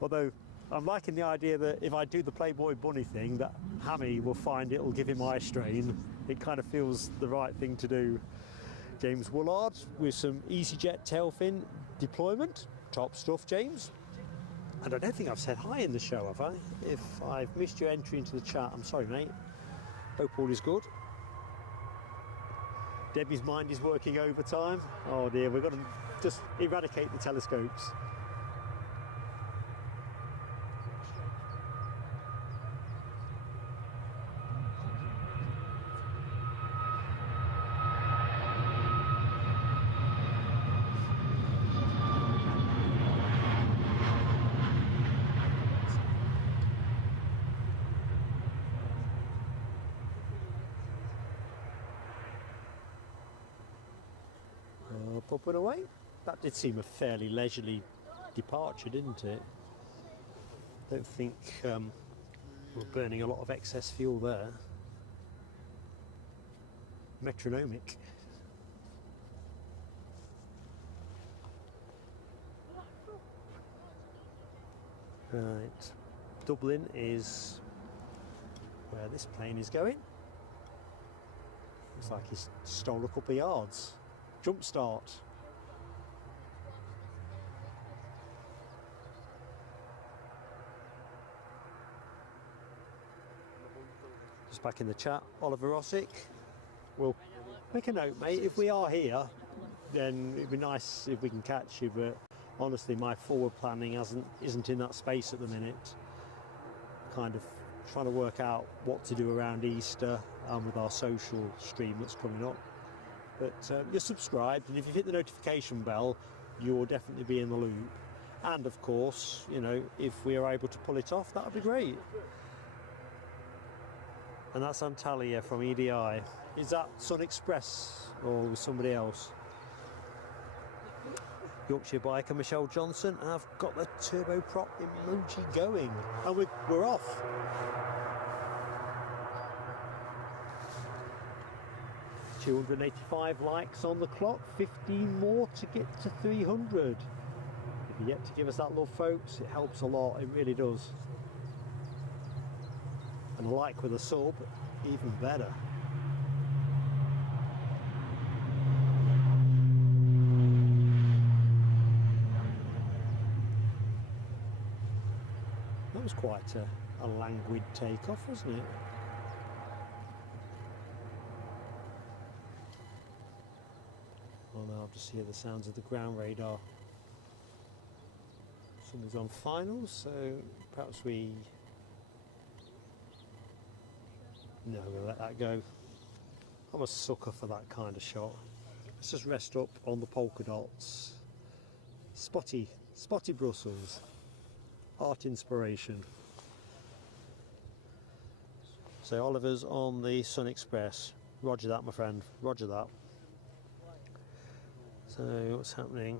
Although I'm liking the idea that if I do the Playboy bunny thing, that Hammy will find it'll give him eye strain. It kind of feels the right thing to do. James Woolard with some EasyJet tailfin deployment. Top stuff, James. And I don't think I've said hi in the show, have I? If I've missed your entry into the chat, I'm sorry, mate. Hope all is good. Debbie's mind is working overtime. Oh dear, we've got to just eradicate the telescopes. Popping away. That did seem a fairly leisurely departure, didn't it? Don't think we're burning a lot of excess fuel there. Metronomic. Right, Dublin is where this plane is going. Looks like he's stole a couple of yards. Jump start. Just back in the chat, Oliver Rossick. We'll make a note, mate. If we are here, then it'd be nice if we can catch you. But honestly, my forward planning isn't in that space at the minute. Kind of trying to work out what to do around Easter and with our social stream that's coming up. But you're subscribed, and if you hit the notification bell, you'll definitely be in the loop. And of course, you know, if we are able to pull it off, that would be great. And that's Antalya from EDI. Is that Sun Express or somebody else? Yorkshire biker Michelle Johnson. I've got the turboprop emoji going, and we're off. $285 likes on the clock, 15 more to get to 300. If you yet to give us that love, folks, it helps a lot, it really does. And a like with a sub, even better. That was quite a languid takeoff, wasn't it? Well, now I'll just hear the sounds of the ground radar. Something's on finals, so perhaps we... No, we'll let that go. I'm a sucker for that kind of shot. Let's just rest up on the polka dots. Spotty Brussels. Art inspiration. So Oliver's on the Sun Express. Roger that, my friend. Roger that. So what's happening?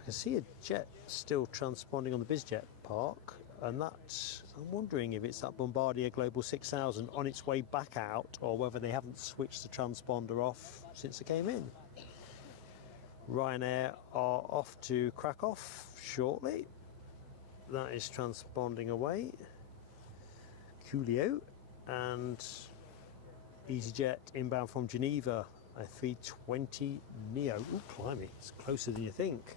I can see a jet still transponding on the BizJet park, and that's, I'm wondering if it's that Bombardier Global 6000 on its way back out, or whether they haven't switched the transponder off since it came in. Ryanair are off to Krakow shortly. That is transponding away. Coolio. And EasyJet inbound from Geneva, a 320 Neo. Ooh, climbing, it's closer than you think.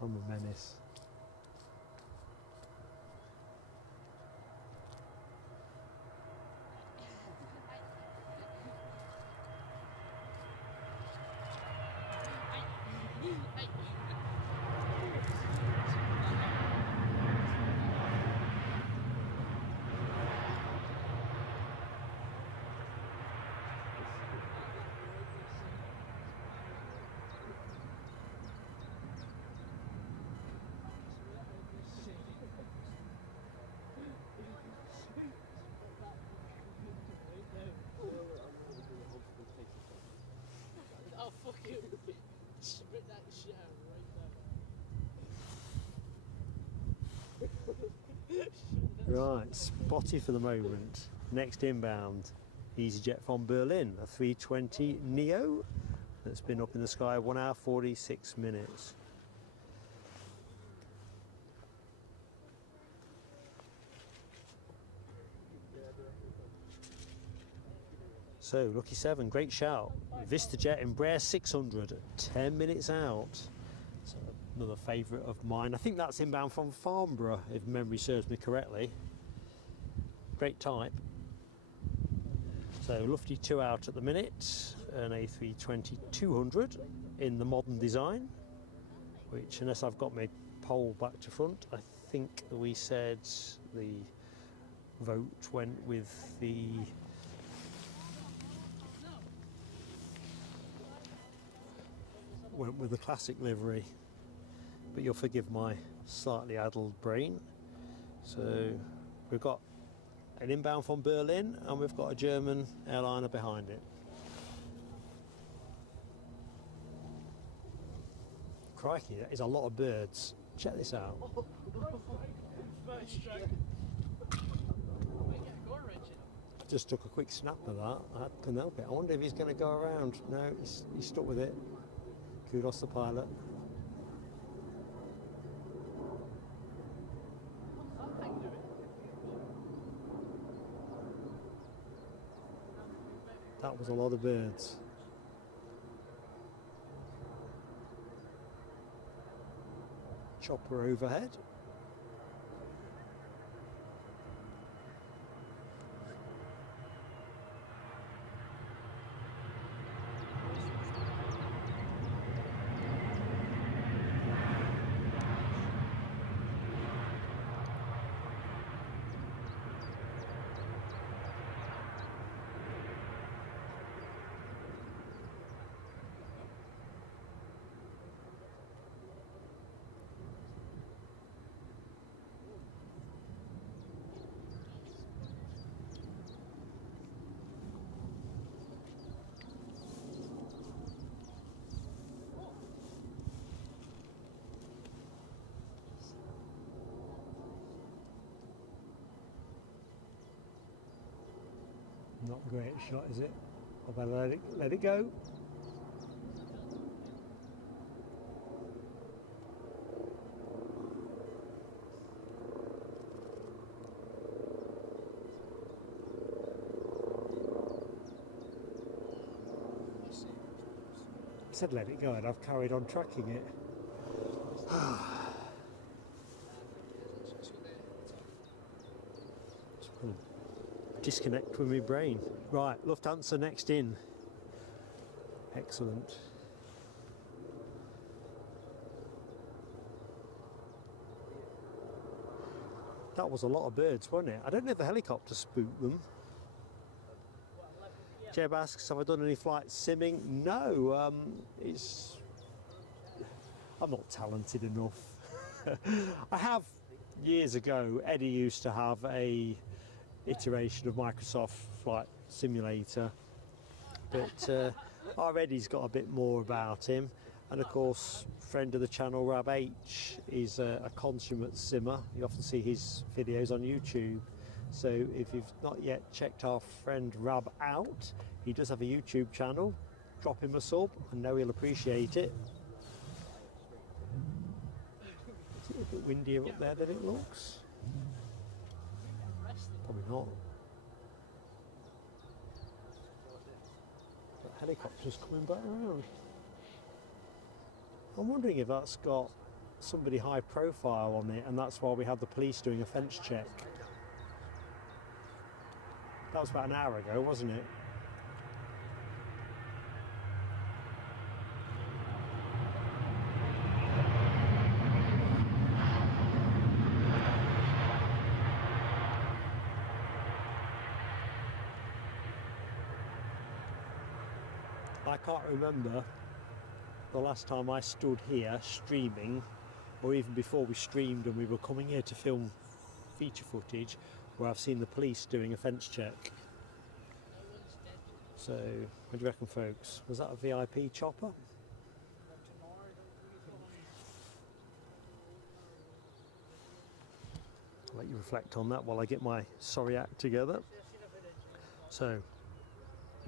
I'm a menace. Right, spotty for the moment. Next inbound, EasyJet from Berlin, a 320 Neo that's been up in the sky 1 hour 46 minutes. So, lucky 7, great shout. VistaJet Embraer 600, 10 minutes out. So another favourite of mine. I think that's inbound from Farnborough, if memory serves me correctly. Great type. So Lufty 2 out at the minute, an A320-200 in the modern design, which, unless I've got my pole back to front, I think we said the vote went with the classic livery, but you'll forgive my slightly addled brain. So we've got an inbound from Berlin and we've got a German airliner behind it. Crikey, that is a lot of birds. Check this out. I just took a quick snap of that. I couldn't help it. I wonder if he's going to go around. No, he's stuck with it. Kudos to the pilot. That was a lot of birds. Chopper overhead. Not a great shot, is it? I better let it go. I said let it go and I've carried on tracking it. Disconnect with my brain. Right, Lufthansa next in. Excellent. That was a lot of birds, wasn't it? I don't know if the helicopter spooked them. Jeb asks, have I done any flight simming? No, I'm not talented enough. I have, years ago, Eddie used to have a iteration of Microsoft Flight Simulator, but our Eddie's got a bit more about him, and of course friend of the channel Rab H is a consummate simmer. You often see his videos on YouTube, so if you've not yet checked our friend Rab out, he does have a YouTube channel. Drop him a sub, I know he'll appreciate it. Is it a bit windier up there than it looks? Probably not. That helicopter's coming back around. I'm wondering if that's got somebody high profile on it and that's why we had the police doing a fence check. That was about an hour ago, wasn't it? I can't remember the last time I stood here streaming, or even before we streamed and we were coming here to film feature footage, where I've seen the police doing a fence check. So, what do you reckon, folks? Was that a VIP chopper? I'll let you reflect on that while I get my sorry act together. So,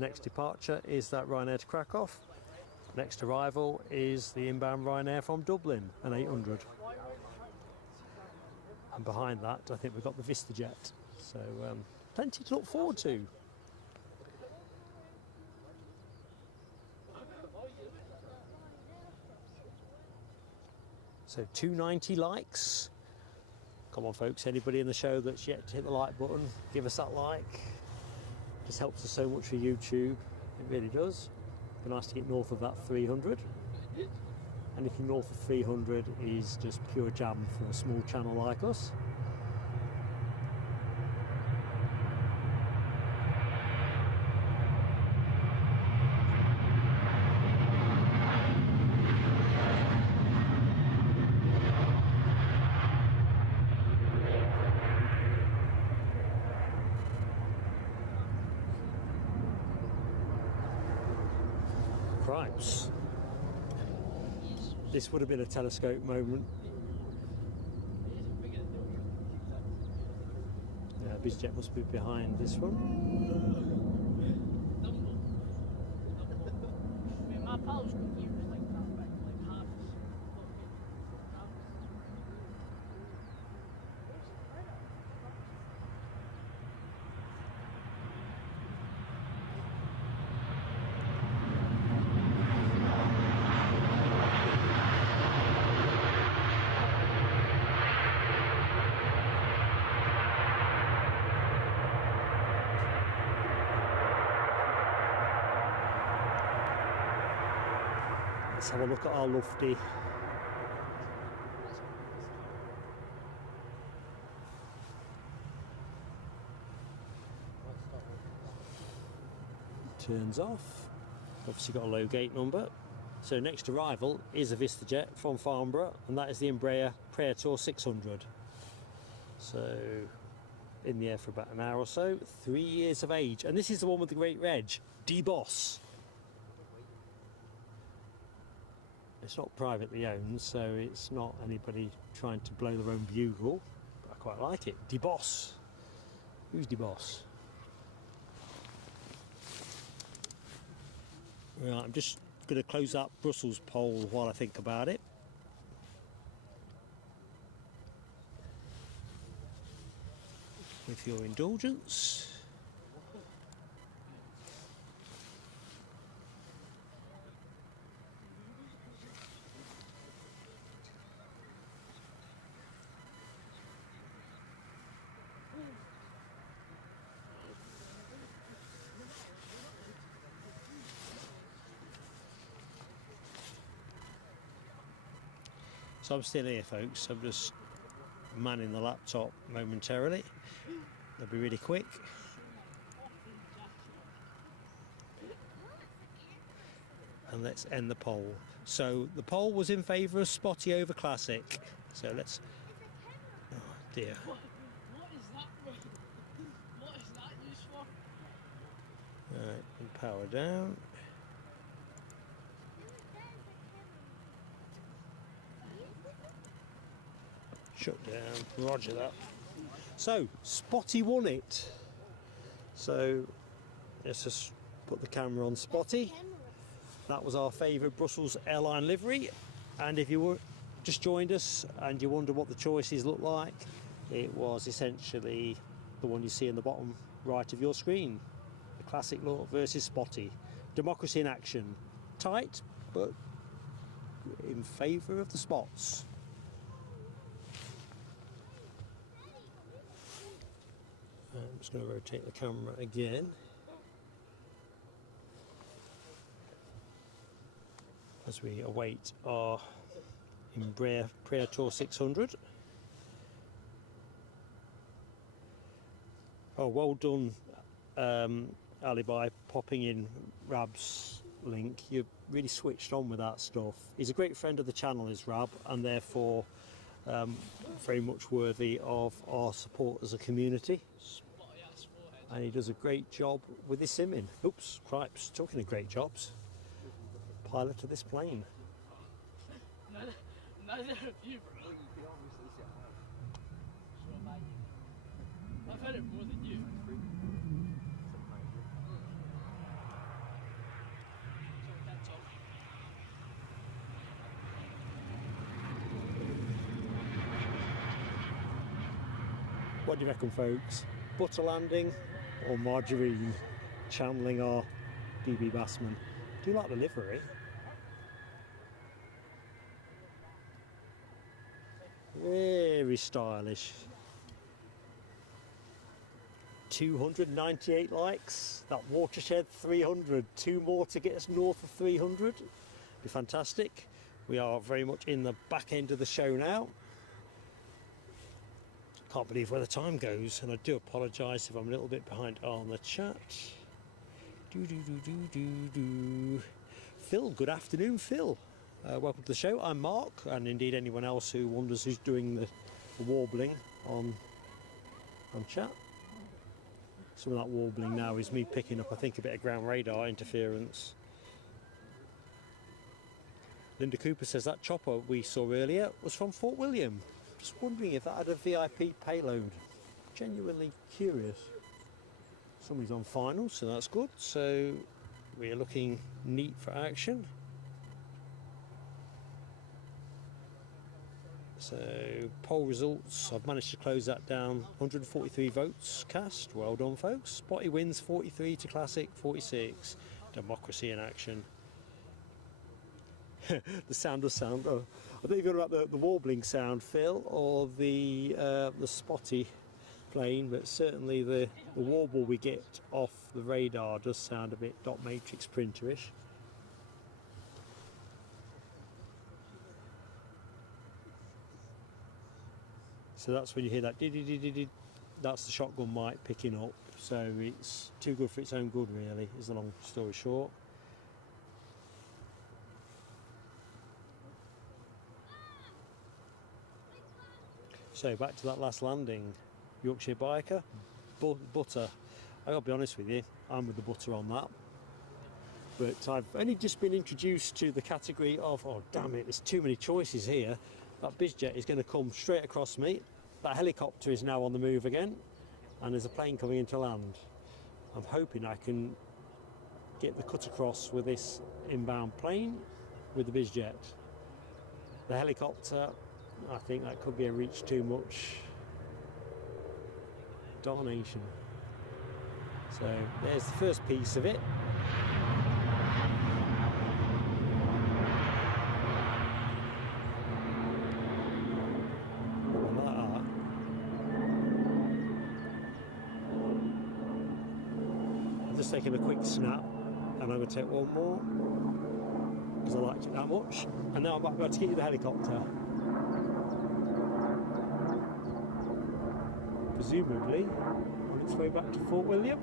next departure is that Ryanair to Krakow. Next arrival is the inbound Ryanair from Dublin, an 800. And behind that, I think we've got the VistaJet. So, plenty to look forward to. So 290 likes. Come on folks, anybody in the show that's yet to hit the like button, give us that like. Just helps us so much for YouTube, it really does. Be nice to get north of that 300. Anything north of 300 is just pure jam for a small channel like us. Cripes. This would have been a telescope moment. Yeah, BizJet must be behind this one. My pals confused like that, like half. Let's have a look at our lofty. Turns off. Obviously got a low gate number. So next arrival is a VistaJet from Farnborough, and that is the Embraer Praetor 600. So in the air for about an hour or so. 3 years of age, and this is the one with the great reg, D-Boss. It's not privately owned, so it's not anybody trying to blow their own bugle, but I quite like it. D-Boss. Who's D-Boss? Right, I'm just going to close that Brussels pole while I think about it. With your indulgence. So I'm still here, folks. I'm just manning the laptop momentarily. They'll be really quick. And let's end the poll. So the poll was in favour of Spotty over Classic. So let's... Oh dear. What is that? What is that used for? Alright, and power down. Shut down, roger that. So, Spotty won it. So, let's just put the camera on Spotty. That was our favourite Brussels airline livery. And if you were just joined us and you wonder what the choices look like, it was essentially the one you see in the bottom right of your screen. The classic look versus Spotty. Democracy in action. Tight, but in favour of the spots. I'm just going to rotate the camera again as we await our Embraer Praetor 600. Oh, well done, Ali, by popping in Rab's link. You're really switched on with that stuff. He's a great friend of the channel, is Rab, and therefore very much worthy of our support as a community. And he does a great job with his simming. Oops, cripes, talking of great jobs. Pilot of this plane. Neither of you, bro. I've heard it more than you. What do you reckon, folks? Butter landing or margarine channeling our DB Bassman? Do you like the livery? Very stylish. 298 likes. That watershed 300. 2 more to get us north of 300. Be fantastic. We are very much in the back end of the show now. Can't believe where the time goes, and I do apologise if I'm a little bit behind on the chat. Phil, good afternoon, Phil. Welcome to the show. I'm Mark, and indeed anyone else who wonders who's doing the warbling on chat. Some of that warbling now is me picking up, I think, a bit of ground radar interference. Linda Cooper says that chopper we saw earlier was from Fort William. Just wondering if that had a VIP payload. Genuinely curious. Somebody's on final, so that's good. So we're looking neat for action. So poll results, I've managed to close that down. 143 votes cast. Well done, folks. Spotty wins 43 to Classic 46. Democracy in action. The sound of sound. Oh, I don't even know about the warbling sound, Phil, or the spotty plane, but certainly the warble we get off the radar does sound a bit dot matrix printerish. So that's when you hear that that's the shotgun mic picking up. So it's too good for its own good, really, is the long story short. So back to that last landing, Yorkshire Biker, butter. I gotta be honest with you, I'm with the butter on that. But I've only just been introduced to the category of, oh damn it, there's too many choices here. That bizjet is going to come straight across me. That helicopter is now on the move again, and there's a plane coming into land. I'm hoping I can get the cut across with this inbound plane with the bizjet. The helicopter, I think that could be a reach too much. Darnation. So there's the first piece of it. I'm just taking a quick snap, and I'm going to take one more because I liked it that much. And now I'm about to get you the helicopter. Presumably on its way back to Fort William.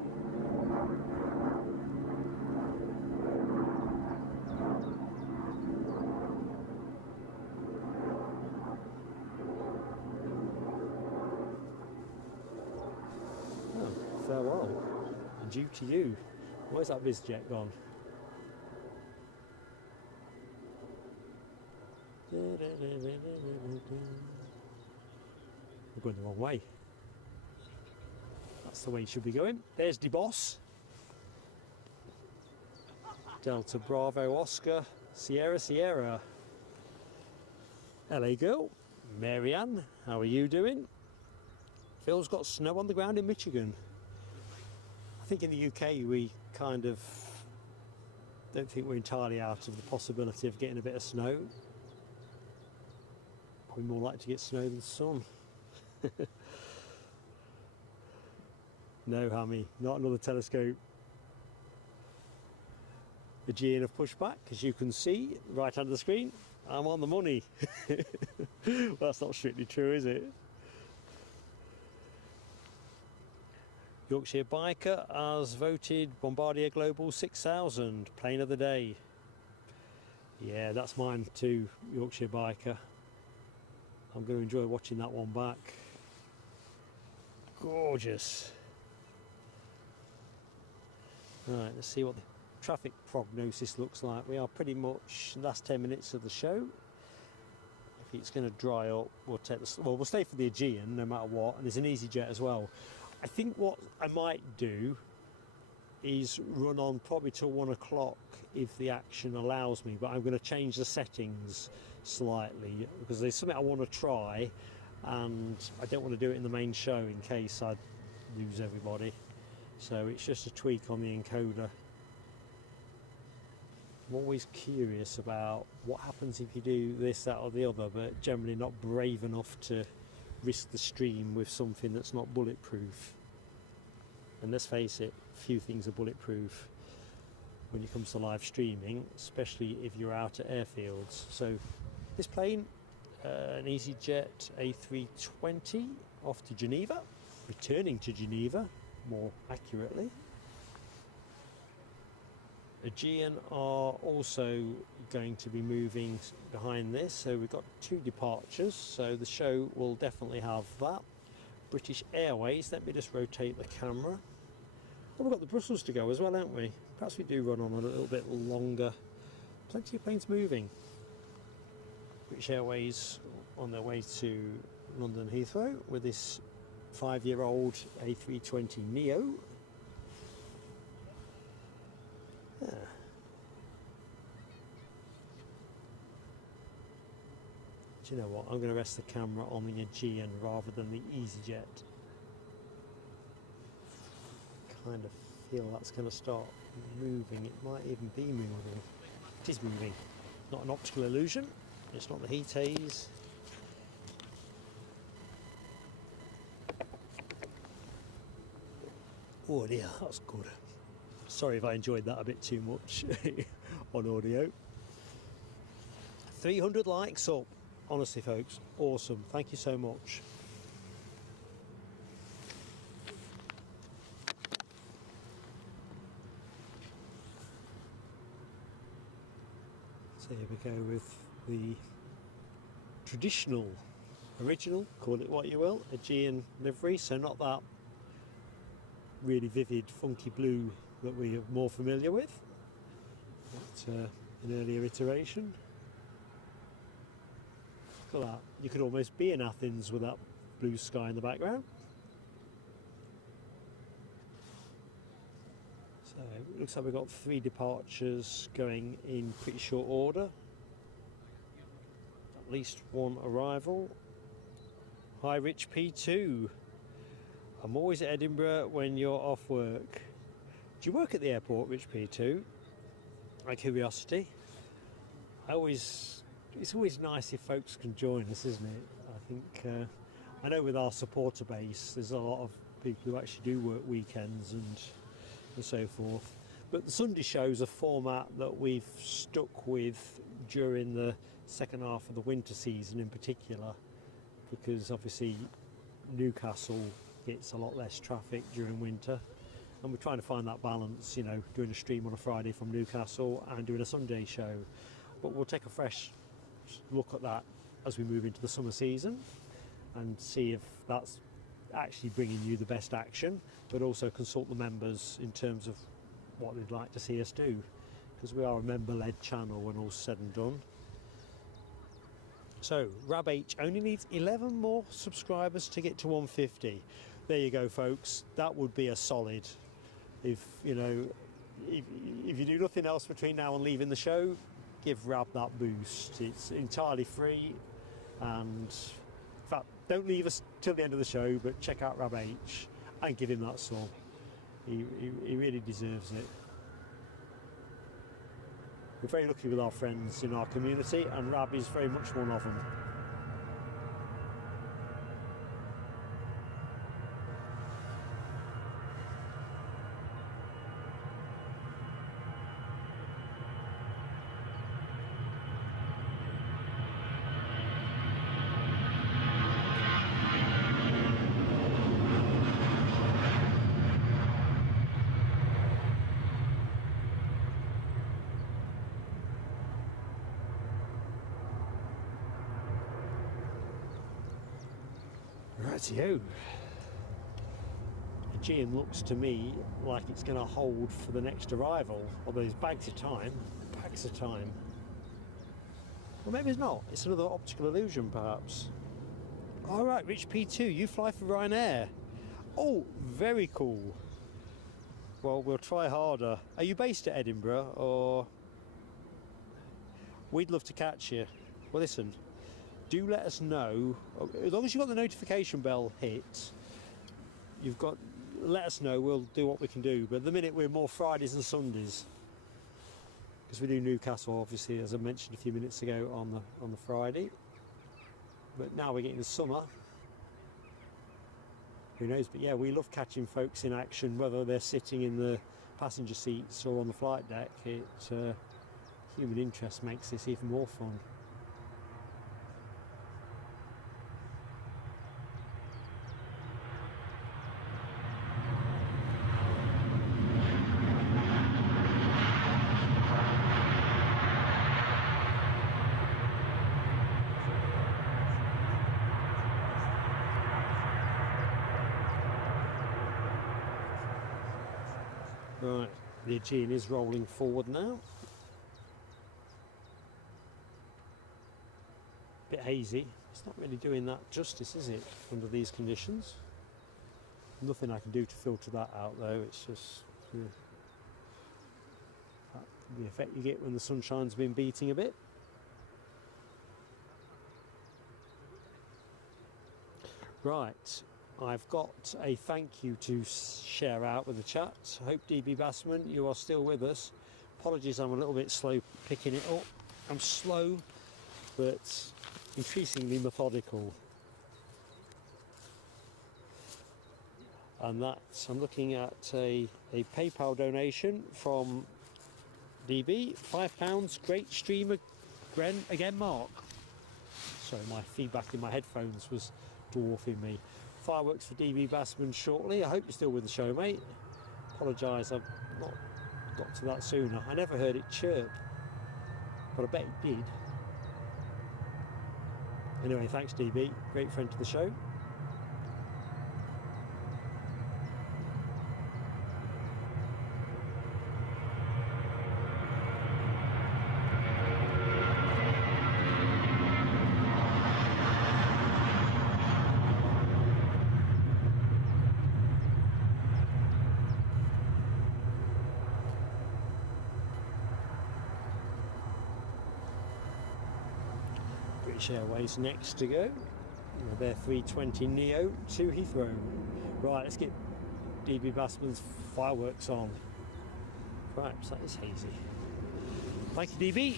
Oh, farewell. Due to you. Where's that bizjet gone? We're going the wrong way. That's the way you should be going. There's the boss. Delta Bravo Oscar Sierra Sierra. LA girl. Marianne, how are you doing? Phil's got snow on the ground in Michigan. I think in the UK we kind of don't think we're entirely out of the possibility of getting a bit of snow. Probably more likely to get snow than sun. No, Hammy, not another telescope. The Aegean of pushback, as you can see, right hand of the screen, I'm on the money. Well, that's not strictly true, is it? Yorkshire Biker has voted Bombardier Global 6000, plane of the day. Yeah, that's mine too, Yorkshire Biker. I'm going to enjoy watching that one back. Gorgeous. Right, let's see what the traffic prognosis looks like. We are pretty much the last 10 minutes of the show. If it's going to dry up, we'll take the, well, we'll stay for the Aegean no matter what, and there's an EasyJet as well. I think what I might do is run on probably till 1 o'clock if the action allows me, but I'm going to change the settings slightly because there's something I want to try and I don't want to do it in the main show in case I lose everybody. So it's just a tweak on the encoder. I'm always curious about what happens if you do this, that or the other, but generally not brave enough to risk the stream with something that's not bulletproof. And let's face it, few things are bulletproof when it comes to live streaming, especially if you're out at airfields. So this plane, an EasyJet A320 off to Geneva, returning to Geneva more accurately. Aegean are also going to be moving behind this, so we've got 2 departures, so the show will definitely have that. British Airways, let me just rotate the camera. Oh, we've got the Brussels to go as well, haven't we? Perhaps we do run on a little bit longer. Plenty of planes moving. British Airways on their way to London Heathrow with this 5-year-old A320 Neo. Yeah. Do you know what? I'm going to rest the camera on the Aegean rather than the EasyJet. Kind of feel that's going to start moving. It might even be moving. It is moving. Not an optical illusion. It's not the heat haze. Oh dear, that's good. Sorry if I enjoyed that a bit too much on audio. 300 likes up. Honestly, folks, awesome. Thank you so much. So here we go with the traditional, original, call it what you will, Aegean livery. So not that really vivid, funky blue that we are more familiar with, but an earlier iteration. Look at that, you could almost be in Athens with that blue sky in the background. So it looks like we've got 3 departures going in pretty short order. At least 1 arrival. Hi Rich P2. I'm always at Edinburgh when you're off work. Do you work at the airport, Rich P2? My curiosity. It's always nice if folks can join us, isn't it? I think, I know with our supporter base, there's a lot of people who actually do work weekends and so forth. But the Sunday show's a format that we've stuck with during the second half of the winter season in particular, because obviously Newcastle gets a lot less traffic during winter, and we're trying to find that balance, you know, doing a stream on a Friday from Newcastle and doing a Sunday show. But we'll take a fresh look at that as we move into the summer season and see if that's actually bringing you the best action, but also consult the members in terms of what they'd like to see us do, because we are a member-led channel when all's said and done. So Rab H only needs 11 more subscribers to get to 150. There you go, folks. That would be a solid. If you know, if you do nothing else between now and leaving the show, give Rab that boost. It's entirely free, and in fact, don't leave us till the end of the show, but check out Rab H and give him that sub. He really deserves it. We're very lucky with our friends in our community, and Rab is very much one of them. Rightio. Aegean looks to me like it's going to hold for the next arrival, although there's bags of time. Bags of time. Well, maybe it's not. It's another optical illusion, perhaps. All right, Rich P2, you fly for Ryanair. Oh, very cool. Well, we'll try harder. Are you based at Edinburgh, or? We'd love to catch you. Well, listen. Do let us know, as long as you've got the notification bell hit, let us know, we'll do what we can do. But at the minute we're more Fridays and Sundays, because we do Newcastle, obviously, as I mentioned a few minutes ago, on the Friday. But now we're getting the summer. Who knows? But yeah, we love catching folks in action, whether they're sitting in the passenger seats or on the flight deck. Human interest makes this even more fun. Right, the Aegean is rolling forward now. Bit hazy. It's not really doing that justice, is it, under these conditions? Nothing I can do to filter that out, though. It's just the effect you get when the sunshine's been beating a bit. Right. I've got a thank you to share out with the chat. I hope DB Bassman, you are still with us. Apologies, I'm a little bit slow picking it up. I'm slow, but increasingly methodical. And that's, I'm looking at a PayPal donation from DB, £5, great streamer, again Mark. Sorry, my feedback in my headphones was dwarfing me. Fireworks for DB Bassman shortly. I hope you're still with the show, mate. Apologise, I've not got to that sooner. I never heard it chirp, but I bet it did. Anyway, thanks DB, great friend to the show. British Airways next to go. Their 320 Neo to Heathrow. Right, let's get DB Bassman's fireworks on. Perhaps that is hazy. Thank you, DB.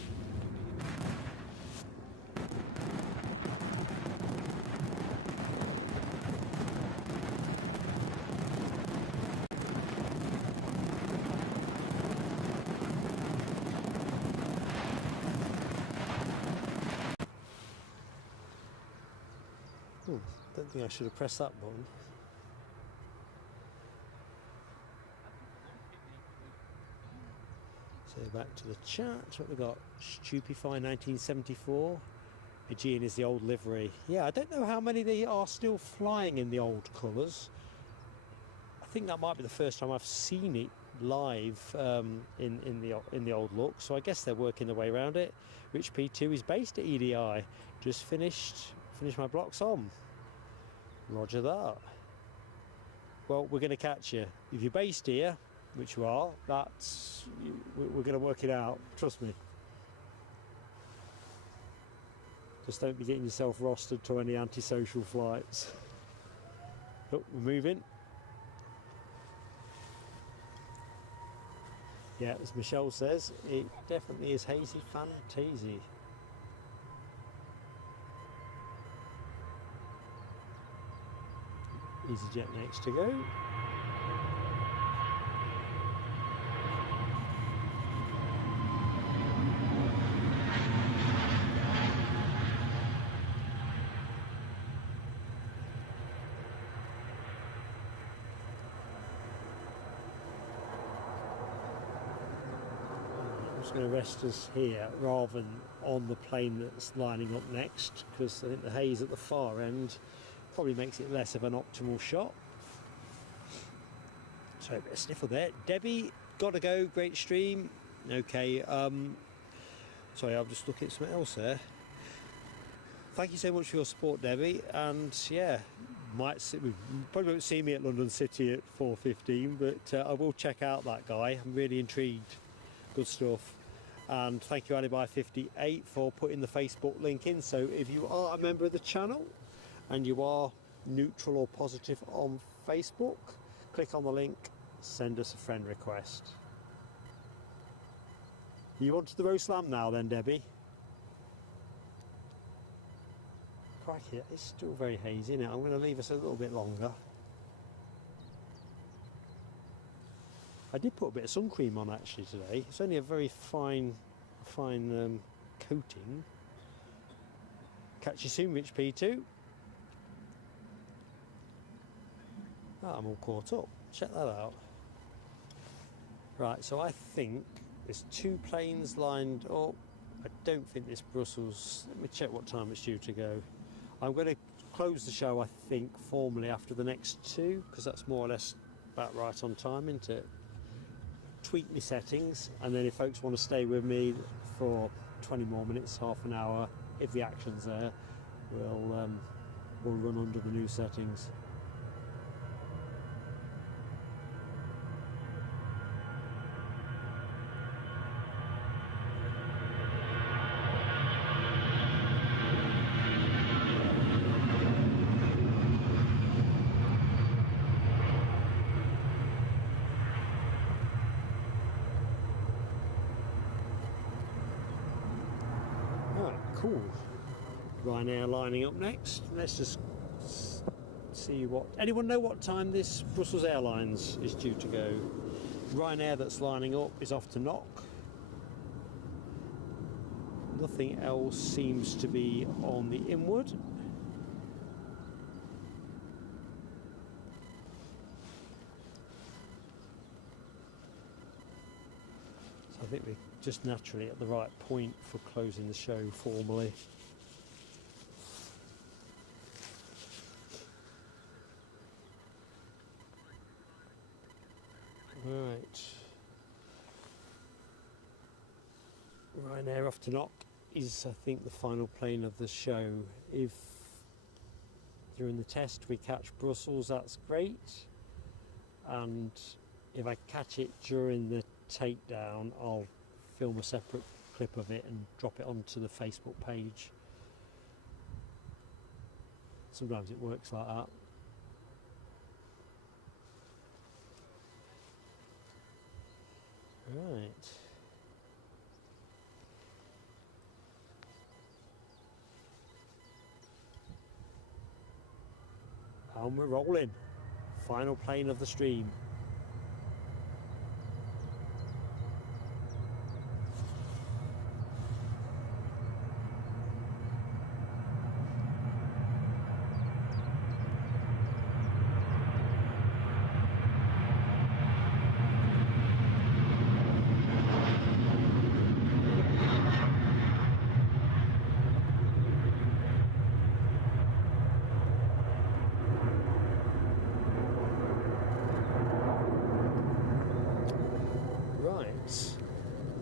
Don't think I should have pressed that button. So back to the chat. What we got? Stupefy 1974. Aegean is the old livery. Yeah, I don't know how many they are still flying in the old colours. I think that might be the first time I've seen it live in the old look. So I guess they're working their way around it. Rich P2 is based at EDI. Just finished my blocks on. Roger that. Well, we're going to catch you. If you're based here, which you are, we're going to work it out. Trust me. Just don't be getting yourself rostered to any antisocial flights. Look, we're moving. Yeah, as Michelle says, it definitely is hazy fantasy. EasyJet next to go. I'm just going to rest us here rather than on the plane that's lining up next, because I think the haze at the far end probably makes it less of an optimal shot. So a bit of sniffle there. Debbie, gotta go, great stream. Okay, sorry, I'll just look at something else there. Thank you so much for your support, Debbie, and yeah, we probably won't see me at London City at 4:15, but I will check out that guy. I'm really intrigued. Good stuff. And thank you, Alibi58, for putting the Facebook link in. So if you are a member of the channel and you are neutral or positive on Facebook, click on the link, send us a friend request. You onto the roast lamb now then, Debbie? Crikey, it's still very hazy, isn't it? I'm going to leave us a little bit longer. I did put a bit of sun cream on actually today. It's only a very fine coating. Catch you soon, Rich P2. Oh, I'm all caught up. Check that out. Right, so I think there's 2 planes lined up. I don't think this Brussels. Let me check what time it's due to go. I'm going to close the show, I think, formally after the next 2, because that's more or less about right on time, isn't it? Tweak my settings, and then if folks want to stay with me for 20 more minutes, half an hour, if the action's there, we'll run under the new settings. Cool. Ryanair lining up next. Let's just see what. Anyone know what time this Brussels Airlines is due to go? Ryanair that's lining up is off to knock. Nothing else seems to be on the inward. So I think we're just naturally at the right point for closing the show formally. Right. Ryanair off to knock is, I think, the final plane of the show. If during the test we catch Brussels, that's great. And if I catch it during the takedown, I'll film a separate clip of it and drop it onto the Facebook page. Sometimes it works like that. Right. And we're rolling. Final plane of the stream.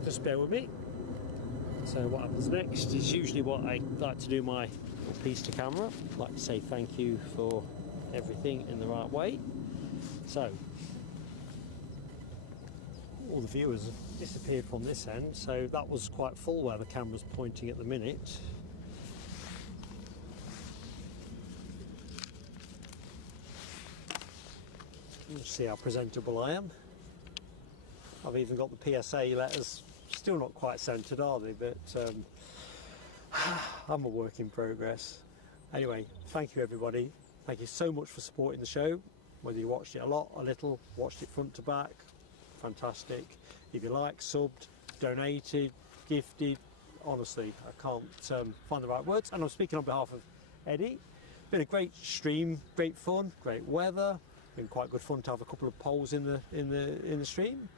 Just bear with me. So what happens next is usually what I like to do, my piece to camera. I'd like to say thank you for everything in the right way. So all the viewers have disappeared from this end, so that was quite full where the camera's pointing at the minute. Let's see how presentable I am. I've even got the PSA letters, still not quite centred, are they? But I'm a work in progress. Anyway, thank you everybody. Thank you so much for supporting the show. Whether you watched it a lot, a little, watched it front to back, fantastic. If you like, subbed, donated, gifted, honestly, I can't find the right words. And I'm speaking on behalf of Eddie. Been a great stream, great fun, great weather. Been quite good fun to have a couple of polls in the stream.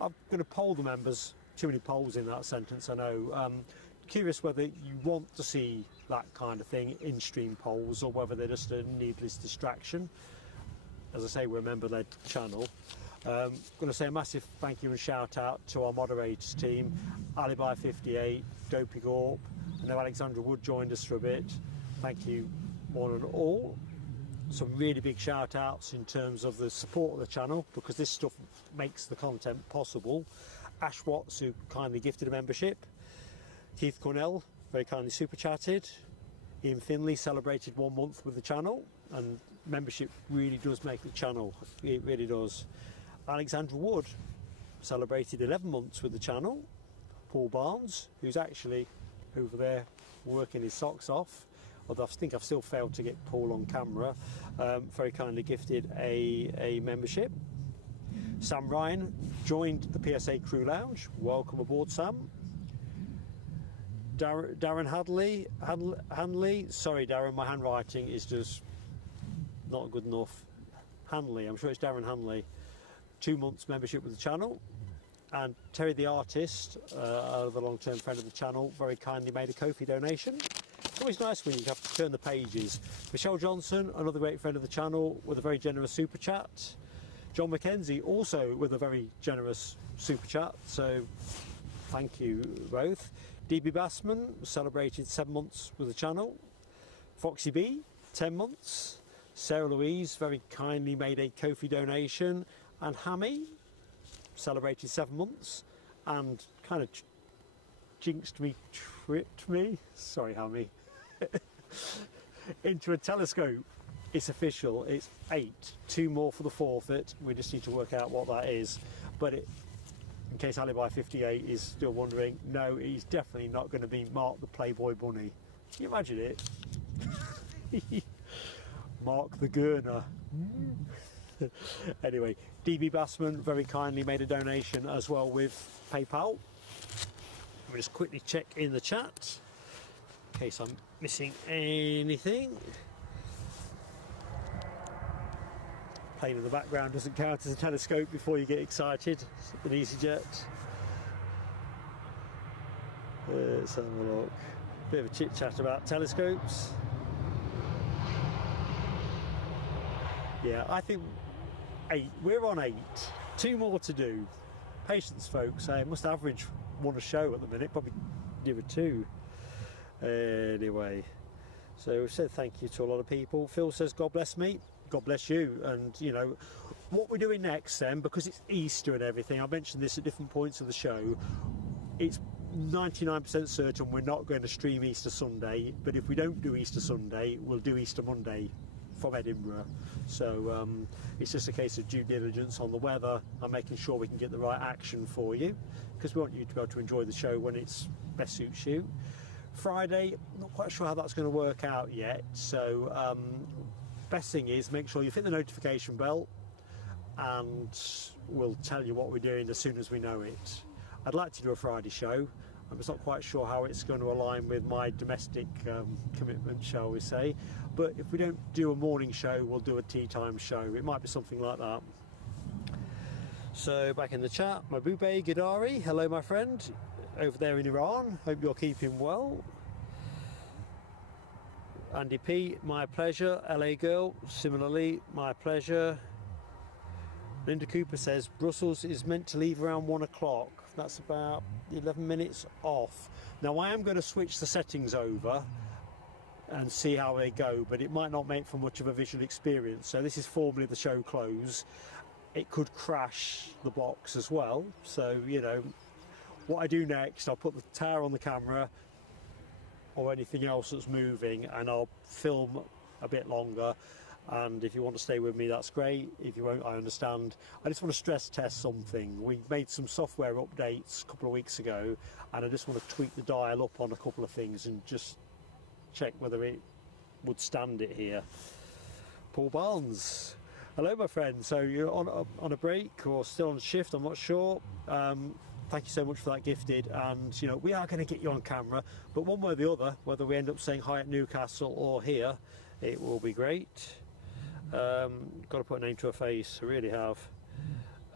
I'm going to poll the members. Too many polls in that sentence, I know. Curious whether you want to see that kind of thing in stream polls or whether they're just a needless distraction. As I say, we're a member-led channel. Going to say a massive thank you and shout out to our moderators team, Alibi58, Dopey Gorp. I know Alexandra Wood joined us for a bit. Thank you one and all. Some really big shout outs in terms of the support of the channel, because this stuff makes the content possible. Ash Watts, who kindly gifted a membership. Keith Cornell, very kindly super chatted. Ian Finley celebrated 1 month with the channel, and membership really does make the channel, it really does. Alexandra Wood celebrated 11 months with the channel. Paul Barnes, who's actually over there working his socks off, although I think I've still failed to get Paul on camera. Very kindly gifted a membership. Sam Ryan joined the PSA Crew Lounge. Welcome aboard, Sam. Darren Hanley. Sorry, Darren, my handwriting is just not good enough. Hanley, I'm sure it's Darren Hanley. 2 months membership with the channel. And Terry the artist, the long-term friend of the channel, very kindly made a Ko-fi donation. It's always nice when you have to turn the pages. Michelle Johnson, another great friend of the channel, with a very generous super chat. John McKenzie, also with a very generous super chat. So thank you both. DB Bassman celebrated 7 months with the channel. Foxy B, 10 months. Sarah Louise very kindly made a Ko-fi donation. And Hammy celebrated 7 months and kind of jinxed me, tripped me, sorry Hammy, into a telescope. It's official, it's 8, 2 more for the forfeit. We just need to work out what that is. But in case Alibi 58 is still wondering, no, he's definitely not going to be Mark the Playboy Bunny. Can you imagine it? Mark the Gurner. Anyway, DB Bassman very kindly made a donation as well with PayPal. Let me just quickly check in the chat in case I'm missing anything. Plane in the background doesn't count as a telescope before you get excited. It's an EasyJet. Let's have a look. Bit of a chit chat about telescopes. Yeah, I think 8. We're on 8. 2 more to do. Patience, folks. I must average 1 a show at the minute, probably nearer 2. Anyway, so we said thank you to a lot of people. Phil says, God bless me. God bless you. And, you know, what we're doing next then, because it's Easter and everything, I mentioned this at different points of the show, it's 99% certain we're not going to stream Easter Sunday, but if we don't do Easter Sunday, we'll do Easter Monday from Edinburgh. So it's just a case of due diligence on the weather and making sure we can get the right action for you, because we want you to be able to enjoy the show when it's best suits you. Friday, not quite sure how that's going to work out yet, so best thing is make sure you hit the notification bell and we'll tell you what we're doing as soon as we know it. I'd like to do a Friday show. I'm just not quite sure how it's going to align with my domestic commitment, shall we say. But if we don't do a morning show, we'll do a tea time show. It might be something like that. So back in the chat, Mabube Gadari, hello my friend, over there in Iran. Hope you're keeping well. Andy P, my pleasure. LA girl, similarly, my pleasure. Linda Cooper says Brussels is meant to leave around 1 o'clock. That's about 11 minutes off. Now I am going to switch the settings over and see how they go, but it might not make for much of a visual experience. So this is formally the show close. It could crash the box as well. So, you know, what I do next, I'll put the tower on the camera or anything else that's moving, and I'll film a bit longer. And if you want to stay with me, that's great. If you won't, I understand. I just want to stress test something. We made some software updates a couple of weeks ago, and I just want to tweak the dial up on a couple of things and just check whether it would stand it here. Paul Barnes, hello my friend. So you're on a break or still on shift, I'm not sure. Thank you so much for that gifted, and you know, we are going to get you on camera, but one way or the other, whether we end up saying hi at Newcastle or here, it will be great. Got to put a name to a face, I really have.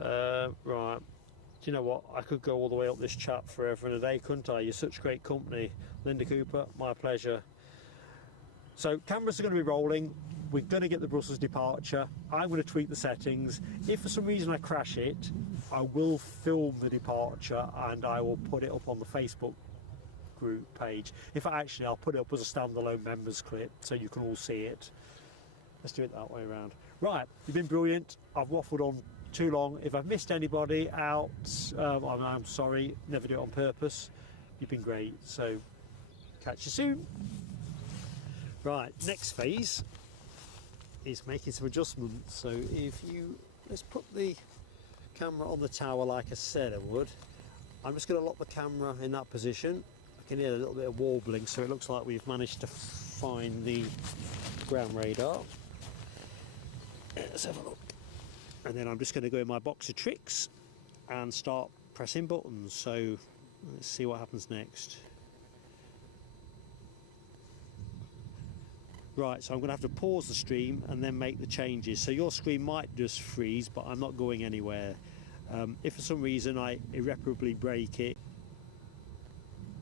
Right, do you know what, I could go all the way up this chat forever and a day, couldn't I? You're such great company. Linda Cooper, my pleasure. So cameras are going to be rolling. We're going to get the Brussels departure. I'm going to tweak the settings. If for some reason I crash it, I will film the departure and I will put it up on the Facebook group page. In fact, actually, I'll put it up as a standalone members clip so you can all see it. Let's do it that way around. Right, you've been brilliant. I've waffled on too long. If I've missed anybody out, I'm sorry. Never do it on purpose. You've been great. So catch you soon. Right, next phase is making some adjustments. So if you, let's put the camera on the tower like I said I would. I'm just going to lock the camera in that position. I can hear a little bit of warbling, so it looks like we've managed to find the ground radar. Let's have a look. And then I'm just going to go in my box of tricks and start pressing buttons. So let's see what happens next. Right, so I'm going to have to pause the stream and then make the changes. So your screen might just freeze, but I'm not going anywhere. If for some reason I irreparably break it,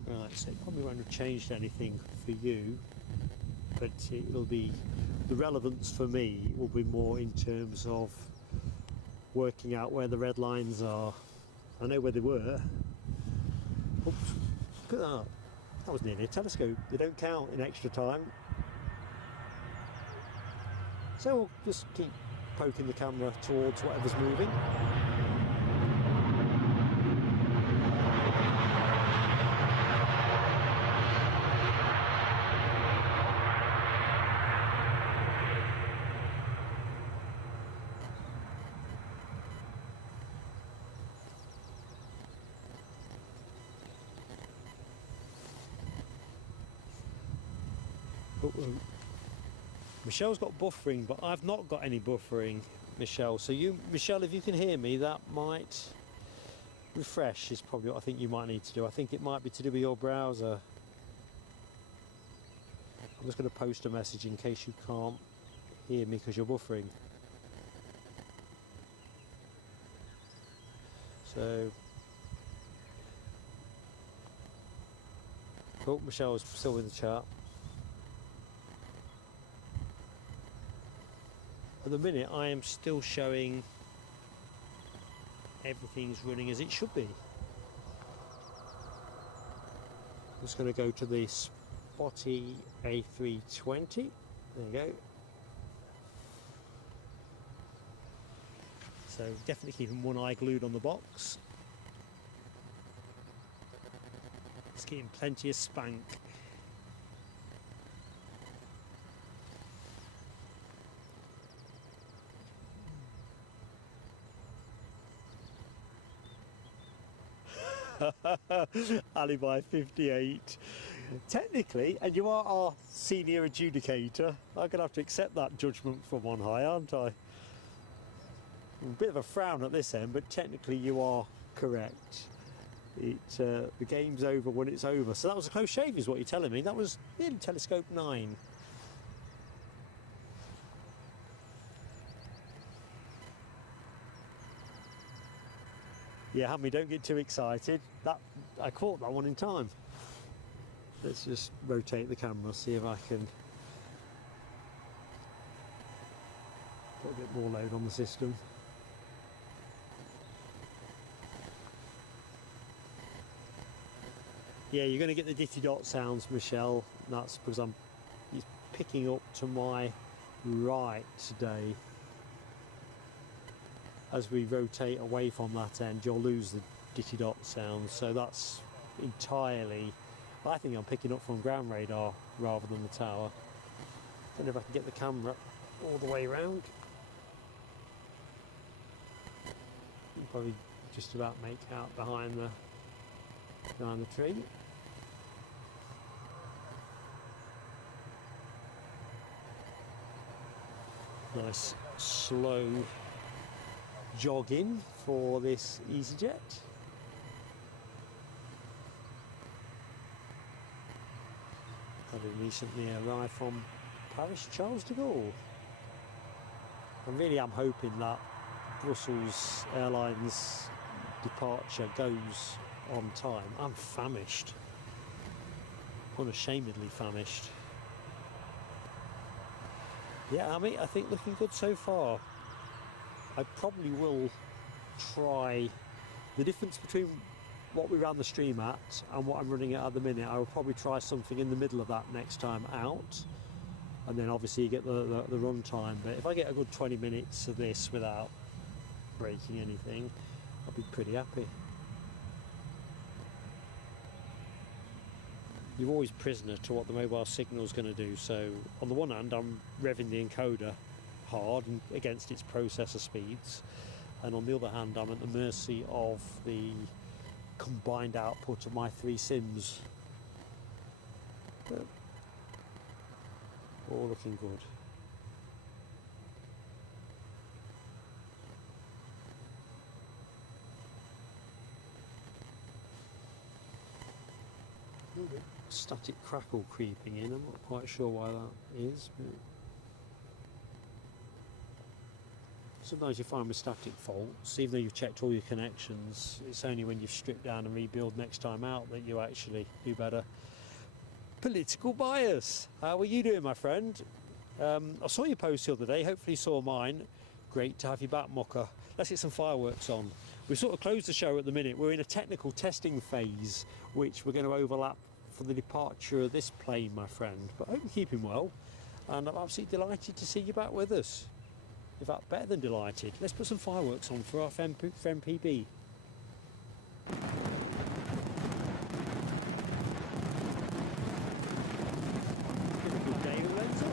right, so it probably won't have changed anything for you, but it'll be, the relevance for me will be more in terms of working out where the red lines are. I know where they were. Oops, look at that. That was nearly a telescope. They don't count in extra time. So we'll just keep poking the camera towards whatever's moving. Michelle's got buffering, but I've not got any buffering, Michelle. So you, Michelle, if you can hear me, that might refresh is probably what I think you might need to do. I think it might be to do with your browser. I'm just going to post a message in case you can't hear me because you're buffering. So, oh, Michelle's still in the chat. At the minute, I am still showing everything's running as it should be. I'm just going to go to the spotty A320. There you go. So definitely keeping one eye glued on the box. It's getting plenty of spank. Alibi 58. Technically, and you are our senior adjudicator, I'm going to have to accept that judgment from on high, aren't I? A bit of a frown at this end, but technically you are correct. The game's over when it's over. So that was a close shave is what you're telling me. That was nearly telescope 9. Yeah, Hammy, don't get too excited. That I caught that one in time. Let's just rotate the camera, see if I can put a bit more load on the system. Yeah, you're going to get the ditty dot sounds, Michelle. That's because he's picking up to my right today. As we rotate away from that end, you'll lose the ditty dot sound. So that's entirely, I think I'm picking up from ground radar rather than the tower. Don't know if I can get the camera all the way around. You can probably just about make out behind the tree. Nice slow jogging for this EasyJet. Having recently arrived from Paris Charles de Gaulle. I really am hoping that Brussels Airlines departure goes on time. I'm famished, unashamedly famished. Yeah, I mean, I think looking good so far. I probably will try the difference between what we ran the stream at and what I'm running at the minute. I will probably try something in the middle of that next time out, and then obviously you get the run time. But if I get a good 20 minutes of this without breaking anything, I'll be pretty happy. You're always prisoner to what the mobile signal is going to do. So on the one hand, I'm revving the encoder hard and against its processor speeds, and on the other hand, I'm at the mercy of the combined output of my 3 sims. But all looking good. A little bit static crackle creeping in. I'm not quite sure why that is. But sometimes you find with static faults, even though you've checked all your connections, it's only when you've stripped down and rebuild next time out that you actually do better. Political bias. How are you doing, my friend? I saw your post the other day. Hopefully you saw mine. Great to have you back, Mocha. Let's get some fireworks on. We've sort of closed the show at the minute. We're in a technical testing phase, which we're going to overlap for the departure of this plane, my friend. But I hope you're keeping well, and I'm absolutely delighted to see you back with us. In fact, better than delighted. Let's put some fireworks on for our friend PB. Good day all ends up.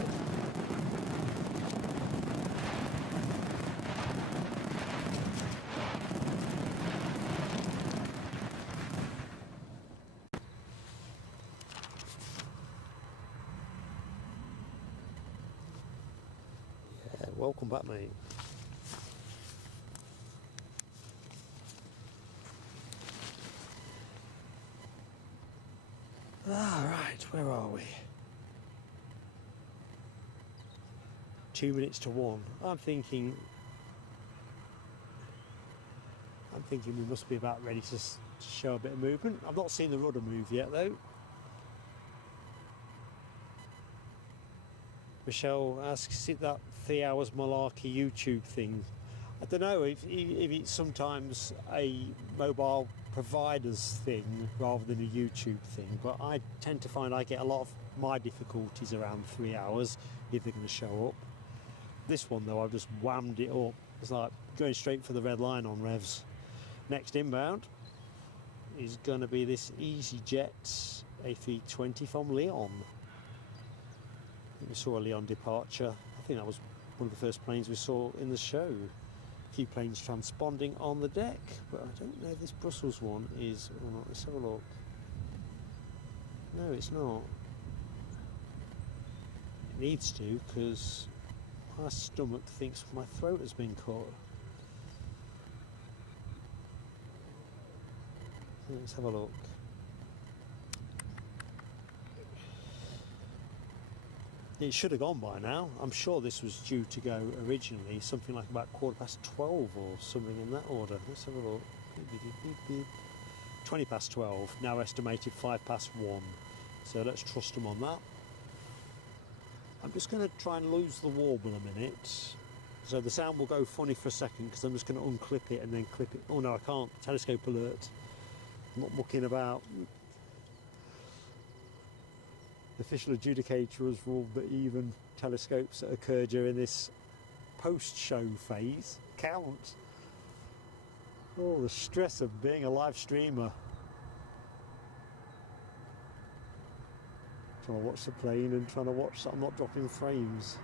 Welcome back, mate. Right, where are we? 2 minutes to 1. I'm thinking we must be about ready to show a bit of movement. I've not seen the rudder move yet, though. Michelle asks, is it that 3 hours malarkey YouTube thing? I don't know if it's sometimes a mobile provider's thing rather than a YouTube thing, but I tend to find I get a lot of my difficulties around 3 hours if they're going to show up. This one though, I've just whammed it up. It's like going straight for the red line on revs. Next inbound is going to be this EasyJet A320 from Lyon. We saw a Lyon departure. I think that was one of the first planes we saw in the show. A few planes transponding on the deck, but I don't know if this Brussels one is or not. Let's have a look. No, it's not. It needs to, because my stomach thinks my throat has been cut. Let's have a look. It should have gone by now. I'm sure this was due to go originally something like about 12:15 or something in that order. Let's have a look. 12:20, now estimated 1:05. So let's trust them on that. I'm just going to try and lose the warble a minute. So the sound will go funny for a second because I'm just going to unclip it and then clip it. Oh no, I can't. Telescope alert. I'm not mucking about. The official adjudicator has ruled that even telescopes that occur during this post-show phase count. Oh, the stress of being a live streamer. Trying to watch the plane and trying to watch that I'm not dropping frames.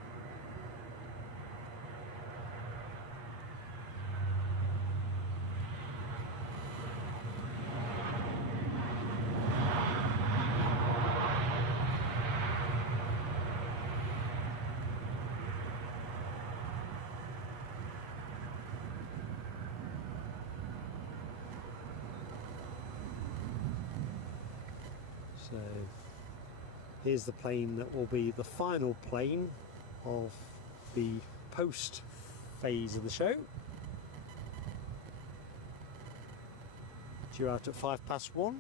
So here's the plane that will be the final plane of the post phase of the show. Due out at 1:05,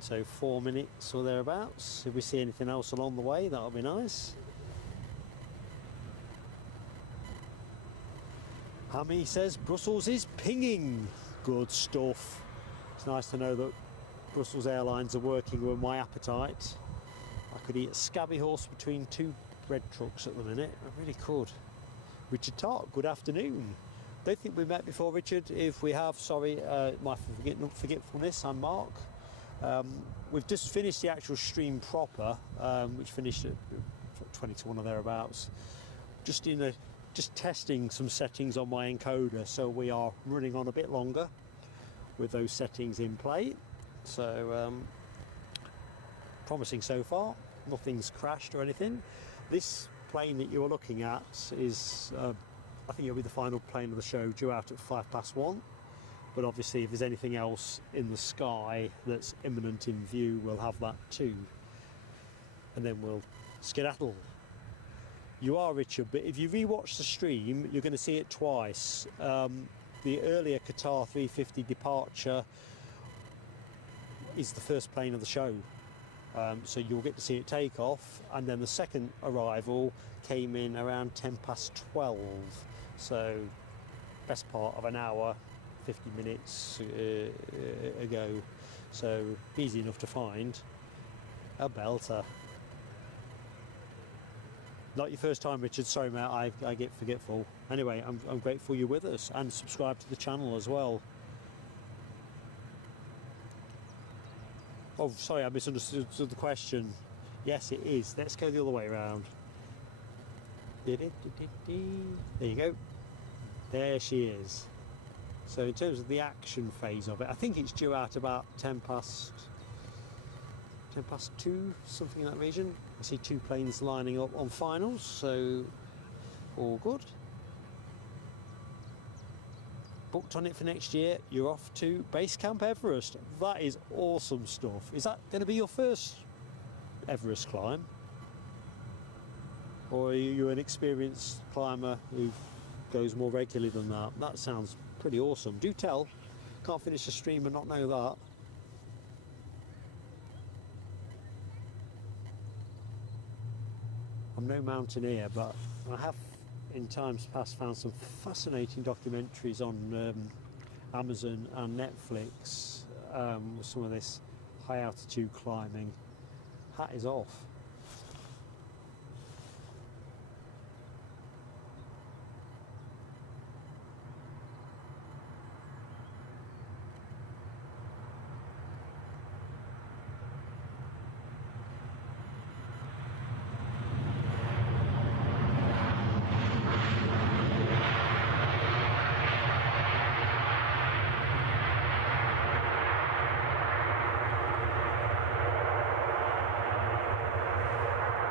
so 4 minutes or thereabouts. If we see anything else along the way, that'll be nice. Hammy says Brussels is pinging. Good stuff. It's nice to know that Brussels Airlines are working with my appetite. I could eat a scabby horse between 2 bread trucks at the minute. I really could. Richard Tart, good afternoon. Don't think we met before, Richard. If we have, sorry, my forgetfulness. I'm Mark. We've just finished the actual stream proper, which finished at 20 to 1 or thereabouts. Just testing some settings on my encoder, so we are running on a bit longer with those settings in play. So promising so far. Nothing's crashed or anything. This plane that you're looking at is, I think it'll be the final plane of the show, due out at 1:05. But obviously, if there's anything else in the sky that's imminent in view, we'll have that too. And then we'll skedaddle. You are, Richard, but if you rewatch the stream, you're going to see it twice. The earlier Qatar 350 departure is the first plane of the show. So you'll get to see it take off, and then the second arrival came in around 12:10. So best part of an hour, 50 minutes ago. So easy enough to find. A belter. Not your first time, Richard. Sorry, mate. I get forgetful. Anyway, I'm grateful you're with us, and subscribe to the channel as well. Oh, sorry, I misunderstood the question. Yes, it is. Let's go the other way around. There you go. There she is. So in terms of the action phase of it, I think it's due out about 2, something in that region. I see 2 planes lining up on finals, so all good. Booked on it for next year. You're off to Base Camp Everest. That is awesome stuff. Is that going to be your first Everest climb? Or are you an experienced climber who goes more regularly than that? That sounds pretty awesome. Do tell. Can't finish a stream and not know that. I'm no mountaineer, but I have in times past found some fascinating documentaries on Amazon and Netflix with some of this high altitude climbing. Hat is off.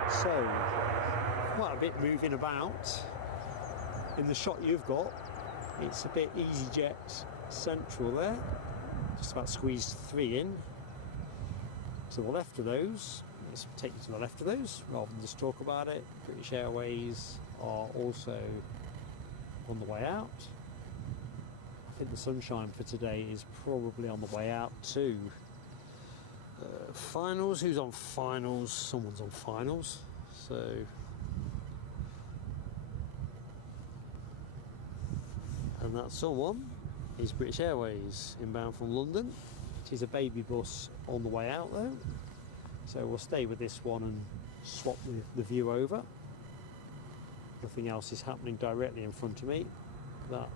So, quite a bit moving about. In the shot you've got, it's a bit EasyJet central there. Just about squeezed 3 in. To the left of those, let's take you to the left of those, rather than just talk about it. British Airways are also on the way out. I think the sunshine for today is probably on the way out too. Finals, who's on finals? Someone's on finals. So and that someone is British Airways inbound from London. It is a baby bus on the way out though, so we'll stay with this one and swap the view over. Nothing else is happening directly in front of me. That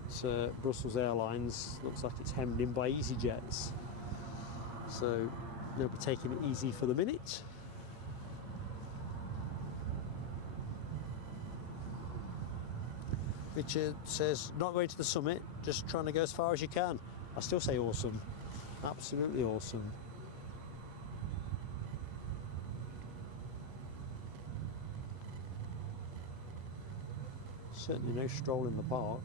Brussels Airlines looks like it's hemmed in by EasyJets, so they'll be taking it easy for the minute. Richard says, not going to the summit, just trying to go as far as you can. I still say awesome. Absolutely awesome. Certainly no stroll in the park.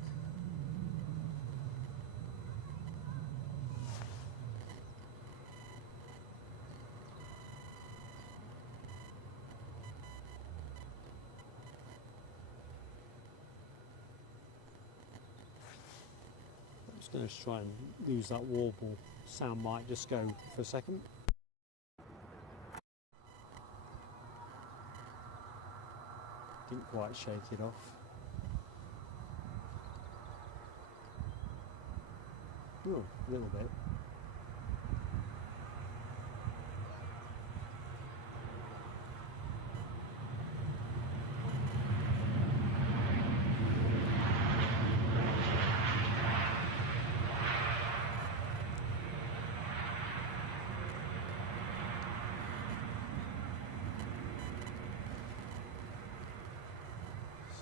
Going to try and lose that warble. Sound might just go for a second. Didn't quite shake it off. Oh, a little bit.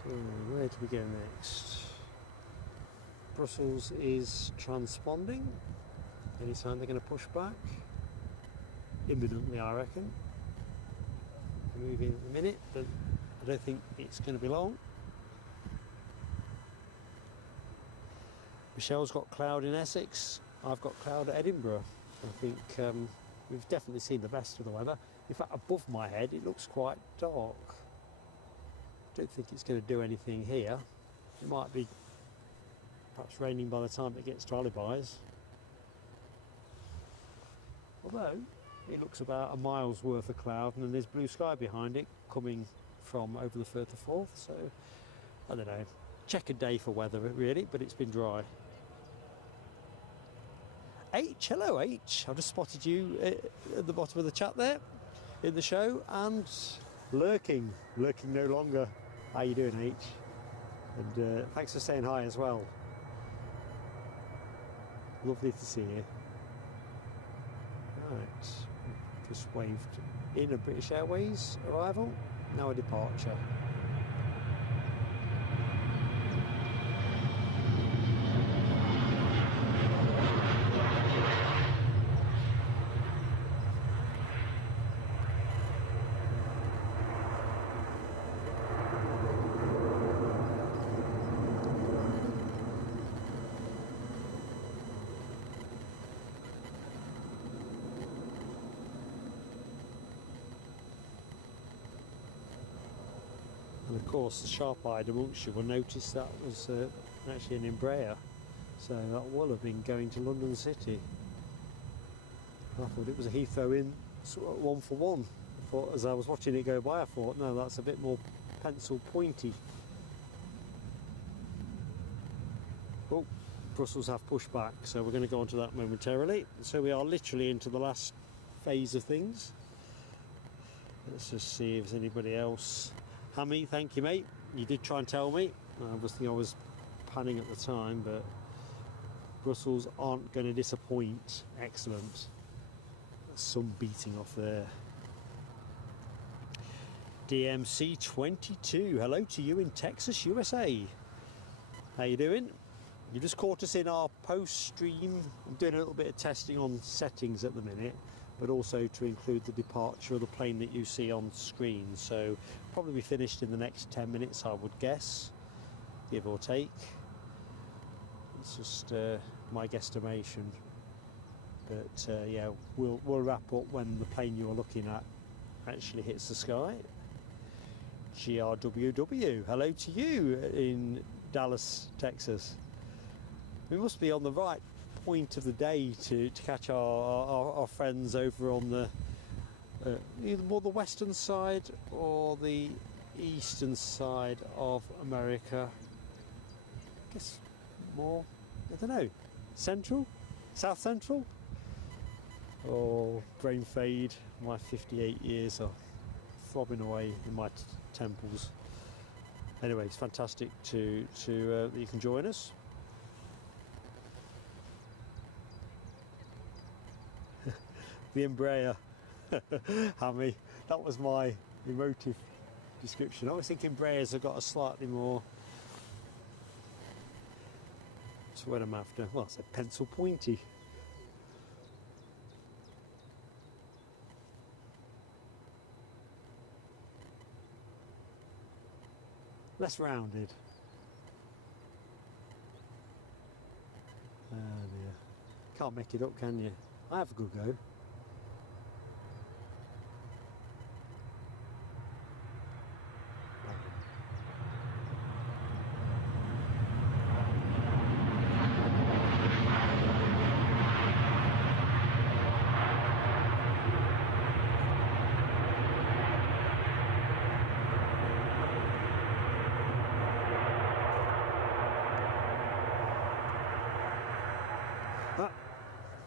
So where do we go next? Brussels is transponding. Any sign they're going to push back? imminently, I reckon. Moving in a minute, but I don't think it's going to be long. Michelle's got cloud in Essex, I've got cloud at Edinburgh. I think we've definitely seen the best of the weather. In fact, above my head it looks quite dark. I don't think it's going to do anything here. It might be perhaps raining by the time it gets to Alibis. Although it looks about a mile's worth of cloud, and then there's blue sky behind it coming from over the Firth of Forth. So I don't know, checkered day for weather really, but it's been dry. H, hello H, I've just spotted you at the bottom of the chat there in the show, and lurking no longer. How you doing H? And thanks for saying hi as well. Lovely to see you. Right, just waved in a British Airways arrival, now a departure. And of course the sharp-eyed amongst you will notice that was actually an Embraer, so that will have been going to London City. I thought it was a Heathrow in sort of one for one. I thought, as I was watching it go by, I thought, no, that's a bit more pencil pointy. Oh, Brussels have pushed back, so we're going to go on to that momentarily. So we are literally into the last phase of things. Let's just see if there's anybody else. Hammy, thank you mate, you did try and tell me. Obviously I was panning at the time, but Brussels aren't going to disappoint. Excellent. Sun beating off there. DMC 22, hello to you in Texas, USA. How you doing? You just caught us in our post stream. I'm doing a little bit of testing on settings at the minute, but also to include the departure of the plane that you see on screen. So probably be finished in the next 10 minutes, I would guess, give or take. It's just my guesstimation. But yeah, we'll wrap up when the plane you're looking at actually hits the sky. GRWW, hello to you in Dallas, Texas. We must be on the right point of the day to catch our friends over on the either more the western side or the eastern side of America. I guess more, I don't know, central, south central. Oh, brain fade. My 58 years are throbbing away in my temples. Anyway, it's fantastic to that you can join us. The Embraer, Hammy, that was my emotive description. I always think Embraers have got a slightly more, that's what I'm after, well, it's a pencil pointy. Less rounded. Oh dear. Can't make it up, can you? I have a good go.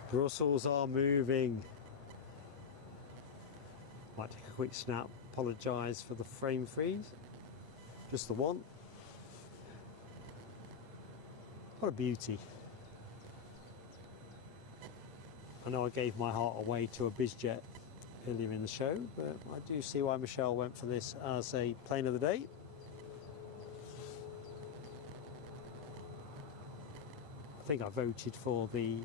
Brussels are moving. Might take a quick snap. Apologise for the frame freeze. Just the one. What a beauty. I know I gave my heart away to a bizjet earlier in the show, but I do see why Michelle went for this as a plane of the day. I think I voted for the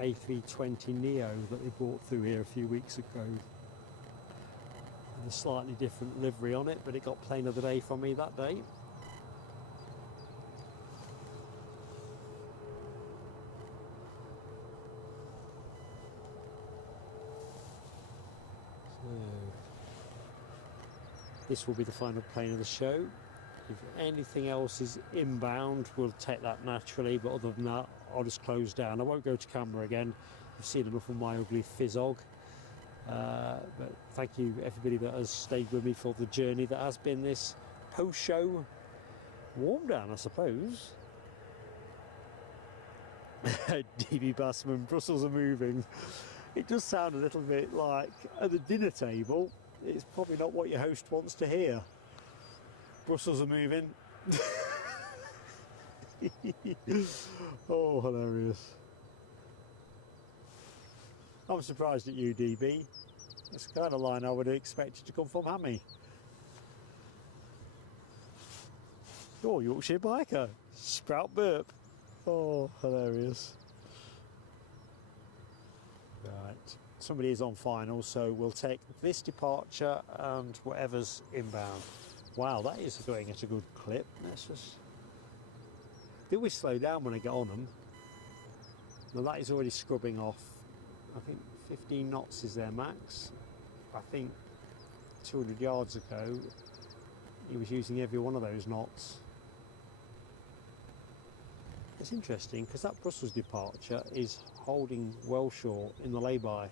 A320 Neo that they brought through here a few weeks ago. With a slightly different livery on it, but it got plane of the day from me that day. So, this will be the final plane of the show. If anything else is inbound, we'll take that naturally, but other than that, I'll just close down. I won't go to camera again. You've seen enough of my ugly fizzog. But thank you everybody that has stayed with me for the journey that has been this post-show warm down, I suppose. DB Bassman, Brussels are moving. It does sound a little bit like at the dinner table. It's probably not what your host wants to hear. Brussels are moving. Oh, hilarious. I'm surprised at you, DB. That's the kind of line I would have expected to come from Hammy. Oh, Yorkshire biker. Sprout burp. Oh, hilarious. Right. Somebody is on final, so we'll take this departure and whatever's inbound. Wow, that is going at a good clip. Let's just... They always slow down when I get on them. Well, that is already scrubbing off. I think 15 knots is their max. I think 200 yards ago, he was using every one of those knots. It's interesting because that Brussels departure is holding well short in the lay-by. I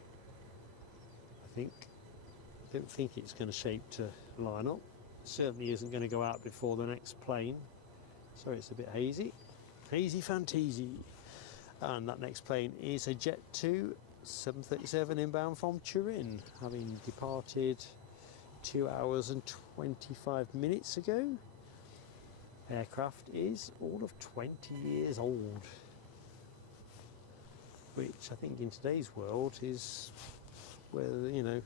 think. I don't think it's going to shape to line up. Certainly isn't going to go out before the next plane. Sorry, it's a bit hazy. Hazy fantasy. And that next plane is a Jet 2 737 inbound from Turin, having departed 2 hours and 25 minutes ago. Aircraft is all of 20 years old, which I think in today's world is where, you know,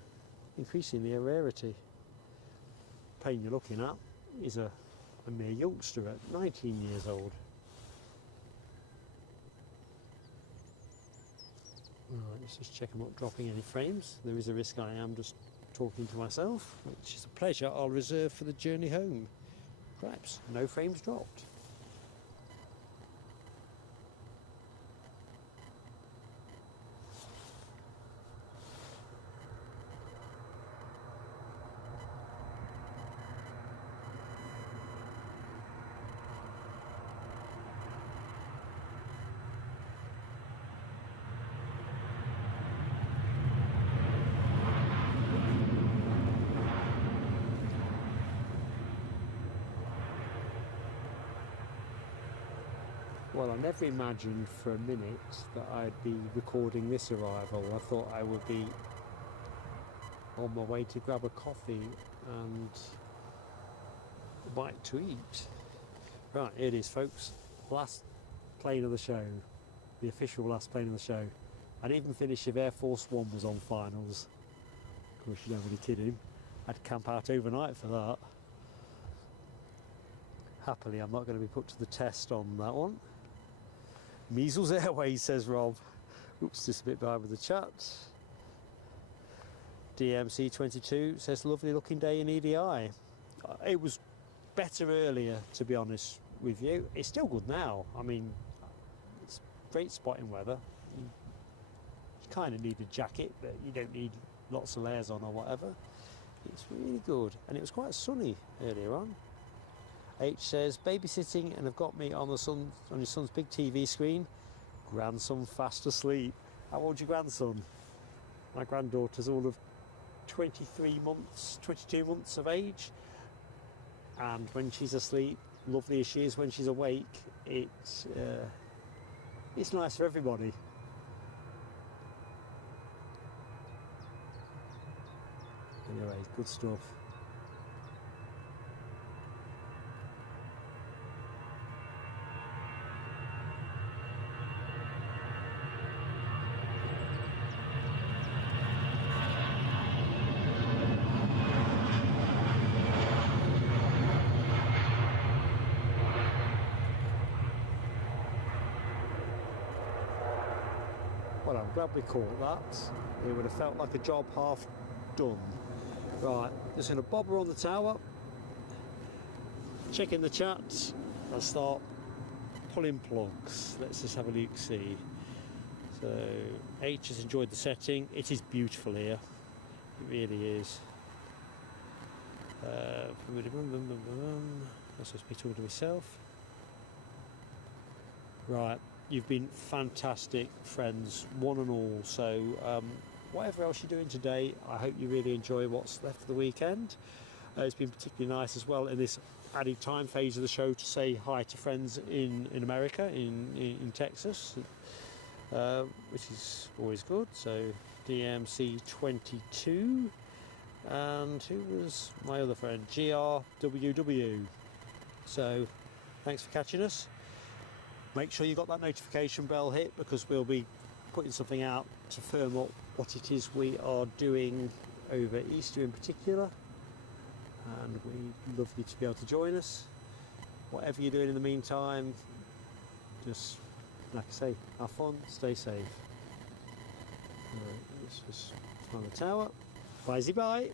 increasing the rarity. Plane you're looking at is a mere youngster at 19 years old. Right, let's just check I'm not dropping any frames. There is a risk I am just talking to myself, which is a pleasure I'll reserve for the journey home. Perhaps no frames dropped. Well, I never imagined for a minute that I'd be recording this arrival. I thought I would be on my way to grab a coffee and a bite to eat. Right, here it is, folks. Last plane of the show. The official last plane of the show. I'd even finish if Air Force One was on finals. Of course, you don't really kidding. I'd camp out overnight for that. Happily, I'm not going to be put to the test on that one. Measles Airways, says Rob. Oops, just a bit behind with the chat. DMC22 says, lovely looking day in EDI. It was better earlier, to be honest with you. It's still good now. I mean, it's great spotting weather. You kind of need a jacket, but you don't need lots of layers on or whatever. It's really good. And it was quite sunny earlier on. H says, babysitting and have got me on your son's big TV screen. Grandson fast asleep. How old's your grandson? My granddaughter's all of 23 months, 22 months of age. And when she's asleep, lovely as she is when she's awake, it's nice for everybody. Anyway, good stuff. Well, I'm glad we caught that. It would have felt like a job half done. Right, just going to bob her on the tower, check in the chat, and start pulling plugs. Let's just have a look, see. So H has enjoyed the setting. It is beautiful here. It really is. That's supposed to be talking to myself. Right, you've been fantastic friends, one and all. So whatever else you're doing today, I hope you really enjoy what's left of the weekend. It's been particularly nice as well in this added time phase of the show to say hi to friends in America, in Texas, which is always good. So DMC22, and who was my other friend, GRWW. So thanks for catching us. Make sure you got that notification bell hit, because we'll be putting something out to firm up what it is we are doing over Easter in particular, and we'd love you to be able to join us. Whatever you're doing in the meantime, just, like I say, have fun, stay safe. Right, let's just find the tower. Bye-bye.